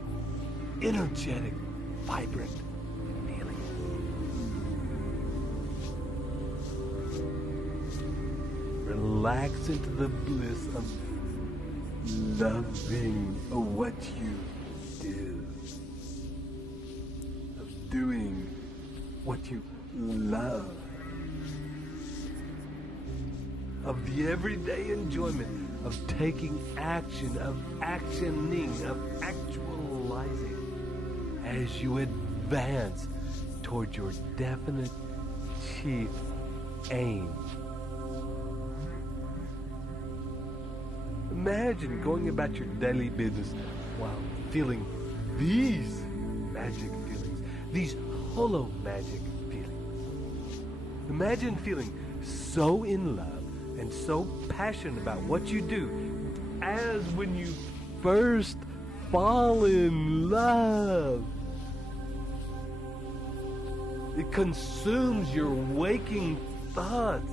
energetic, vibrant feelings. Relax into the bliss of loving what you do, of doing what you love, of the everyday enjoyment of taking action, of actioning, of actualizing as you advance toward your definite chief aim. Imagine going about your daily business while feeling these magic feelings, these hollow magic feelings. Imagine feeling so in love and so passionate about what you do as when you first fall in love. It consumes your waking thoughts.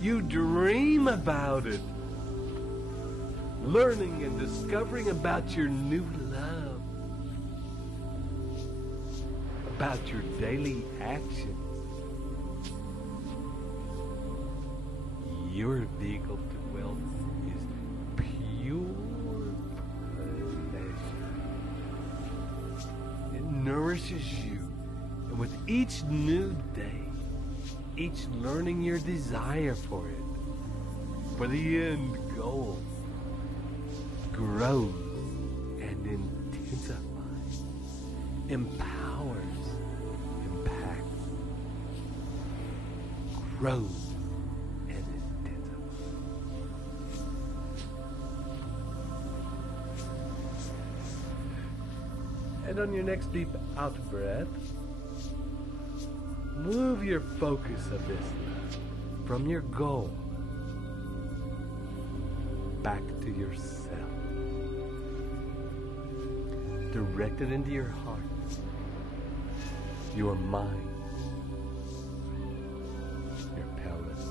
You dream about it, learning and discovering about your new love, about your daily actions. Your vehicle to wealth is pure pleasure. It nourishes you, and with each new day, each learning your desire for it, for the end goal, grows and intensifies, empowers, impacts, grows and intensifies. And on your next deep out breath, move your focus of this from your goal back to yourself. Direct it into your heart, your mind, your pelvis,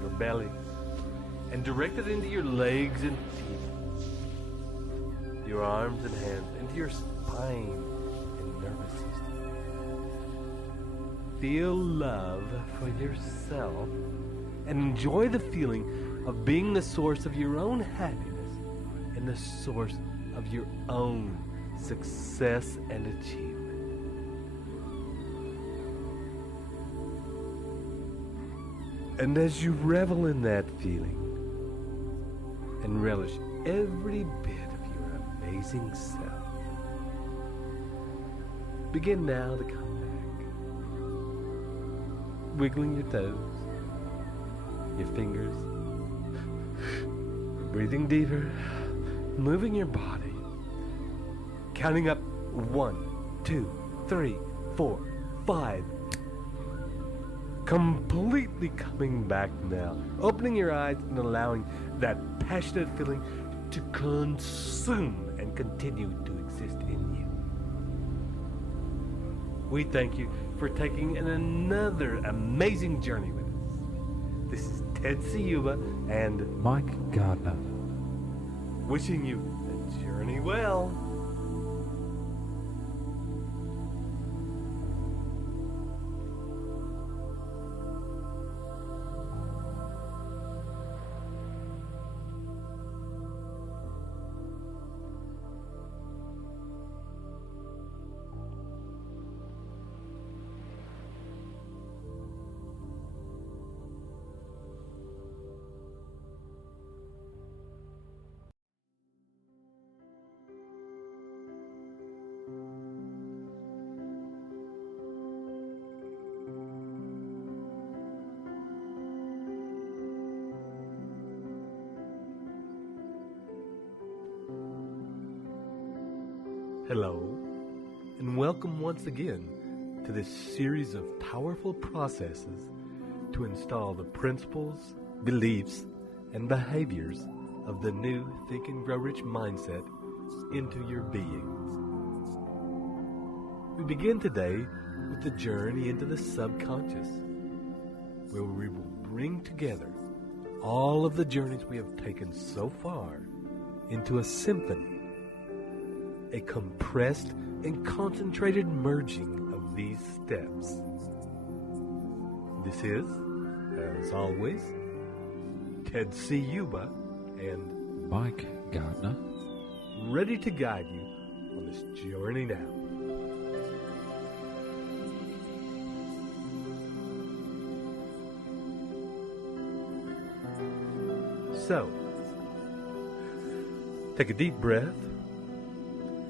your belly, and direct it into your legs and feet, your arms and hands, into your spine and nervous system. Feel love for yourself and enjoy the feeling of being the source of your own happiness and the source of your own success and achievement. And as you revel in that feeling and relish every bit of your amazing self, begin now to come back, wiggling your toes, your fingers, breathing deeper, moving your body, counting up 1, 2, 3, 4, 5. Completely coming back now, opening your eyes and allowing that passionate feeling to consume and continue to exist in you. We thank you for taking another amazing journey with us. This is Ted Ciuba and Mike Gardner, wishing you the journey well. Hello, and welcome once again to this series of powerful processes to install the principles, beliefs, and behaviors of the new Think and Grow Rich mindset into your beings. We begin today with the journey into the subconscious, where we will bring together all of the journeys we have taken so far into a symphony, a compressed and concentrated merging of these steps. This is, as always, Ted Ciuba and Mike Gardner, ready to guide you on this journey now. So, take a deep breath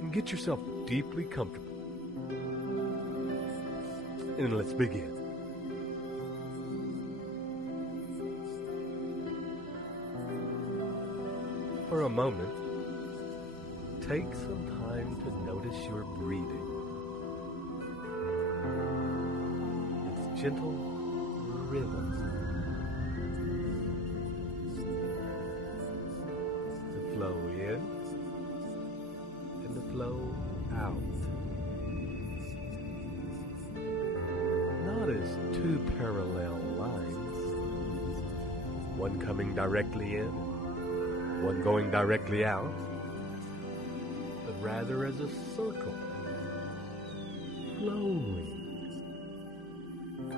and get yourself deeply comfortable. And let's begin. For a moment, take some time to notice your breathing. Its gentle rhythm. The flow in and the flow out. Not as two parallel lines, one coming directly in, one going directly out, but rather as a circle, flowing.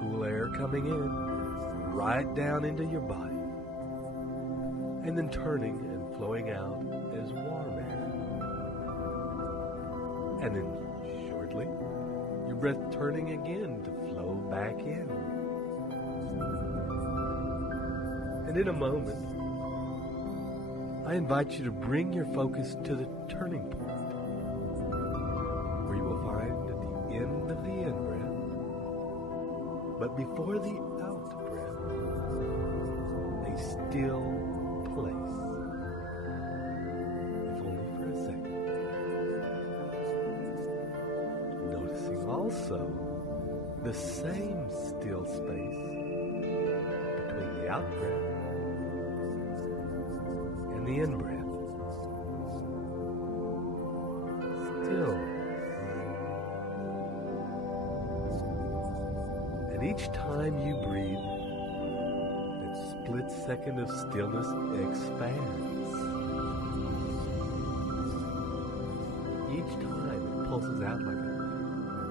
Cool air coming in, right down into your body, and then turning and flowing out as warm air. And then shortly, your breath turning again to flow back in. And in a moment, I invite you to bring your focus to the turning point, where you will find at the end of the in-breath, but before the out-breath, a still place, if only for a second. Noticing also the same still space between the out-breath and the in-breath. Still. And each time you breathe, that split second of stillness expands. Each time it pulses out like a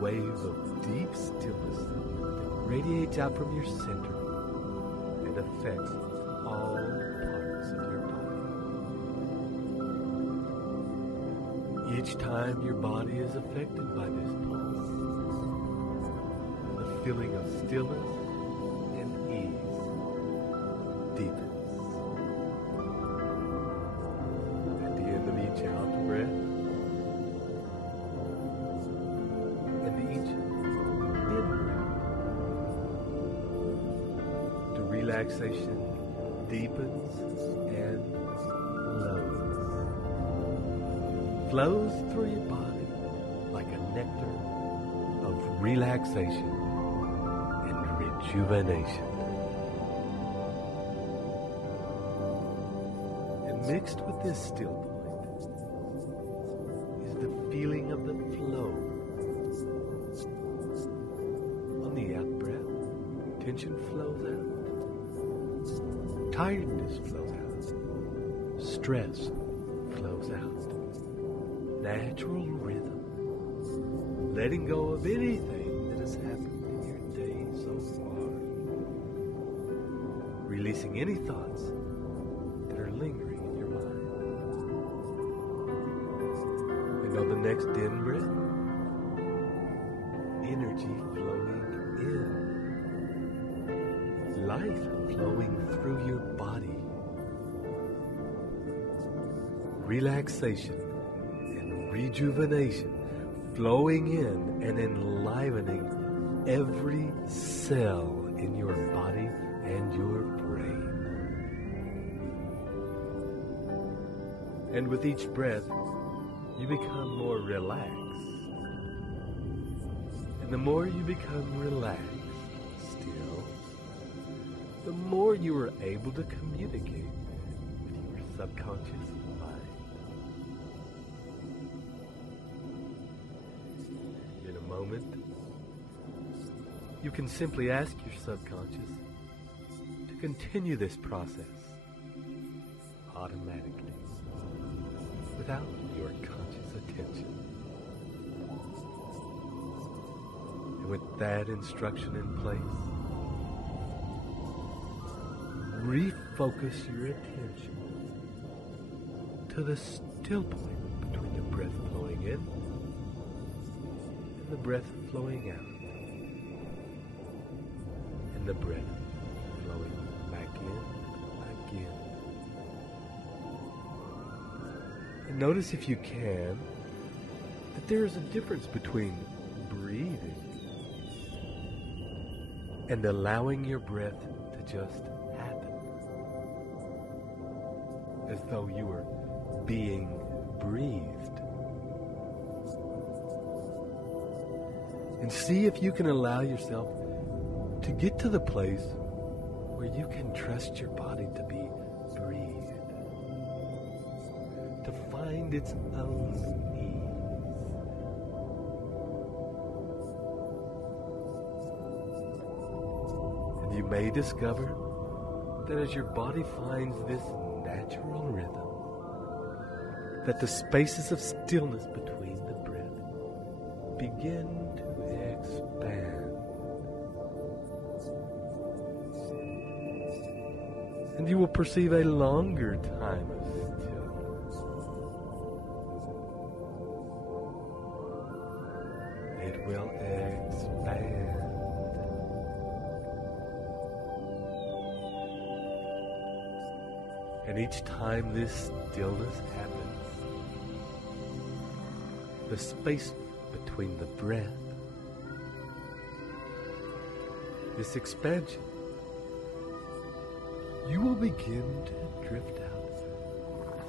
wave of deep stillness that radiates out from your center and affects all parts of your body. Each time your body is affected by this pulse, the feeling of stillness and ease deepens. At the end of each out-breath and each in-breath, the relaxation deepens and flows through your body like a nectar of relaxation and rejuvenation. And mixed with this still point is the feeling of the flow. On the out-breath, tension flows out, tiredness flows out, stress flows out. Natural rhythm, letting go of anything that has happened in your day so far, releasing any thoughts that are lingering in your mind. And on the next in-breath, energy flowing in, life flowing through your body, relaxation, rejuvenation flowing in and enlivening every cell in your body and your brain. And with each breath, you become more relaxed. And the more you become relaxed still, the more you are able to communicate with your subconscious mind. Moment, you can simply ask your subconscious to continue this process automatically without your conscious attention. And with that instruction in place, refocus your attention to the still point between the breath flowing in the breath flowing out, and the breath flowing back in again. And notice, if you can, that there is a difference between breathing and allowing your breath to just happen, as though you were being breathed. And see if you can allow yourself to get to the place where you can trust your body to be breathed. to find its own ease. And you may discover that as your body finds this natural rhythm, that the spaces of stillness between the breath begin to expand. And you will perceive a longer time of stillness. It will expand. And each time this stillness happens, the space between the breath, this expansion, you will begin to drift out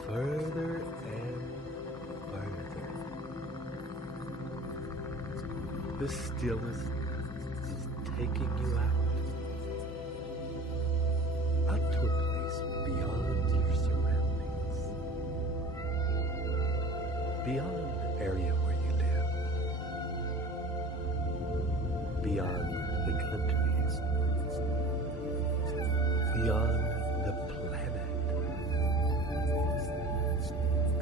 further and further. The stillness is taking you out to a place beyond your surroundings, beyond the area where you live, beyond the countries, beyond the planet,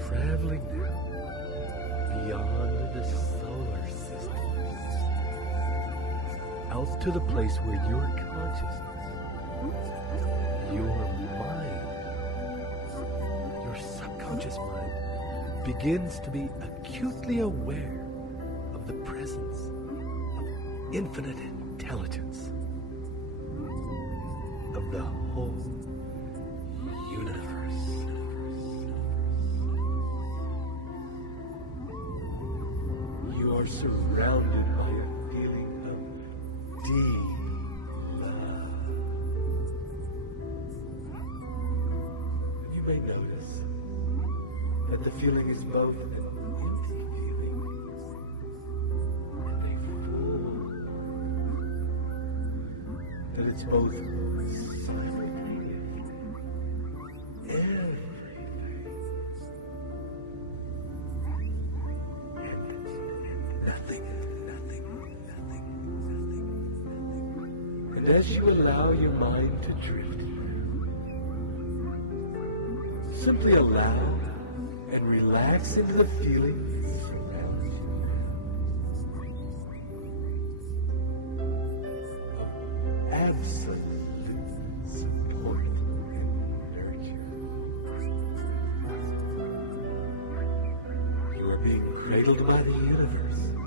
traveling now beyond the solar system, out to the place where your consciousness, your mind, your subconscious mind begins to be acutely aware of the presence of infinite intelligence, of the whole universe. You are surrounded by a feeling of deep love. You may notice that the feeling is both an empty feeling and a full. That it's both and as you allow your mind to drift, simply allow and relax into the feeling that surrounds you. Of absolute support and nurture. You are being cradled by the universe in the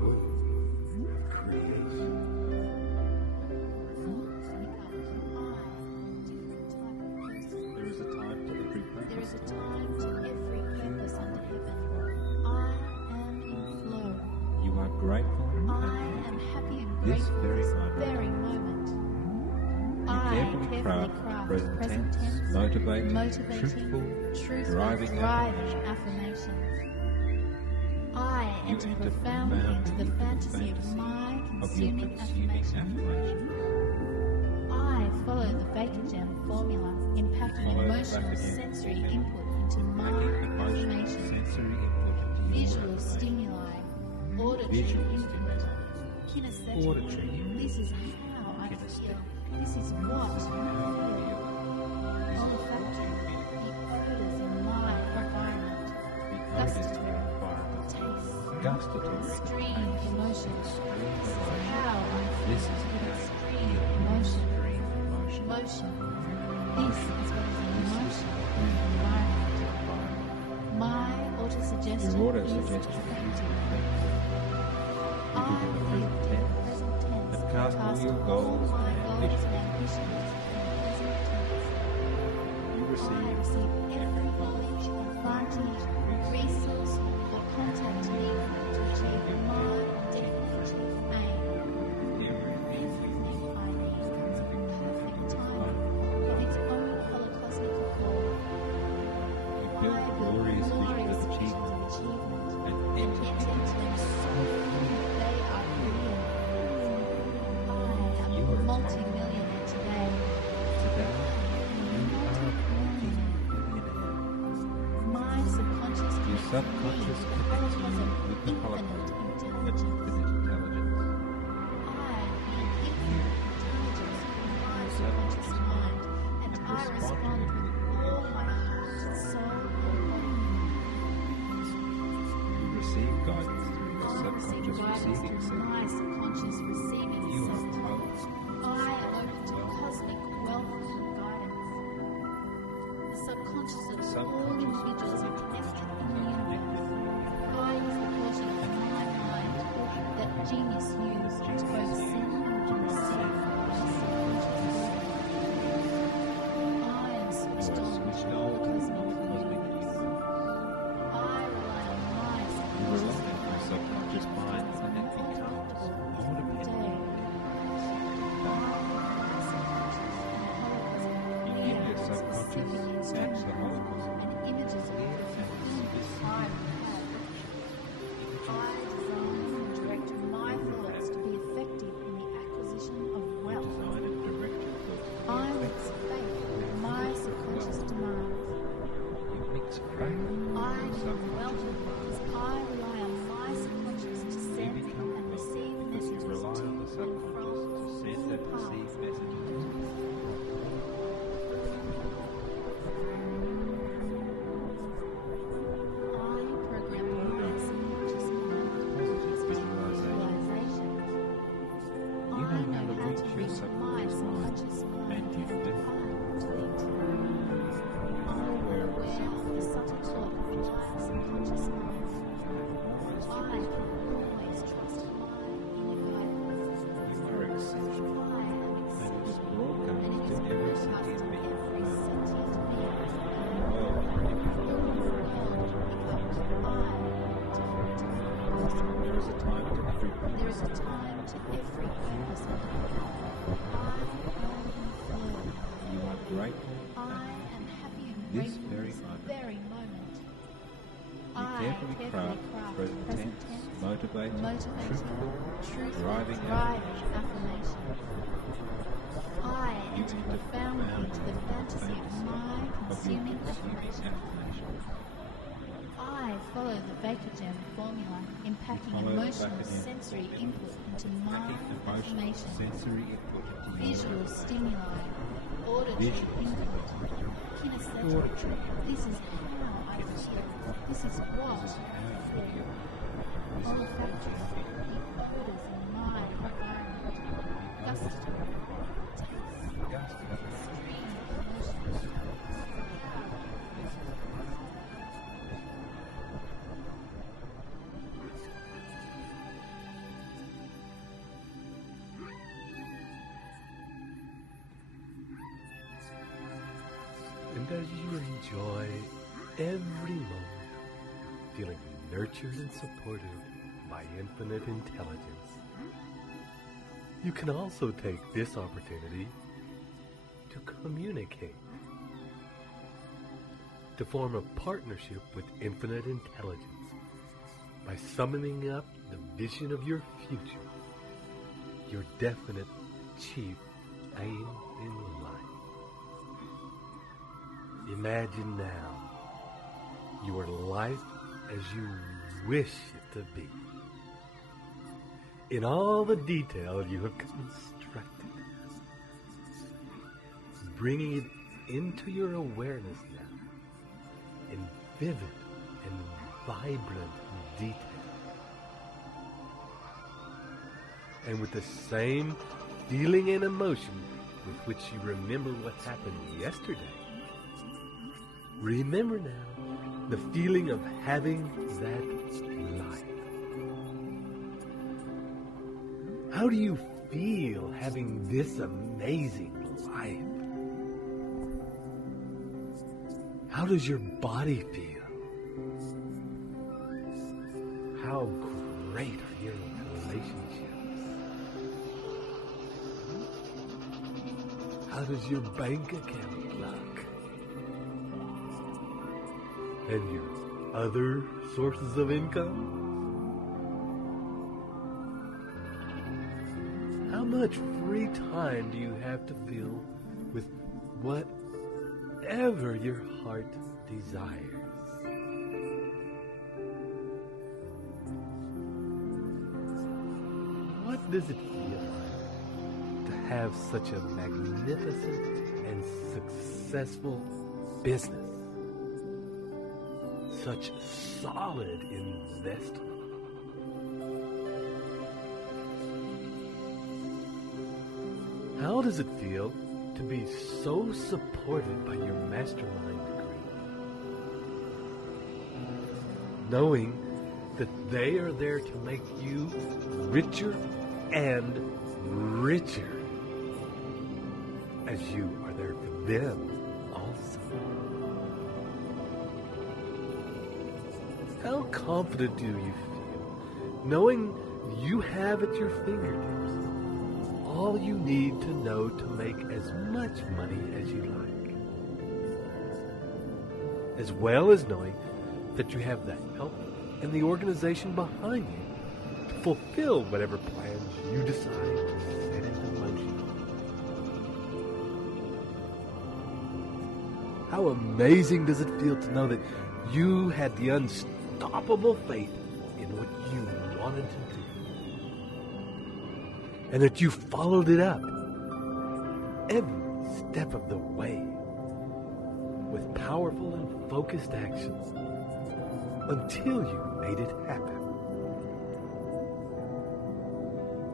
womb of creation. There is a time to every purpose under heaven. I am in flow. You are grateful I am happy and this grateful very this moment. very moment. You I carefully craft present tense, motivating, truthful, driving affirmations. I enter profoundly into the fantasy of my consuming affirmations. I follow the Baker-Jam formula, impacting emotional sensory input into my affirmations. Visual stimuli, auditory input, kinesthetic. This is how I feel. This is what I feel. Olfactory, the odors in my environment. Gustatory, extreme emotion. This is how I feel. This is extreme emotion. Motion. This is what is in motion in the environment. My autosuggestion Your is autosuggestion effective. I You do the feel present in tense. present tense. And cast all your all goals my and goals ambitions. and ambitions in present tense. You I receive receive every knowledge, advantage, resource, or contact needed to achieve my definitive aim. Everything I need comes in perfect time, of its own holocosmic accord. you build glorious vision of achievement, achievement and and enter into them so fully they are real. I am You a are multi-millionaire today. today you are multi-millionaire. subconscious connects you with the holocaust, an infinite intelligence. Subconscious mind, and I respond with all my heart, soul, and body. You receive guidance through your subconscious receiving set. My subconscious receiving You are set. closed. I am open to cosmic wealth and guidance. The subconscious of all individuals are connected in the universe. I is the portion of my mind that genius used to both send and receive. Switched on to the cosmic use. I rely on my You rely on your subconscious mind and it becomes more dependent. You give your subconscious and the Holocaust and images of clear and specific I design and direct my thoughts to be effective in the acquisition of wealth. design and direct your thoughts. I mix faith with my subconscious demands. You mix faith I am wealth because I rely on my subconscious to send and receive because you messages rely to on the and subconscious from to send and receive messages. I program my subconscious mind Positive visualization. I You know know how to how reach to your reach my subconscious subconscious mind, mind. and you do. You are aware of The subtle talk of my subconscious mind. I yourself. can always trust my inner guidance. You are exceptional, I am and it exceptional. is broadcast to every sentient being on Every earth. sentient being. The world already becomes There is a time to every There purpose. is a time to every purpose of life. I am in flow. You are grateful I am happy and This grateful very this moment. very moment. You I carefully craft present tense, motivating, truthful, driving affirmation. I You enter enter profoundly into the fantasy of my consuming affirmation. I follow the Baker-Jam formula, impacting Follow the emotional Baker-Jam sensory formula, input into my Packing emotional affirmation. sensory input into your Visual stimuli, auditory Visual input, kinesthetic. auditory. This is how I feel. This is what This is I how you feel. feel. This is what Olfactory, you feel. the odors in my environment. Gustatory, taste, Gusty. stream of emotions. And as you enjoy every moment, feeling nurtured and supported by infinite intelligence, you can also take this opportunity to communicate, to form a partnership with infinite intelligence by summoning up the vision of your future, your definite chief aim in life. Imagine now your life as you wish it to be. In all the detail you have constructed, bringing it into your awareness now in vivid and vibrant detail. And with the same feeling and emotion with which you remember what happened yesterday, remember now the feeling of having that life. How do you feel having this amazing life? How does your body feel? How great are your relationships? How does your bank account look? And your other sources of income? How much free time do you have to fill with whatever your heart desires? does it feel like to have such a magnificent and successful business? Such solid investment. How does it feel to be so supported by your mastermind degree? Knowing that they are there to make you richer and richer, as you are there for them also. How confident do you feel knowing you have at your fingertips all you need to know to make as much money as you like, as well as knowing that you have the help and the organization behind you to fulfill whatever plans you decide to set into motion? How amazing does it feel to know that you had the unstoppable faith in what you wanted to do, and that you followed it up every step of the way with powerful and focused actions until you made it happen.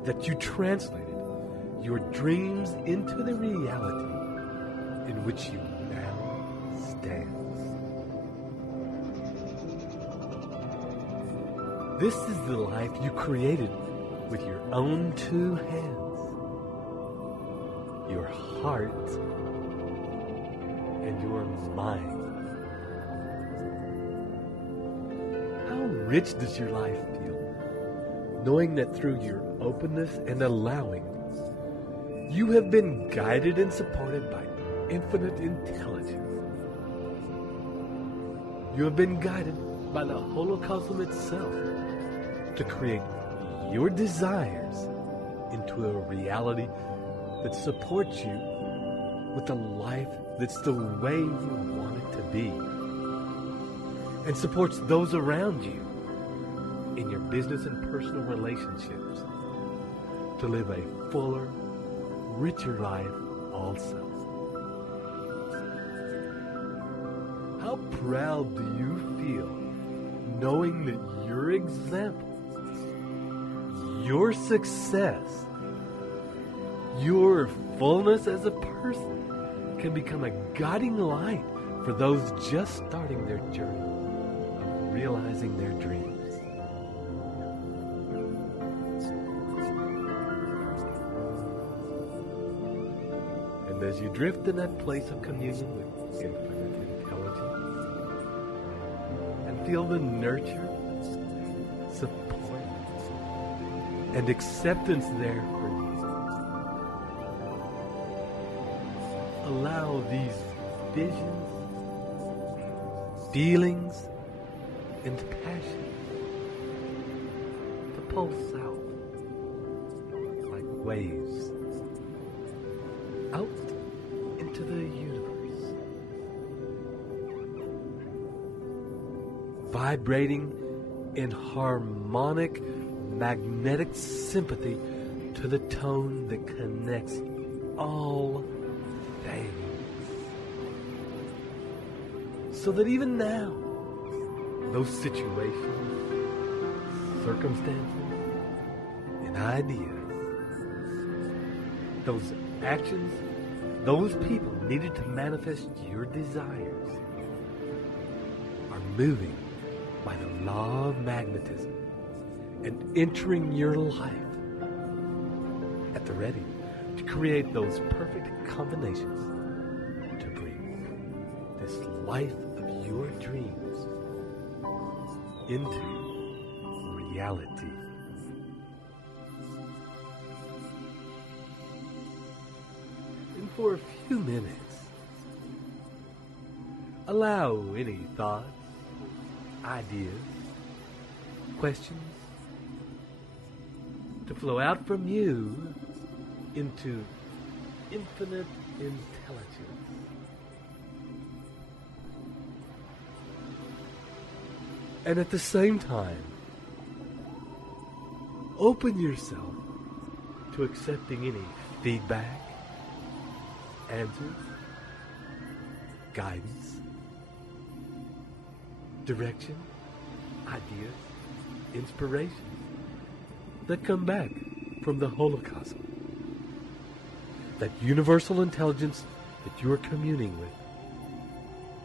That you translated your dreams into the reality in which you now stand. This is the life you created with your own two hands, your heart and your mind. How rich does your life feel, knowing that through your openness and allowing, you have been guided and supported by infinite intelligence. You have been guided by the holocosm itself to create your desires into a reality that supports you with a life that's the way you want it to be, and supports those around you in your business and personal relationships to live a fuller, richer life also. How proud do you feel knowing that your example, your success, your fullness as a person can become a guiding light for those just starting their journey of realizing their dreams? And as you drift in that place of communion with infinite intelligence and feel the nurture, support, and acceptance there for you, allow these visions, feelings, and passion to pulse out like waves out into the universe, vibrating in harmonic magnetic sympathy to the tone that connects all things. So that even now, those situations, circumstances, and ideas, those actions, those people needed to manifest your desires, are moving by the law of magnetism and entering your life at the ready to create those perfect combinations to bring this life of your dreams into reality. And for a few minutes, allow any thoughts, ideas, questions to flow out from you into infinite intelligence. And at the same time, open yourself to accepting any feedback, answers, guidance, direction, ideas, inspirations that come back from the Holocosm. That universal intelligence that you are communing with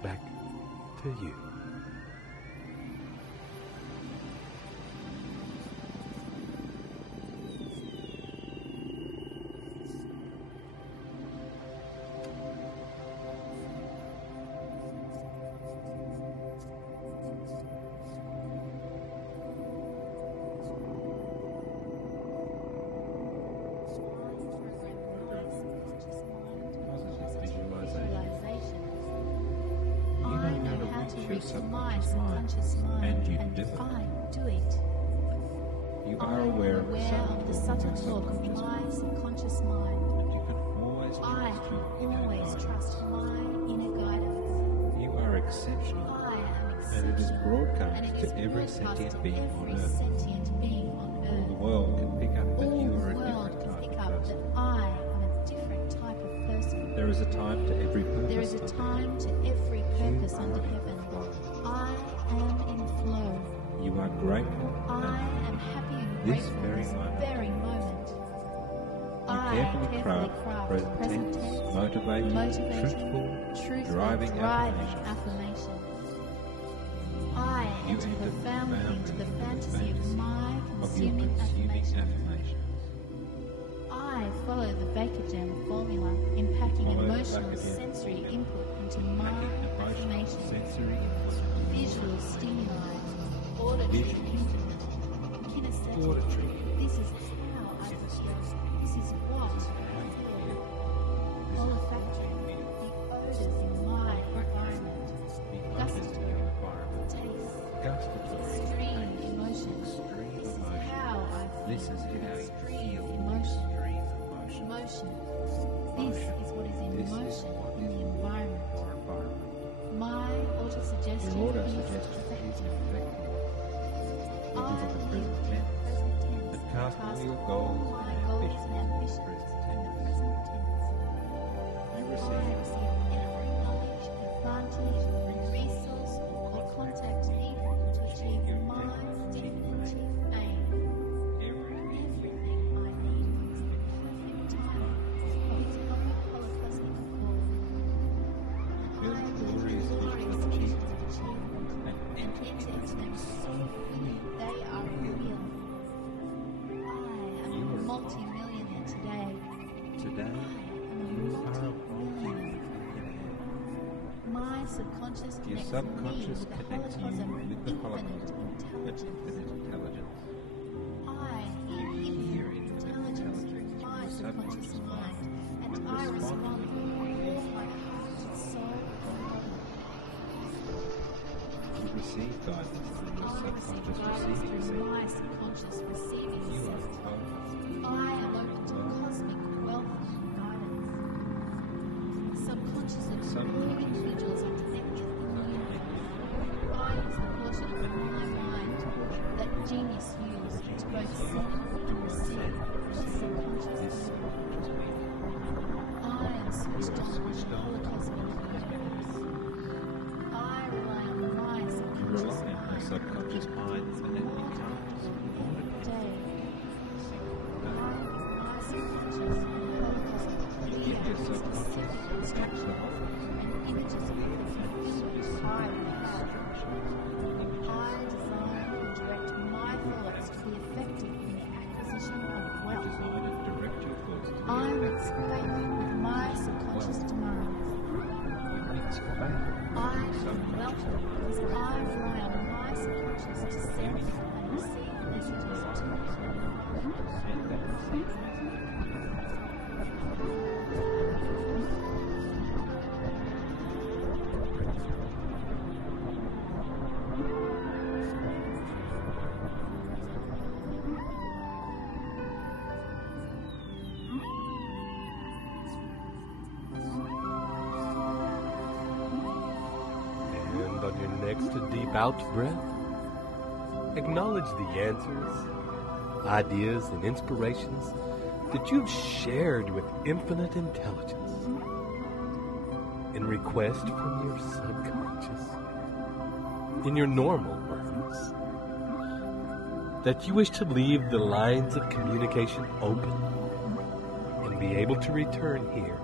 back to you. My subconscious mind, and I do it. You are aware of the subtle talk of my subconscious mind. I can always trust my inner guidance. You are exceptional. I am exceptional. And it is broadcast to every sentient being on Earth. All the world can pick up that you are a different type of person. I am a different type of person. There is a time to every purpose. There is a time to every purpose under heaven. I am in flow. You are grateful. I am happy and this grateful very this moment. very moment. You carefully craft present tense, motivating, truthful, driving affirmation. I enter profoundly into the fantasy of my consuming affirmation. I follow the Baker Jam formula, impacting emotional sensory input into my affirmation. Visual stimuli, auditory input, kinesthetic. This is how I feel. This is what I feel. Olfactory, the odors in my environment. Gustatory, taste. Extreme emotion. This is how I feel. This is how you feel. Emotion. This is what is in motion in the environment. My autosuggestion is effective. I live in present tense. Cast all your all goals my and goals and ambitions in the present tense. You I receive receive every knowledge, advantage, resource, or contact needed to achieve my definitive aim. Everything I need is the perfect timing of its public holocosmic call. feel I am glorious glorious of visions achievement. of achievement and enter into them so fully they are real. I am a multi-millionaire today. Today, you are a multi-millionaire. My subconscious Your connects subconscious me connects you with the Holocosm with infinite intelligence. I hear infinite intelligence through my subconscious mind, and I respond with all my heart, soul, and body. You receive guidance through your I subconscious receive receiving guidance through center. my subconscious receiving You are center. well. I am open to cosmic wealth and guidance. Subconscious and new individuals are connected in the universe. I use the portion of my mind that genius used to both send and receive the subconscious. I am switched on with the holocosmic universe. I rely on my You subconscious rely on your mind. subconscious mind and it becomes Day. My subconscious and holocosmic You give your subconscious instructions the Holocosm. and images of everything I require. I design and direct my thoughts to be effective in the acquisition of wealth. Design and direct your thoughts to I be mix faith with my subconscious demands. You mix faith I with am wealth because I rely on my subconscious to send and receive messages to me. Send and receive. And on your next deep out breath, acknowledge the answers, ideas, and inspirations that you've shared with infinite intelligence in request from your subconscious, in your normal words, that you wish to leave the lines of communication open and be able to return here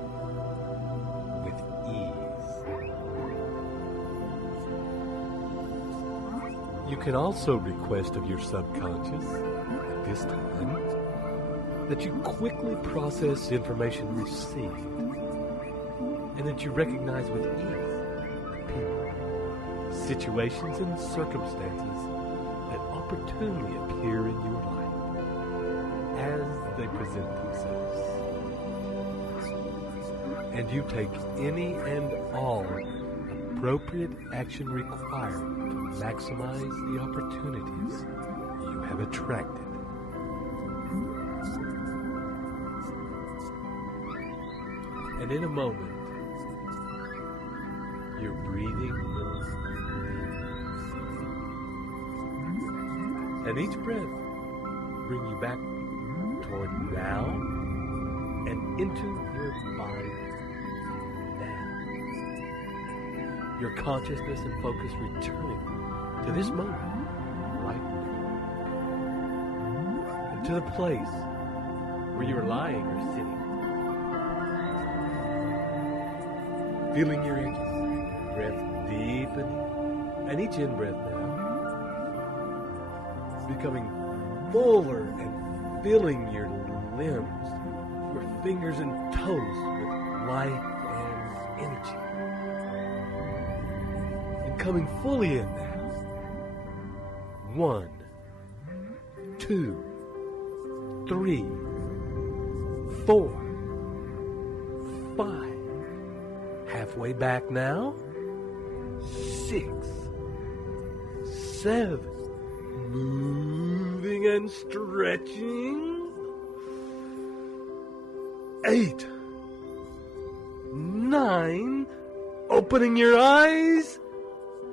with ease. You can also request of your subconscious at this time that you quickly process information received and that you recognize with ease people, situations, and circumstances that opportunely appear in your life as they present themselves. And you take any and all appropriate action required to maximize the opportunities you have attracted. And in a moment, your breathing will deepen. And each breath bring you back toward now and into your body now. Your consciousness and focus returning to this moment right now. And to the place where you're lying or sitting. Feeling your edges, breath deepening, and each in-breath now becoming fuller and filling your limbs, your fingers and toes with life and energy. And coming fully in now. 1, 2, 3, 4, 5. Halfway back now. 6, 7. Moving and stretching. 8, 9. Opening your eyes.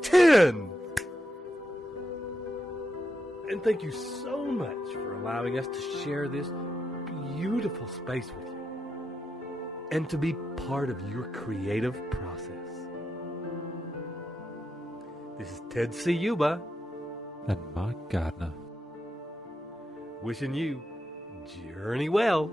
10. And thank you so much for allowing us to share this beautiful space with you and to be part of your creative process. This is Ted Ciuba and Mike Gardner, wishing you journey well.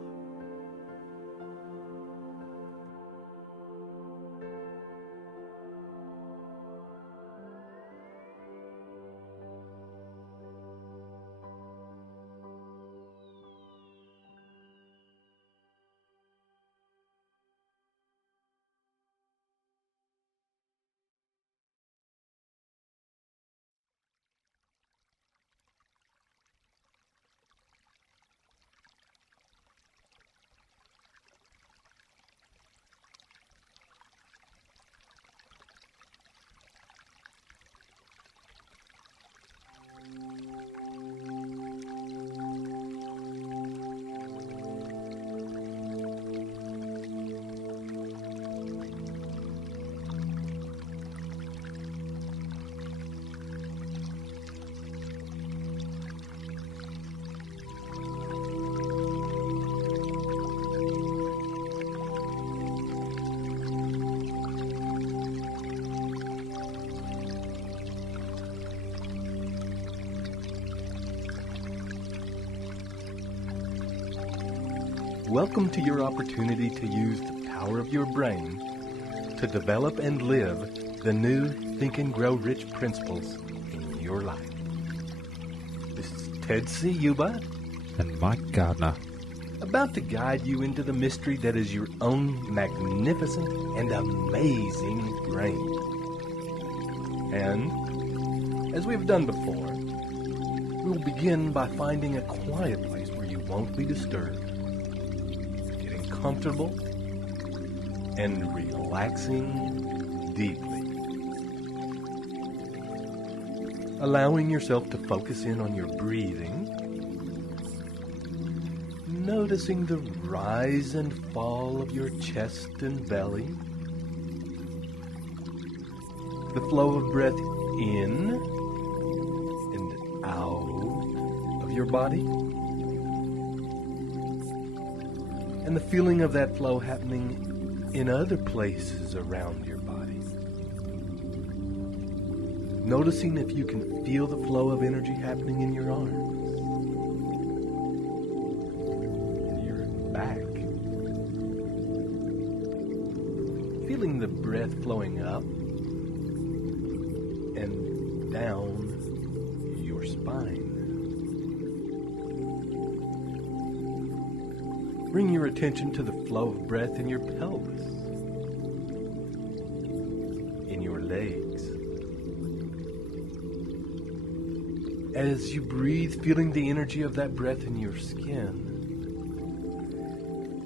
Welcome to your opportunity to use the power of your brain to develop and live the new Think and Grow Rich principles in your life. This is Ted Ciuba and Mike Gardner, about to guide you into the mystery that is your own magnificent and amazing brain. And, as we've done before, we'll begin by finding a quiet place where you won't be disturbed, getting comfortable and relaxing deeply. Allowing yourself to focus in on your breathing, noticing the rise and fall of your chest and belly, the flow of breath in and out of your body, and the feeling of that flow happening in other places around your body. Noticing if you can feel the flow of energy happening in your arms, in your back. Feeling the breath flowing up and down your spine. Bring your attention to the flow of breath in your pelvis, in your legs. As you breathe, feeling the energy of that breath in your skin.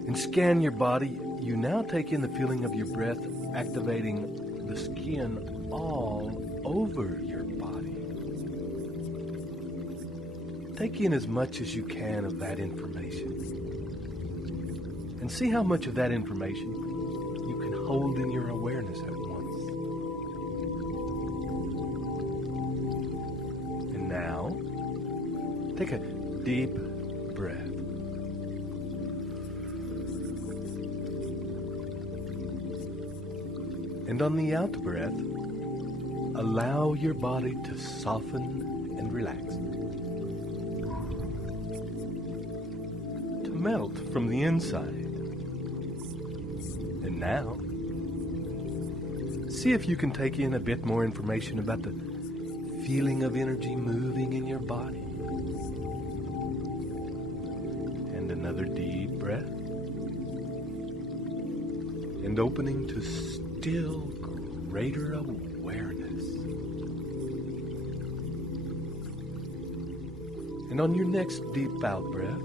And scan your body, you now take in the feeling of your breath activating the skin all over your body. Take in as much as you can of that information. And see how much of that information you can hold in your awareness at once. And now, take a deep breath. And on the out breath, allow your body to soften and relax. To melt from the inside. And now, see if you can take in a bit more information about the feeling of energy moving in your body. And another deep breath. And opening to still greater awareness. And on your next deep out breath,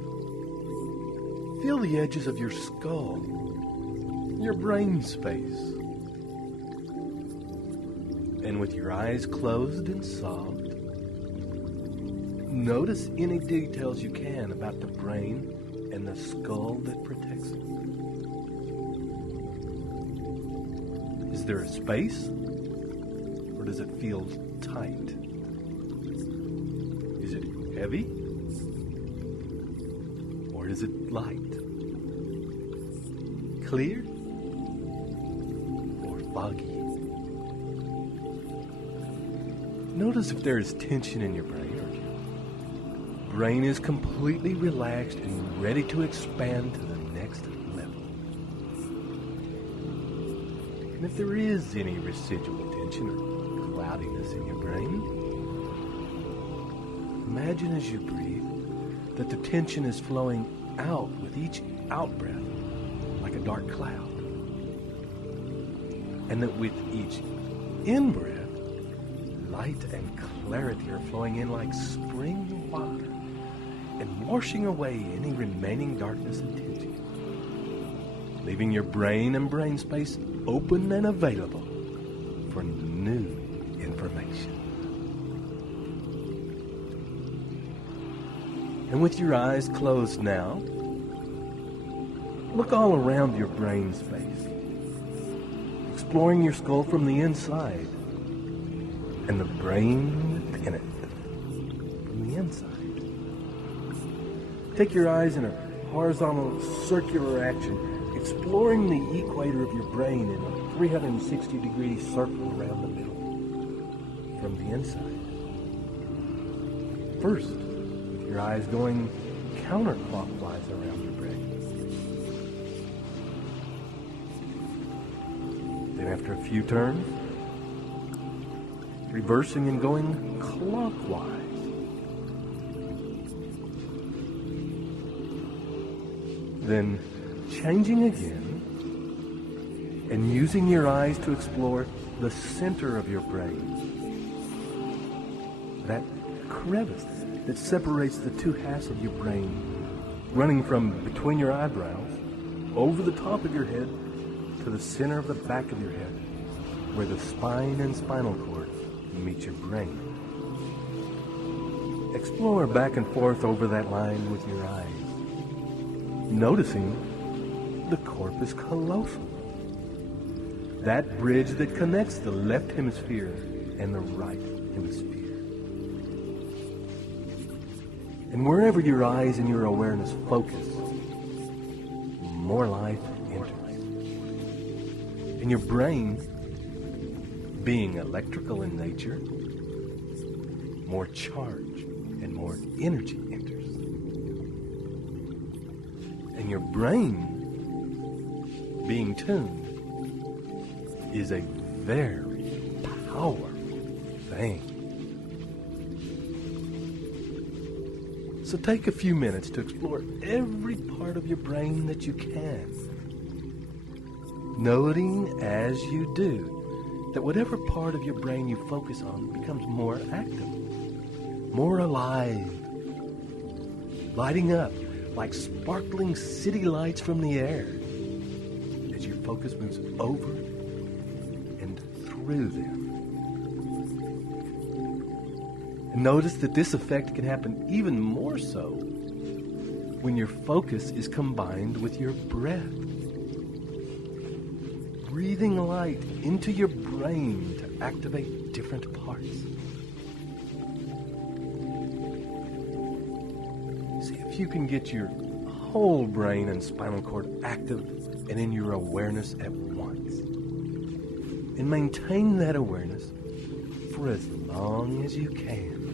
feel the edges of your skull, your brain space. And with your eyes closed and soft, notice any details you can about the brain and the skull that protects it. Is there a space? Or does it feel tight? Is it heavy? Or is it light? Clear? Or foggy? Notice if there is tension in your brain, or your brain is completely relaxed and ready to expand to the next level. And if there is any residual tension or cloudiness in your brain, imagine as you breathe that the tension is flowing out with each out breath like a dark cloud. And that with each in-breath, light and clarity are flowing in like spring water and washing away any remaining darkness and tension, leaving your brain and brain space open and available for new information. And with your eyes closed now, look all around your brain space, exploring your skull from the inside and the brain within it from the inside. Take your eyes in a horizontal circular action, exploring the equator of your brain in a 360-degree circle around the middle from the inside. First, with your eyes going counterclockwise around your brain. Then after a few turns, reversing and going clockwise. Then changing again and using your eyes to explore the center of your brain. That crevice that separates the two halves of your brain, running from between your eyebrows, over the top of your head, to the center of the back of your head, where the spine and spinal cord meet your brain. Explore back and forth over that line with your eyes, noticing the corpus callosum, that bridge that connects the left hemisphere and the right hemisphere. And wherever your eyes and your awareness focus, more life enters. And your brain, being electrical in nature, more charge and more energy enters. And your brain, being tuned, is a very powerful thing. So take a few minutes to explore every part of your brain that you can, noting as you do that whatever part of your brain you focus on becomes more active, more alive, lighting up like sparkling city lights from the air as your focus moves over and through them. And notice that this effect can happen even more so when your focus is combined with your breath. Breathing light into your brain to activate different parts. See if you can get your whole brain and spinal cord active and in your awareness at once. And maintain that awareness for as long as you can.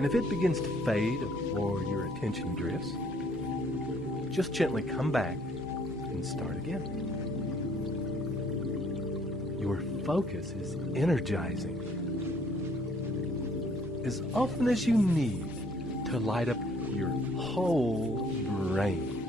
And if it begins to fade or your attention drifts, just gently come back and start again. Your focus is energizing as often as you need to light up your whole brain.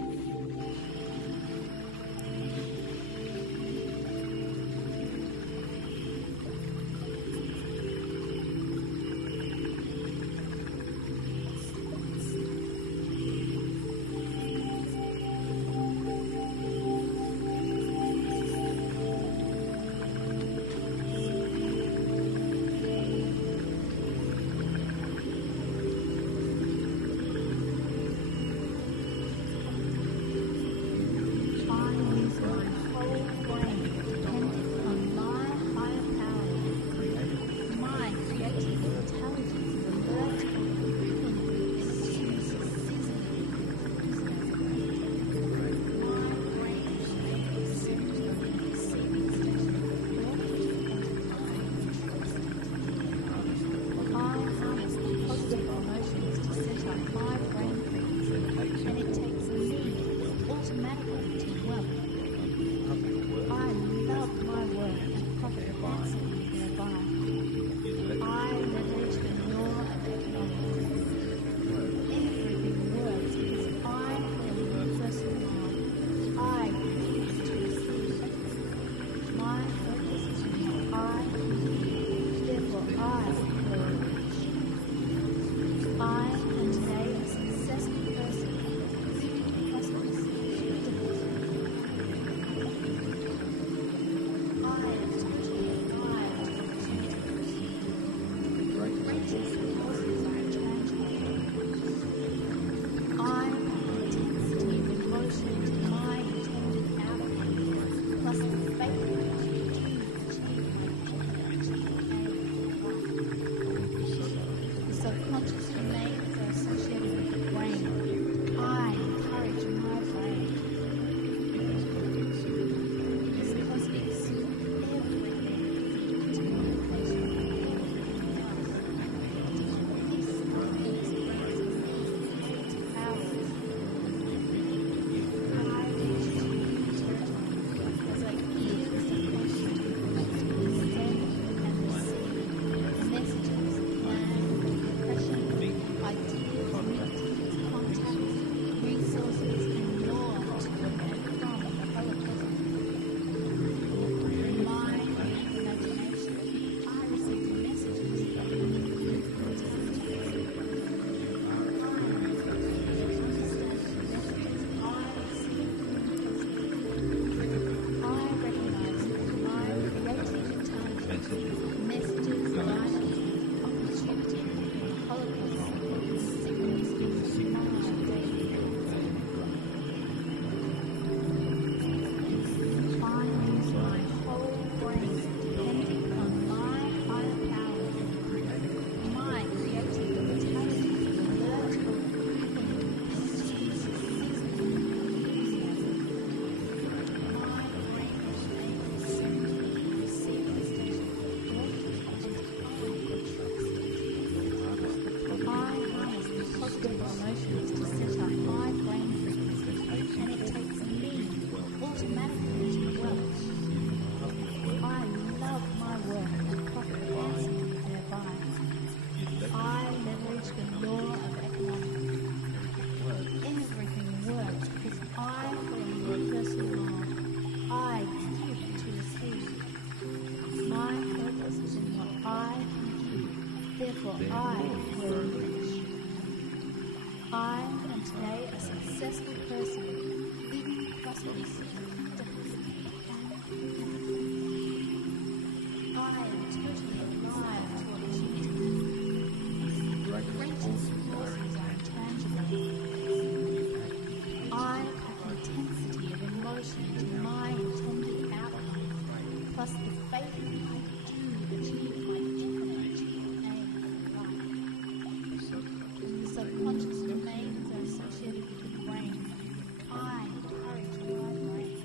automatically into wealth. I love my work and profit handsomely thereby. I leverage the law of economics. Everything works because I follow your personal law. I give to receive. My purpose is in what I can give. Therefore, I will reach. I am today a successful person, living prosperous, I am totally alive to opportunity. Greatest forces are intangible. I pack intensity of emotion into my intended outcome, plus the faith that I do achieve my definite aim in life. The subconscious domains are associated with the brain. I encourage my brain.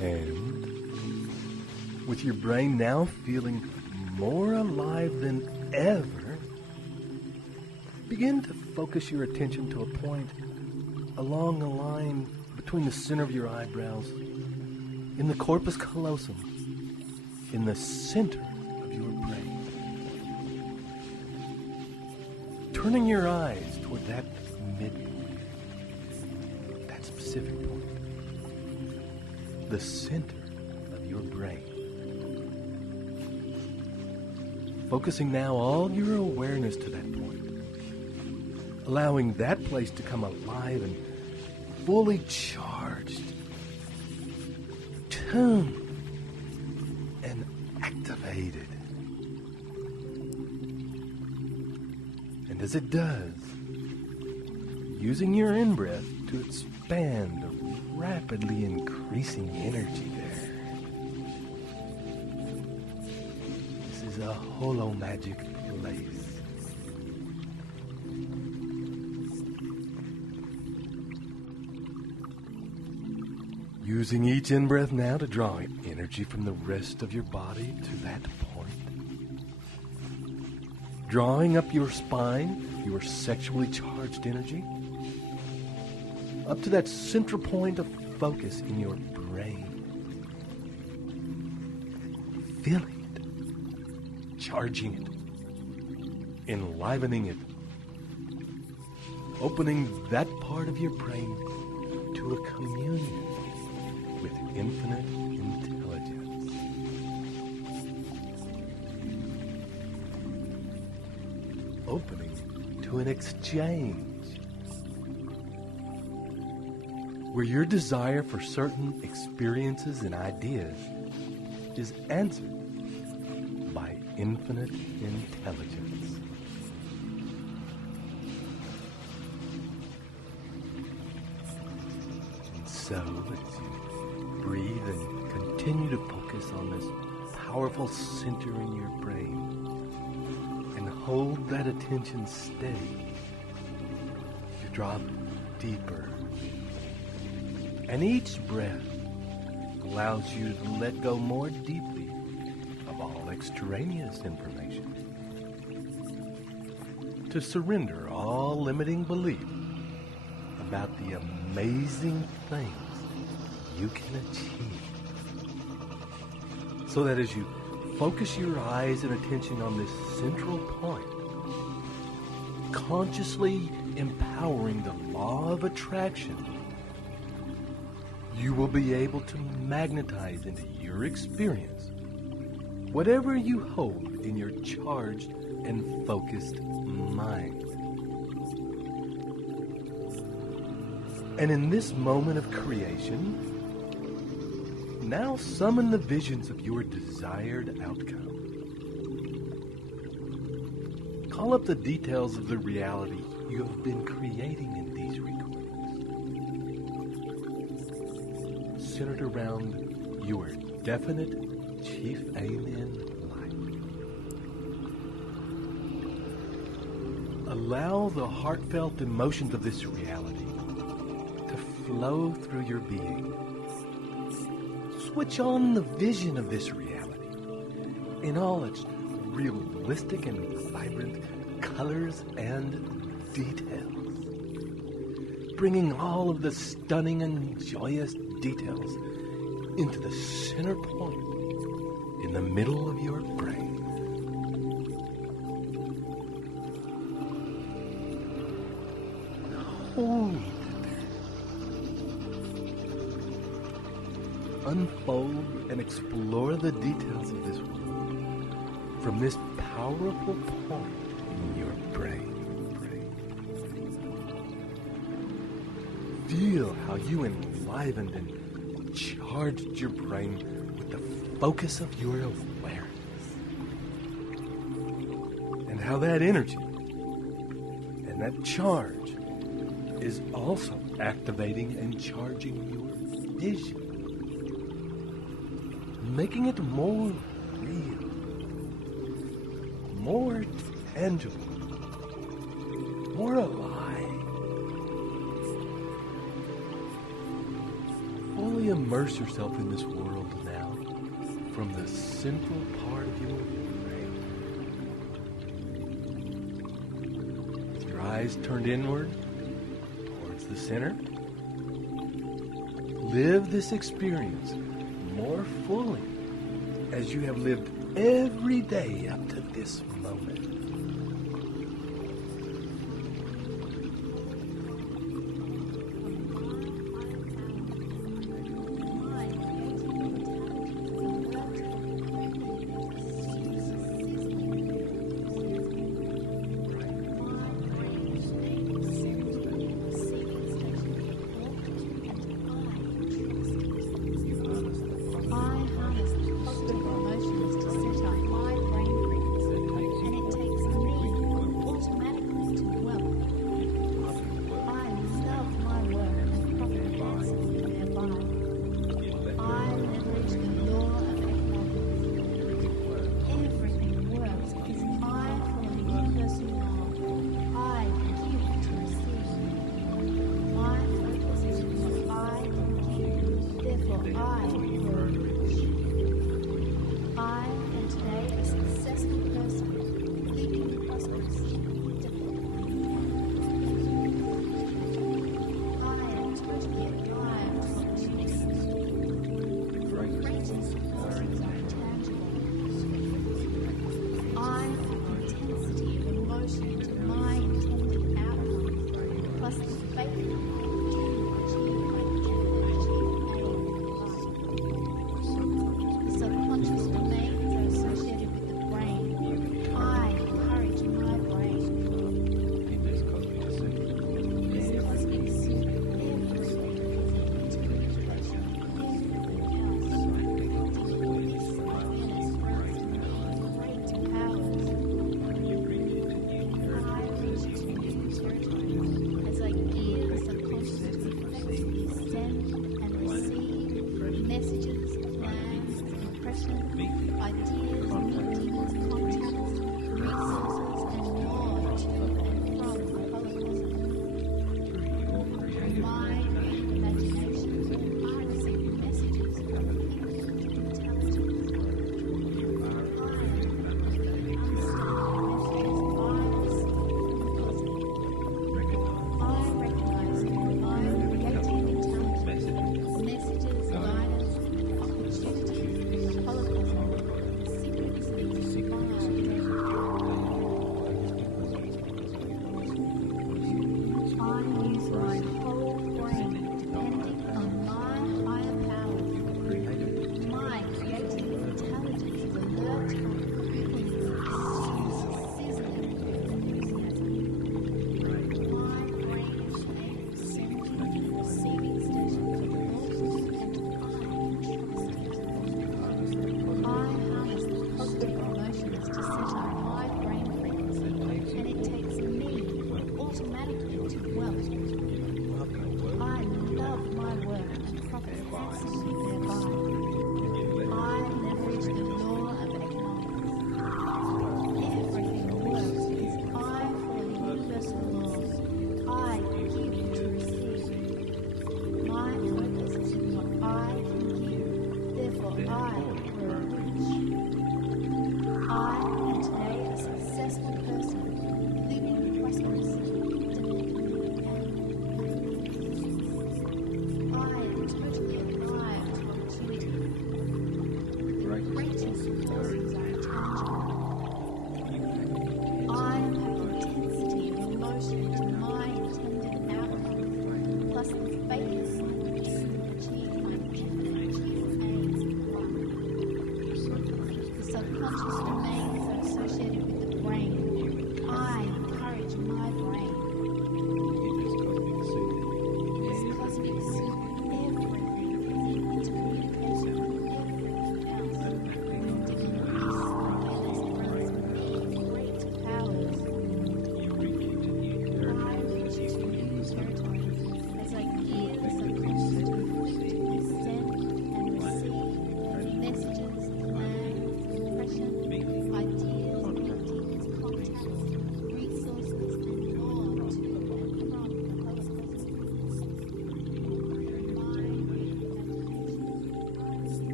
And with your brain now feeling more alive than ever, begin to focus your attention to a point along the line between the center of your eyebrows, in the corpus callosum, in the center of your brain. Turning your eyes toward that midpoint, that specific point, the center of your brain. Focusing now all your awareness to that point, allowing that place to come alive and fully charged, tuned, and activated. And as it does, using your in-breath to expand the rapidly increasing energy there. This is a holo magic place. Using each in-breath now to draw energy from the rest of your body to that point. Drawing up your spine, your sexually charged energy, up to that central point of focus in your brain. Feeling it, charging it, enlivening it, opening that part of your brain to a communion with infinite intelligence. Opening to an exchange where your desire for certain experiences and ideas is answered by infinite intelligence. And so, as you breathe and continue to focus on this powerful center in your brain and hold that attention steady, you drop deeper. And each breath allows you to let go more deeply of all extraneous information, to surrender all limiting belief about the amazing things you can achieve, so that as you focus your eyes and attention on this central point, consciously empowering the law of attraction, you will be able to magnetize into your experience whatever you hold in your charged and focused mind. And in this moment of creation, now summon the visions of your desired outcome. Call up the details of the reality you have been creating in these recordings, centered around your definite chief aim in life. Allow the heartfelt emotions of this reality to flow through your being. Switch on the vision of this reality in all its realistic and vibrant colors and details, bringing all of the stunning and joyous details into the center point in the middle of your brain. Hold it there. Unfold and explore the details of this world from this powerful point in your brain. Feel how you enlivened and charged your brain with the focus of your awareness. And how that energy and that charge is also activating and charging your vision, making it more real, more tangible, more alive. Fully immerse yourself in this world now from the central part of your brain. With your eyes turned inward towards the center, live this experience more fully as you have lived every day up to this moment. I harness positive emotions to set up my brain frequency, and it takes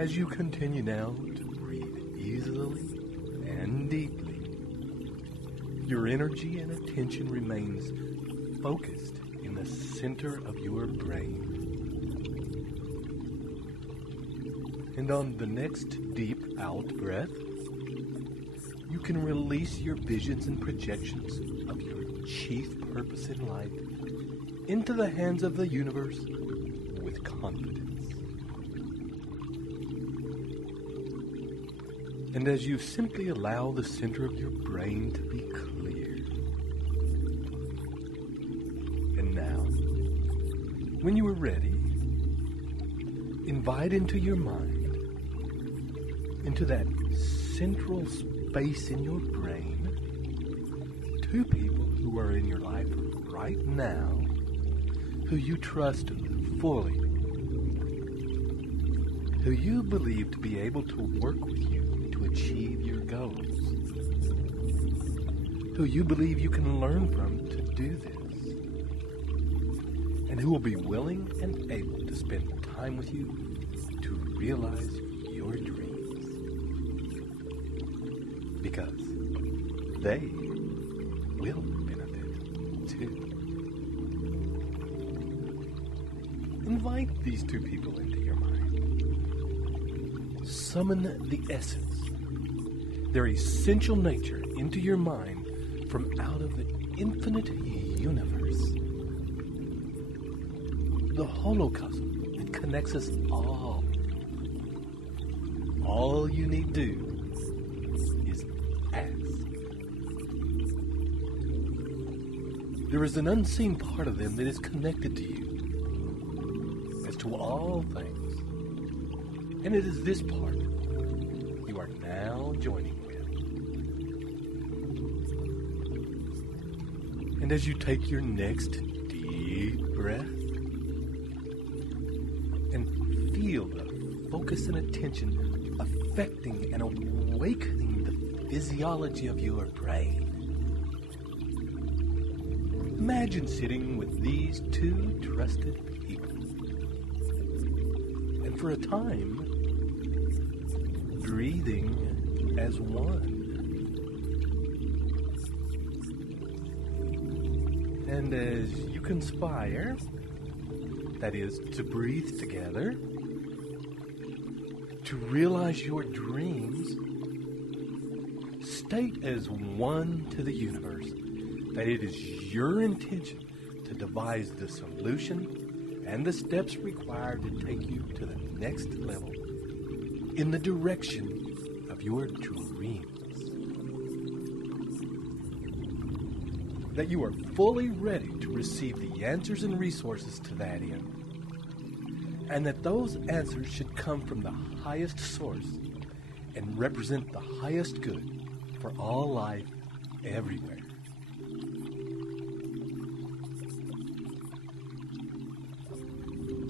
As you continue now to breathe easily and deeply, your energy and attention remains focused in the center of your brain. And on the next deep out breath, you can release your visions and projections of your chief purpose in life into the hands of the universe with confidence. And as you simply allow the center of your brain to be clear. And now, when you are ready, invite into your mind, into that central space in your brain, two people who are in your life right now, who you trust fully, who you believe to be able to work with you to achieve your goals, who you believe you can learn from to do this, and who will be willing and able to spend time with you to realize your dreams. Because they will benefit too. Invite these two people into your mind. Summon the essence, their essential nature, into your mind from out of the infinite universe. The holocosm that connects us all. All you need do is ask. There is an unseen part of them that is connected to you as to all things. And it is this part you are now joining with. And as you take your next deep breath and feel the focus and attention affecting and awakening the physiology of your brain, imagine sitting with these two trusted people, and for a time, breathing as one. And as you conspire, that is, to breathe together, to realize your dreams, state as one to the universe that it is your intention to devise the solution and the steps required to take you to the next level in the direction of your dreams. That you are fully ready to receive the answers and resources to that end. And that those answers should come from the highest source and represent the highest good for all life everywhere.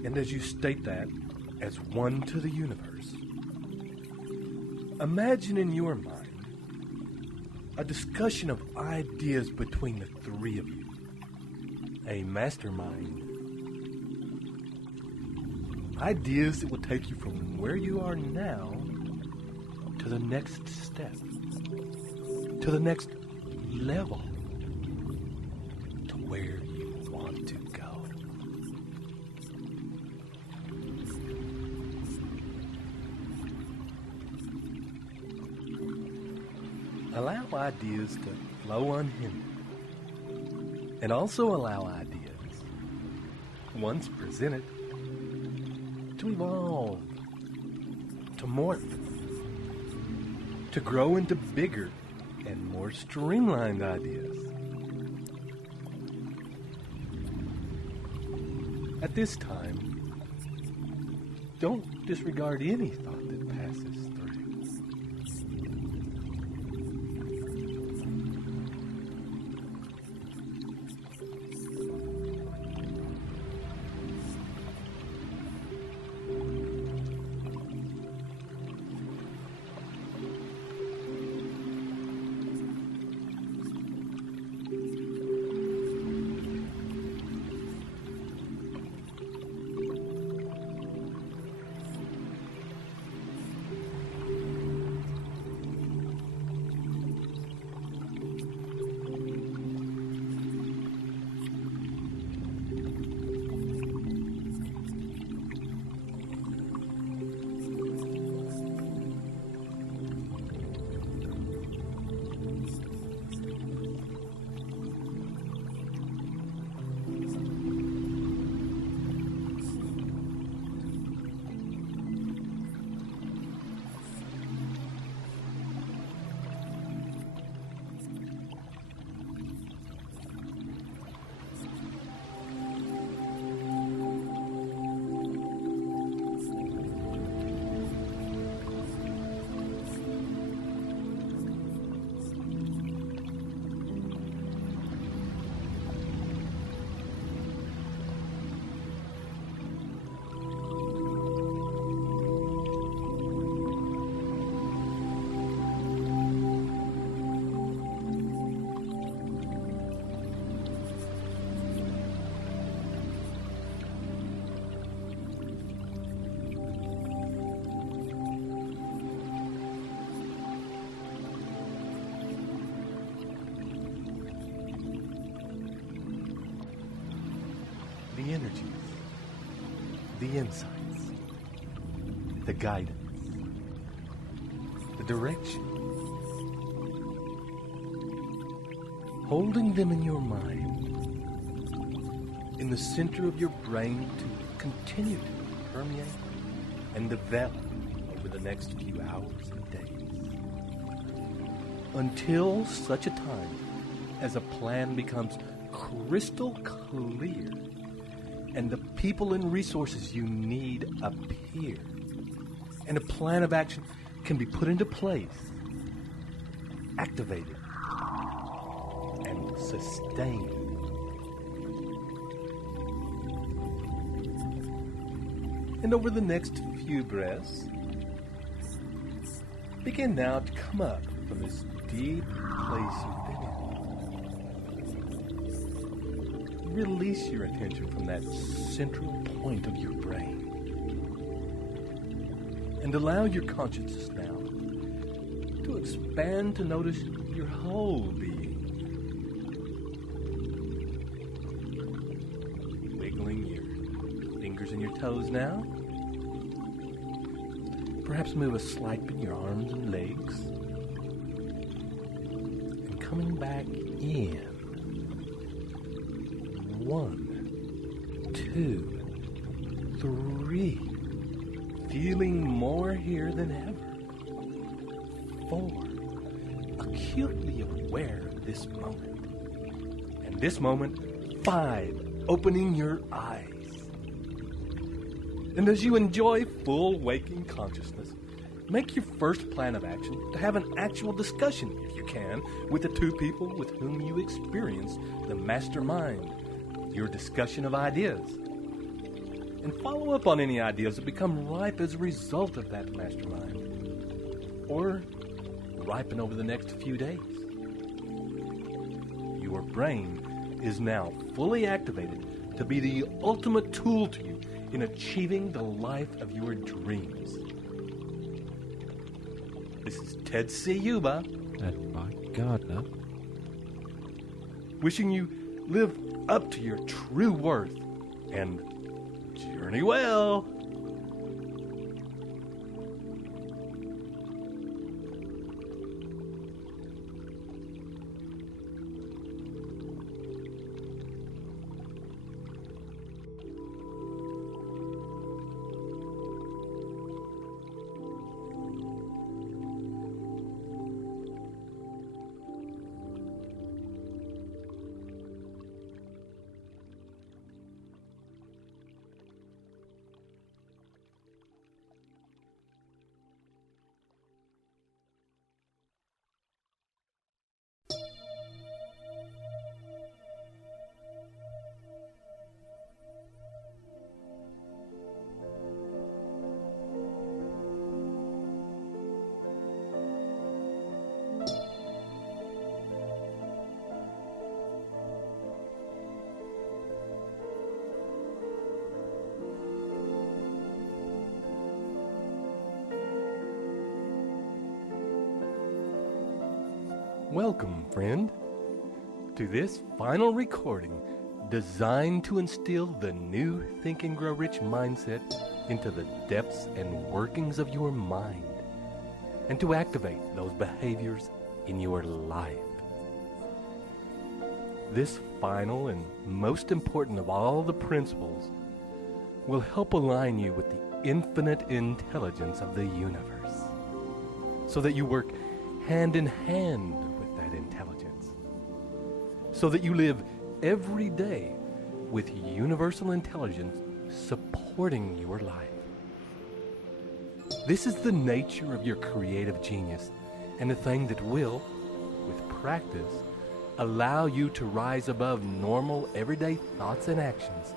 And as you state that as one to the universe, imagine in your mind a discussion of ideas between the three of you. A mastermind. Ideas that will take you from where you are now to the next step, to the next level, to where you want to go. Allow ideas to flow unhindered, and also allow ideas, once presented, to evolve, to morph, to grow into bigger and more streamlined ideas. At this time, don't disregard any thought that passes through. energies, the insights, the guidance, the direction. Holding them in your mind, in the center of your brain to continue to permeate and develop over the next few hours and days. Until such a time as a plan becomes crystal clear and the people and resources you need appear, and a plan of action can be put into place, activated, and sustained. And over the next few breaths, begin now to come up from this deep place you've been in. Release your attention from that central point of your brain. And allow your consciousness now to expand to notice your whole being. Wiggling your fingers and your toes now. Perhaps move a slight bit in your arms and legs. And coming back in. 1, 2, 3. Feeling more here than ever. 4. Acutely aware of this moment. And this moment, 5. Opening your eyes. And as you enjoy full waking consciousness, make your first plan of action to have an actual discussion, if you can, with the two people with whom you experience the mastermind, your discussion of ideas. And follow up on any ideas that become ripe as a result of that mastermind, or ripen over the next few days. Your brain is now fully activated to be the ultimate tool to you in achieving the life of your dreams. This is Ted Ciuba and Mike Gardner, wishing you live up to your true worth and journey well. Welcome, friend, to this final recording designed to instill the new Think and Grow Rich mindset into the depths and workings of your mind and to activate those behaviors in your life. This final and most important of all the principles will help align you with the infinite intelligence of the universe so that you work hand in hand with that intelligence, so that you live every day with universal intelligence supporting your life. This is the nature of your creative genius, and a thing that will, with practice, allow you to rise above normal everyday thoughts and actions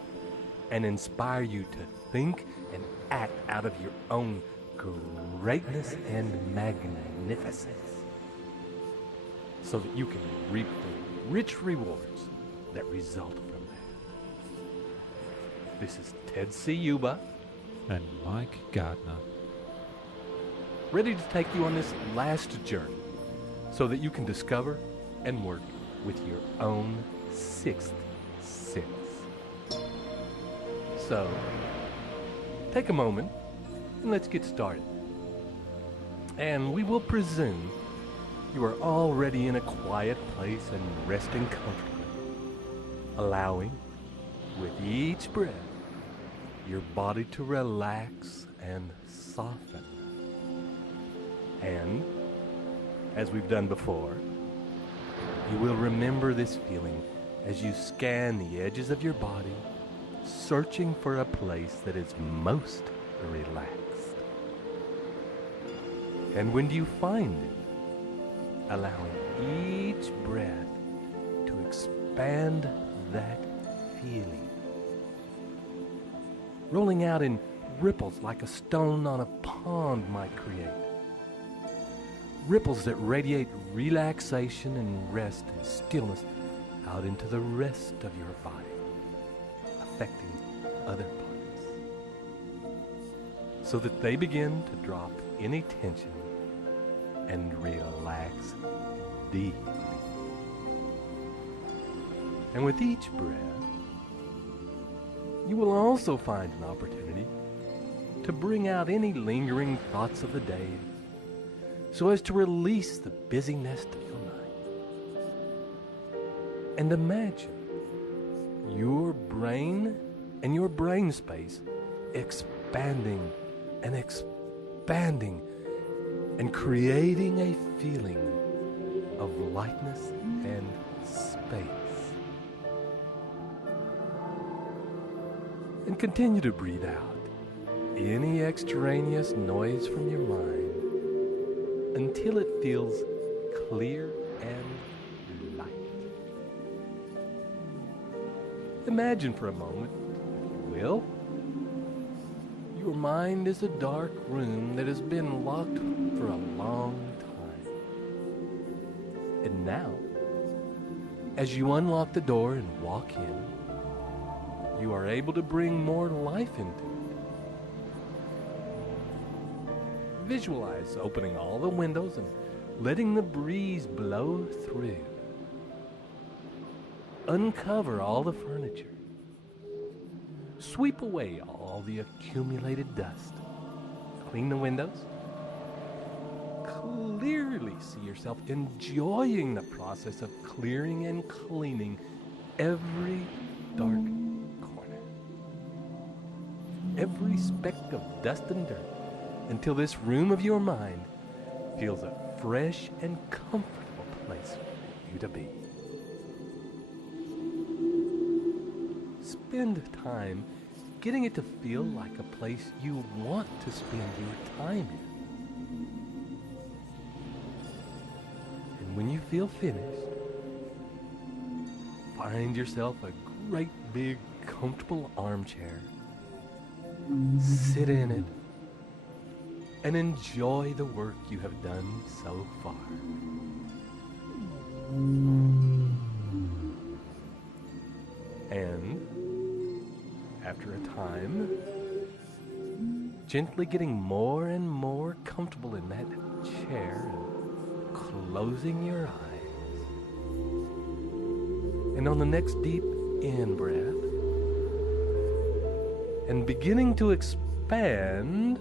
and inspire you to think and act out of your own greatness and magnificence so that you can reap the rich rewards that result from that. This is Ted Ciuba and Mike Gardner, ready to take you on this last journey so that you can discover and work with your own sixth sense. So, take a moment and let's get started. And we will presume you are already in a quiet place and resting comfortably, allowing, with each breath, your body to relax and soften. And, as we've done before, you will remember this feeling as you scan the edges of your body, searching for a place that is most relaxed. And when you find it, allowing each breath to expand that feeling, rolling out in ripples like a stone on a pond might create. Ripples that radiate relaxation and rest and stillness out into the rest of your body, affecting other parts, so that they begin to drop any tension and relax deeply. And with each breath, you will also find an opportunity to bring out any lingering thoughts of the day, so as to release the busyness of your mind. And imagine your brain and your brain space expanding and expanding and creating a feeling of lightness and space. And continue to breathe out any extraneous noise from your mind until it feels clear and light. Imagine for a moment, if you will, your mind is a dark room that has been locked for a long time. And now, as you unlock the door and walk in, you are able to bring more life into it. Visualize opening all the windows and letting the breeze blow through. Uncover all the furniture. Sweep away all the accumulated dust. Clean the windows. Clearly see yourself enjoying the process of clearing and cleaning every dark corner, every speck of dust and dirt, until this room of your mind feels a fresh and comfortable place for you to be. Spend time getting it to feel like a place you want to spend your time in. And when you feel finished, find yourself a great big comfortable armchair. Sit in it and enjoy the work you have done so far. And after a time, gently getting more and more comfortable in that chair and closing your eyes. And on the next deep in-breath, and beginning to expand,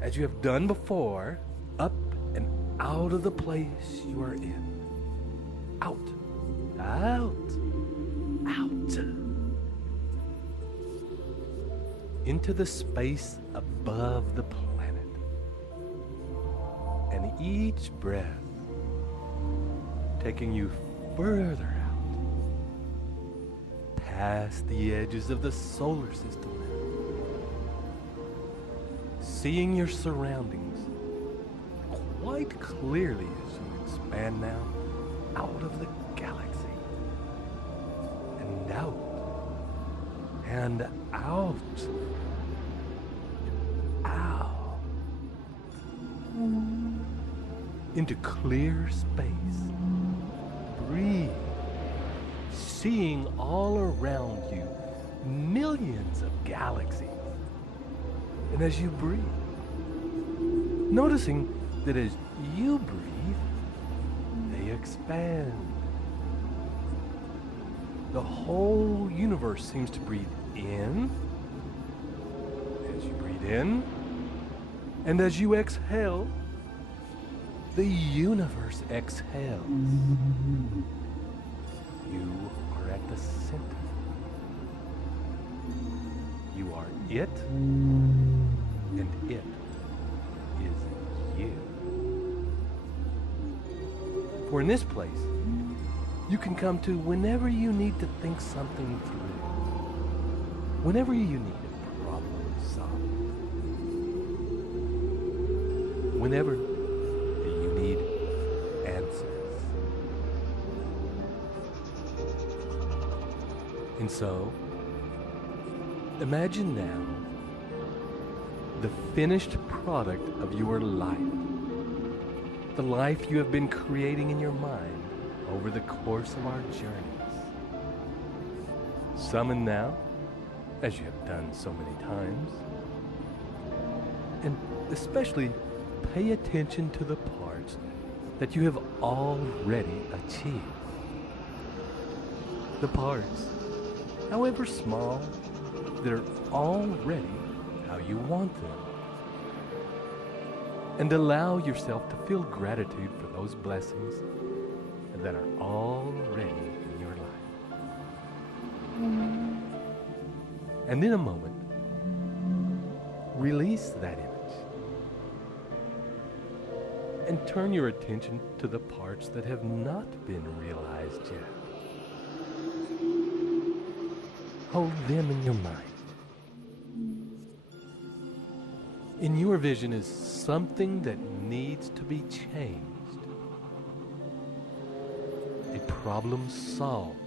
as you have done before, up and out of the place you are in. Out, out, out. Into the space above the planet. And each breath taking you further out, past the edges of the solar system. Seeing your surroundings quite clearly as you expand now out of the galaxy and out and out, out into clear space. Breathe, seeing all around you millions of galaxies. And as you breathe, noticing that as you breathe, they expand. The whole universe seems to breathe in, as you breathe in, and as you exhale, the universe exhales. You are at the center. You are it, and it is you. For in this place, you can come to whenever you need to think something through, whenever you need a problem solved, whenever you need answers. And so, imagine now the finished product of your life, the life you have been creating in your mind over the course of our journeys. Summon now, as you have done so many times, and especially pay attention to the parts that you have already achieved. The parts, however small, that are already how you want them. And allow yourself to feel gratitude for those blessings that are already in your life. And in a moment, release that image and turn your attention to the parts that have not been realized yet. Hold them in your mind. In your vision is something that needs to be changed. A problem solved.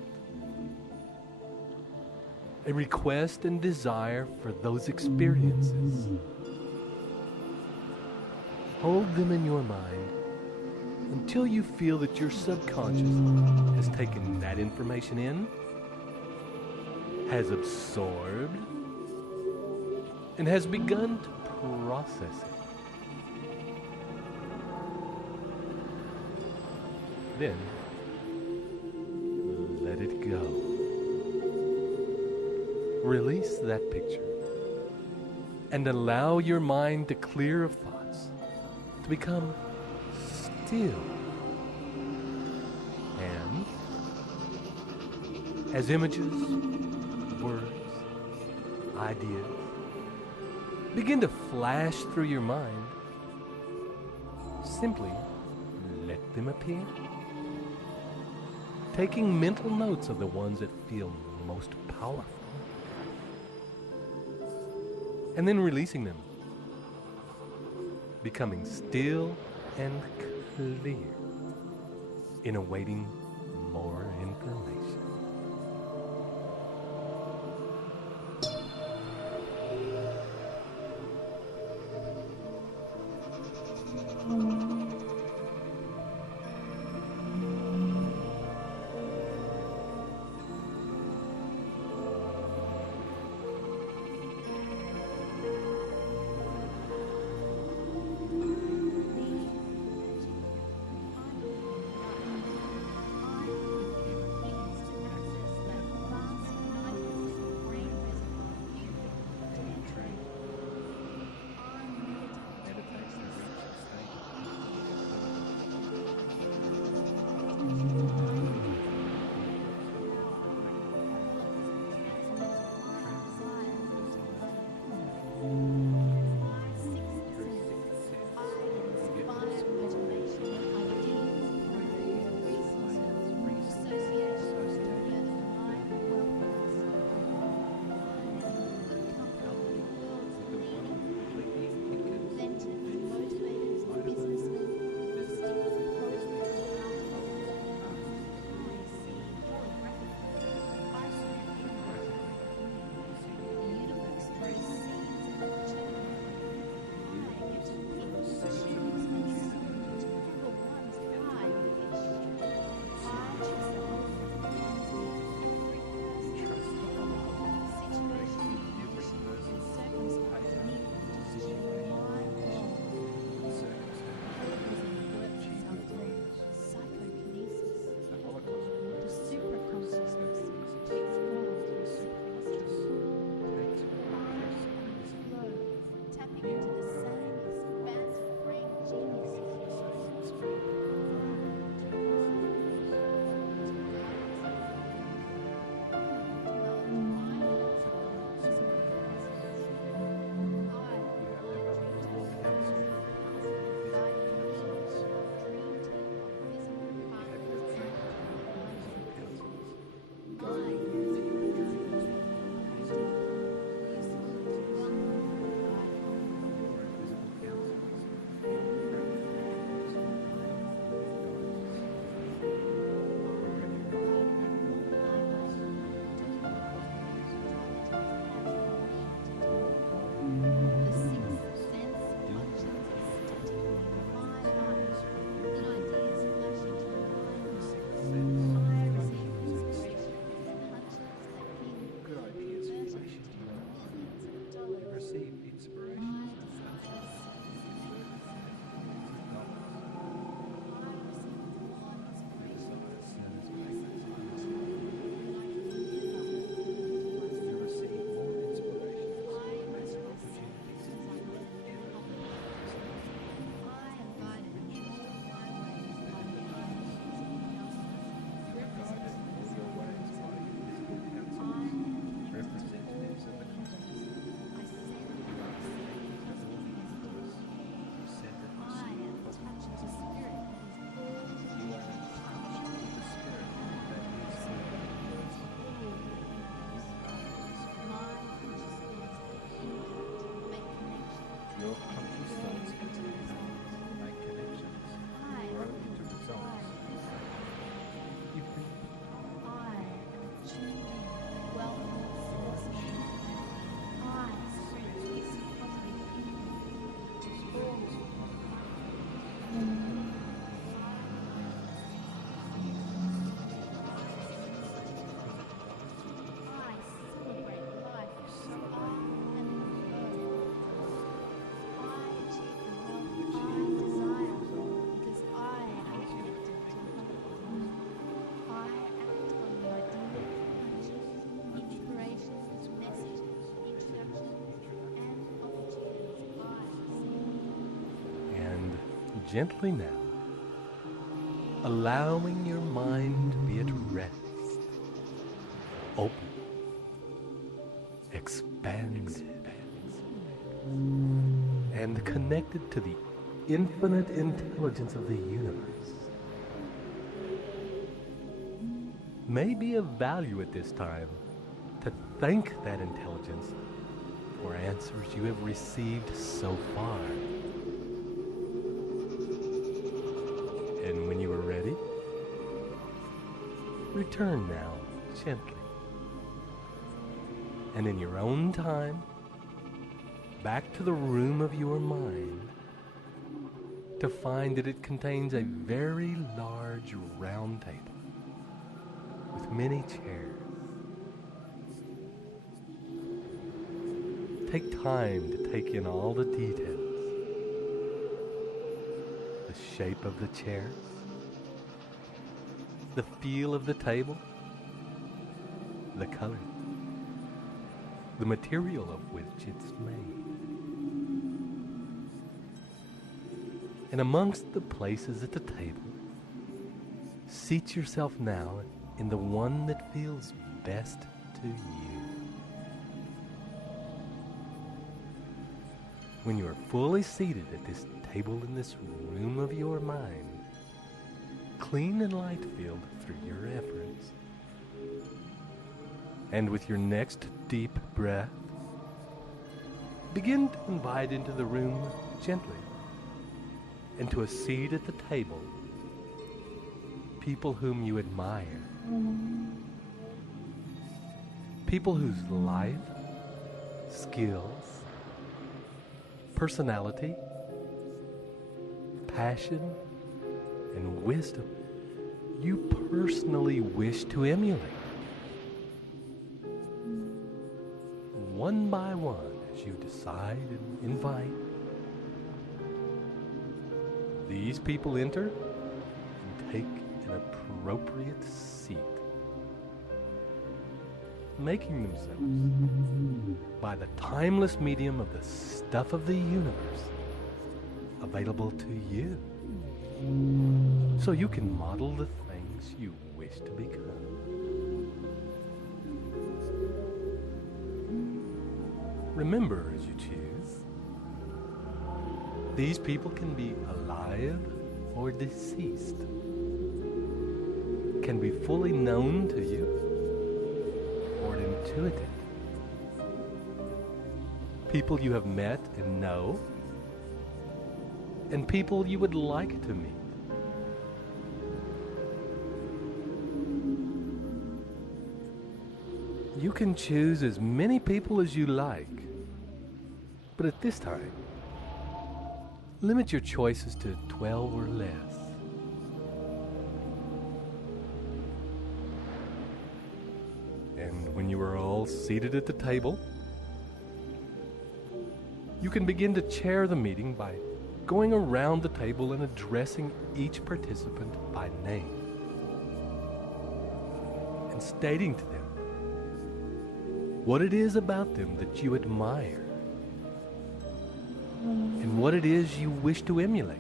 A request and desire for those experiences. Hold them in your mind until you feel that your subconscious has taken that information in, has absorbed, and has begun to process it. Then, let it go. Release that picture and allow your mind to clear of thoughts, to become still. And as images, words, ideas begin to flash through your mind, simply let them appear. Taking mental notes of the ones that feel most powerful. And then releasing them. Becoming still and clear in awaiting more information. gently now, allowing your mind to be at rest, open, expanded, and connected to the infinite intelligence of the universe. May be of value at this time to thank that intelligence for answers you have received so far. And when you are ready, return now gently, and in your own time, back to the room of your mind, to find that it contains a very large round table with many chairs. Take time to take in all the details. The shape of the chairs, the feel of the table, the color, the material of which it's made. And amongst the places at the table, seat yourself now in the one that feels best to you. When you are fully seated at this table in this room of your mind, clean and light-filled through your efforts, and with your next deep breath, begin to invite into the room gently, and to a seat at the table, people whom you admire, people whose life, skills, personality, passion, and wisdom you personally wish to emulate. One by one, as you decide and invite, these people enter and take an appropriate seat, making themselves, by the timeless medium of the stuff of the universe, available to you, so you can model the things you wish to become. Remember, as you choose, these people can be alive or deceased, can be fully known to you or intuitive, people you have met and know, and people you would like to meet. You can choose as many people as you like, but at this time, limit your choices to 12 or less. And when you are all seated at the table, you can begin to chair the meeting by going around the table and addressing each participant by name and stating to them what it is about them that you admire and what it is you wish to emulate.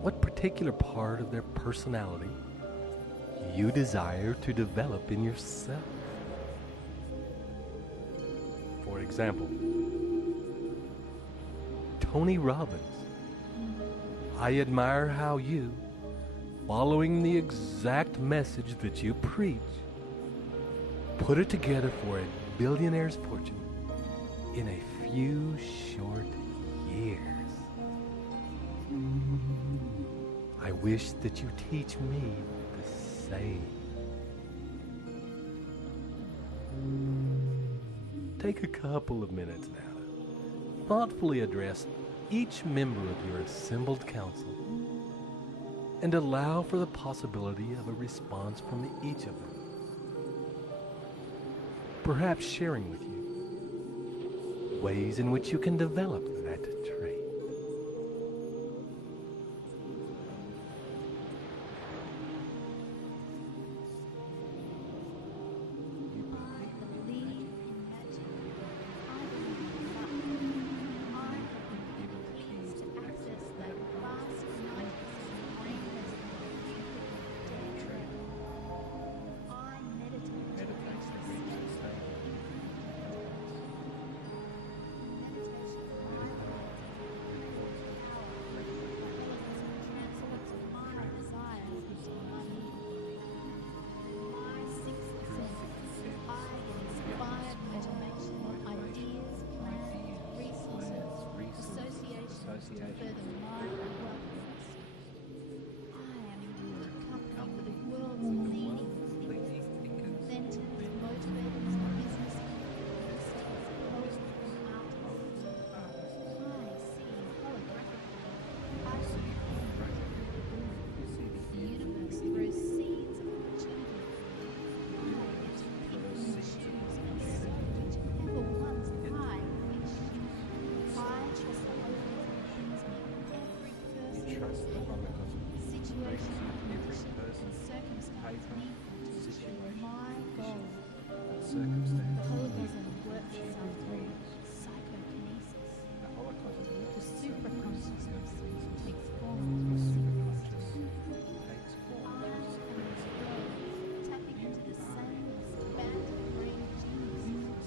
What particular part of their personality you desire to develop in yourself. For example, Tony Robbins, I admire how you, following the exact message that you preach, put it together for a billionaire's fortune in a few short years. I wish that you teach me the same. Take a couple of minutes now to thoughtfully address each member of your assembled council and allow for the possibility of a response from each of them, perhaps sharing with you ways in which you can develop that trait. paper, situations, my goal. circumstances. The Holism works itself through psychokinesis. The Holocaust The supraconsciousness takes form. the superconscious takes form. I am tapping into the same expanded brain genius.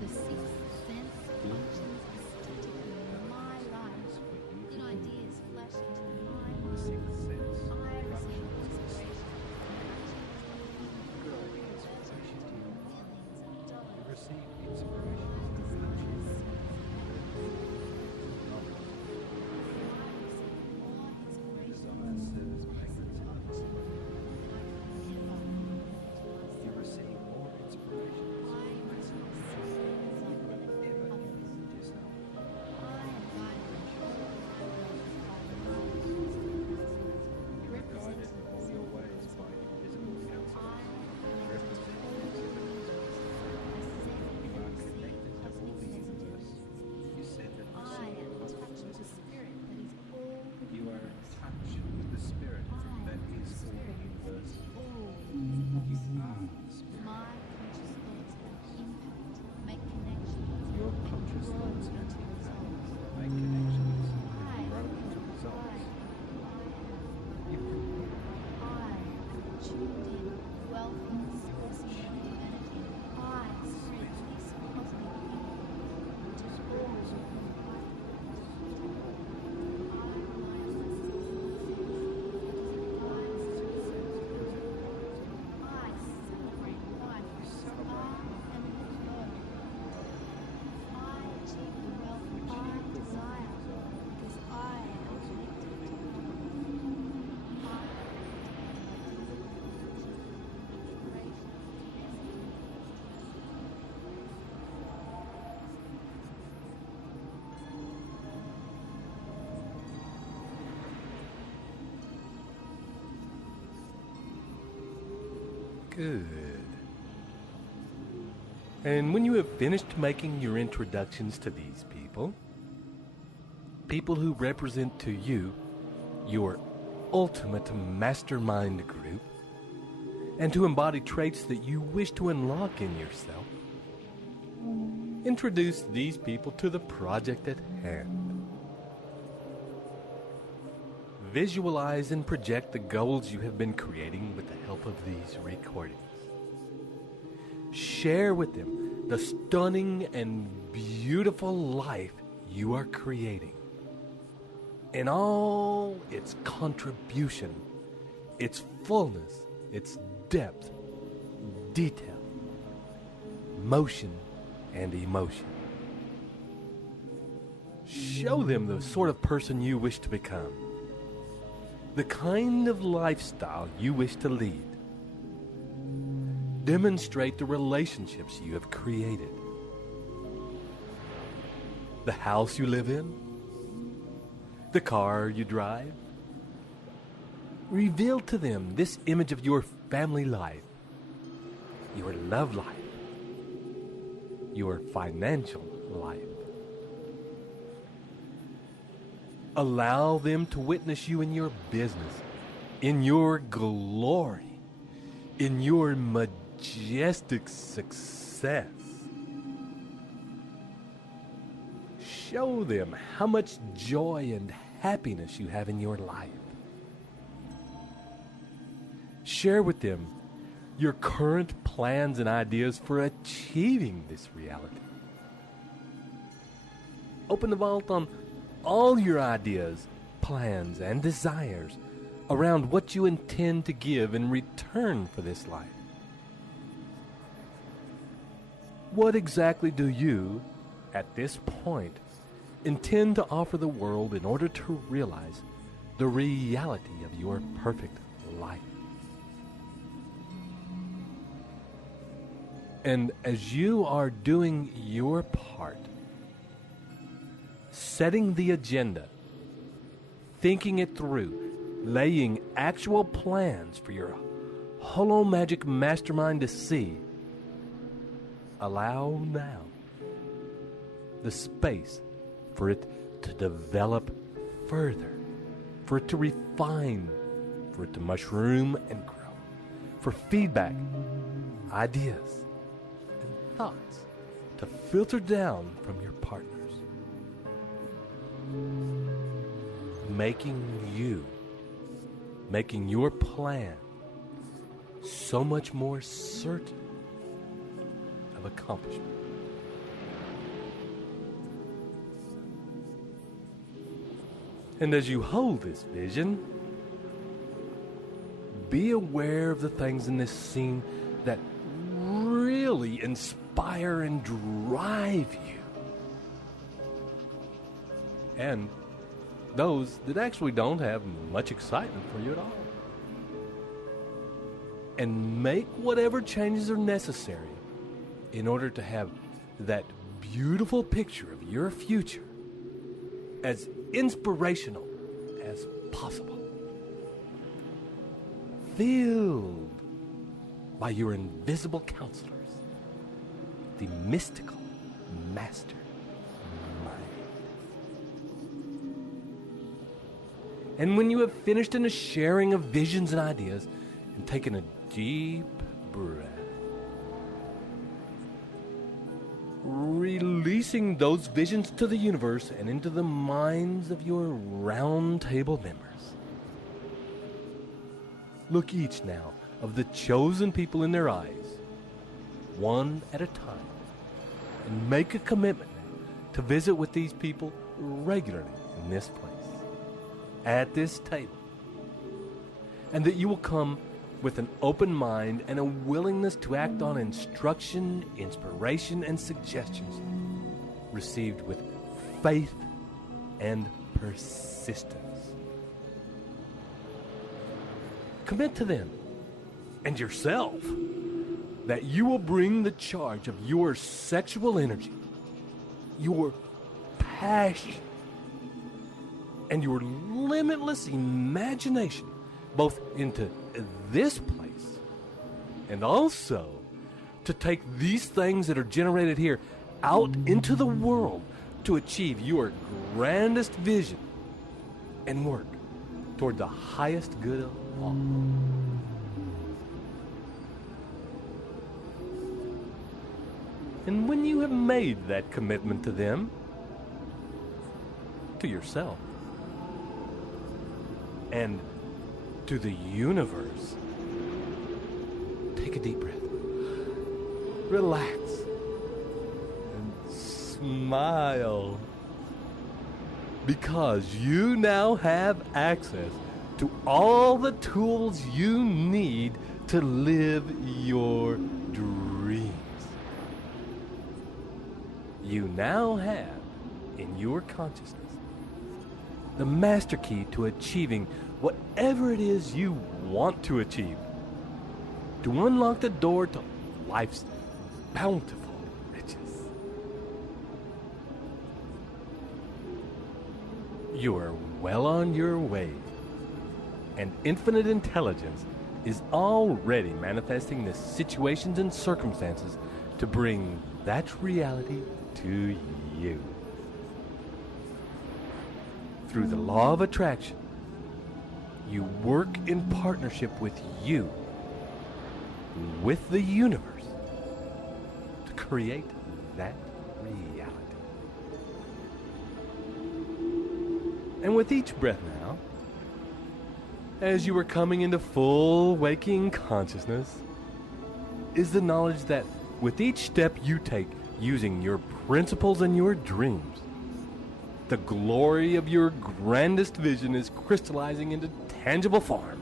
The sixth sense functions aesthetically in my life. New ideas flash into my mind. I receive inspiration. Receive inspiration. Desire serves magnetism. You receive more inspiration. Guided in all your ways by invisible counsel. You are connected to all the universe. You send an You are in touch with the spirit that is all the universe. You are the spirit. Your conscious thoughts have impact, make connections, grow into results. You Good. And when you have finished making your introductions to these people, people who represent to you your ultimate mastermind group, and to embody traits that you wish to unlock in yourself, introduce these people to the project at hand. Visualize and project the goals you have been creating with the help of these recordings. Share with them the stunning and beautiful life you are creating in all its contribution, its fullness, its depth, detail, motion, and emotion. Show them the sort of person you wish to become, the kind of lifestyle you wish to lead. Demonstrate the relationships you have created, the house you live in, the car you drive. Reveal to them this image of your family life, your love life, your financial life. Allow them to witness you in your business, in your glory, in your majestic success. Show them how much joy and happiness you have in your life. Share with them your current plans and ideas for achieving this reality. Open the vault on all your ideas, plans, and desires around what you intend to give in return for this life. What exactly do you, at this point, intend to offer the world in order to realize the reality of your perfect life? And as you are doing your part, setting the agenda, thinking it through, laying actual plans for your holo magic mastermind to see, allow now the space for it to develop further, for it to refine, for it to mushroom and grow, for feedback, ideas, and thoughts to filter down from your partners, making your plan so much more certain of accomplishment. And as you hold this vision, be aware of the things in this scene that really inspire and drive you, and those that actually don't have much excitement for you at all. And make whatever changes are necessary in order to have that beautiful picture of your future as inspirational as possible, filled by your invisible counselors, the mystical master mind. And when you have finished in a sharing of visions and ideas and taken a deep breath, releasing those visions to the universe and into the minds of your round table members, look each now of the chosen people in their eyes, one at a time, and make a commitment to visit with these people regularly in this place, at this table, and that you will come with an open mind and a willingness to act on instruction, inspiration, and suggestions received with faith and persistence. Commit to them and yourself that you will bring the charge of your sexual energy, your passion, and your limitless imagination both into this place and also to take these things that are generated here out into the world to achieve your grandest vision and work toward the highest good of all. And when you have made that commitment to them, to yourself, and to the universe, take a deep breath, relax, and smile, because you now have access to all the tools you need to live your dreams. You now have in your consciousness the master key to achieving whatever it is you want to achieve, to unlock the door to life's bountiful riches. You are well on your way, and infinite intelligence is already manifesting the situations and circumstances to bring that reality to you. Through the law of attraction, you work in partnership with you, with the universe, to create that reality. And with each breath now, as you are coming into full waking consciousness, is the knowledge that with each step you take using your principles and your dreams, the glory of your grandest vision is crystallizing into tangible form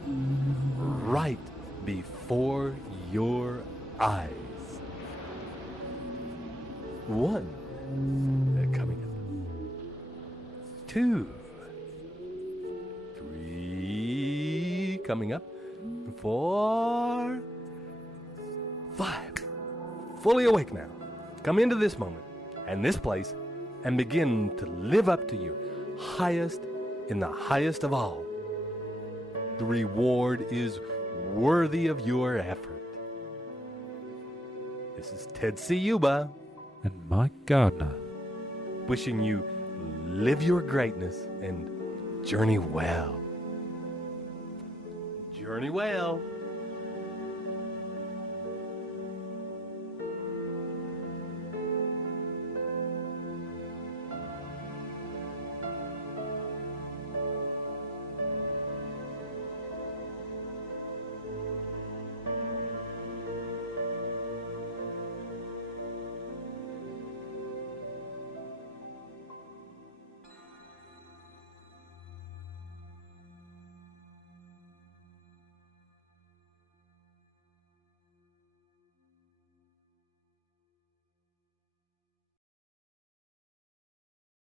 right before your eyes. 1. Coming up. 2. 3. Coming up. 4. 5. Fully awake now. Come into this moment and this place and begin to live up to your highest in the highest of all. The reward is worthy of your effort. This is Ted Ciuba and Mike Gardner, wishing you live your greatness and journey well. Journey well.